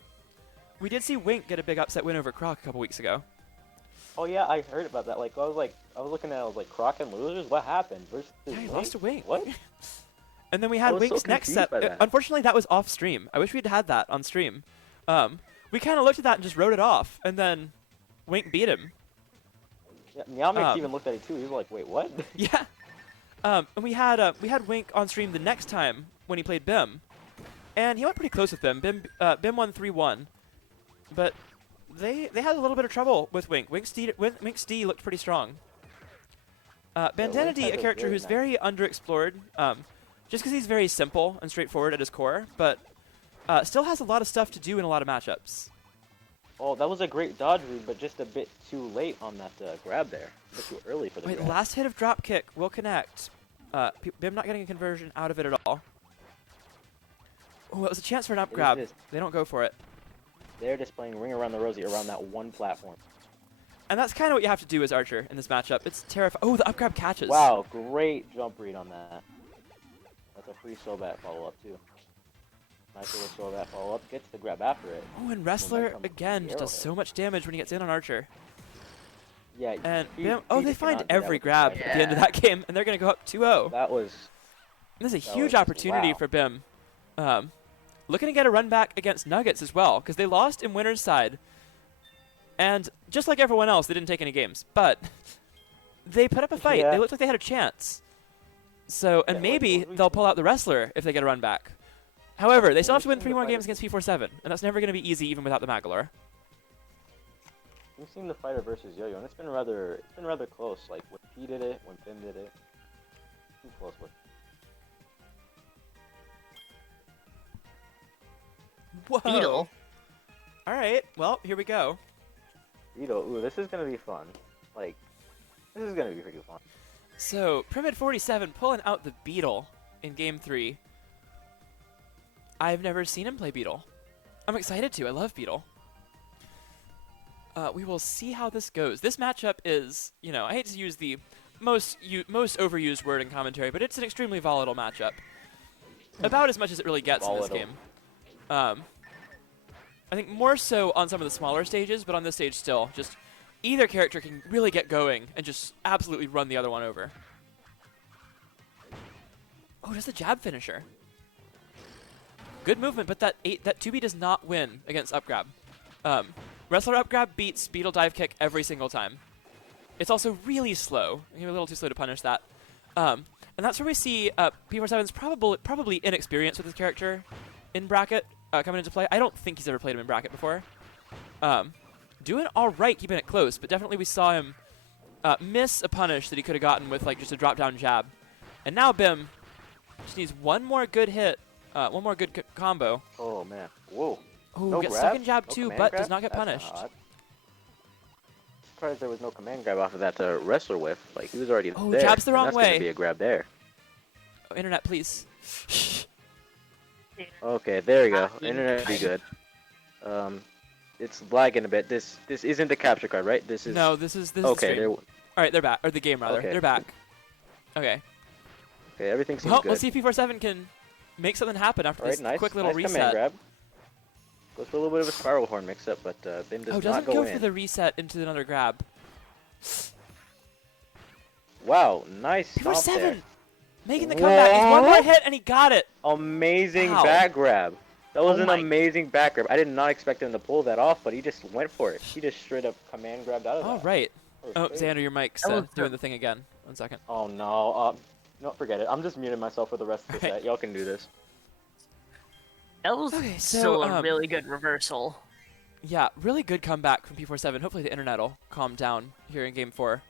We did see Wink get a big upset win over Croc a couple weeks ago. Oh yeah, I heard about that. I was looking at it, I was like, Croc and losers. What happened? Versus Yeah, he Wink? lost to Wink. What? And then we I had was so Wink's next confused set. by that. Unfortunately, that was off stream. I wish we'd had that on stream. We kind of looked at that and just wrote it off, and then Wink beat him. Yeah, Meowmix Um, even looked at it too. He was like, wait, what? Yeah. And we had Wink on stream the next time when he played Bim, and he went pretty close with Bim. Bim won 3-1, but they had a little bit of trouble with Wink. Wink's D looked pretty strong. Bandana Wink Dee, has a a character very who's nice- very underexplored. just because he's very simple and straightforward at his core, but still has a lot of stuff to do in a lot of matchups. Oh, that was a great dodge read, but just a bit too late on that grab there. A bit too early for the Wait, grab. last hit of drop kick will connect. Bim not getting a conversion out of it at all. Oh, it was a chance for an up grab. They don't go for it. They're just playing Ring Around the Rosie around that one platform. And that's kind of what you have to do as Archer in this matchup. It's terrifying. Oh, the up grab catches. Wow, great jump read on that. That's a free Sobat follow-up, too. Nice little Sobat follow-up. Gets the grab after it. Oh, and Wrestler, again, just does so much damage when he gets in on Archer. Yeah. And Bim, oh, they find every grab at the end of that game, and they're going to go up 2-0. That was... This is a huge opportunity for Bim. Looking to get a run back against Nuggets as well, because they lost in winner's side. And just like everyone else, they didn't take any games. But they put up a fight. Yeah. They looked like they had a chance. So, and maybe they'll pull out the Wrestler if they get a run back. However, they still have to win 3 more games against befor, and that's never going to be easy even without the Magolor. We've seen the fighter versus Yo-Yo, and it's been rather close. Like when P did it, when Bim did it, too close with. Whoa! Beetle. All right, well, here we go. Beetle, ooh, this is gonna be fun. Like, this is gonna be pretty fun. So, Primid47 pulling out the Beetle in Game 3. I've never seen him play Beetle. I'm excited to. I love Beetle. We will see how this goes. This matchup is, you know, I hate to use the most overused word in commentary, but it's an extremely volatile matchup. About as much as it really gets in this game. I think more so on some of the smaller stages, but on this stage still, just either character can really get going and just absolutely run the other one over. Oh, just a jab finisher. Good movement, but that 2B does not win against up grab. Wrestler up grab beats Beetle dive kick every single time. It's also really slow. You're a little too slow to punish that. And that's where we see befor-7's probably inexperienced with his character in bracket coming into play. I don't think he's ever played him in bracket before. Doing all right, keeping it close, but definitely we saw him miss a punish that he could have gotten with like just a drop down jab. And now Bim just needs one more good hit, one more good combo. Oh man, whoa. Oh, gets stuck in jab too, but does not get punished. Surprised there was no command grab off of that wrestler whiff. Like he was already there. Oh, jabs the wrong that's way. Gonna be a grab there. Oh, internet, please. Okay, there we go. Internet be good. It's lagging a bit. This isn't the capture card, right? This is. No, this is okay. All right, they're back, or the game rather. Okay. They're back. Okay. Okay, everything seems Well, good. let's see if befor-7 can make something happen after this quick little reset. Command grab. Goes for a little bit of a spiral horn mix-up, but Bim does not doesn't go go in. for the reset into another grab. Wow, nice stomp there. befor-7 making the comeback. He's one more hit and he got it. Amazing Wow. back grab. That was Oh an my- amazing back grab. I did not expect him to pull that off, but he just went for it. He just straight up command grabbed out of All that. right. That Oh, was great. Xander, your mic's That was doing good. the thing again. 1 second. Oh no. No, forget it. I'm just muting myself for the rest of the Alright. set. Y'all can do this. That was Okay, still so, a really good reversal. Yeah, really good comeback from befor-7. Hopefully the internet will calm down here in Game 4.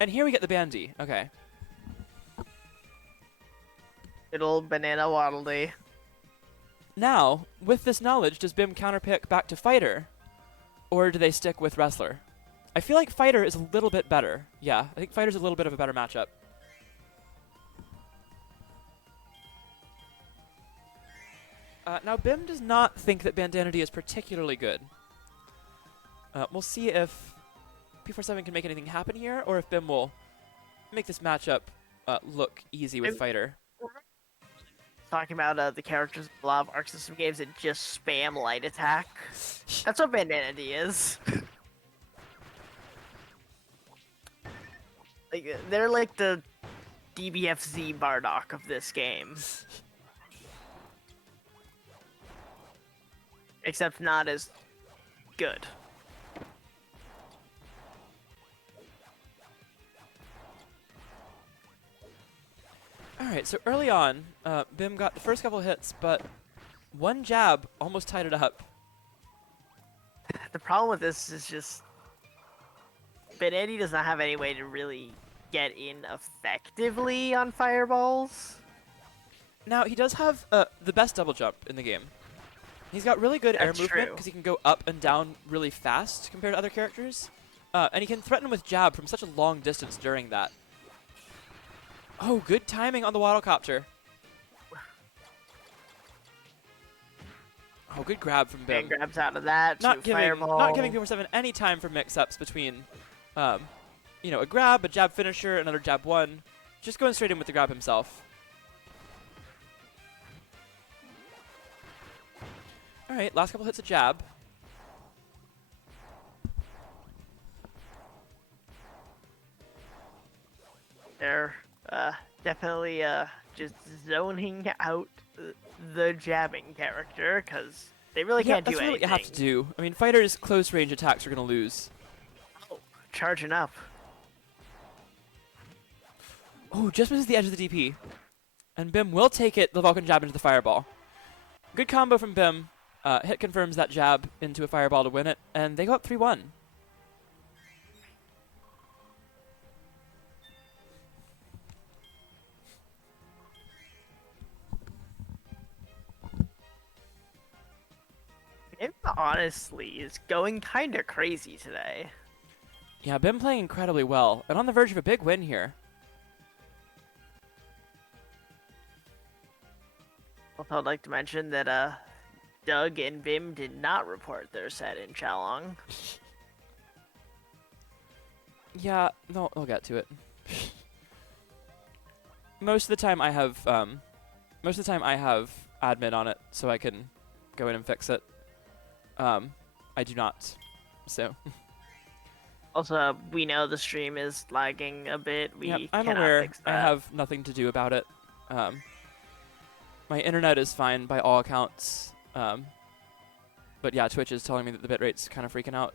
And here we get the Bandana Dee. Okay. Little banana waddle dee. Now, with this knowledge, does Bim counterpick back to Fighter? Or do they stick with Wrestler? I feel like Fighter is a little bit better. Yeah, I think Fighter's a little bit of a better matchup. Now, Bim does not think that Bandana Dee is particularly good. We'll see if befor-7 can make anything happen here, or if Bim will make this matchup look easy with Fighter. Talking about the characters in a lot of Arc System games that just spam light attack. That's what Bandana Dee is. Like they're like the DBFZ Bardock of this game. Except not as good. All right, right, so early on, Bim got the first couple hits, but one jab almost tied it up. The problem with this is just Bandana Dee does not have any way to really get in effectively on fireballs. Now, he does have the best double jump in the game. He's got really good air That's movement true. because he can go up and down really fast compared to other characters. And he can threaten with jab from such a long distance during that. Oh, good timing on the waddlecopter. Oh, good grab from Bim. And grabs out of that Not to fireball. not giving befor7 any time for mix-ups between, you know, a grab, a jab finisher, another jab one. Just going straight in with the grab himself. All right, last couple hits of jab. They're definitely just zoning out the jabbing character because they really can't do that's anything. what you have to do. I mean, fighters' close-range attacks are going to lose. Oh, charging up. Oh, just misses the edge of the DP. And Bim will take it, the Vulcan jab into the fireball. Good combo from Bim. Hit confirms that jab into a fireball to win it, and they go up 3-1. It honestly is going kind of crazy today. Yeah, Bim playing incredibly well, and on the verge of a big win here. Also, I'd like to mention that Doug and Bim did not report their set in Chalong. Yeah, no, I'll get to it. Most of the time I have admin on it, so I can go in and fix it. I do not, so. Also, we know the stream is lagging a bit. We Yep, I'm cannot aware. fix I that. have nothing to do about it. My internet is fine by all accounts. But yeah, Twitch is telling me that the bitrate's kind of freaking out.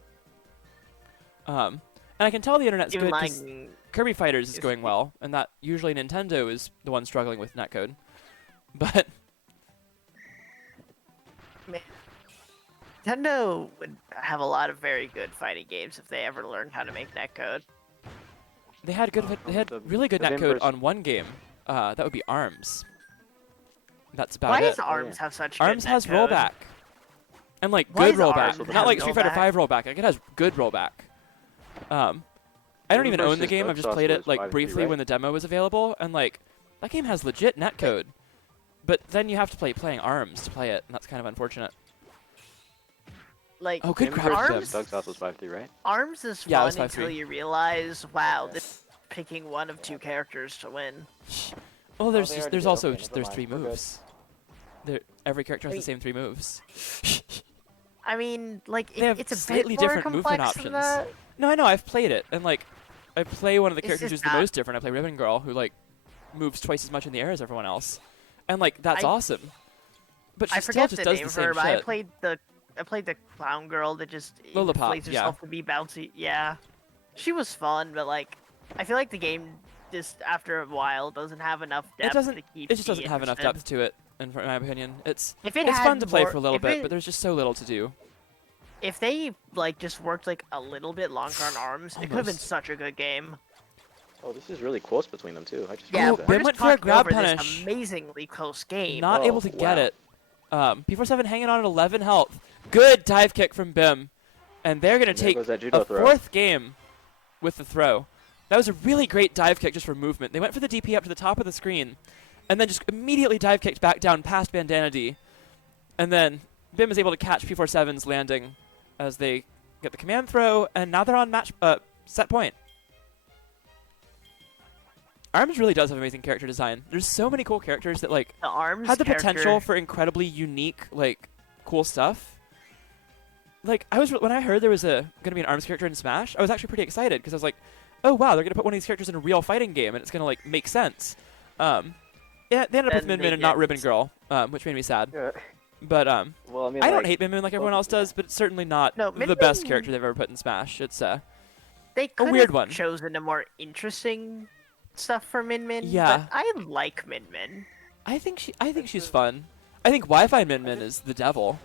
And I can tell the internet's Even good 'cause lagging. Kirby Fighters is is- going well, and that usually Nintendo is the one struggling with netcode. But Nintendo would have a lot of very good fighting games if they ever learned how to make netcode. they had really good the netcode Vim vers- on one game. That would be ARMS. That's about Why it. does ARMS have such good ARMS has netcode? rollback. And like Why good does rollback. ARMS Not like have Street Fighter rollback? 5 rollback. Like it has good rollback. I don't Vim even own the versus game. I've Dark just Sauce played it was like 5-3, briefly right? when the demo was available, and like that game has legit netcode. But then you have to playing ARMS to play it, and that's kind of unfortunate. Like, Oh, good Vim grab from versus Bim. Doug Sauce was 5-3, right? ARMS is Yeah, it was fun until 5-3. you realize, wow, this is picking one of two characters to win. Oh, they there's already did. also Okay, never there's mind. 3 We're good. moves. Every character has the same 3 moves. I mean, like, They have it's a slightly bit more different movement complex than options. that. No, I know. I've played it, and like, I play one of the It's characters just who's the not- most different. I play Ribbon Girl, who like moves twice as much in the air as everyone else, and like that's I- awesome. But she I still forget just the does name the of same her, but shit. I played the clown girl that just Lollipop, inflates yeah. herself to be bouncy. Yeah, she was fun, but like, I feel like the game just after a while doesn't have enough depth doesn't. to keep It just me doesn't have enough interested. depth to it, in my opinion. It's If it it's had fun to play more- for a little if bit, it- but there's just so little to do. If they like just worked like a little bit longer on ARMS, it could have been Almost. such a good game. Oh, this is really close between them too. I just Yeah, Oh, realized we're Bim just went for a talking grab over this punish. amazingly close game. Not Oh, able to get wow. it. befor7 hanging on at 11 health. Good dive kick from Bim, and they're gonna There take goes that judo a throw. 4th game with the throw. That was a really great dive kick just for movement. They went for the DP up to the top of the screen, and then just immediately dive kicked back down past Bandana Dee. And then Bim is able to catch P47's landing as they get the command throw, and now they're on set point. ARMS really does have amazing character design. There's so many cool characters that like The ARMS had the character, potential for incredibly unique, like, cool stuff. Like, when I heard there was gonna be an ARMS character in Smash, I was actually pretty excited because I was like, oh wow, they're gonna put one of these characters in a real fighting game, and it's gonna like make sense. Yeah, they ended up with Then Min they Min and not didn't. Ribbon Girl, which made me sad. Yeah. But Well, I mean, I don't like, hate Min Min like everyone else does, but it's certainly not No, the Min best Min- character they've ever put in Smash. It's they could weird have one. chosen a more interesting stuff for Min Min. Yeah. But I like Min Min. I think she's fun. I think Wi-Fi Min Min is the devil,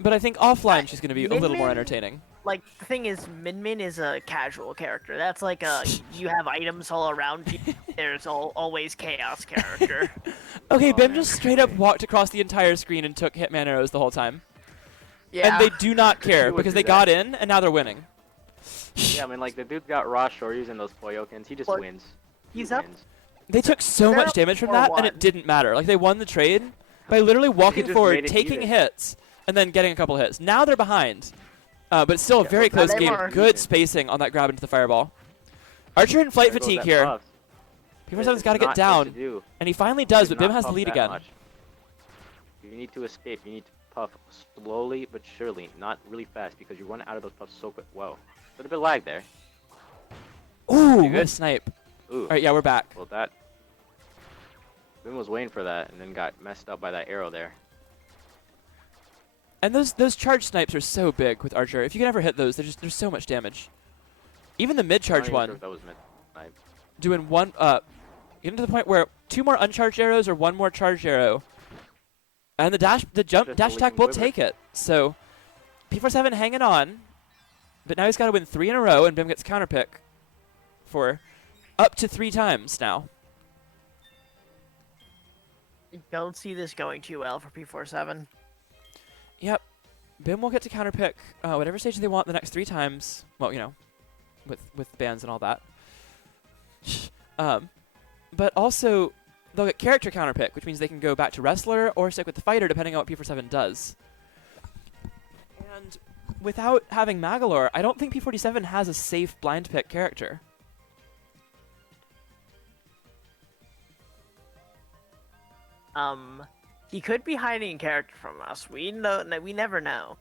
but I think offline she's gonna be a Min little more Min- entertaining. Like, the thing is, Min Min is a casual character. That's like a, you have items all around you, there's always chaos character. Okay, Oh, Bim man. just straight up walked across the entire screen and took Hitman arrows the whole time. Yeah. And they do not care would because do they that. got in and now they're winning. Yeah, I mean, like, the dude's got raw shoryus and those Poyokins. He just Look, wins. he's He up. wins. They took so They're much up damage from that, and 4-1. it didn't matter. Like, they won the trade by literally walking just forward, made it taking even. hits, and then getting a couple hits. Now they're behind. But it's still a Yeah, very well, close they game. were Good even. spacing on that grab into the fireball. Archer in flight There goes fatigue that here. puff. P47's It's got to get not good down, to do. and he finally does, Do but Bim not has the puff lead that again. much. You need to escape. You need to puff slowly but surely, not really fast, because you run out of those puffs so quick. Whoa. A little bit of lag there. Ooh, You what a good? snipe. Ooh. All right, yeah, we're back. Well, that. Bim was waiting for that and then got messed up by that arrow there. And those charge snipes are so big with Archer. If you can ever hit those, there's so much damage. Even the mid-charge I'm not even one, sure if that was meant to snipe. doing one, getting to the point where 2 more uncharged arrows or 1 more charged arrow, and the dash Just attack leaking will quiver. take it. So P47 hanging on, but now he's got to win 3 in a row, and Bim gets counterpick for up to 3 times now. Don't see this going too well for P47. Yep, Bim will get to counterpick whatever stage they want the next 3 times. Well, you know, with bans and all that. But also they'll get character counterpick, which means they can go back to wrestler or stick with the fighter depending on what P47 does. And without having Magalore, I don't think P47 has a safe blind pick character. He could be hiding a character from us. We never know.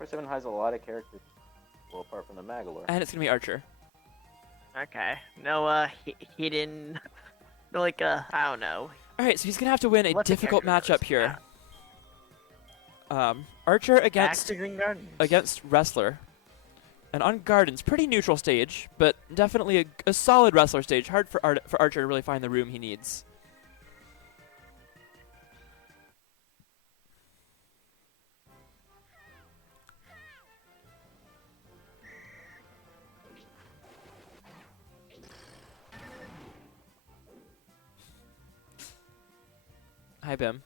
B47 has a lot of characters, well, apart from the Magalore. And it's going to be Archer. Okay. No, hidden. Like, I don't know. Alright, so he's going to have to win a What the difficult character matchup is. here. Archer Back against to Green Gardens. wrestler. And on Gardens, pretty neutral stage, but definitely a solid wrestler stage. Hard for Archer to really find the room he needs. Hi, Bim.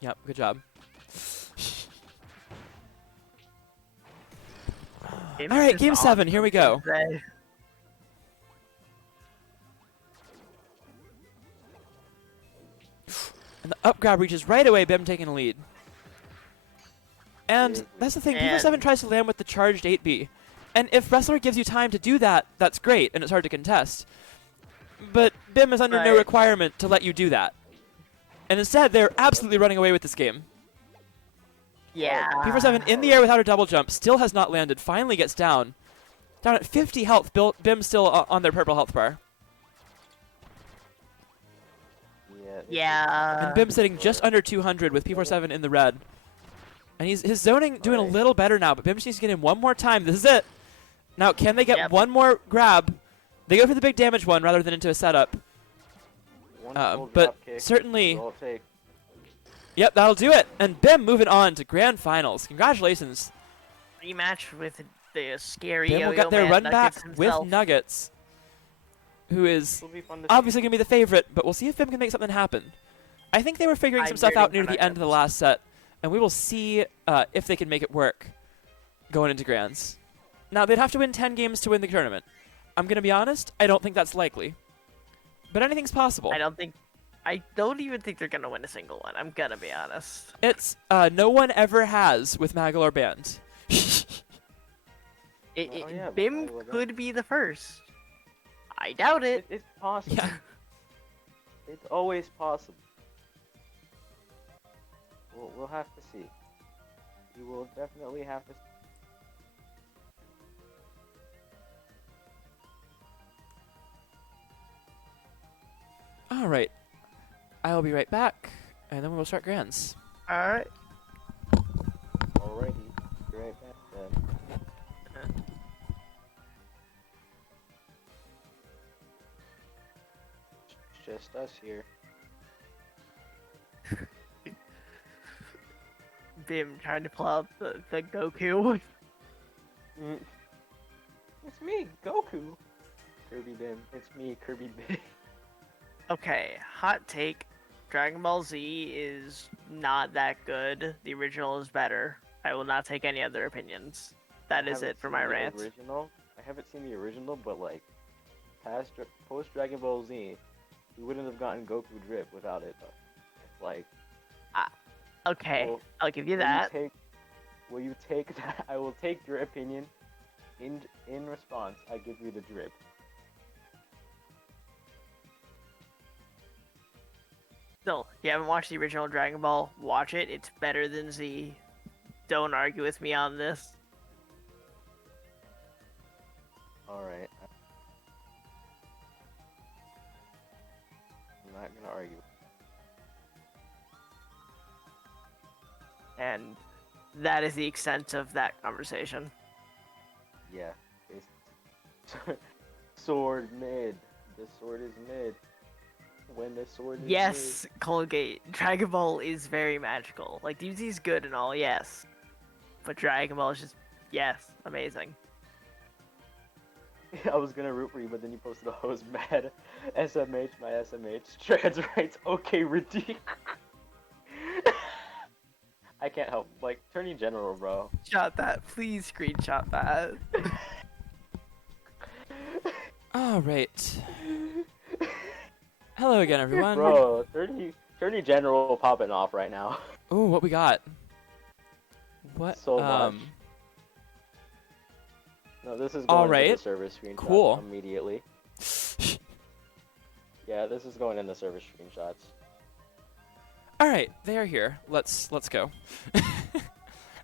Yep, good job. Bim's All right, just game on 7, here we go. today. And the up grab reaches right away, Bim taking the lead. And Yeah. that's the thing, And- P47 tries to land with the charged 8B. And if Wrestler gives you time to do that, that's great, and it's hard to contest. But Bim is under no Right. requirement to let you do that. And instead, they're absolutely running away with this game. Yeah. P47 in the air without a double jump, still has not landed, finally gets down. Down at 50 health, Bim's still on their purple health bar. Yeah. And Bim's sitting just under 200 with P47 in the red. And his zoning doing a Alright. little better now, but Bim just needs to get in one more time. This is it. Now, can they get Yep. one more grab? They go for the big damage one rather than into a setup. One full But drop kick, certainly, all it takes. yep, that'll do it. And Bim moving on to grand finals. Congratulations. Rematch with the scary Bim will yo-yo get their man run back Nuggets with himself. Nuggets, who is This will be fun to see. obviously going to be the favorite, but we'll see if Bim can make something happen. I think they were figuring some I'm stuff rooting out near for the end of the Nuggets. last set, and we will see if they can make it work going into Grands. Now, they'd have to win 10 games to win the tournament. I'm going to be honest, I don't think that's likely. But anything's possible. I don't even think they're gonna win a single one. I'm gonna be honest. It's no one ever has with Magalore Band. Oh, yeah, but Bim I will could be the first. I doubt it. It's possible. Yeah. It's always possible. We'll have to see. You will definitely have to. All right. I will be right back, and then we will start Grands. All right. Alrighty. Be right back then. just us here. Bim trying to pull out the Goku. It's me, Goku. Kirby Bim. It's me, Kirby Bim. Okay, hot take. Dragon Ball Z is not that good. The original is better. I will not take any other opinions. That is it for my rant. Original. I haven't seen the original, but like, post Dragon Ball Z, we wouldn't have gotten Goku drip without it. Like, Okay, well, I'll give you that. Will you take that? I will take your opinion. In response, I give you the drip. Still, if you haven't watched the original Dragon Ball, watch it. It's better than Z. Don't argue with me on this. Alright. I'm not gonna argue. And that is the extent of that conversation. Yeah. Sword mid. The sword is mid. When the sword is Yes, Colgate. Dragon Ball is very magical. Like, DBZ is good and all, yes. But Dragon Ball is just, yes, amazing. mid. I was gonna root for you, but then you posted a hose mad. SMH, my SMH. Trans rights, okay, redeem. I can't help. Like, Attorney General, bro. Shot that. Please screenshot that. Alright. Hello again, everyone. Bro, Attorney General popping off right now. Ooh, what we got? What? So much. No, this is All going right. into the server screenshot Cool. immediately. Yeah, this is going in the server screenshots. All right, they are here. Let's go.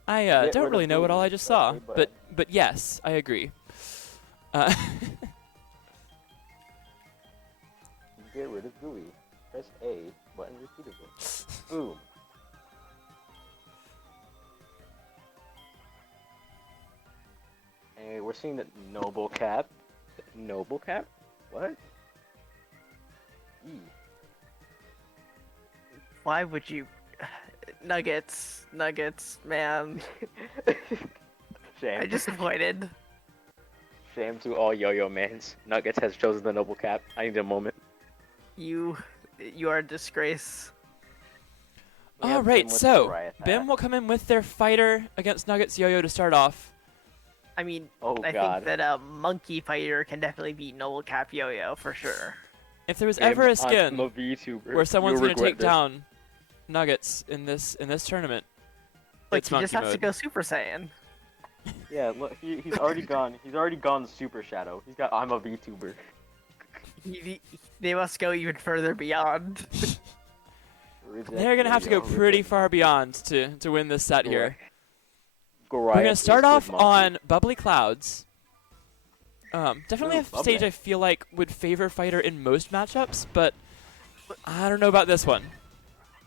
I Get don't rid really of know what all I Booty, just saw, but- but yes, I agree. Get rid of GUI. Press A button repeatedly. Boom. Hey, we're seeing the Noble Cap. Noble Cap? What? E. Why would you... Nuggets, man. Shame. I'm disappointed. Shame to all yo-yo mans. Nuggets has chosen the Noble Cap. I need a moment. You are a disgrace. We have Alright, Bim with so Goliath Bim hat. will come in with their fighter against Nuggets Yo-Yo to start off. I mean, Oh I god. think that a monkey fighter can definitely beat Noble Cap Yo-Yo for sure. If there was Bim, ever a I'm skin a VTuber. where someone's You'll going to regret take this. down Nuggets in this tournament, Like, it's he just monkey has to mode. go Super Saiyan. Yeah, look, he's already gone. He's already gone Super Shadow. He's got I'm a VTuber. They must go even further beyond. They're going to have to go pretty far beyond to win this set here. Goliath We're going to is start good off monkey. on Bubbly Clouds. Definitely Ooh, a stage bubbly. I feel like would favor fighter in most matchups, but I don't know about this one.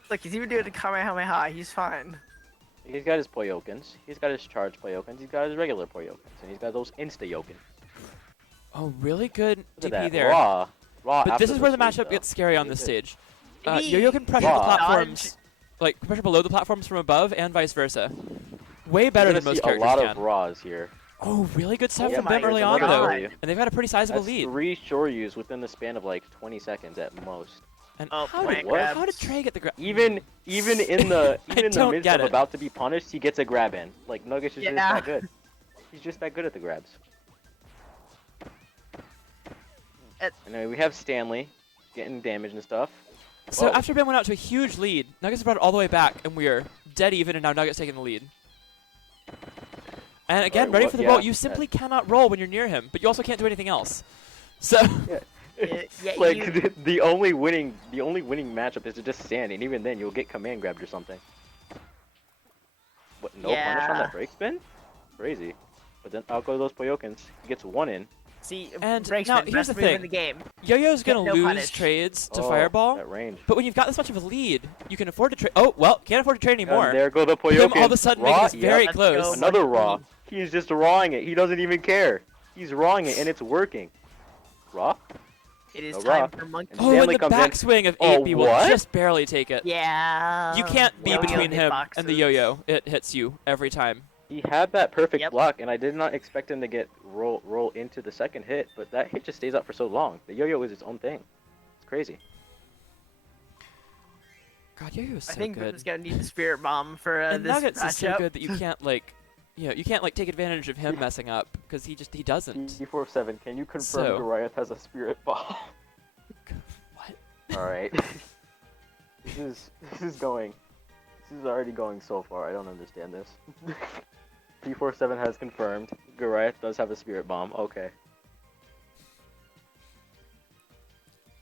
Look, he's even doing a Kamehameha. He's fine. He's got his Poyokens. He's got his charge Poyokens. He's got his regular Poyokens. And he's got those Insta Yoken. Oh, really good Look at DP that. there. Raw. But after this is where the sweep, matchup though. gets scary on Pretty this good. stage. Maybe Yo-Yo can pressure the Raw. platforms, like pressure below the platforms from above and vice versa. Way You're better gonna than most see characters a lot can. of Raws here. Oh, really good stuff Oh from my Bim early on, There's though. another God. And they've got a pretty sizable That's lead. 3 Shoryus within the span of like 20 seconds at most. And Oh, how plant did, grabs. how did Trey get the grab? Even in the don't midst get of it. about to be punished, he gets a grab in. Like Nuggets is just Yeah. that good. He's just that good at the grabs. And then we have Stanley getting damage and stuff. So Whoa. after Bim went out to a huge lead, Nuggets brought it all the way back, and we're dead even, and now Nuggets taking the lead. And again, Alright, ready what- for the yeah, roll. You simply cannot roll when you're near him, but you also can't do anything else. So Yeah, Like you- the only winning matchup is to just stand, and even then you'll get command grabbed or something. What? No punish on Yeah. that break spin? Crazy. But then out go those Poyokens. He gets one in. See, And break now, spin, here's best the move thing. in the game. Yo-Yo's gonna No lose punish. trades to Oh, Fireball, That range. but when you've got this much of a lead, you can afford to trade. Oh well, can't afford to trade anymore. And there go the Bim Poyokens. all of a sudden Raw, making us very Let's close. go. Another Monkey. raw. He's just rawing it. He doesn't even care. He's rawing it, and it's working. Raw? It is No time rock. for monkey. And Oh, and Stanley the comes in. backswing of Oh, 8B will what? just barely take it. Yeah. You can't be Yo-yo between him and the hitboxes. yo-yo. It hits you every time. He had that perfect Yep. block, and I did not expect him to get roll into the second hit, but that hit just stays up for so long. The yo-yo is its own thing. It's crazy. God, yo-yo is so I think good. Bim's gonna need the spirit bomb for And this Nuggets is so matchup. good that you can't like, you can't like take advantage of him messing up because he doesn't. befor, can you confirm So- Goliath has a spirit bomb? What? All right. This is already going so far. I don't understand this. befor has confirmed Goliath does have a spirit bomb. Okay.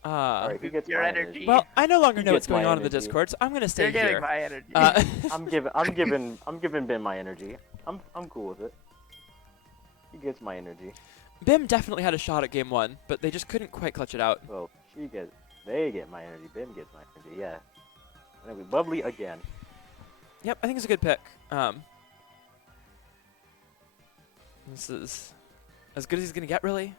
All right. Who gets Your my energy. Well, I no longer He know what's gets my going on in the energy. Discord, so I'm gonna stay You're getting here. my energy. I'm giving Ben my energy. I'm cool with it. He gets my energy. Bim definitely had a shot at game 1, but they just couldn't quite clutch it out. Well, they get my energy. Ben gets my energy. Yeah. And then we bubbly again. Yep, I think it's a good pick. This is as good as he's gonna get, really.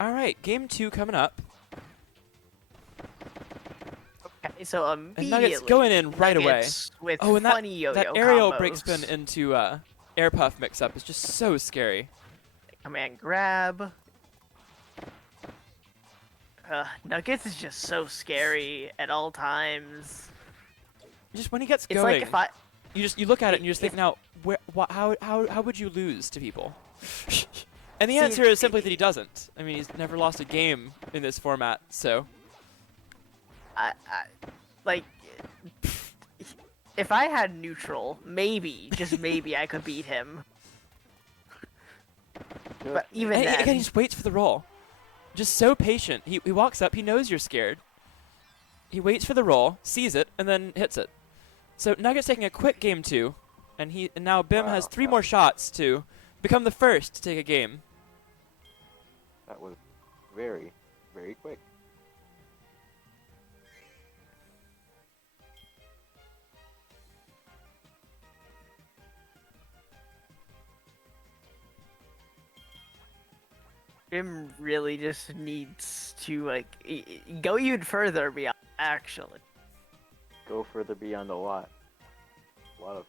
All right, game 2 coming up, Okay, so and Nuggets immediately. going in right away. Nuggets with Oh, and that funny yo-yo that aerial combos. break spin into air puff mix-up is just so scary. Command grab. Nuggets is just so scary at all times. Just when he gets It's going, like if I. you look at it and you just if- think, now, how would you lose to people? And the See, answer is simply that he doesn't. I mean, he's never lost a game in this format, so. Like, if I had neutral, maybe, just maybe, I could beat him. But even And then, again, he just waits for the roll. Just so patient. He walks up, he knows you're scared. He waits for the roll, sees it, and then hits it. So Nuggets taking a quick game 2, and now Bim has 3 more shots to become the first to take a game. That was very, very quick. Jim really just needs to like go even further beyond. Actually, Go further beyond a lot. A lot of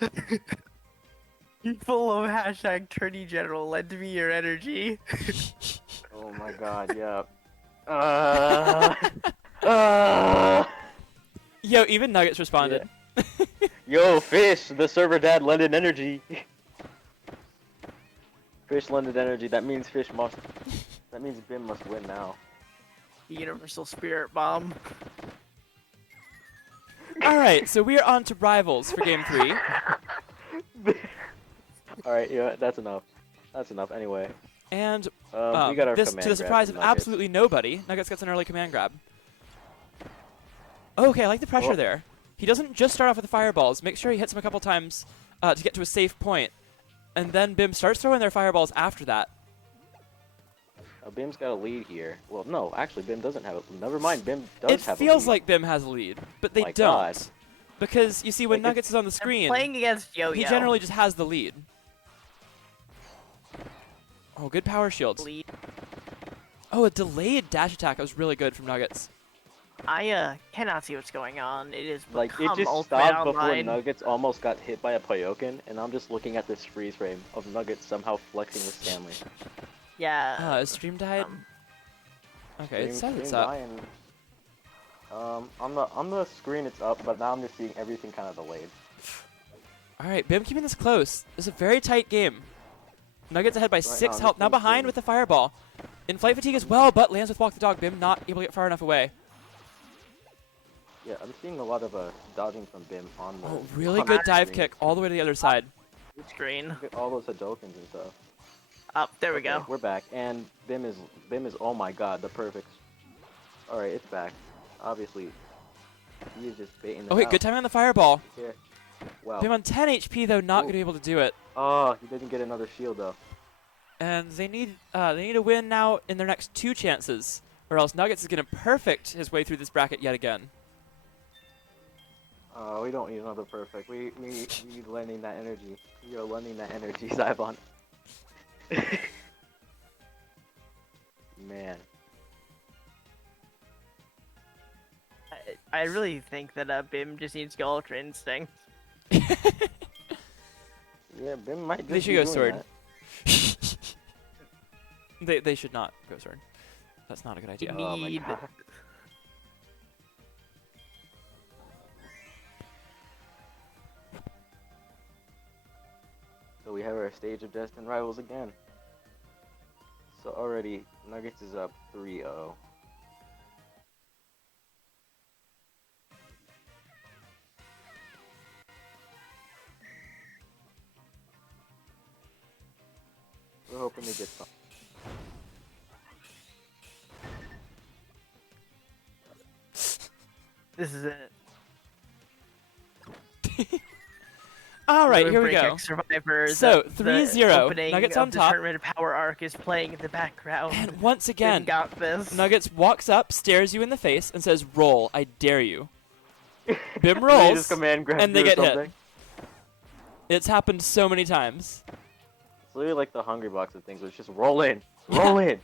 things. full of hashtag Attorney General. Lend me your energy. Oh my god, yeah. Yo, even Nuggets responded. Yo, Fish, the server dad lended energy. Fish lended energy. That means Fish must. That means Bim must win now. The Universal Spirit Bomb. All right, so we are on to rivals for game 3. All right, yeah, that's enough. That's enough. Anyway, And we got our this, command to the grab surprise from of Nuggets. absolutely nobody, Nuggets gets an early command grab. Okay, I like the pressure Oh. there. He doesn't just start off with the fireballs. Make sure he hits him a couple times to get to a safe point. And then Bim starts throwing their fireballs after that. Bim's got a lead here. Well, no, actually, Bim doesn't have it. Never mind, Bim does It have feels a lead. like Bim has a lead, but they My don't. God. Because, you see, when Like, Nuggets is on the screen, Playing against Yo-Yo. he generally just has the lead. Oh, good power shield. Lead. Oh, a delayed dash attack. That was really good from Nuggets. I cannot see what's going on. It is Like, it become just ultimate stopped before online. Nuggets almost got hit by a Pyoken, and I'm just looking at this freeze frame of Nuggets somehow flexing with Stanley. Yeah. His stream died? um, Okay, it says Stream it's up. dying. On the screen it's up, but now I'm just seeing everything kind of delayed. Alright, Bim keeping this close. This is a very tight game. Nuggets ahead by Right 6 now, health. this Now one's behind Bim. with the fireball. In flight fatigue as well, but lands with walk the dog. Bim not able to get far enough away. Yeah, I'm seeing a lot of dodging from Bim on the. Oh, really on good the dive screen. kick all the way to the other side. screen. Look at all those Hadokens and stuff. Up there we Okay, go. We're back, and Bim is oh my god, the perfect. All right, it's back. Obviously, he is just baiting. Oh, wait, good timing on the fireball. Here. Wow. Bim on 10 HP though, not Ooh. going to be able to do it. Oh, he didn't get another shield though. And they need to win now in their next 2 chances, or else Nuggets is going to perfect his way through this bracket yet again. We don't need another perfect. We need lending that energy. We are lending that energy, Zybon. Man. I really think that Bim just needs to go Ultra Instinct. Yeah, Bim might just They should be go doing sword. that. They should not go sword. That's not a good idea. Oh my Need- god. So we have our stage of destined rivals again. So already, Nuggets is up 3-0. We're hoping to get some. This is it. All right, Really here we break go. X Survivors. So, the 3-0, opening Nuggets of on the top. Tournament Power Arc is playing in the background. And once Bim again, got this. Nuggets walks up, stares you in the face, and says, "Roll, I dare you." Bim They just rolls, command grab and they you or get hit. something. It's happened so many times. It's literally like the Hungry Box of things, where it's just roll in, roll in.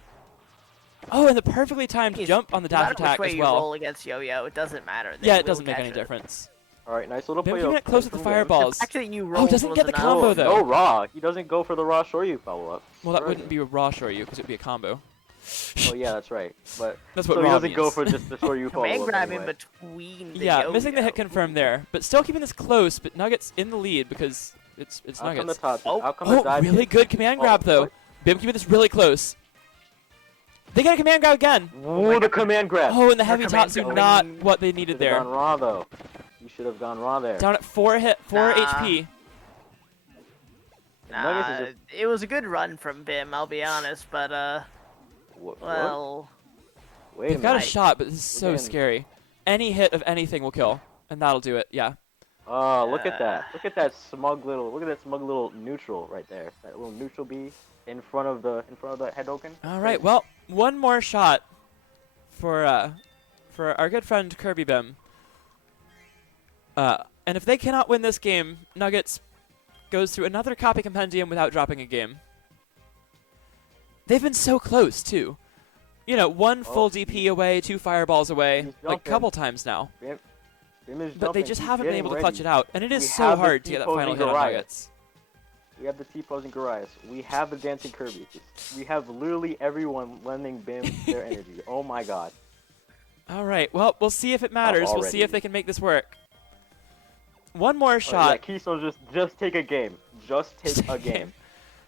Oh, and the perfectly timed He's- jump on the no dash matter attack which way as you well. roll against Yo-Yo, it doesn't matter. They Yeah, it will doesn't make catch any it. difference. All right, nice little Bim play. keeping it close with the from Bim. fireballs. The fact that you rolled doesn't was get the enough. combo, Oh, though. no raw. He doesn't go for the raw Shoryu follow up. Well, that Right. wouldn't be a raw Shoryu, because it would be a combo. Oh yeah, that's right. But That's what so he raw doesn't go means. for just the Shoryu follow Command up. grab in Anyway. between the Yeah, Yo-Yo. missing the hit confirmed there, but still keeping this close. But Nuggets in the lead because it's Out come the Nuggets. top. Oh. Out come the Oh, dive really kick. good command Oh, grab though. what? Bim keeping this really close. They get a command grab again. Ooh, the command grab. Oh, and the heavy command Tatsu, grab. not what they needed Should have there. gone raw though. You should have gone raw there. Down at 4 Nah. HP. Nuggets is just- It was a good run from Bim, I'll be honest, but What? well, Wait a They've got a minute. shot, but this is so We're getting- scary. Any hit of anything will kill, and that'll do it. Yeah. Oh, look at that! Look at that smug little neutral right there. That little neutral B in front of the Hedoken. All right. Well, one more shot for our good friend Kirby Bim. And if they cannot win this game, Nuggets goes through another copy compendium without dropping a game. They've been so close too. You know, one full DP away, 2 fireballs away, He's like a jumping. couple times now. Bim is But they jumping. just He's haven't been getting able to clutch ready. it out, and it is We so have the hard to get that final T-posing hit on Goliath. Nuggets. We have the T-posing Gorias. We have the dancing Kirby. We have literally everyone lending Bim their energy. Oh my god. All right. Well, we'll see if it matters. We'll see already. if they can make this work. One more shot. Yeah, Kiso, just take a game. Just take a game.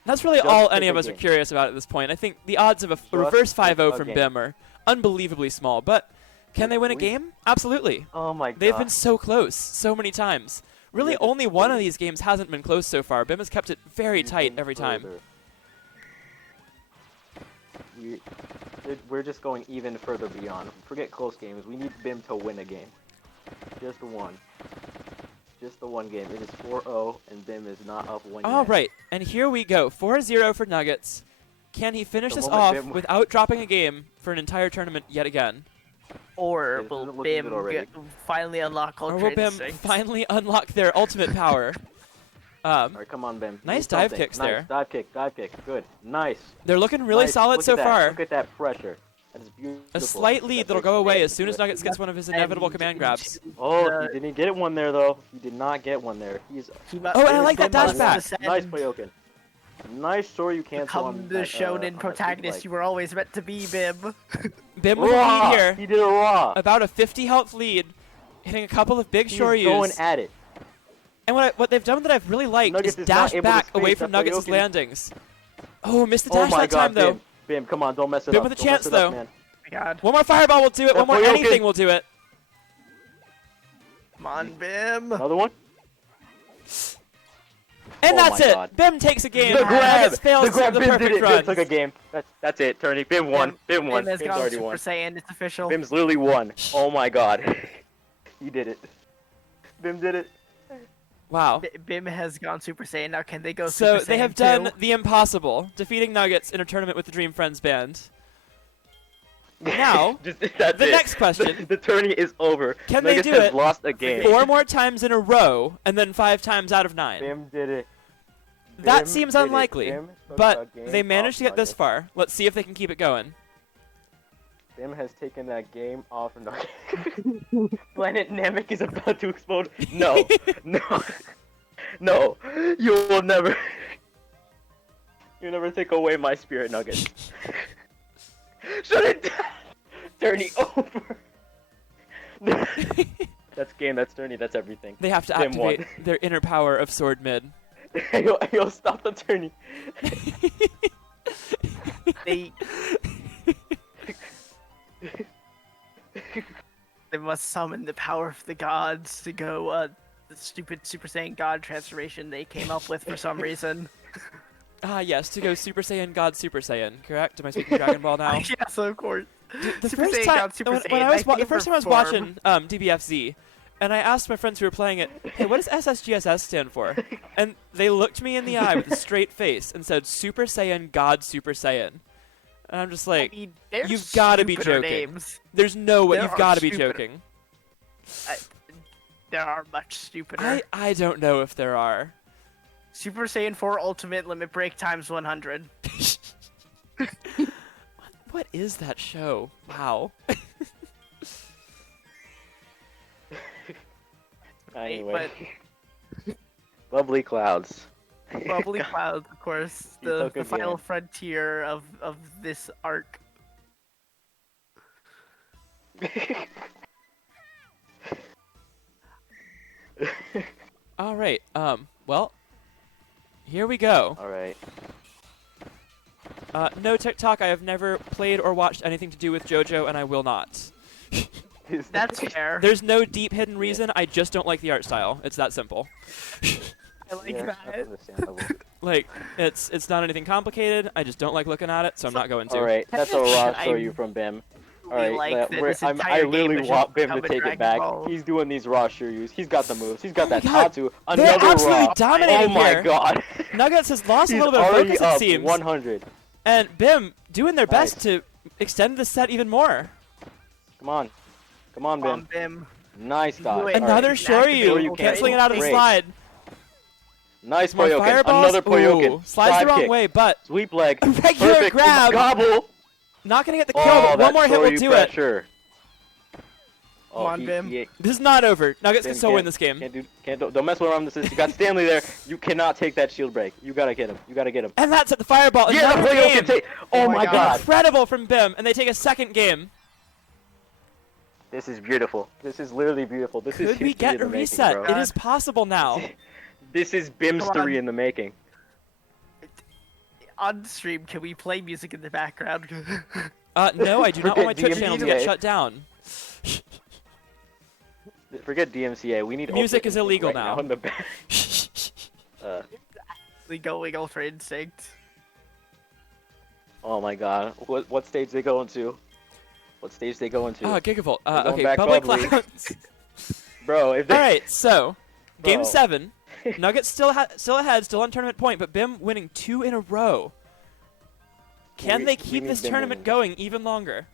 That's really Just all take any of a us are game. curious about at this point. I think the odds of a reverse take 5-0 a from game. Bim are unbelievably small. But can they win a We- game? Absolutely. Oh my god. They've been so close so many times. Really, Yeah, only one of really. these games hasn't been close so far. Bim has kept it very tight Even every time. further. We're just going even further beyond. Forget close games. We need Bim to win a game. Just one. Just the one game. It is 4-0, and Bim is not up one All yet. right, and here we go. 4-0 for Nuggets. Can he finish The this moment off Bim- without dropping a game for an entire tournament yet again? or This will isn't looking good Bim already. finally unlock Or Ultra will Bim Instinct? finally unlock their ultimate power? All right, come on, Bim. Nice Do dive something. kicks Nice. there. Dive kick, dive kick. Good. Nice. They're looking really Nice. solid Look so at that. far. Look at that pressure. That is beautiful. A slight lead That's that'll very go away smart. as soon as Nuggets gets one of his inevitable And command grabs. Oh, Uh, he didn't get one there though. He did not get one there. He's Oh, and I like that dash back. nice Playoken. Nice story you cancel Become on the that, shonen on that protagonist big you were always meant to be, Bim. Bim with a Raw! lead here. He did a raw. About a 50 health lead, hitting a couple of big He's going shoryus. at it. And what they've done that I've really liked Nuggets is is not dash able to back space away that from Nuggets' Playoken. landings. Oh, missed the Oh dash my that god, time though. Bim. Bim, come on, don't mess it Bim up. with a Don't mess chance, it up, though. man. God, One more fireball will do it. That One more Playoken. anything will do it. come on, Bim. Another one? And Oh that's my it. God. Bim takes a game. The grab! Nuggets fails The grab! the Bim did perfect it! Bim run. took a game. That's it, Turney. Bim won. Bim won. Bim has Bim's gone already Super won. Saiyan. It's official. Bim's literally won. Oh my god. He did it. Bim did it. Wow. Bim has gone Super Saiyan. Now can they go So Super Saiyan they have 2? done the impossible, defeating Nuggets in a tournament with the Dream Friends band. Now, That's the it. next question. The tourney is over. Can Nuggets they do has it lost a game. 4 more times in a row, and then 5 times out of 9? Bim did it. That Bim seems did it. unlikely, Bim took but a game they managed off to get this Nuggets. far. Let's see if they can keep it going. Bim has taken that game off Nuggets. Planet Namek is about to explode. No, no, no! You will never. You never take away my spirit, Nuggets. Shut it down. Tourney over. That's game. That's tourney. That's everything. They have to Bim won. activate their inner power of Sword Mid. You'll stop the tourney. They they must summon the power of the gods to go the stupid Super Saiyan God transformation they came up with for some reason. Ah, yes, to go Super Saiyan God Super Saiyan, correct? Am I speaking Dragon Ball now? Yes, of course. The Super first Saiyan time, God Super when Saiyan, I was my the first time I was favorite watching DBFZ, and I asked my friends who were playing it, "Hey, what does SSGSS stand for?" And they looked me in the eye with a straight face and said, "Super Saiyan God Super Saiyan." And I'm just like, I mean, there's you've got to be stupider joking. Names. There's no way. There You've are got to be stupider- joking. There are much stupider. I don't know if there are. Super Saiyan 4 Ultimate Limit Break times 100. What is that show? Wow. Anyway. Lovely clouds. Bubbly Clouds, of course, You the took a final game. frontier of this arc. All right. Well, here we go. All right. No TikTok. I have never played or watched anything to do with JoJo, and I will not. That's fair. There's no deep hidden reason. I just don't like the art style. It's that simple. I like Yeah, that. that's understandable. Like, it's not anything complicated. I just don't like looking at it, so I'm not going to. All right, that's a raw I show you from Bim. All really right, like that this I entire game literally was want just Bim to become a take it Dragon back. Ball. He's doing these raw Shiryus. He's got the moves. He's got Oh my that God. Tatsu. They're Another absolutely raw. dominating Oh my here. God. Nuggets has lost a He's little bit of already focus, it up seems. 100. And Bim doing their best Nice. to extend the set even more. Come on. Come on, Come on, Bim. Bim. Nice You dodge. do it. All Another right. Shoryu, Shoryuken. canceling it out of the Great. slide. Nice More Poyoken. fireballs. Another Poyoken. Ooh, slides the Dive wrong kick. way, but Sweep leg. a regular Perfect. grab. Gobble. Not gonna get the kill, Oh, but that one more hit will Shoryu do it. pressure. Come on, Bim. This is not over. Nuggets can Bim still can't- win this game. Don't mess around with this. You got Stanley there. You cannot take that shield break. You gotta get him. You gotta get him. And that's at the fireball. Yeah, Another the Poyoken game. take. Oh my God. Incredible from Bim, and they take a second game. This is beautiful. This is literally beautiful. This is Could we history get in a the making, reset? bro. It is possible now. This is Bimstery in the making. On stream, can we play music in the background? No, I do not want my Forget Twitch channel to get DMCA. shut down. Forget DMCA. We need Music Ultimate is illegal Instinct right now. in the back. We going Ultra Instinct. Oh my God. What stage they go into? What stage they go into? Gigavolt. We're going Okay, back bubbly bubbly. clouds. Bro, if they... All right, so game Bro. 7. Nuggets still ahead, still on tournament point, but Bim winning 2 in a row. Can We- they we keep need this Bim tournament winning. going even longer?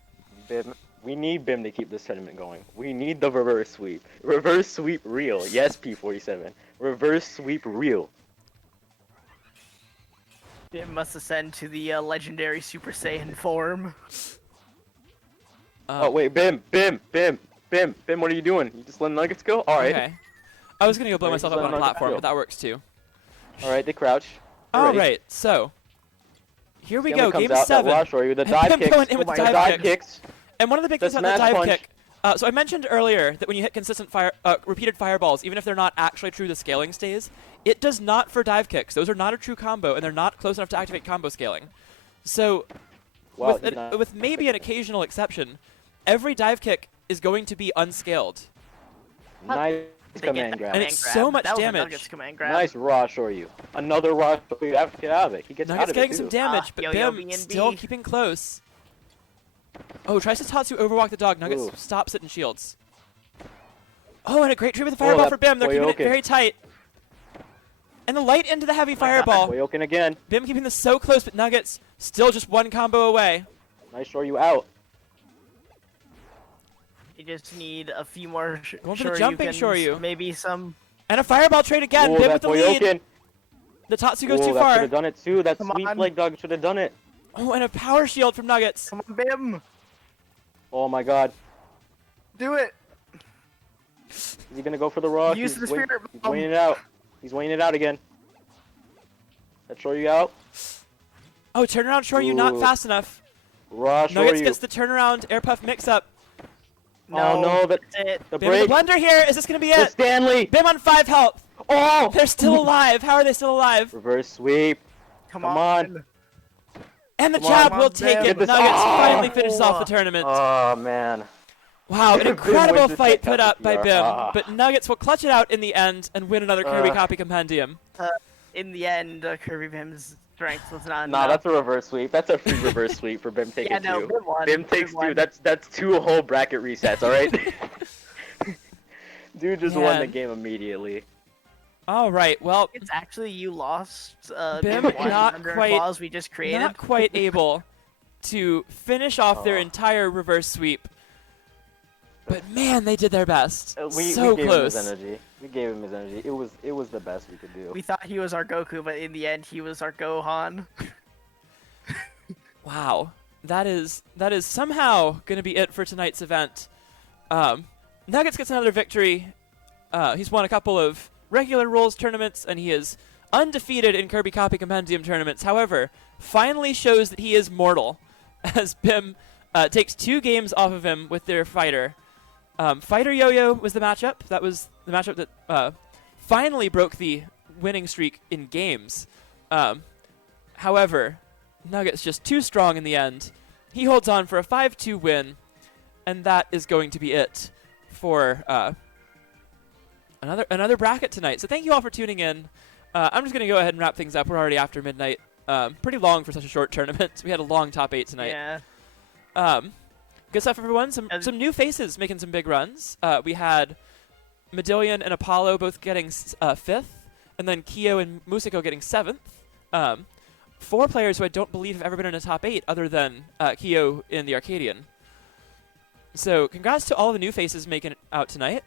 Bim, we need Bim to keep this tournament going. We need the reverse sweep. Reverse sweep real. Yes, P47. Reverse sweep real. Bim must ascend to the legendary Super Saiyan form. Oh wait, Bim, what are you doing? You just letting Nuggets go? All right, Okay. I was gonna go blow Alright, myself just up on let a Nuggets platform, go. but that works too. all right. They crouch. They're All ready. right, so here we Stanley go, comes game out, that 7. raw Shoryu, the And dive Bim kicks. going in with Oh the my The dive dive kick. kicks. And one of the big The things about the smash dive punch. kick. So I mentioned earlier that when you hit consistent repeated fireballs, even if they're not actually true to scaling stays, it does not for dive kicks. Those are not a true combo, and they're not close enough to activate combo scaling. So, Wow, with maybe an occasional exception, every dive kick is going to be unscaled. Nice They get command that grab. And command it's grab. so much That was a damage. Nuggets command grab. Nice raw Shoryu. Another raw Shoryu. Have to get out of it. He gets out Nuggets of getting it some too. damage, but yo-yo Bim B&B. still keeping close. Oh, tries to Tatsu overwalk the dog. Nuggets Ooh. stops it and shields. Oh, and a great tree with the fireball that for Bim. They're keeping it Poyoken. very tight. And the light into the heavy my God. fireball. Boyoken again. Bim keeping this so close, but Nuggets still just one combo away. Nice shore you out. You just need a few more Going for the jumping Shoryu. Maybe some. And a fireball trade again. Ooh, Bim that with the lead. Boyoken. The Tatsu goes Ooh, too that far. should have done it too. That Come sweep on. leg dog should have done it. Oh, and a power shield from Nuggets. Come on, Bim. Oh my god. Do it. Is he gonna go for the rock? Use the spirit He's bomb. weighing it out. He's weighing it out again. That shore you out. Oh, turnaround Shoryu not Ooh. fast enough. Raw shore Nuggets you. gets the turnaround air puff mix up. Oh no, that's the it. the Bim with break. the blunder here. Is this going to be The it? Stanley. Bim on 5 health. Oh! They're still alive. How are they still alive? Reverse sweep. Come Come on. And the Come jab on, will Bim. take it. Get this- Nuggets Oh! finally finishes off the tournament. Oh man. Wow, an Bim incredible wins the fight tech put up by PR. Bim. Ah. But Nuggets will clutch it out in the end and win another Kirby Copy Compendium. In the end, Kirby Bim's strength was not Nah, enough. that's a reverse sweep. That's a free reverse sweep for Bim taking Yeah, no, two. Bim won. Bim takes Bim won. two. That's 2 whole bracket resets. All right. Dude just won the Man. game immediately. All right, well, It's actually you lost. Bim Bim won not under quite- clause we just created. not quite able to finish off their Oh. entire reverse sweep. But man, they did their best. We So gave close. him his energy. We gave him his energy. It was the best we could do. We thought he was our Goku, but in the end, he was our Gohan. Wow, that is somehow going to be it for tonight's event. Nuggets gets another victory. He's won a couple of regular rules tournaments, and he is undefeated in Kirby Copy Compendium tournaments. However, finally shows that he is mortal, as Bim takes 2 games off of him with their fighter. Fighter Yo-Yo was the matchup. That was the matchup that finally broke the winning streak in games. However, Nuggets just too strong in the end. He holds on for a 5-2 win, and that is going to be it for another bracket tonight. So thank you all for tuning in. I'm just going to go ahead and wrap things up. We're already after midnight. Pretty long for such a short tournament. We had a long top 8 tonight. Yeah. Good stuff, everyone. Some new faces making some big runs. We had Medillion and Apollo both getting 5th, and then Kyo and Musiko getting 7th. 4 players who I don't believe have ever been in a top 8 other than Kyo in the Arcadian. So congrats to all the new faces making it out tonight.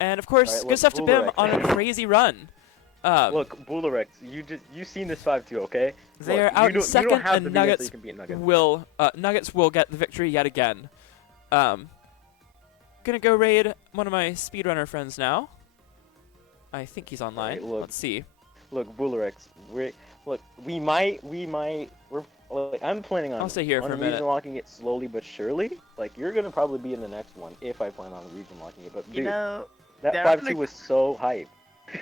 And of course, All right, good look, stuff to Bim Bularek. on a crazy run. Look, Bullarex, you seen this 5-2, okay? They Look, are out in you don't second, have and to be there so Nuggets you can beat Nuggets. Nuggets will get the victory yet again. Gonna go raid one of my speedrunner friends now. I think he's online. Alright, look. Let's see. Look, Bullarex, I'm planning on I'll stay here for a minute. region locking it slowly but surely. Like, you're gonna probably be in the next one if I plan on region locking it. But You dude, know, that they're 5-2 gonna- was so hype.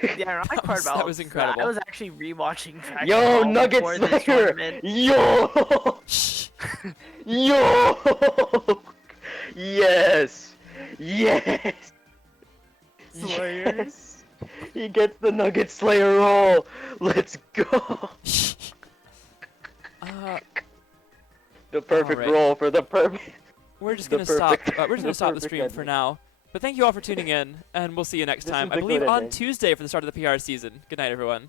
the ironic part about That was incredible. I was actually rewatching Dragon Yo, Ball Nugget before this Slayer! tournament. Yo! Shh. Yo! Yes! Yes! Slayer. Yes! He gets the Nugget Slayer roll! Let's go! Shh. The perfect Alright. roll for the perfect... We're just The gonna stop. perfect- We're just gonna the stop the perfect stream for ending. now. But thank you all for tuning in, and we'll see you next This time. is I the believe good on ending. Tuesday for the start of the PR season. Good night, everyone.